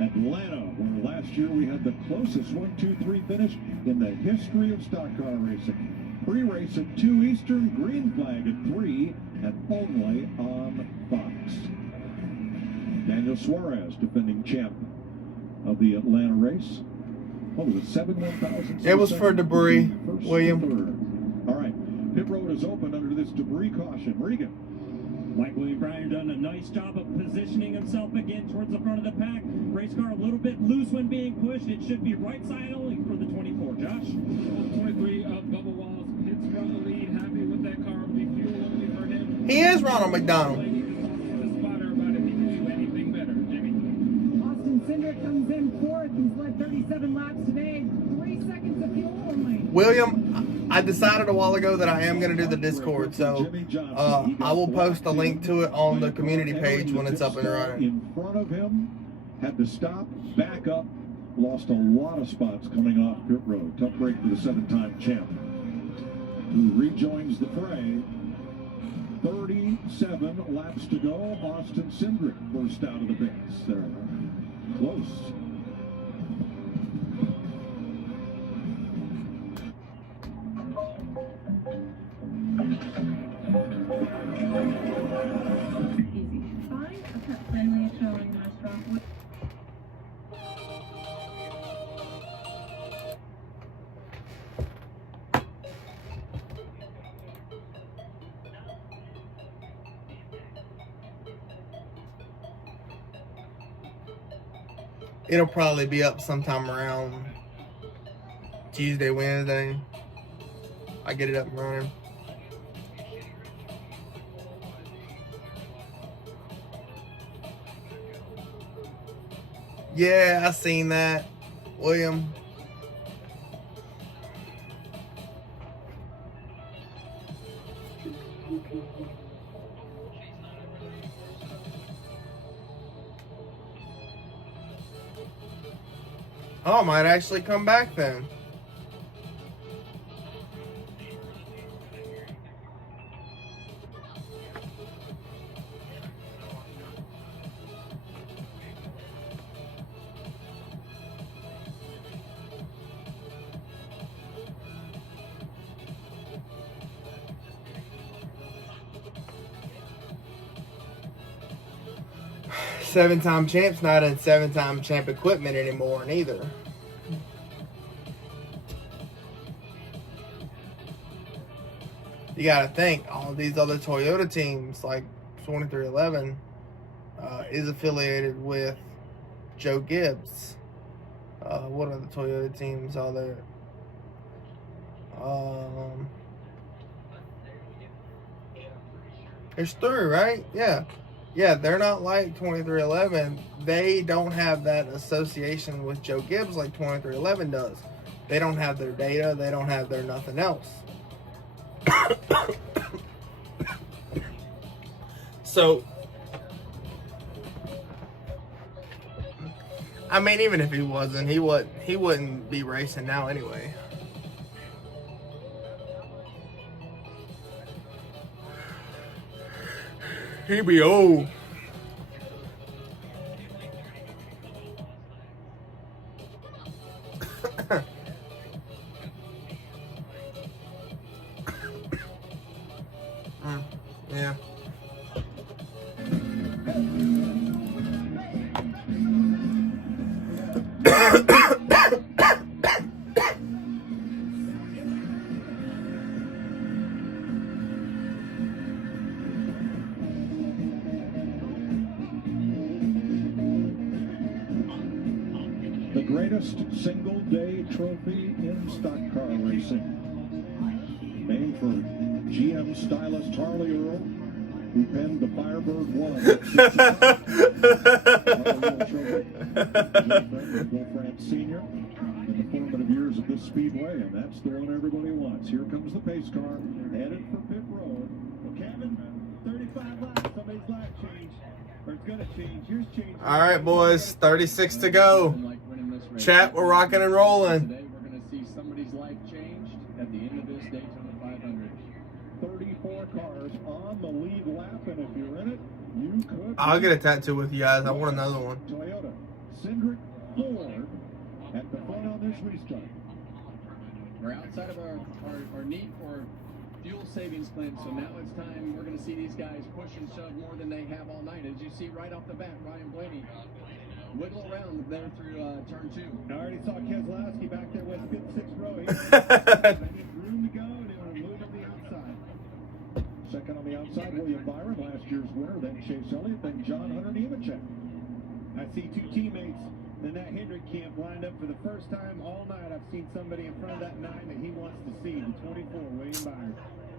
Atlanta, where last year we had the closest 1-2-3 finish in the history of stock car racing. Pre-race at 2 Eastern, green flag at 3, and only on Fox. Daniel Suarez, defending champ of the Atlanta race. What was it, 7-1,000? It was for debris, William. All right, pit road is open under this debris caution. Regan. Like William Bryan done a nice job of positioning himself again towards the front of the pack. Race car a little bit loose when being pushed. It should be right side only for the 24. Josh? 23 of Bubba Wallace hits from the lead. Happy with that car. Will be fuel only for him. He is Ronald McDonald. Austin Cindric comes in fourth. He's led 37 laps today. 3 seconds of fuel only. William, I decided a while ago that I am going to do the Discord, so I will post a link to it on the community page when it's up and running. In front of him, had to stop, back up, lost a lot of spots coming off pit road. Tough break for the 7-time champ, who rejoins the fray. 37 laps to go. Austin Cindric burst out of the pits. Close. Easy. Find a pet-friendly Italian restaurant with It'll probably be up sometime around Tuesday, Wednesday. I get it up and running. Yeah, I seen that, William. Oh, I might actually come back then. Seven-time champ's not in 7-time champ equipment anymore neither. You gotta think, all these other Toyota teams, like 2311, is affiliated with Joe Gibbs. What other Toyota teams are there? There's 3, right? Yeah. Yeah, they're not like 2311. They don't have that association with Joe Gibbs like 2311 does. They don't have their data. They don't have their nothing else. So, I mean, even if he wasn't, he wouldn't be racing now anyway. He'd be old. Yeah. The greatest single-day trophy in stock car racing. Named for GM stylist Harley Earl, who penned the Firebird 1. Will France Sr. in the formative years of this speedway, and that's the one everybody wants. Here comes the pace car, headed for pit road. Well, Kevin, 35 laps, somebody's lap changed. Or it's going to change. Yours changed. All right, boys, 36 to go. Chat, we're rocking and rolling. Today we're going to see somebody's life changed at the end of this Daytona 500. 34 cars on the lead lap, and if you're in it, you could. I'll get a tattoo with you guys. I want another one. Toyota, Cindric, Ford at the front on this restart. We're outside of our need for fuel savings plan, so now it's time. We're going to see these guys push and shove more than they have all night. As you see right off the bat, Ryan Blaney wiggle around there through turn 2. I already saw Keselowski back there with 5th, 6th row. He needs room to go, and they want to move on the outside. Second on the outside William Byron, last year's winner, then Chase Elliott, then John Hunter Nemechek. I see two teammates in that Hendrick camp lined up for the first time all night. I've seen somebody in front of that 9 that he wants to see, the 24, William Byron.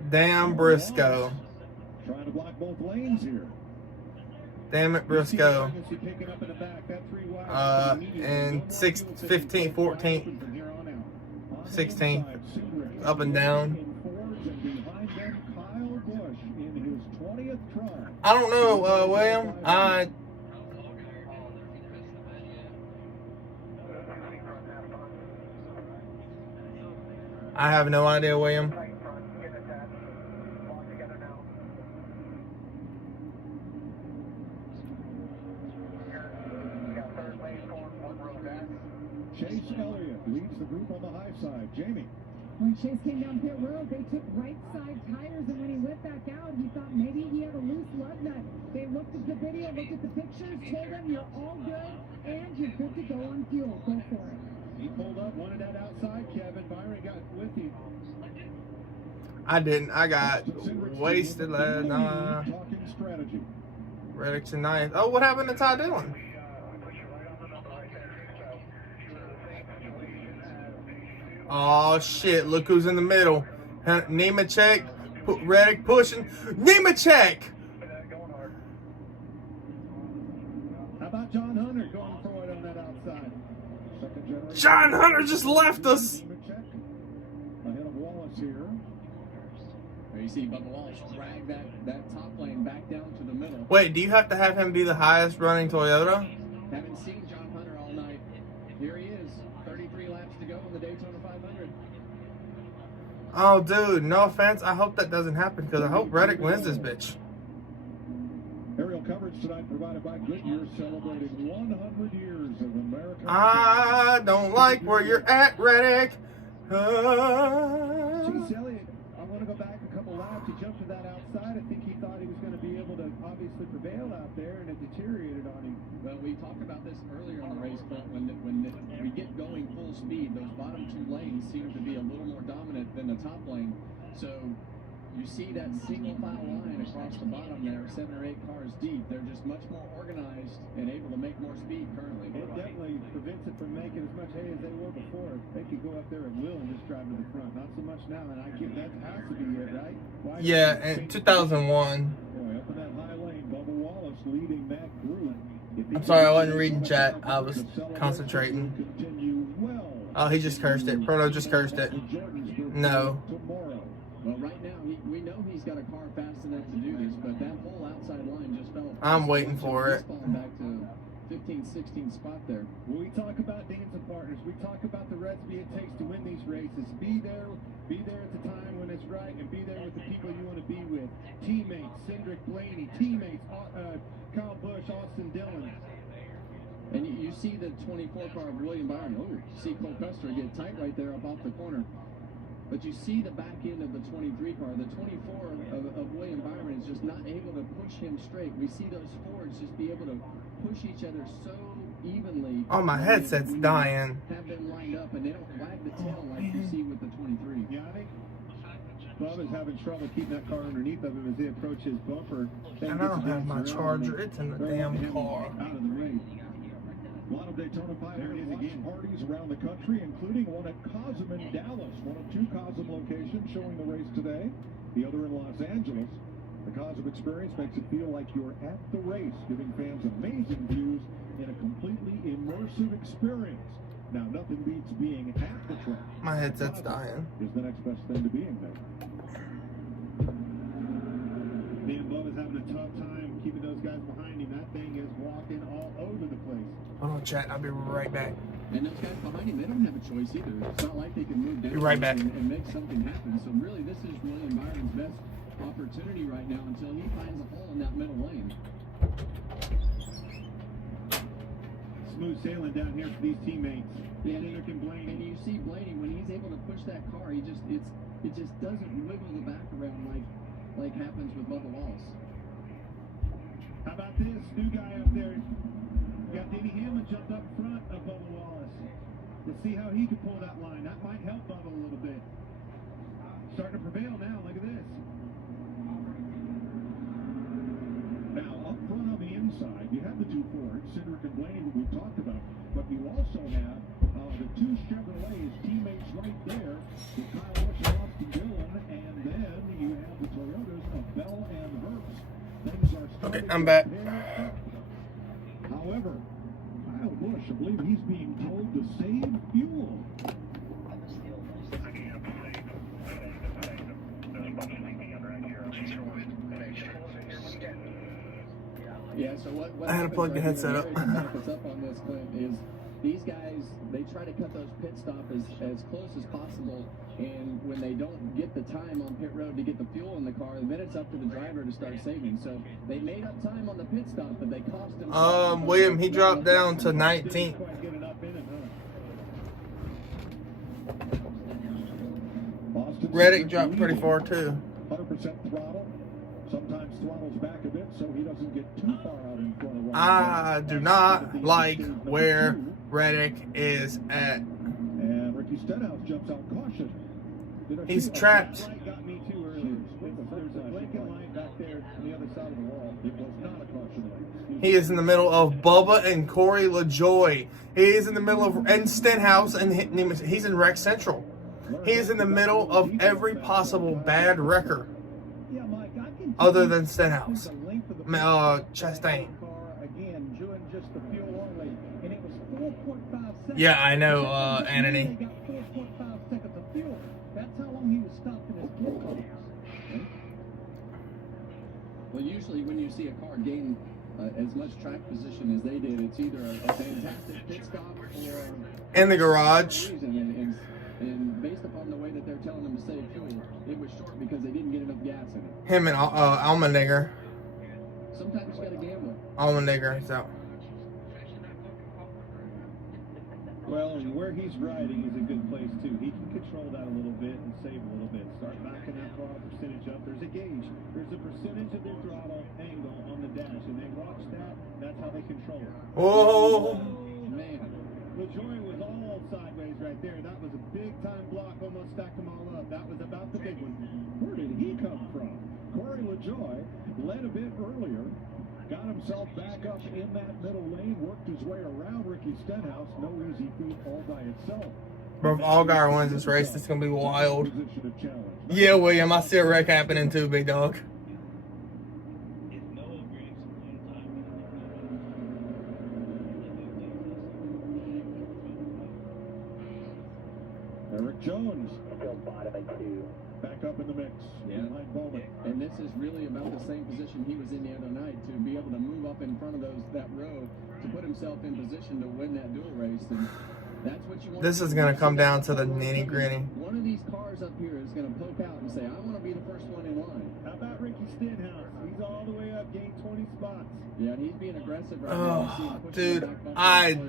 Damn Briscoe. Trying to block both lanes here. Damn it, Briscoe. And 15th, 14th, 16th, up and down. I don't know, William. I have no idea, William. Chase Elliott leads the group on the high side. Jamie. When Chase came down pit road, they took right side tires, and when he went back out, he thought maybe he had a loose lug nut. They looked at the video, looked at the pictures, told him you're all good, and you're good to go on fuel. Go for it. He pulled up, wanted that outside, Kevin. Byron got with him. I didn't. I got wasted last night. Reddick's in ninth. Oh, what happened to Ty Dillon? Oh shit! Look who's in the middle. Nemechek, Reddick pushing. Nemechek. How about John Hunter going for it on that outside? John Hunter just left us. Ahead of Wallace here. There you see Bubba Wallace drag that top lane back down to the middle. Wait, do you have to have him be the highest running Toyota? Haven't seen John Hunter all night. Here he is. 33 laps to go in the Daytona 500. Oh, dude, no offense. I hope that doesn't happen because I hope Reddick wins this bitch. Aerial coverage tonight provided by Goodyear, celebrating 100 years of American. I don't like where you're at, Reddick. Chase Elliott, I want to go back a couple laps. He jumped to that outside. I think he thought he was going to be able to obviously prevail out there, and it deteriorated on him. Well, we talked about this earlier in the race, but when we get going full speed, those bottom two lanes seem to be a little more dominant than the top lane. So you see that single file line across the bottom there, 7 or 8 cars deep. They're just much more organized and able to make more speed currently. It definitely prevents it from making as much hay as they were before. They could go up there at will and just drive to the front. Not so much now, and I get that has to be it, right? Why yeah, in 2001. Boy, up in that high lane, Bubba Wallace leading that group. I'm sorry, I wasn't reading chat. I was concentrating. Oh, he just cursed it. Proto just cursed it. No. Well, right now, we know he's got a car fast enough to do this, but that whole outside line just fell. I'm waiting for it. Back to 15, 16 spot there. When we talk about dancing partners, we talk about the recipe it takes to win these races. Be there at the time when it's right, and be there with the people you want to be with. Teammates, Cindric Blaney, teammates, Kyle Busch, Austin Dillon. And you see the 24 car of William Byron. Oh, you see Cole Custer get tight right there up off the corner. But you see the back end of the 23 car. The 24 of William Byron is just not able to push him straight. We see those Fords just be able to push each other so evenly. Oh, my headset's dying. Have them lined up, and they don't wag the tail like you see with the 23. Yeah, I think Bubba's having trouble keeping that car underneath of him as they approach his bumper. And I don't have my charger. It's in the damn car. Out of the race. A lot of Daytona 500 watch parties around the country, including one at Cosm in Dallas, one of 2 Cosm locations showing the race today, the other in Los Angeles. The Cosm experience makes it feel like you're at the race, giving fans amazing views in a completely immersive experience. Now, nothing beats being at the track. My headset's dying. Is the next best thing to being there. Man, Bubba's having a tough time keeping those guys behind him. That thing is walking all over the place. Hold on, chat. I'll be right back. And those guys behind him, they don't have a choice either. It's not like they can move down be right back. And make something happen. So really, this is William Byron's best opportunity right now until he finds a hole in that middle lane. Smooth sailing down here for these teammates. Yeah, and you see Blaney when he's able to push that car, it just doesn't wiggle the back around like happens with Bubba Wallace. How about this new guy up there? Got Denny Hamlin jumped up front of Bubba Wallace. Let's see how he can pull that line. That might help Bubba a little bit. Starting to prevail now. Look at this. side, you have the two Fords, Cindric and Blaney, that we've talked about, but you also have the two Chevrolets, teammates right there, with Kyle Busch and Austin Dillon, and then you have the Toyotas of Bell and Herbst. Things are starting Okay, I'm back. to pair up. However, Kyle Busch, I believe he's being told to save fuel. Yeah, so what I had to plug the headset up. Back us up on this, Clint, is these guys, they try to cut those pit stop as close as possible, and when they don't get the time on pit road to get the fuel in the car, then it's up to the driver to start saving. So they made up time on the pit stop, but they cost them. William, he dropped down to 19th. Reddick dropped pretty far too. 100% throttle. Sometimes throttles back a bit so he doesn't get too far out in front of I do not like where Reddick is at. And Ricky Stenhouse jumps out caution. He's trapped. Got me too early. There's a blinking light back there on the other side of the wall. It was not a caution light. He is in the middle of Bubba and Corey LaJoy. He is in the middle of and Stenhouse, and he's in Wreck Central. He is in the middle of every possible bad wrecker. Other than Stenhouse. Chastain. Yeah, I know, Anthony. Well, usually when you see a car gain as much track position as they did, it's either a fantastic pit stop or in the garage. And based upon the way that they're telling them to save fuel, it was short because they didn't get enough gas in it. Him and Allmendinger. Sometimes you gotta gamble. Allmendinger is out. Well, and where he's riding is a good place too. He can control that a little bit and save a little bit. Start backing that throttle percentage up. There's a gauge. There's a percentage of their throttle angle on the dash, and they watch that. That's how they control it. Whoa! Man, LaJoy was all sideways right there. That was a big time block. Almost stacked them all up. That was about the big one. Where did he come from? Corey LaJoy led a bit earlier. Got himself back up in that middle lane, worked his way around Ricky Stenhouse. No easy feat all by itself. Bro, if Allgaier wins this race, it's going to be wild. Yeah, William, I see a wreck happening too, big dog. Eric Jones back up in the mix. Yeah. Behind Bowman. And this is really about the same position he was in the other night, to be able to move up in front of that row to put himself in position to win that dual race. And that's what you want. This is going to come down to the nitty gritty. One of these cars up here is going to poke out and say, I want to be the first one in line. How about Ricky Stenhouse? He's all the way up, gained 20 spots. Yeah, and he's being aggressive right now. now. Dude,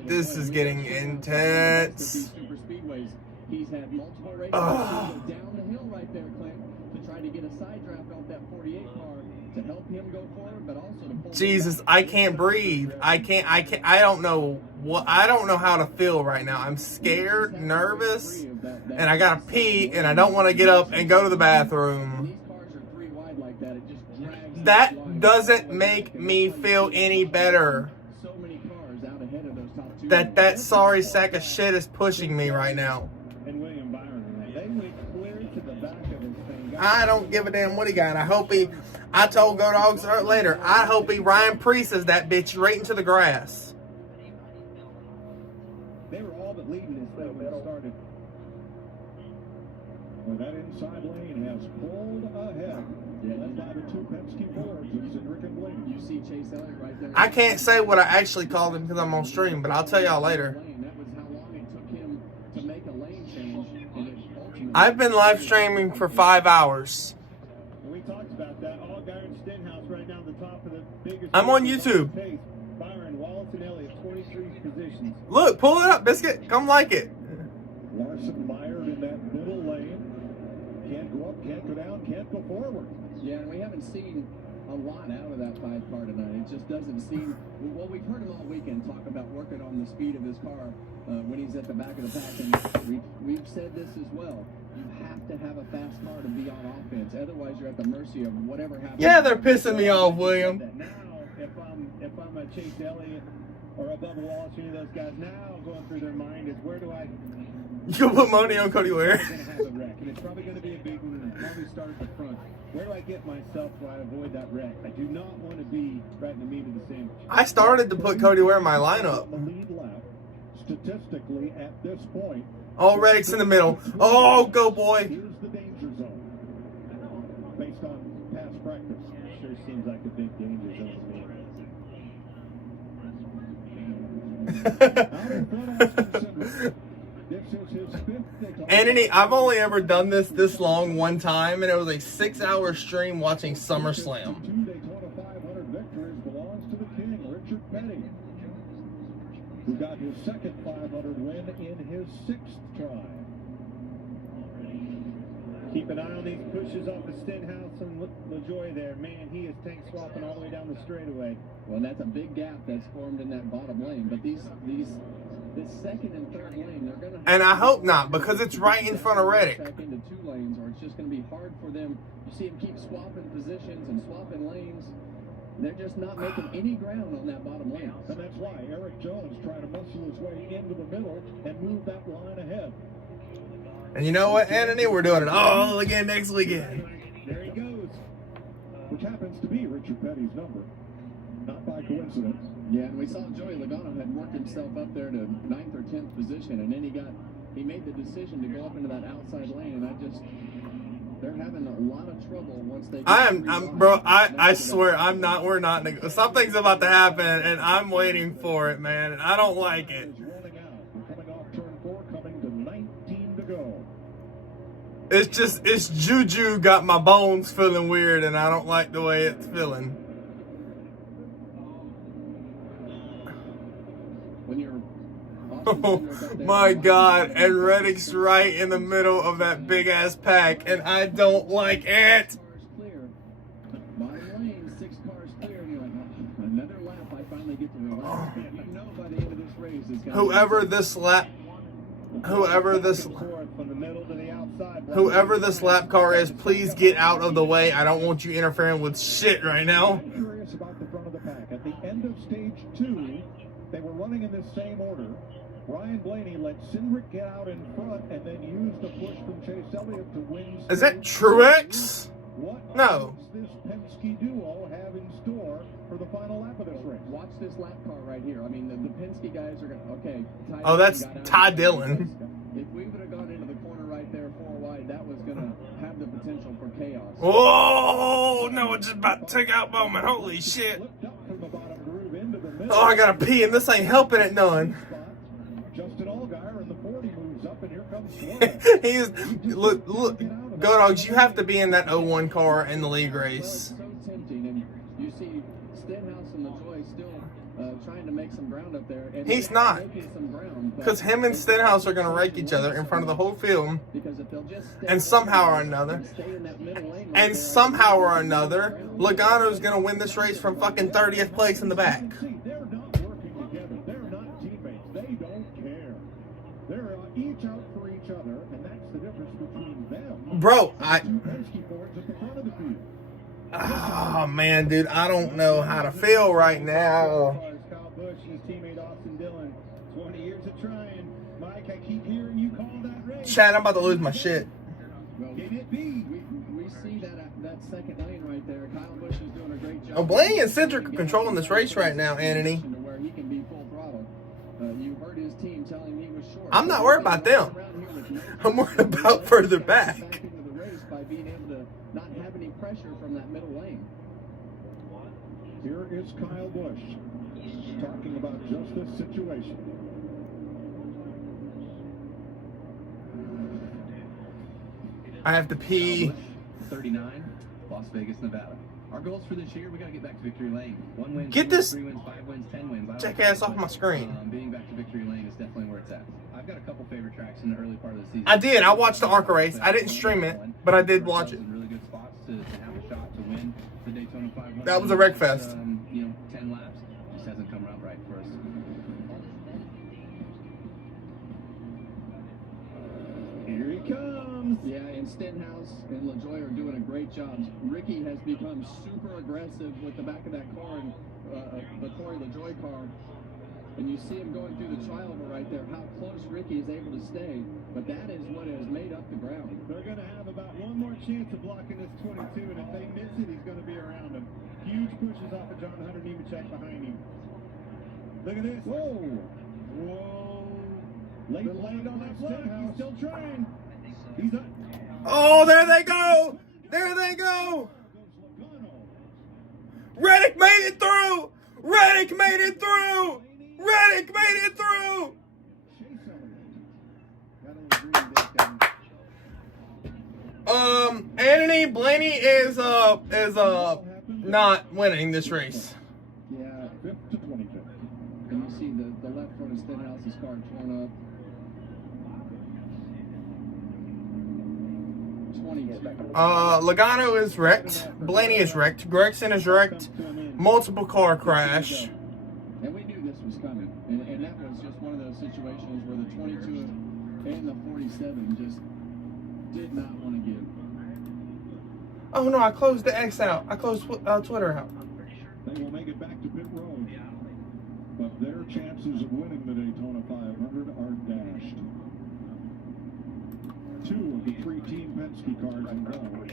this is getting intense. Super speedways. He's had multiple races down the hill right there, Clint, to try to get a side draft off that 48 car to help him go forward, but also to pull. Jesus, I can't breathe. I don't know how to feel right now. I'm scared, nervous, and I gotta pee, and I don't want to get up and go to the bathroom. These cars are 3 wide like that. It just drags. That doesn't make me feel any better. So many cars out ahead of those top 2. That sorry sack of shit is pushing me right now. And William Byron, they went clear to the back of his thing. I don't give a damn what he got. I told Go Dogs later, I hope he Ryan Priestas that bitch right into the grass. They were all but leading this thing when it started. Well, that inside lane has pulled ahead. Led by the 2 Penske Fords of Cindric and Blaney. You see Chase Elliott right there. I can't say what I actually called him because I'm on stream, but I'll tell y'all later. That was how long it took him to make a lane change. And I've been live streaming for 5 hours. We talked about that. Allgaier and Stenhouse right now at the top of the biggest. I'm on YouTube. Byron, Wallace, and Elliott, 23 positions. Look, pull it up, Biscuit. Come like it. Larson mired in that middle lane. Can't go up, can't go down, can't go forward. Yeah, and we haven't seen a lot out of that 5 car tonight. It just doesn't seem. Well, we've heard him all weekend talk about working on the speed of his car when he's at the back of the pack, and we've said this as well. You have to have a fast car to be on offense. Otherwise, you're at the mercy of whatever happens. Yeah, they're pissing me off, William. if I'm a Chase Elliott or a Bubba Wallace, any of those guys, now going through their mind is where do I... You can put money on Cody Ware. I'm going to have a wreck, and it's probably going to be a big one, and probably start at the front. Where do I get myself so I avoid that wreck? I do not want to be right in the meat of the sandwich. I started to put Cody Ware in my lineup. The lead lap, statistically at this point. Oh, Reddick's in the middle. Oh, go boy. Here's the danger zone. Based on past practice. Sure seems like a big danger zone to me. This is his 5th Daytona. Anthony, I've only ever done this long one time, and it was a 6-hour stream watching SummerSlam. 2 Daytona 500 victories belongs to the king, Richard Petty, who got his second 500 win in his 6th try. Keep an eye on these pushes off of Stenhouse and LaJoy there. Man, he is tank swapping all the way down the straightaway. Well, that's a big gap that's formed in that bottom lane. But this second and third lane, they're going to... And I hope not, because it's right in front of Reddick. Back into 2 lanes, or it's just going to be hard for them. You see them keep swapping positions and swapping lanes. They're just not making any ground on that bottom lane. And that's why Eric Jones tried to muscle his way into the middle and move that line ahead. And you know what, Anthony? We're doing it all again next weekend. There he goes. Which happens to be Richard Petty's number. Not by coincidence. Yeah, and we saw Joey Logano had worked himself up there to 9th or 10th position, and then he made the decision to go up into that outside lane, and they're having a lot of trouble once they get bro, I swear, we're not, something's about to happen, and I'm waiting for it, man, and I don't like it. Running out. We're coming off turn 4, coming to 19 to go. It's Juju got my bones feeling weird, and I don't like the way it's feeling. When you're Oh my God, and Reddick's right in the middle of that big ass pack, and I don't like it. Bottom lane, 6 cars clear, and you're like, oh, another lap, I finally get to relax. You know by the end of this race, it's gonna Whoever this lap car is, please get out of the way. I don't want you interfering with shit right now. I'm curious about the front of the pack. At the end of stage 2, they were running in this same order. Ryan Blaney let Cindric get out in front and then used the push from Chase Elliott to win. Is that Truex? What No. does this Penske duo have in store for the final lap of this race? Watch this lap car right here. I mean, the Penske guys are going to, okay. Oh, that's Ty Dillon. If we would have gone into the corner right there 4 wide, that was going to have the potential for chaos. Oh, no, it's just about to take out Bowman. Holy shit. Oh, I gotta pee, and this ain't helping it none. Justin Allgaier in the 40 moves up, and here comes look, Go Dogs, you have to be in that 01 car in the league race. So tempting, and you see Stenhouse and LaJoy still trying to make some ground up there. And he's not. Because him and Stenhouse are going to rake each other in front of the whole field. And somehow or another, Logano's going to win this race from fucking 30th place in the back. They're not working together. They're not teammates. They don't care. They're each out for each other, and that's the difference between them. Bro, Oh, man, dude, I don't know how to feel right now. Kyle Busch and his teammate Austin Dillon. 20 years of trying. Mike, I keep hearing you call that race. Chad, I'm about to lose my shit. Can it be? We see that second lane right there. Kyle Busch is doing a great job. Oh, Blaney and Cindric are controlling this race right now, Anthony. Where he can be full throttle. You heard his team telling him he was short. I'm not worried about them. I'm worried about further back. By being able to not have any pressure from that middle lane. Here is Kyle Busch talking about just this situation. I have to pee. 39, Las Vegas, Nevada. Our goals for this year, we got to get back to victory lane. 1 win, Get this 3 wins, 5 wins, 10 wins. jackass off my screen. Being back to victory lane is definitely where it's at. I've got a couple favorite tracks in the early part of the season. I did. I watched the ARCA race. I didn't stream it, but I did watch it. Really good spots to have a shot to win the Daytona 500. That was a wreck fest. 10 laps. Just hasn't come around right for us. Here he comes. Yeah, and Stenhouse and LaJoy are doing a great job. Ricky has become super aggressive with the back of that car, and the Corey LaJoy car. And you see him going through the trioval right there, how close Ricky is able to stay. But that is what has made up the ground. They're going to have about one more chance of blocking this 22, and if they miss it, he's going to be around him. Huge pushes off of John Hunter Nemechek behind him. Look at this. Whoa. Whoa. Late on that block. He's still trying. He's up. Oh, there they go! There they go! Reddick made it through! Reddick made it through! Reddick made it through! Anthony Blaney is not winning this race. Yeah, 5th to 25th. And you see the left front of Stenhouse's car torn up. 22. Logano is wrecked. Blaney is wrecked. Gregson is wrecked. Multiple car crash. And we knew this was coming. And that was just one of those situations where the 22 and the 47 just did not want to give. Oh no, I closed the X out. I closed Twitter out. They will make it back to pit road. But their chances of winning the Daytona 500 are dashed. 2 of the 3 Team Penske cars involved.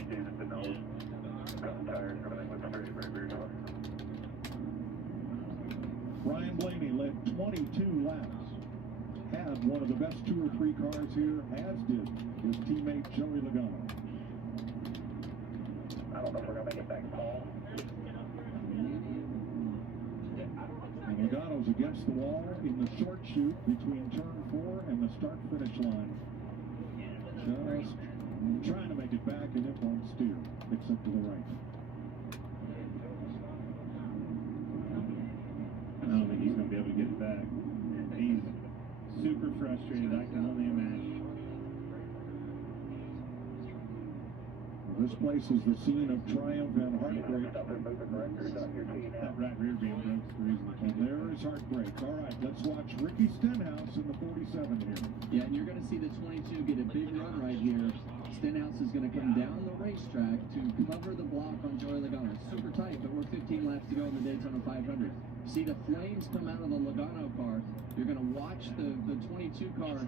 Ryan Blaney led 22 laps. Had one of the best 2 or 3 cars here, as did his teammate Joey Logano. I don't know if we're going to make it back, Paul. And Logano's against the wall in the short chute between turn 4 and the start-finish line. Just trying to make it back, and it won't steer, except to the right. I don't think he's going to be able to get it back. He's super frustrated. I can only imagine. This place is the scene of triumph and heartbreak. That right rear beam broke's the reason. And there is heartbreak. All right, let's watch Ricky Stenhouse in the 47 here. Yeah, and you're going to see the 22 get a big run right here. Stenhouse is going to come down the racetrack to cover the block on Joey Logano. Super tight, but we're 15 laps to go in the Daytona 500. See the flames come out of the Logano car. You're going to watch the 22 car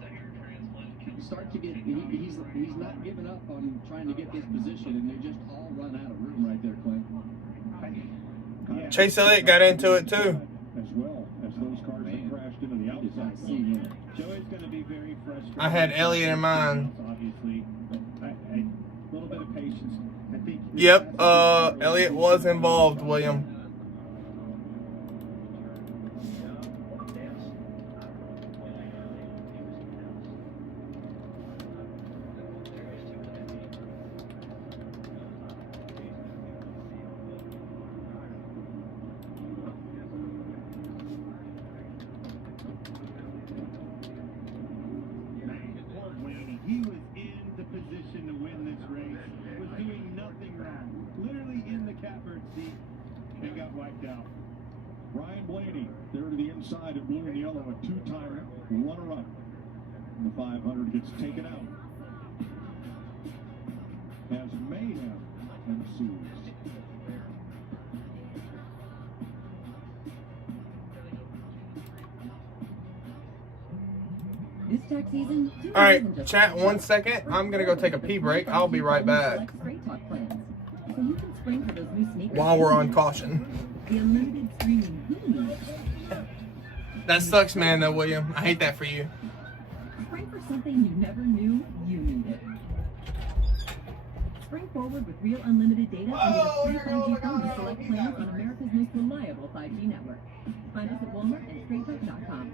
start to get, he's not giving up on trying to get this position, and they just all run out of room right there, Clint. Yeah. Chase Elliott got into it too. As well as those cars that crashed into the outside. Joey's going to be very frustrated. I had Elliott in mind. Obviously, a little bit of patience. I think. Yep, Elliott was involved, William. He was in the position to win this race, was doing nothing wrong, literally in the catbird seat, and got wiped out. Ryan Blaney, there to the inside in blue and yellow, a 2-time runner-up. The 500 gets taken out as mayhem ensues. This tax season, All right, chat 1 second. I'm gonna go take a pee break. I'll be right back. So you can spring for those new sneakers. While we're on caution. The unlimited streaming. That sucks, man, though, William. I hate that for you. Spring for something you never knew you needed. Spring forward with real unlimited data and get a free 5G phone with select plans on America's most reliable 5G network. Find us at Walmart and straightbook.com.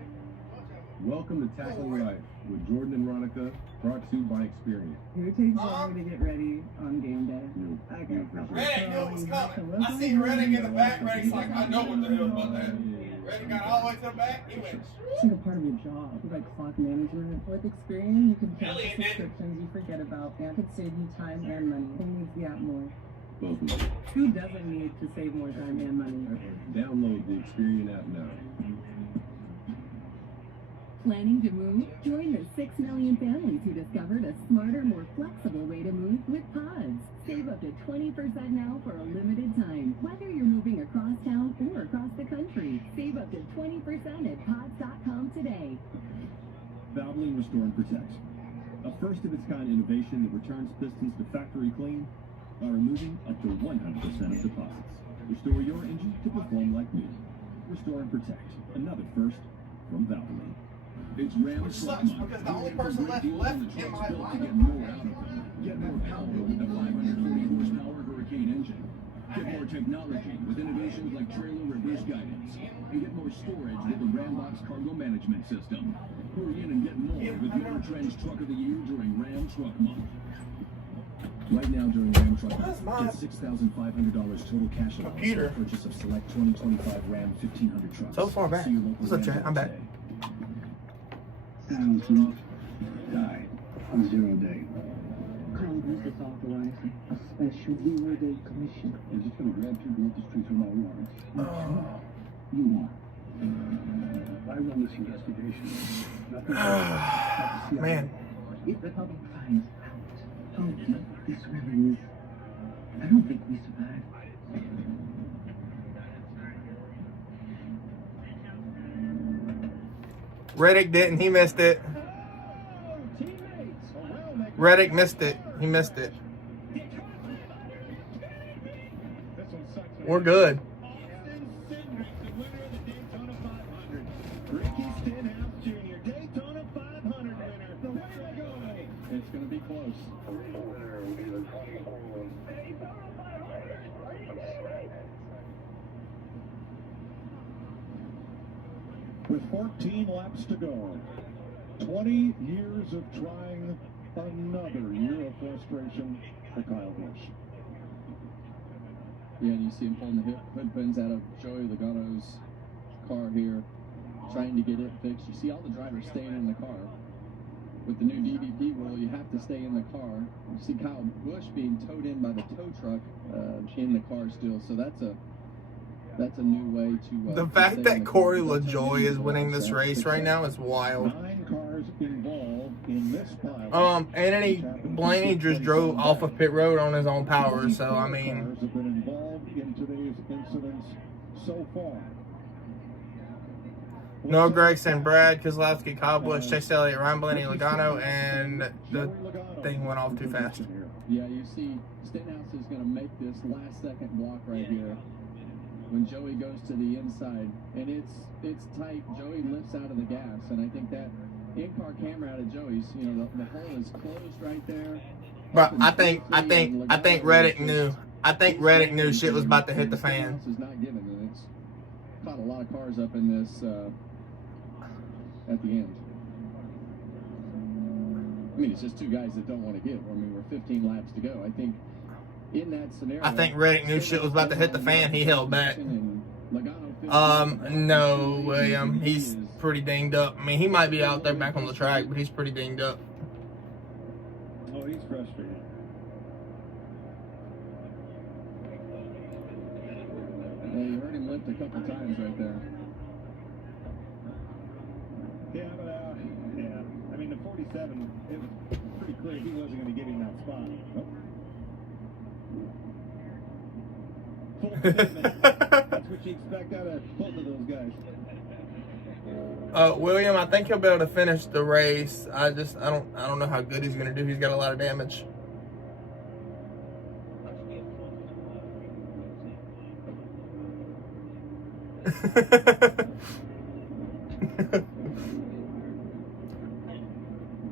Welcome to Tackling Life with Jordan and Ronica, brought to you by Experience. Who takes longer to get ready on game day? Okay. Reddick knew it was coming. I see Reddick in the back. Reddick's like, I know what the hell's about that. Reddick got all the way to the back. He went. It's like a part of your job, like clock management. With Experian, you can cancel subscriptions you forget about, and it could save you time and money. Who needs the app more? Both of them. Who doesn't need to save more time and money? Download the Experian app now. Planning to move? Join the 6 million families who discovered a smarter, more flexible way to move with Pods. Save up to 20% now for a limited time. Whether you're moving across town or across the country, save up to 20% at pods.com today. Valvoline Restore and Protect. A first-of-its-kind innovation that returns pistons to factory clean by removing up to 100% of deposits. Restore your engine to perform like new. Restore and Protect. Another first from Valvoline. It's Ram Which Truck sucks Month. because the only person left Deals on the in trucks my built to life. get more out of them. Get more power with the 540 horsepower Hurricane engine. Get more technology with innovations like trailer reverse guidance. And get more storage with the Rambox cargo management system. Hurry in and get more with Motor Trend's Truck of the Year during Ram Truck Month. Right now during Ram Truck Month, get $6,500 total cash allowance for the purchase of select 2025 Ram 1500 trucks. So far back. See your local What's up, Ram chat? I'm back. today. Thousands died on 0 day. Congress is authorizing a special 0 day commission. You're just gonna grab people off the streets with my warrants. You are. I run this investigation. Nothing else. Man. If the public finds out how deep this really is, I don't think we survive. Reddick didn't. He missed it. Reddick missed it. He missed it. We're good. It's going to be close. With 14 laps to go, 20 years of trying, another year of frustration for Kyle Busch. Yeah, and you see him pulling the hood pins out of Joey Logano's car here, trying to get it fixed. You see all the drivers staying in the car. With the new DVP rule, you have to stay in the car. You see Kyle Busch being towed in by the tow truck in the car still, so that's a new way to... The fact that Corey LaJoy is winning this race right now is wild. 9 cars involved in this pile. Anthony Blaney just drove off of pit road on his own power, so I mean... Cars have been involved in today's incidents so far. Noah Gregson, Brad Keselowski, Kyle Busch, Chase Elliott, Ryan Blaney, Logano, and the thing went off too fast. Yeah, you see Stenhouse is going to make this last second block right here when Joey goes to the inside, and it's tight. Joey lifts out of the gas, and I think that in-car camera out of Joey's, you know, the hole is closed right there. But I think Reddick knew. I think Reddick knew shit was about to hit the fan. Is not given, and it's caught a lot of cars up in this at the end. I mean, it's just two guys that don't want to give. I mean, we're 15 laps to go. I think in that scenario, I think Reddick knew shit was about to hit the fan. He held back. No, William. He's pretty dinged up. I mean, he might be out there back on the track, but he's pretty dinged up. Oh, he's frustrated. Yeah, you heard him lift a couple times right there. Yeah, but yeah. I mean, the 47, it was pretty clear he wasn't going to get him that spot. Full commitment. That's what you expect out of both of those guys. William, I think he'll be able to finish the race. I don't know how good he's gonna do. He's got a lot of damage.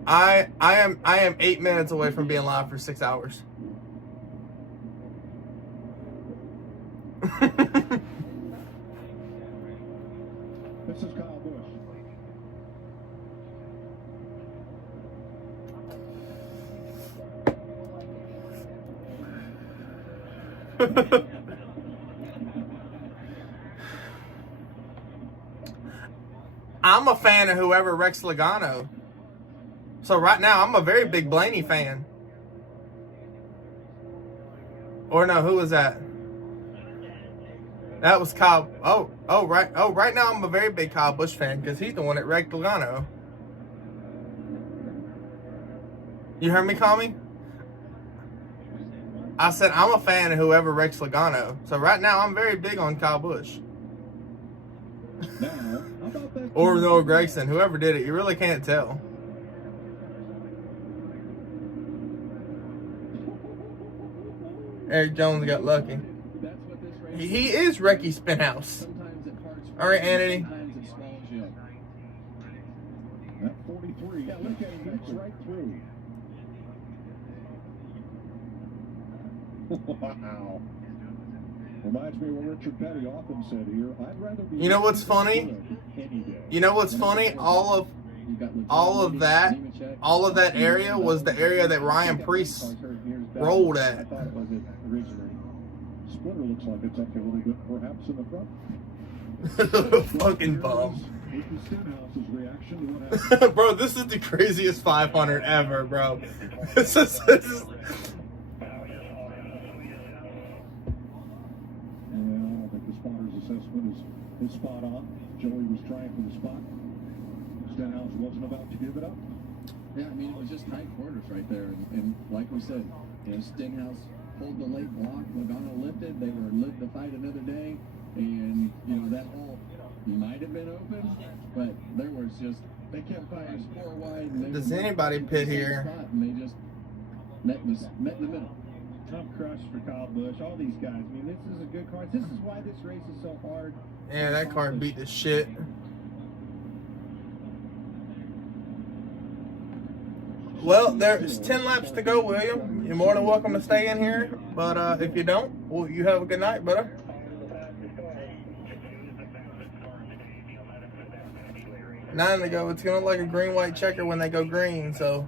I am 8 minutes away from being live for 6 hours. This is Kyle Busch. I'm a fan of whoever wrecks Logano. So right now, I'm a very big Blaney fan. Or no, who was that? That was Kyle. Right now I'm a very big Kyle Busch fan because he's the one that wrecked Logano. You heard me, Kami? I said I'm a fan of whoever wrecks Logano. So right now I'm very big on Kyle Busch. Or Noah Gragson. Whoever did it, you really can't tell. Eric Jones got lucky. He is Recky Spinhouse. All right, Anthony. That 43. Yeah, look at him. That's right through. Wow. Reminds me of what Richard Petty often said here. I'd rather be. You know what's funny? You know what's funny? All of that area was the area that Ryan Preece rolled at. I thought it was it originally. Splitter looks like it's up a little bit, perhaps in the front. Fucking bum. Stenhouse's reaction to what happened. Bro, this is the craziest 500 ever, bro. This is Yeah, I don't think the spotter's assessment is spot on. Joey was trying for the spot. Stenhouse wasn't about to give it up. Yeah, I mean, it was just tight quarters right there. And like we said, you know, Stenhouse pulled the late block. Logano lifted. They were live to fight another day. And, you know, that hole might have been open, but there was just, they kept firing 4 wide. And Does anybody pit here? And they just met in the middle. Tough crush for Kyle Busch. All these guys. I mean, this is a good car. This is why this race is so hard. Yeah, that car beat the shit. Well, there's 10 laps to go, William. You're more than welcome to stay in here, but if you don't, well, you have a good night, brother. 9 to go. It's gonna look like a green-white checker when they go green, so.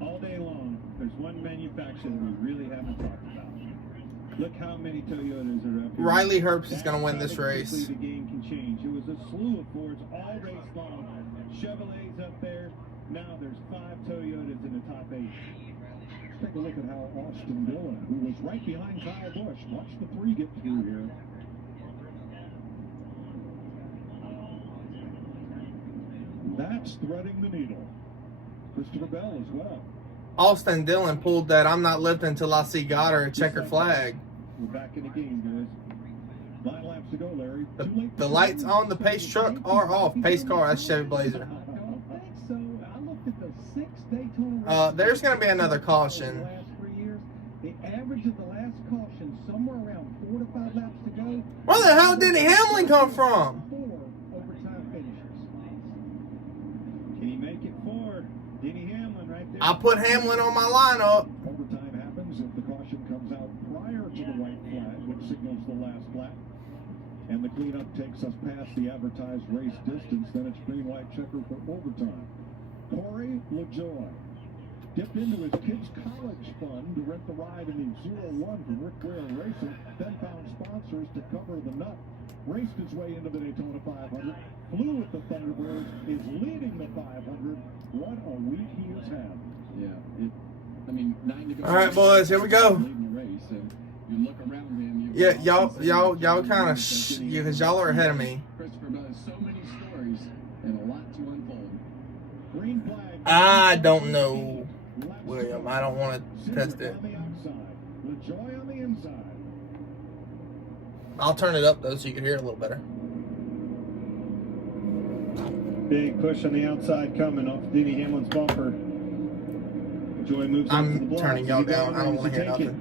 All day long, there's one manufacturer we really haven't talked about. Look how many Toyotas are up here. Riley Herbst is going to win this race. The game can change. It was a slew of Fords all race long. Chevrolets up there. Now there's 5 Toyotas in the top 8. Let's take a look at how Austin Dillon, who was right behind Kyle Busch, watch the 3 get through here. That's threading the needle. Christopher Bell as well. Austin Dillon pulled that I'm not lifting until I see Goddard checker flag. We're back in the game, guys. 9 laps to go, Larry. The lights on the pace truck are off. Pace car, that's Chevy Blazer. I don't think so. I looked at the 6 Daytona races. There's going to be another caution. The last 3 years, the average of the last caution, somewhere around 4 to 5 laps to go. Where the hell did Hamlin come from? 4 overtime finishes. Can he make it 4? Denny Hamlin right there. I put Hamlin on my lineup. Overtime happens if the caution comes out prior to the white flag, which signals the last lap. And the cleanup takes us past the advertised race distance. Then it's green-white checker for overtime. Corey LaJoy dipped into his kids' college fund to rent the ride in the 01 from Rick Ware Racing, then found sponsors to cover the nut. Raced his way into the Daytona 500, flew with the Thunderbirds, is leading the 500. What a week he has had. Yeah, I mean, 9 to go. All right, boys, here we go. Leading the race, and you look around him. Yeah, y'all kind of because y'all are ahead of me. Christopher Bell has so many stories and a lot to unfold. Green flag. I don't know, William. I don't want to test it. On the outside. LaJoy on the inside. I'll turn it up though so you can hear it a little better. Big push on the outside coming off Denny Hamlin's bumper. Joy moves up to the I'm block. turning y'all down. I don't want to hear nothing.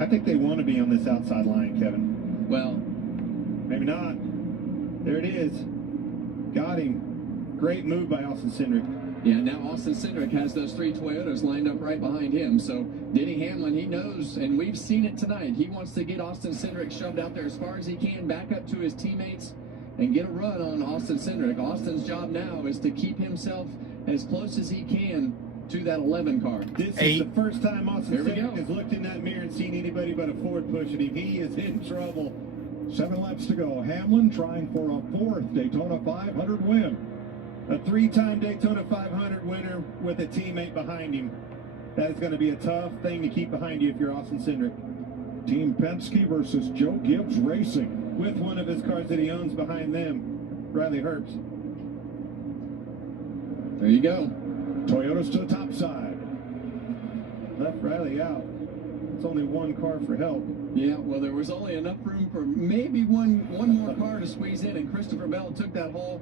I think they want to be on this outside line, Kevin. Well, maybe not. There it is. Got him. Great move by Austin Cindric. Yeah, now Austin Cindric has those 3 Toyotas lined up right behind him. So Denny Hamlin, he knows, and we've seen it tonight. He wants to get Austin Cindric shoved out there as far as he can, back up to his teammates, and get a run on Austin Cindric. Austin's job now is to keep himself as close as he can to that 11 car. This is the first time Austin Cindric has looked in that mirror and seen anybody but a Ford pushing him. He is in trouble. 7 laps to go. Hamlin trying for a 4th Daytona 500 win. A 3-time Daytona 500 winner with a teammate behind him. That is going to be a tough thing to keep behind you if you're Austin Cindric. Team Penske versus Joe Gibbs Racing. With one of his cars that he owns behind them, Riley Herbst. There you go. Toyota's to the top side. Left Riley out. It's only one car for help. Yeah, well, there was only enough room for maybe one more car to squeeze in, and Christopher Bell took that hole.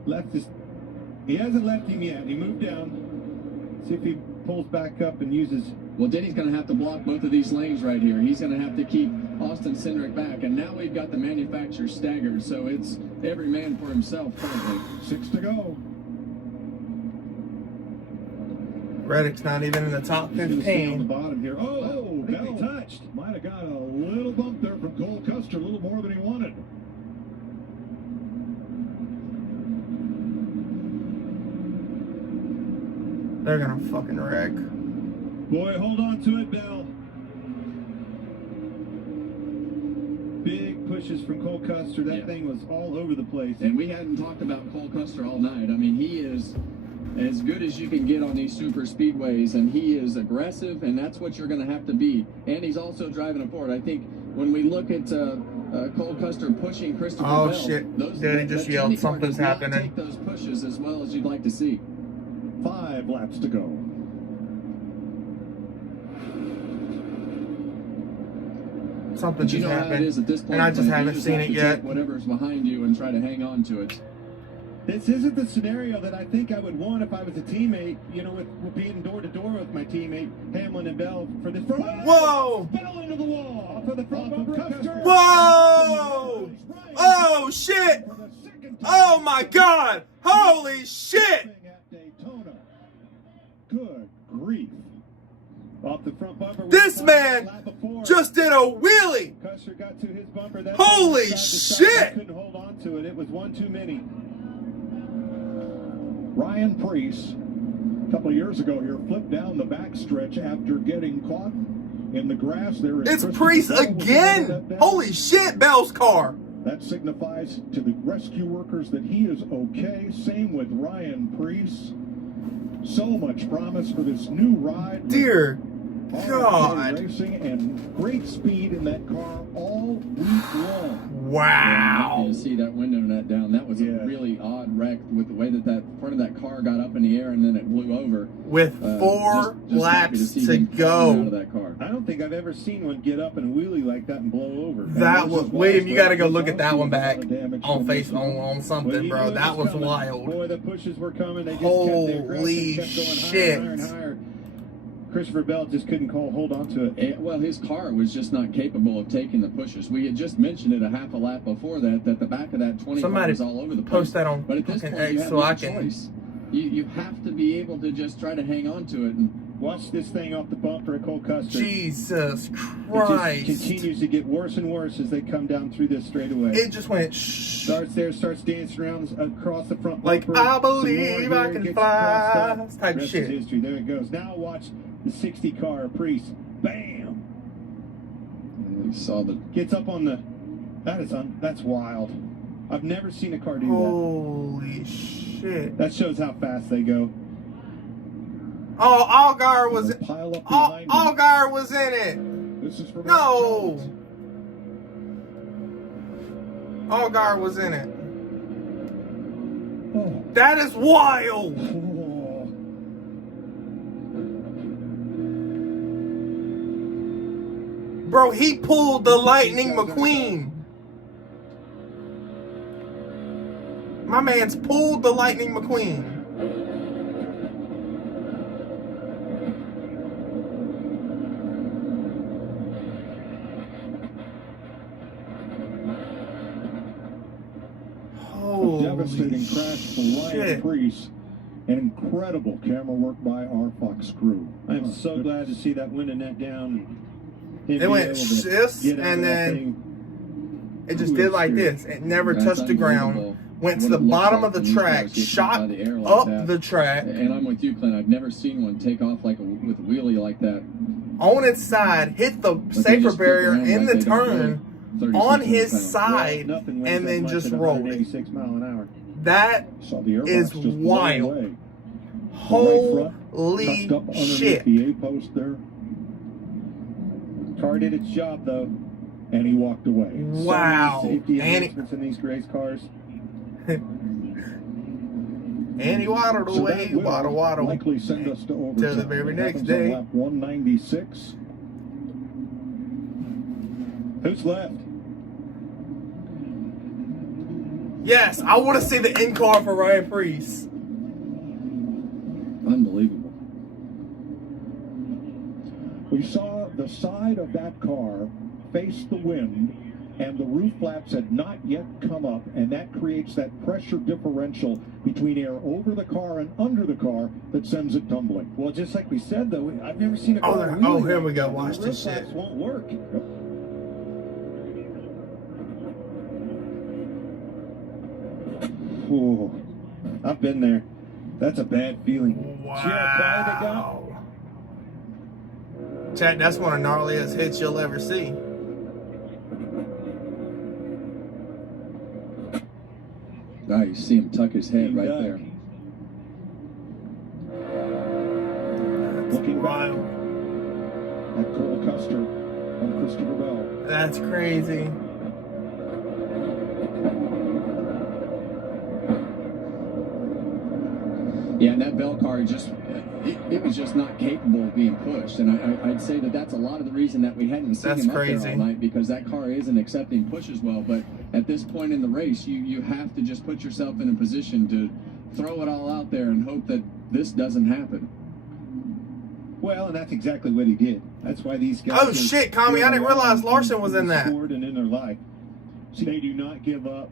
He hasn't left him yet. He moved down. See if he pulls back up and uses. Well, Denny's going to have to block both of these lanes right here. He's going to have to keep Austin Cindric back, and now we've got the manufacturer staggered, so it's every man for himself currently. 6 to go. Reddick's not even in the top On the 15. bottom here. Oh, Bell touched. Might have got a little bump there from Cole Custer, a little more than he wanted. They're gonna fucking wreck. Boy, hold on to it, Bell. Big pushes from Cole Custer. That thing was all over the place. And we hadn't talked about Cole Custer all night. I mean, he is as good as you can get on these super speedways, and he is aggressive, and that's what you're going to have to be. And he's also driving a Ford. I think when we look at Cole Custer pushing Christopher Bell, shit. Daddy just yelled something's happening. Take those pushes as well as you'd like to see. 5 laps to go. Something just how it happened, is at this point, and I just haven't you seen have it to yet. take whatever's behind you and try to hang on to it. This isn't the scenario that I think I would want if I was a teammate, you know, with being door to door with my teammate, Hamlin and Bell, for this. Whoa! Bell into the wall for the front bumper. Whoa! Oh shit! Oh my God! Holy shit! At Daytona. Good grief. Off the front bumper. This man just did a wheelie! Custer got to his bumper. That Holy side to side. shit! Couldn't hold on to it. It was one too many. Ryan Preece, a couple of years ago here, flipped down the backstretch after getting caught in the grass there. It's Preece again! Holy shit, Bell's car! That signifies to the rescue workers that he is okay. Same with Ryan Preece. So much promise for this new ride. Dear God. Racing and great speed in that car all week long. Wow. You see that window net down. That was a really odd wreck with the way that front of that car got up in the air and then it blew over. With 4 laps to go. Out of that car. I don't think I've ever seen one get up and wheelie like that and blow over. That was, William, you got to go look at that one back on something, bro. That was wild. Boy, the pushes were coming. They just kept their Holy kept going shit. higher and higher. Christopher Bell just couldn't hold on to it. Well, his car was just not capable of taking the pushes. We had just mentioned it a half a lap before that the back of that 20 car was all over the place. Post that on but at this point, you have no choice. You have to be able to just try to hang on to it. And watch this thing off the bumper at Cole Custer. Jesus Christ. It just continues to get worse and worse as they come down through this straightaway. It just went starts dancing around across the front like bumper. I believe I can fly type Rest shit. is history. There it goes. Now watch the 60 car Preece. Bam! You saw the gets up on the. That's wild. I've never seen a car do that. Holy shit! That shows how fast they go. Oh, Allgaier was Allgaier was in it. This is for no. Allgaier was in it. Oh. That is wild. Bro, he pulled the Lightning McQueen. My man's pulled the Lightning McQueen. A devastating crash for Ryan Preece. An incredible camera work by our Fox crew. I am so glad to see that window net down. It went this, and then it just did like this. It never touched the ground. Went to the bottom of the track, shot up the track. And I'm with you, Clint. I've never seen one take off with a wheelie like that. On its side, hit the safer barrier in the turn on his side, and then just rolled it. 86 mile an hour. That is wild. Holy shit. The A-post there. Car did its job, though. and he walked away. Wow. So many safety And enhancements in these race cars. And he waddled So away, that will waddle. likely send us to overtime. Till the very It next happens on day. lap 196. Who's left? Yes, I want to see the in car for Ryan Preece. Unbelievable. We saw the side of that car face the wind, and the roof flaps had not yet come up, and that creates that pressure differential between air over the car and under the car that sends it tumbling. Well, just like we said, though, I've never seen a car. Oh, here we go. Watch this shit. Roof flaps won't work. Ooh, I've been there. That's a bad feeling. Wow. See how quiet they got? Chat, that's one of the gnarliest hits you'll ever see. Oh, you see him tuck his head right there. Looking back at Cole Custer on Christopher Bell. That's crazy. Yeah, and that Bell car just, it was just not capable of being pushed. And I'd say that that's a lot of the reason that we hadn't seen him up there all night, because that car isn't accepting pushes well. But at this point in the race, you have to just put yourself in a position to throw it all out there and hope that this doesn't happen. Well, and that's exactly what he did. That's why these guys. Oh shit, Kami, I didn't realize Larson was in that. And in their life, see, they do not give up,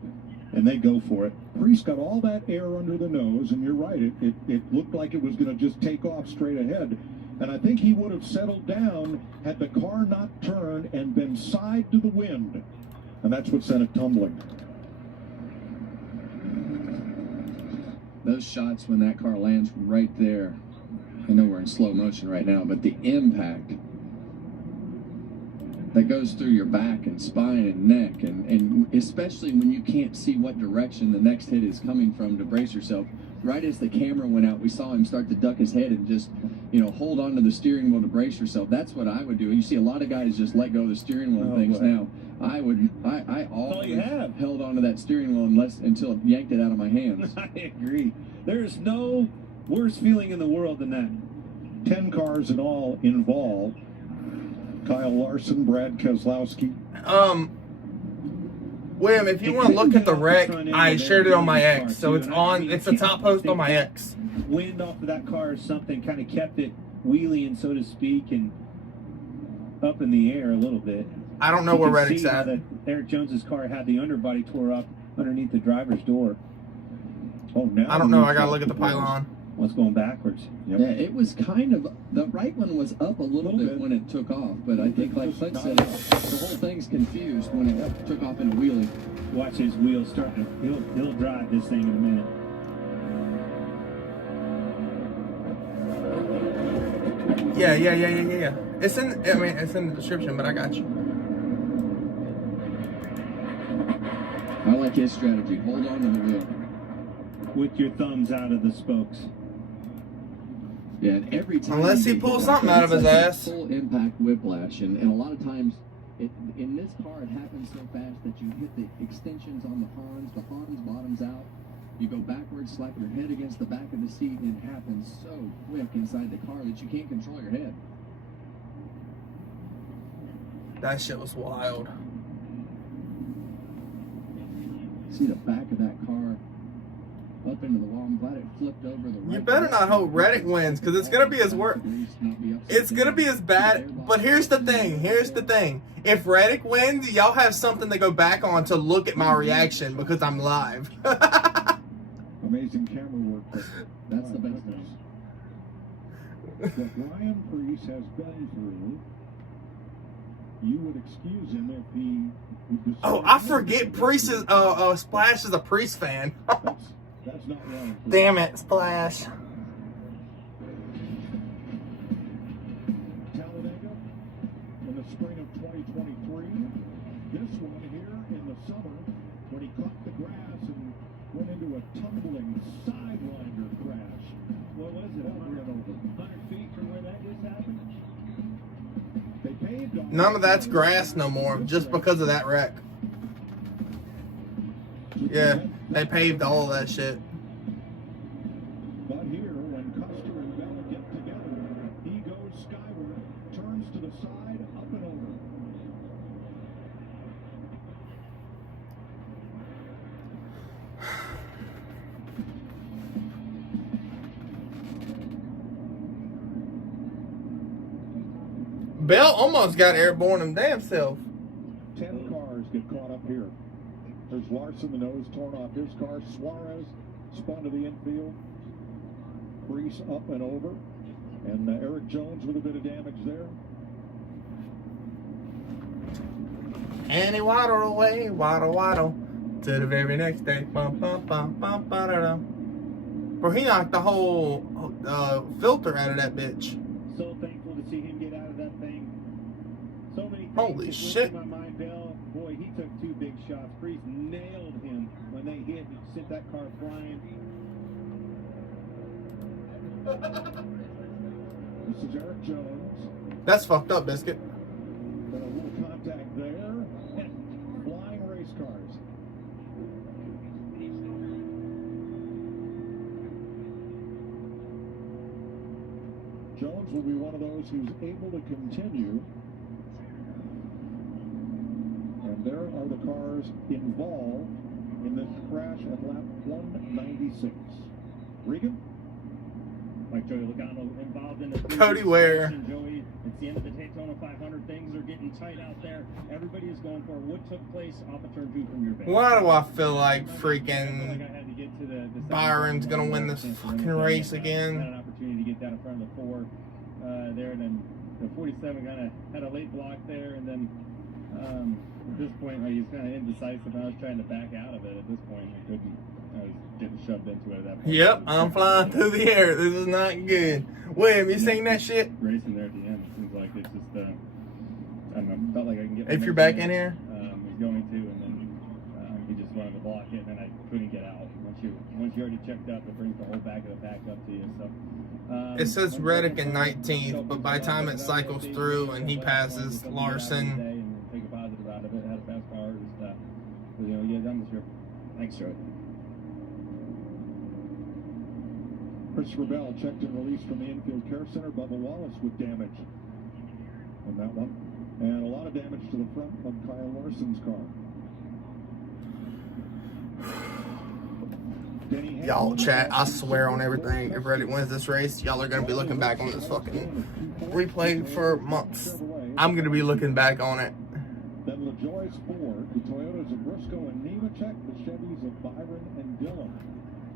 and they go for it. Preece got all that air under the nose, and you're right, it looked like it was going to just take off straight ahead. And I think he would have settled down had the car not turned and been side to the wind. And that's what sent it tumbling. Those shots when that car lands right there, I know we're in slow motion right now, but the impact that goes through your back and spine and neck, and especially when you can't see what direction the next hit is coming from to brace yourself. Right as the camera went out, we saw him start to duck his head and just, hold on to the steering wheel to brace yourself. That's what I would do. You see a lot of guys just let go of the steering wheel and things now. I always held on to that steering wheel until it yanked it out of my hands. I agree. There's no worse feeling in the world than that. 10 cars in all involved. Kyle Larson, Brad Keselowski. William, if you want to look at the wreck, I shared it on my X, so it's the top post on my X. Wind off of that car or something kind of kept it wheeling, so to speak, and up in the air a little bit. I don't know where Reddick's at. That Eric Jones's car had the underbody tore up underneath the driver's door. Oh, now I don't know. I gotta look at the pylon. What's going backwards? Yep. Yeah, it was kind of, the right one was up a little bit when it took off, but I think, like Clint said, the whole thing's confused when it took off in a wheelie. Watch his wheels starting to, he'll drive this thing in a minute. Yeah. It's in the description, but I got you. I like his strategy. Hold on to the wheel. With your thumbs out of the spokes. Yeah, and every time. Unless he pulls something out of his ass. Full impact whiplash, and a lot of times, in this car, it happens so fast that you hit the extensions on the Hans bottoms out. You go backwards, slap your head against the back of the seat, and it happens so quick inside the car that you can't control your head. That shit was wild. See the back of that car up into the wall. I'm glad it flipped over the right. You better not hope Reddick wins, because it's gonna be his work. It's gonna be as bad. But here's the thing. If Reddick wins, y'all have something to go back on to look at my reaction, because I'm live. Amazing camera work. That's the best news. What Ryan Preece has been through, you would excuse him if he. Oh, I forget Preece is Splash is a Preece fan. That's not Ryan Preece. Damn it, Splash. Talladega in the spring of 2023. This one here in the summer when he caught the grass and went into a tumbling sidewinder crash. What was it? 100 feet from where that just happened? They paved None of that's grass no more, just because of that wreck. Yeah, they paved all of that shit. But here, when Custer and Bell get together, he goes skyward, turns to the side, up and over. Bell almost got airborne him damn self. 10 cars get caught up here. There's Larson, the nose torn off his car. Suarez spun to the infield. Grease up and over. And Eric Jones with a bit of damage there. And he waddled away, waddle, to the very next day. Bum, bum, bum, bum, ba-da-da. Bro, he knocked the whole filter out of that bitch. So thankful to see him get out of that thing. So many things Holy that shit. went through my mind, Bell. Boy, he took 2 big shots. Grease nailed him when they hit. He sent that car flying. This is Eric Jones. That's fucked up, Biscuit. Got a little contact there. Flying race cars. Jones will be one of those who's able to continue. And there are the cars involved in this crash at lap 196. Regan? Like Joey Logano involved in the Cody Ware. Joey, it's the end of the Daytona 500. Things are getting tight out there. Everybody is going for what took place off of turn 2 from your base. Why do I feel like freaking Byron's gonna win this fucking race Had again? an opportunity to get down in front of the 4 there, and then the 47 kind of had a late block there, and then at this point he was kind of indecisive. I was trying to back out of it. At this point, I couldn't. I was getting shoved into it at that point. Yep, I'm flying through the air. This is not good. William, you seen that shit? Racing there at the end, it seems like it's just I don't know. Felt like I can get. If you're back in here. Was going to, and then he just wanted to block it, and then I couldn't get out. Once you already checked up, it brings the whole back of the pack up to you. So. It says Reddick in 19th, but by the time it cycles through and he passes Larson. Take a positive out of it. Had a fast car. Just, yeah, done this year. Thanks, Joey. Christopher Bell checked and released from the infield care center. Bubba Wallace with damage on that one. And a lot of damage to the front of Kyle Larson's car. Y'all chat, I swear on everything, if Reddick wins this race, y'all are going to be looking back on this fucking replay for months. I'm going to be looking back on it. Then LaJoy's Ford, the Toyotas of Briscoe and Nemechek, the Chevys of Byron and Dillon.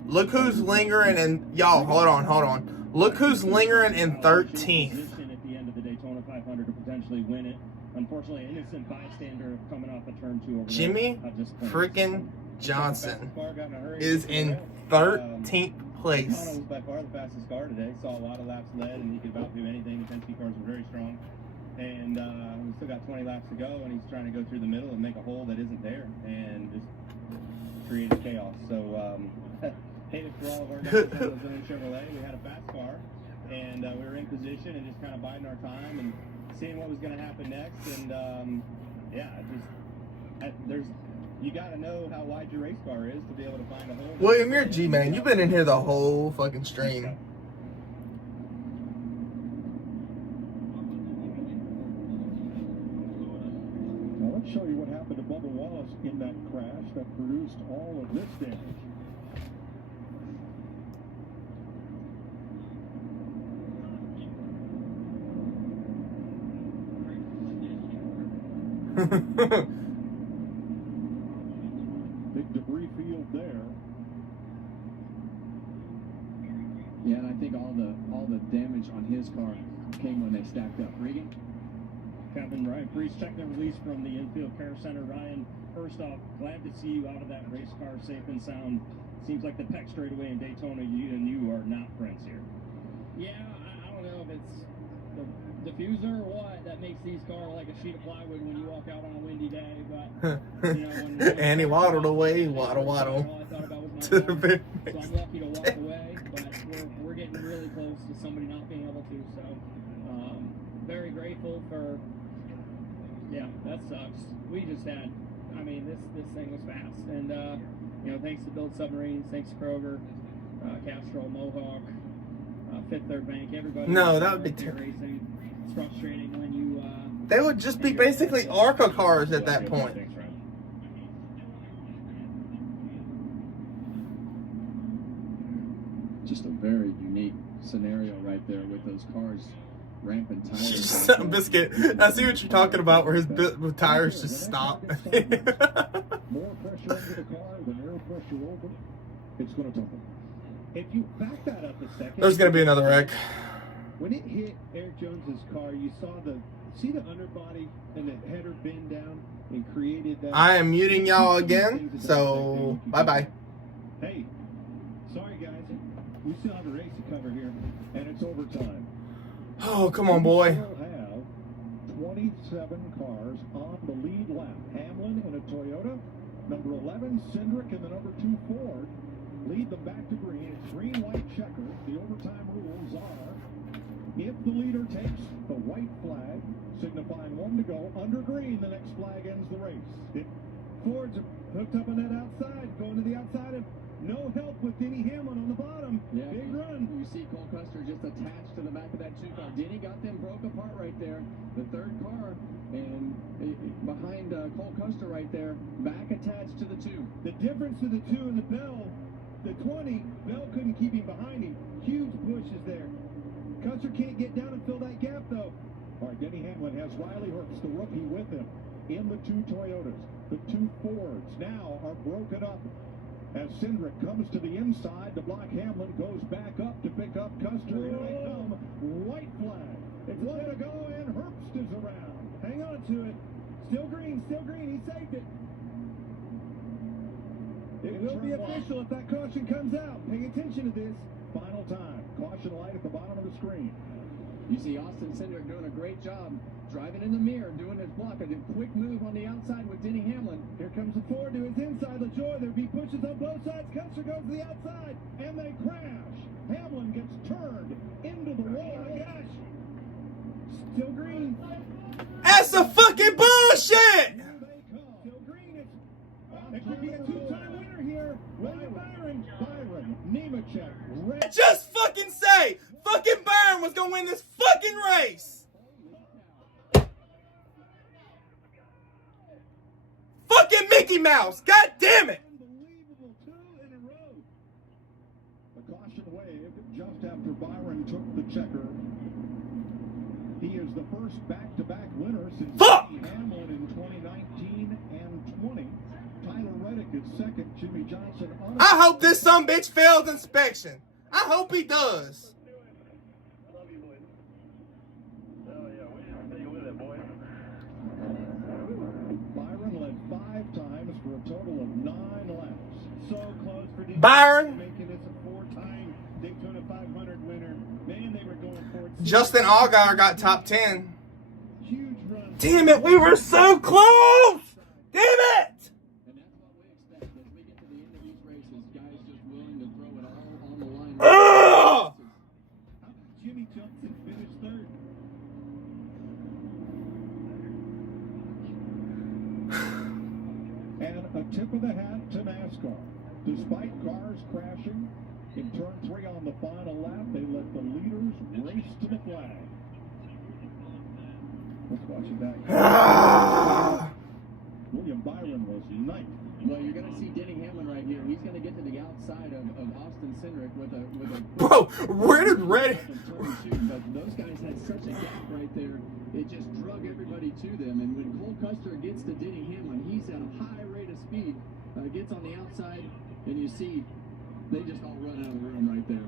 Look who's lingering in, y'all, hold on. Look who's lingering in 13th. At the end of the Daytona 500 to potentially win it. Unfortunately, an innocent bystander coming off a turn 2 over Jimmy freaking Johnson is in 13th place. Daytona was by far the fastest car today. Saw a lot of laps led, and he could about do anything. The Penske cars were very strong. And we still got 20 laps to go, and he's trying to go through the middle and make a hole that isn't there, and just created chaos. So, hate it for all of our guys that was in Chevrolet. We had a fast car, and we were in position and just kind of biding our time and seeing what was going to happen next. And you got to know how wide your race car is to be able to find a hole. William, you're G-Man. You've been in here the whole fucking stream. Now let's show you what happened to Bubba Wallace in that crash that produced all of this damage. Big debris field there. Yeah, and I think all the damage on his car came when they stacked up. Regan? Kevin, Ryan Priest checked and released from the infield care center. Ryan, first off, glad to see you out of that race car safe and sound. Seems like the Peck straightaway in Daytona, you are not friends here. Yeah, I don't know if it's the diffuser or what that makes these cars like a sheet of plywood when you walk out on a windy day, but you know, and he waddled away, waddle to the big. So I'm lucky to walk away, but we're getting really close to somebody not being able to. So very grateful for Yeah, that sucks. We just had, I mean, this thing was fast. And, you know, thanks to Build Submarines, thanks to Kroger, Castrol, Mohawk, Fifth Third Bank, everybody. No, that would be terrible. Racing. It's frustrating when you... They would just be basically ARCA cars at that point. Just a very unique scenario right there with those cars ramping tires. Biscuit, I see what you're talking about where his tires just stop. More pressure into the car than air pressure over. It's going to tumble. If you back that up a second, There's going to be another wreck. when it hit Eric Jones's car, you saw the underbody and the header bend down and created that. I am muting y'all again, so bye-bye. Hey, sorry guys, we still have a race to cover here, and it's overtime. Oh, come on, boy. We still have 27 cars on the lead lap. Hamlin in a Toyota, number 11 Cindric in the number 2 Ford lead them back to green. It's green-white checker. The overtime rules are: if the leader takes the white flag, signifying 1 to go, under green, the next flag ends the race. Ford's hooked up on that outside, going to the outside, and no help with Denny Hamlin on the bottom. Yeah, Big run. You see Cole Custer just attached to the back of that 2 car. Denny got them broke apart right there. The 3rd car, and behind Cole Custer right there, back attached to the 2. The difference to the 2 and the Bell, the 20, Bell couldn't keep him behind him. Huge bushes there. Custer can't get down and fill that gap, though. All right, Denny Hamlin has Riley Herbst, the rookie, with him in the 2 Toyotas. The 2 Fords now are broken up as Cindric comes to the inside to block Hamlin, goes back up to pick up Custer. Here they come. White flag. It's 1 to go, and Herbst is around. Hang on to it. Still green, still green. He saved it. It will be official if that caution comes out. Pay attention to this. Final time. Caution light at the bottom of the screen. You see Austin Cindric doing a great job driving in the mirror, doing his block, and a quick move on the outside with Denny Hamlin. Here comes the Ford to his inside. LaJoy, there'll be pushes on both sides. Custer goes to the outside, and they crash. Hamlin gets turned into the wall. Oh my gosh. Still green. That's a fucking bullshit! Still green. It could be a 2-time winner here. William Byron. Nemechek. Just fucking say fucking Byron was gonna win this fucking race. Fucking Mickey Mouse. God damn it. Unbelievable, 2 in a row. The caution wave just after Byron took the checker. He is the first back-to-back winner since Hamlin in 2019 and 20. Tyler Reddick is second. Jimmy Johnson. I hope this sumbitch fails inspection. I hope he does. Byron led 5 times for a total of 9 laps. So close for Byron. Making this a 4-time Daytona 500 winner. Man, they were going for it. Justin Allgaier got top 10. Huge run. Damn it, we were so close! Damn it! And that's what we expect as we get to the end of these races. Guys just willing to throw it all on the line. Ugh! Jimmy Johnson finished 3rd. And a tip of the hat to NASCAR. Despite cars crashing, in turn 3 on the final lap, they let the leaders race to the flag. Let's watch it back. William Byron was ninth. Well, you're going to see Denny Hamlin right here. He's going to get to the outside of Austin Cindric with a Bro, where did Red... But those guys had such a gap right there. It just drug everybody to them. And when Cole Custer gets to Denny Hamlin, he's at a high rate of speed. Gets on the outside, and you see they just all run out of the room right there.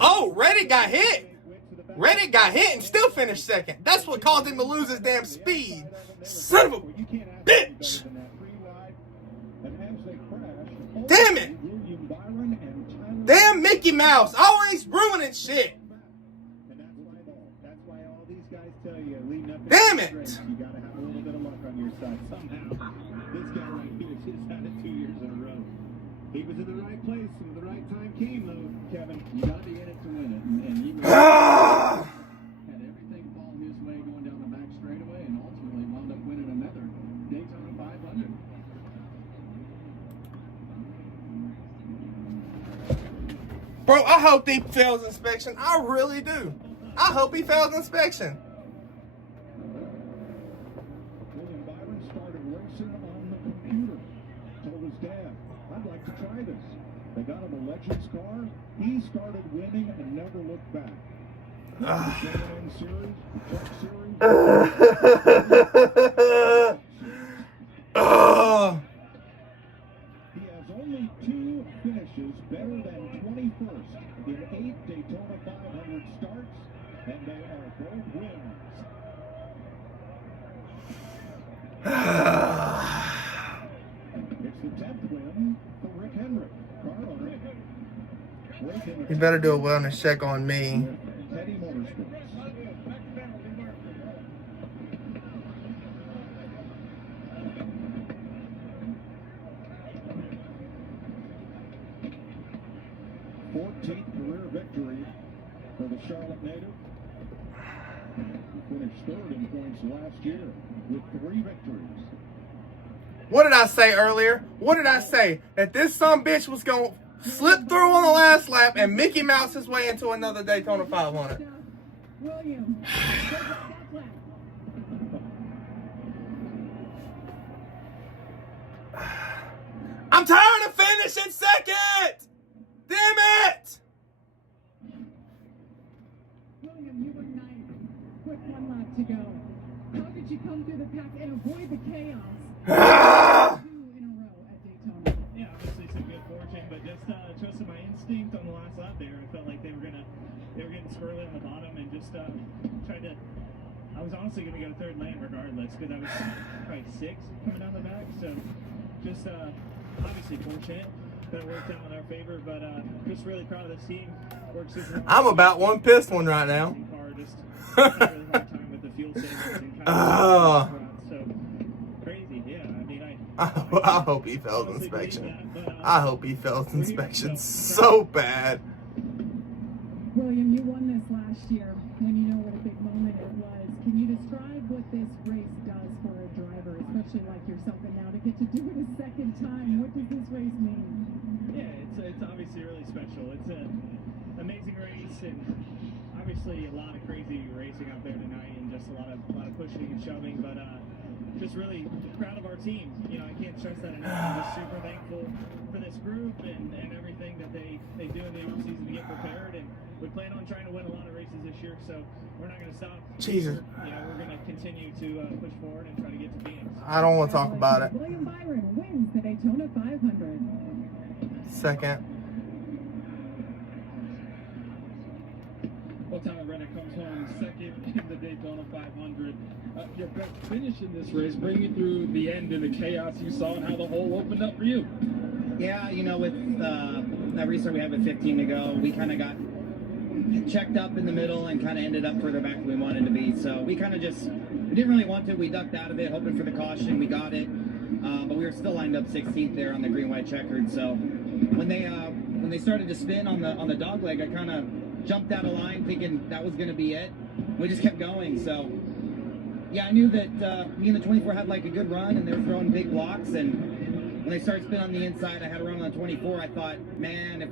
Oh, Reddick got hit. Reddick got hit and still finished second. That's what caused him to lose his damn speed. Son of a bitch. Damn it. Damn Mickey Mouse. Always ruining shit. That's why all these guys tell you, leading up to Damn this it. race, you got to have a little bit of luck on your side somehow. This guy right here just had it 2 years in a row. He was in the right place when the right time came, though, Kevin. You got to be in it to win it. And he was, had everything fall his way going down the back straightaway, and all Bro, I hope he fails inspection. I really do. I hope he fails inspection. William Byron started racing on the computer. Told his dad, I'd like to try this. They got him a Legends car. He started winning and never looked back. The K&N series, the Truck series. He has only 2 finishes better than 21st in 8 Daytona 500 starts, and they are both wins. It's the 10th win for Rick Henry, car owner. You better do a wellness check on me. Teddy Motorsports. Career victory for the Charlotte native. He finished 3rd in points last year with 3 victories. What did I say earlier? What did I say? That this sumbitch was going to slip through on the last lap and Mickey Mouse his way into another Daytona 500. William. I'm tired of finishing second! Damn it! William, you were ninth. Quick 1 lap to go. How did you come through the pack and avoid the chaos? 2 in a row at Daytona. Yeah, obviously some good fortune, but just trusted my instinct on the last lap there. I felt like they were getting squirrely on the bottom and just tried to. I was honestly gonna go 3rd lane regardless because I was probably 6th coming down the back. So just obviously fortunate that it worked out in our favor, but just really proud of this team. Worked super hard. I'm about one pissed one right now. Just had a really hard time with the fuel savings and kind of so crazy. Yeah, I mean, I hope he fails inspection. I hope he fails inspection so bad. William, you won this last year, and you know what a big moment it was. Can you describe what this race does for a driver, especially like yourself, and now to get to do it a second time? What does this race mean? Yeah, it's obviously really special. It's an amazing race, and obviously a lot of crazy racing out there tonight, and just a lot of pushing and shoving. But just really proud of our team. You know, I can't stress that enough. I'm just super thankful for this group and everything that they do in the off season to get prepared. And we plan on trying to win a lot of races this year, so we're not going to stop. Jesus. You know, we're going to continue to push forward and try to get to Phoenix. I don't want to talk about it. William Byron wins the Daytona 500. Second. Well, Tyler Reddick comes home 2nd in the Daytona 500. Your best finish in this race, bring you through the end and the chaos you saw and how the hole opened up for you. Yeah, you know, with that restart we had with 15 to go, we kind of got checked up in the middle and kind of ended up further back than we wanted to be. So we kind of we didn't really want to. We ducked out of it, hoping for the caution. We got it, but we were still lined up 16th there on the green-white checkered. So when they started to spin on the dog leg, I kind of jumped out of line thinking that was going to be it. We just kept going. So yeah, I knew that me and the 24 had like a good run, and they were throwing big blocks. And when they started spinning on the inside, I had a run on the 24. I thought, man, if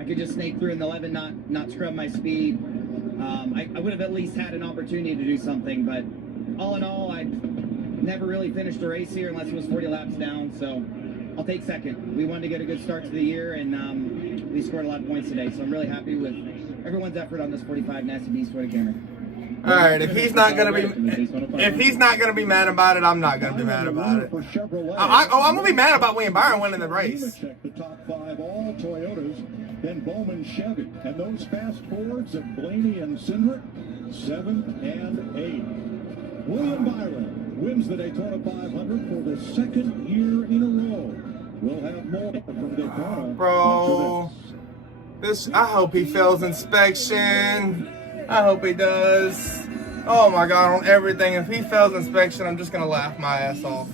I could just snake through in the 11, not scrub my speed, I would have at least had an opportunity to do something. But all in all, I never really finished a race here unless it was 40 laps down. So I'll take 2nd. We wanted to get a good start to the year, and we scored a lot of points today. So I'm really happy with everyone's effort on this 45 Nasty Beast Toyota Camry. All right, if he's not gonna be mad about it, I'm not gonna be mad about it. I'm gonna be mad about William Byron winning the race. Check the top 5 all Toyotas, then Bowman Chevy, and those fast Fords of Blaney and Cindric, 7th and 8th. William Byron wins the Daytona 500 for the 2nd year in a row. We'll have more from Daytona. Bro, I hope he fails inspection. I hope he does. Oh my God, on everything. If he fails inspection, I'm just gonna laugh my ass off.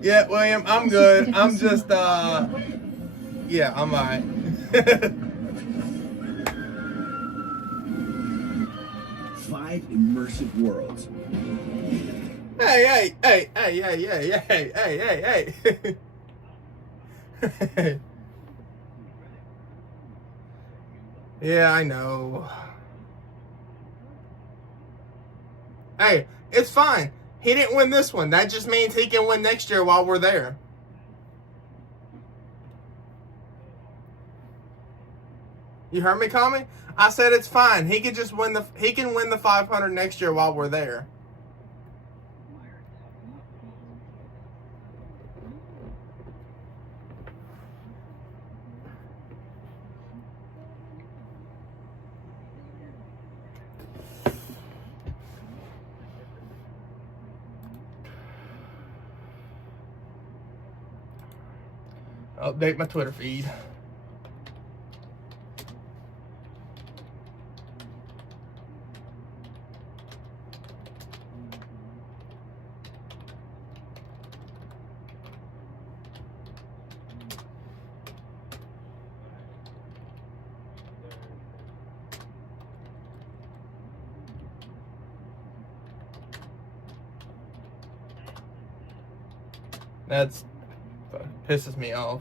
Yeah, William, I'm good. I'm just, yeah, I'm alright. 5 immersive worlds. Hey. Yeah, I know. Hey, it's fine. He didn't win this one. That just means he can win next year while we're there. You heard me, Tommy? I said it's fine. He can just win the 500 next year while we're there. Update my Twitter feed. That's pisses me off.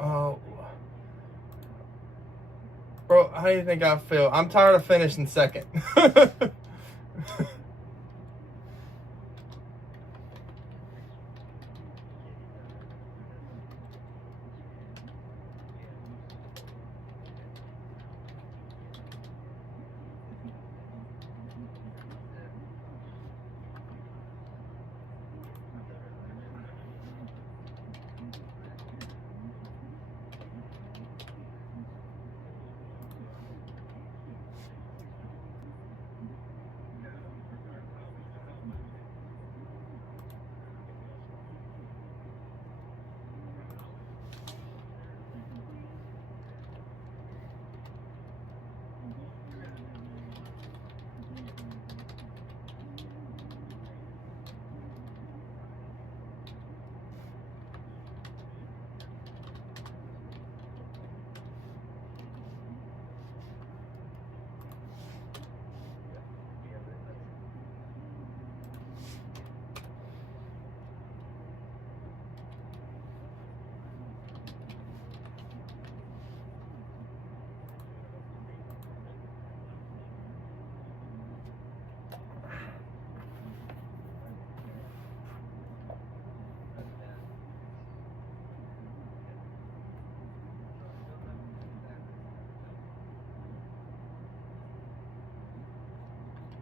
Oh, bro, how do you think I feel? I'm tired of finishing second.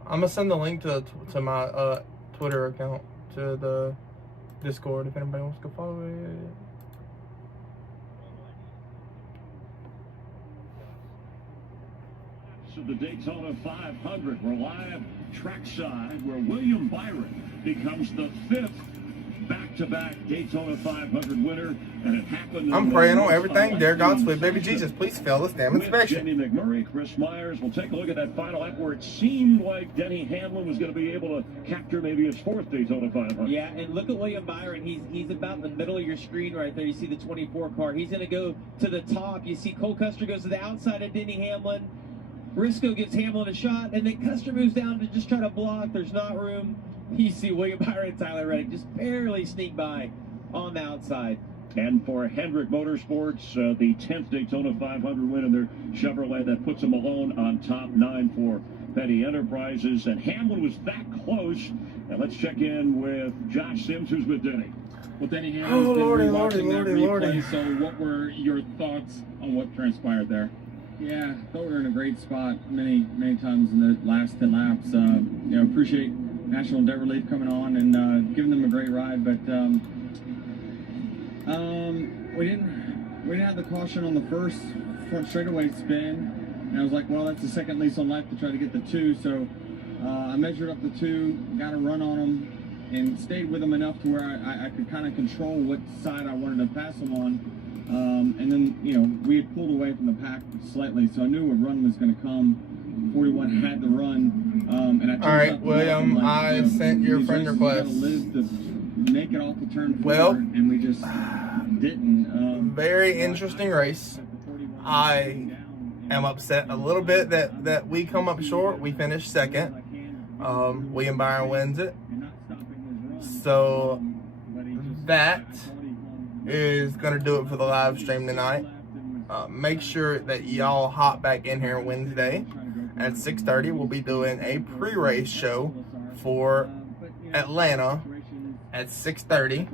I'm gonna send the link to my Twitter account to the Discord if anybody wants to follow it. So the Daytona 500, we're live trackside where William Byron becomes the 5th back-to-back Daytona 500 winner, and it happened. I'm praying on everything. Dear God, sweet baby Jesus, please fail this damn inspection. Jenny McMurray, Chris Myers. We'll take a look at that final lap where it seemed like Denny Hamlin was going to be able to capture maybe his 4th Daytona 500. Yeah, and look at William Byron. He's about in the middle of your screen right there. You see the 24 car. He's going to go to the top. You see Cole Custer goes to the outside of Denny Hamlin. Briscoe gives Hamlin a shot, and then Custer moves down to just try to block. There's not room. You see William Byron and Tyler Reddick just barely sneak by on the outside. And for Hendrick Motorsports, the 10th Daytona 500 win in their Chevrolet, that puts them alone on top 9 for Petty Enterprises. And Hamlin was that close. And let's check in with Josh Sims, who's with Denny. Well, Denny Hamlin's watching that replay, so what were your thoughts on what transpired there? Yeah, I thought we were in a great spot many times in the last 10 laps. Appreciate National Endeavor Leaf coming on and giving them a great ride, but we didn't have the caution on the first front straightaway spin, and I was like, well, that's the second lease on life to try to get the 2, so I measured up the 2, got a run on them, and stayed with them enough to where I could kind of control what side I wanted to pass them on. And then, we had pulled away from the pack slightly, so I knew a run was going to come. 41 had to run. And I all right, William, I sent your friend request. Live to make it off the turn well, forward, and we just didn't. Very interesting race. I am upset a little bit that we come up short. We finished second. William Byron wins it. So that is gonna do it for the live stream tonight. Make sure that y'all hop back in here Wednesday at 6:30. We'll be doing a pre-race show for Atlanta at 6:30.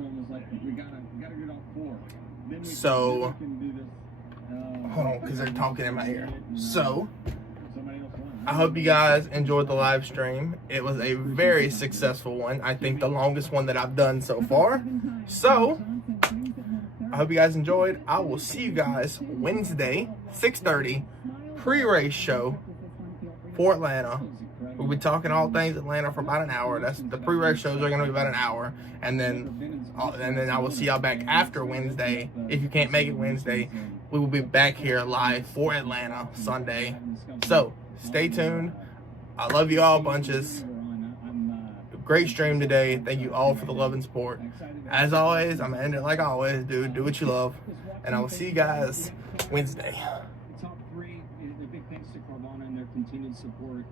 So hold on, because they're talking in my ear. So I hope you guys enjoyed the live stream. It was a very successful one. I think the longest one that I've done so far. So I hope you guys enjoyed. I will see you guys Wednesday, 6:30, pre-race show for Atlanta. We'll be talking all things Atlanta for about an hour. That's the pre-race shows are going to be about an hour, and then I will see y'all back after Wednesday. If you can't make it Wednesday, we will be back here live for Atlanta Sunday. So stay tuned. I love you all bunches. Great stream today. Thank you all for the love and support. As always, I'm gonna end it like I always do. Do what you love, and I will see you guys Wednesday. Top three, a big thanks to Carvana and their continued support.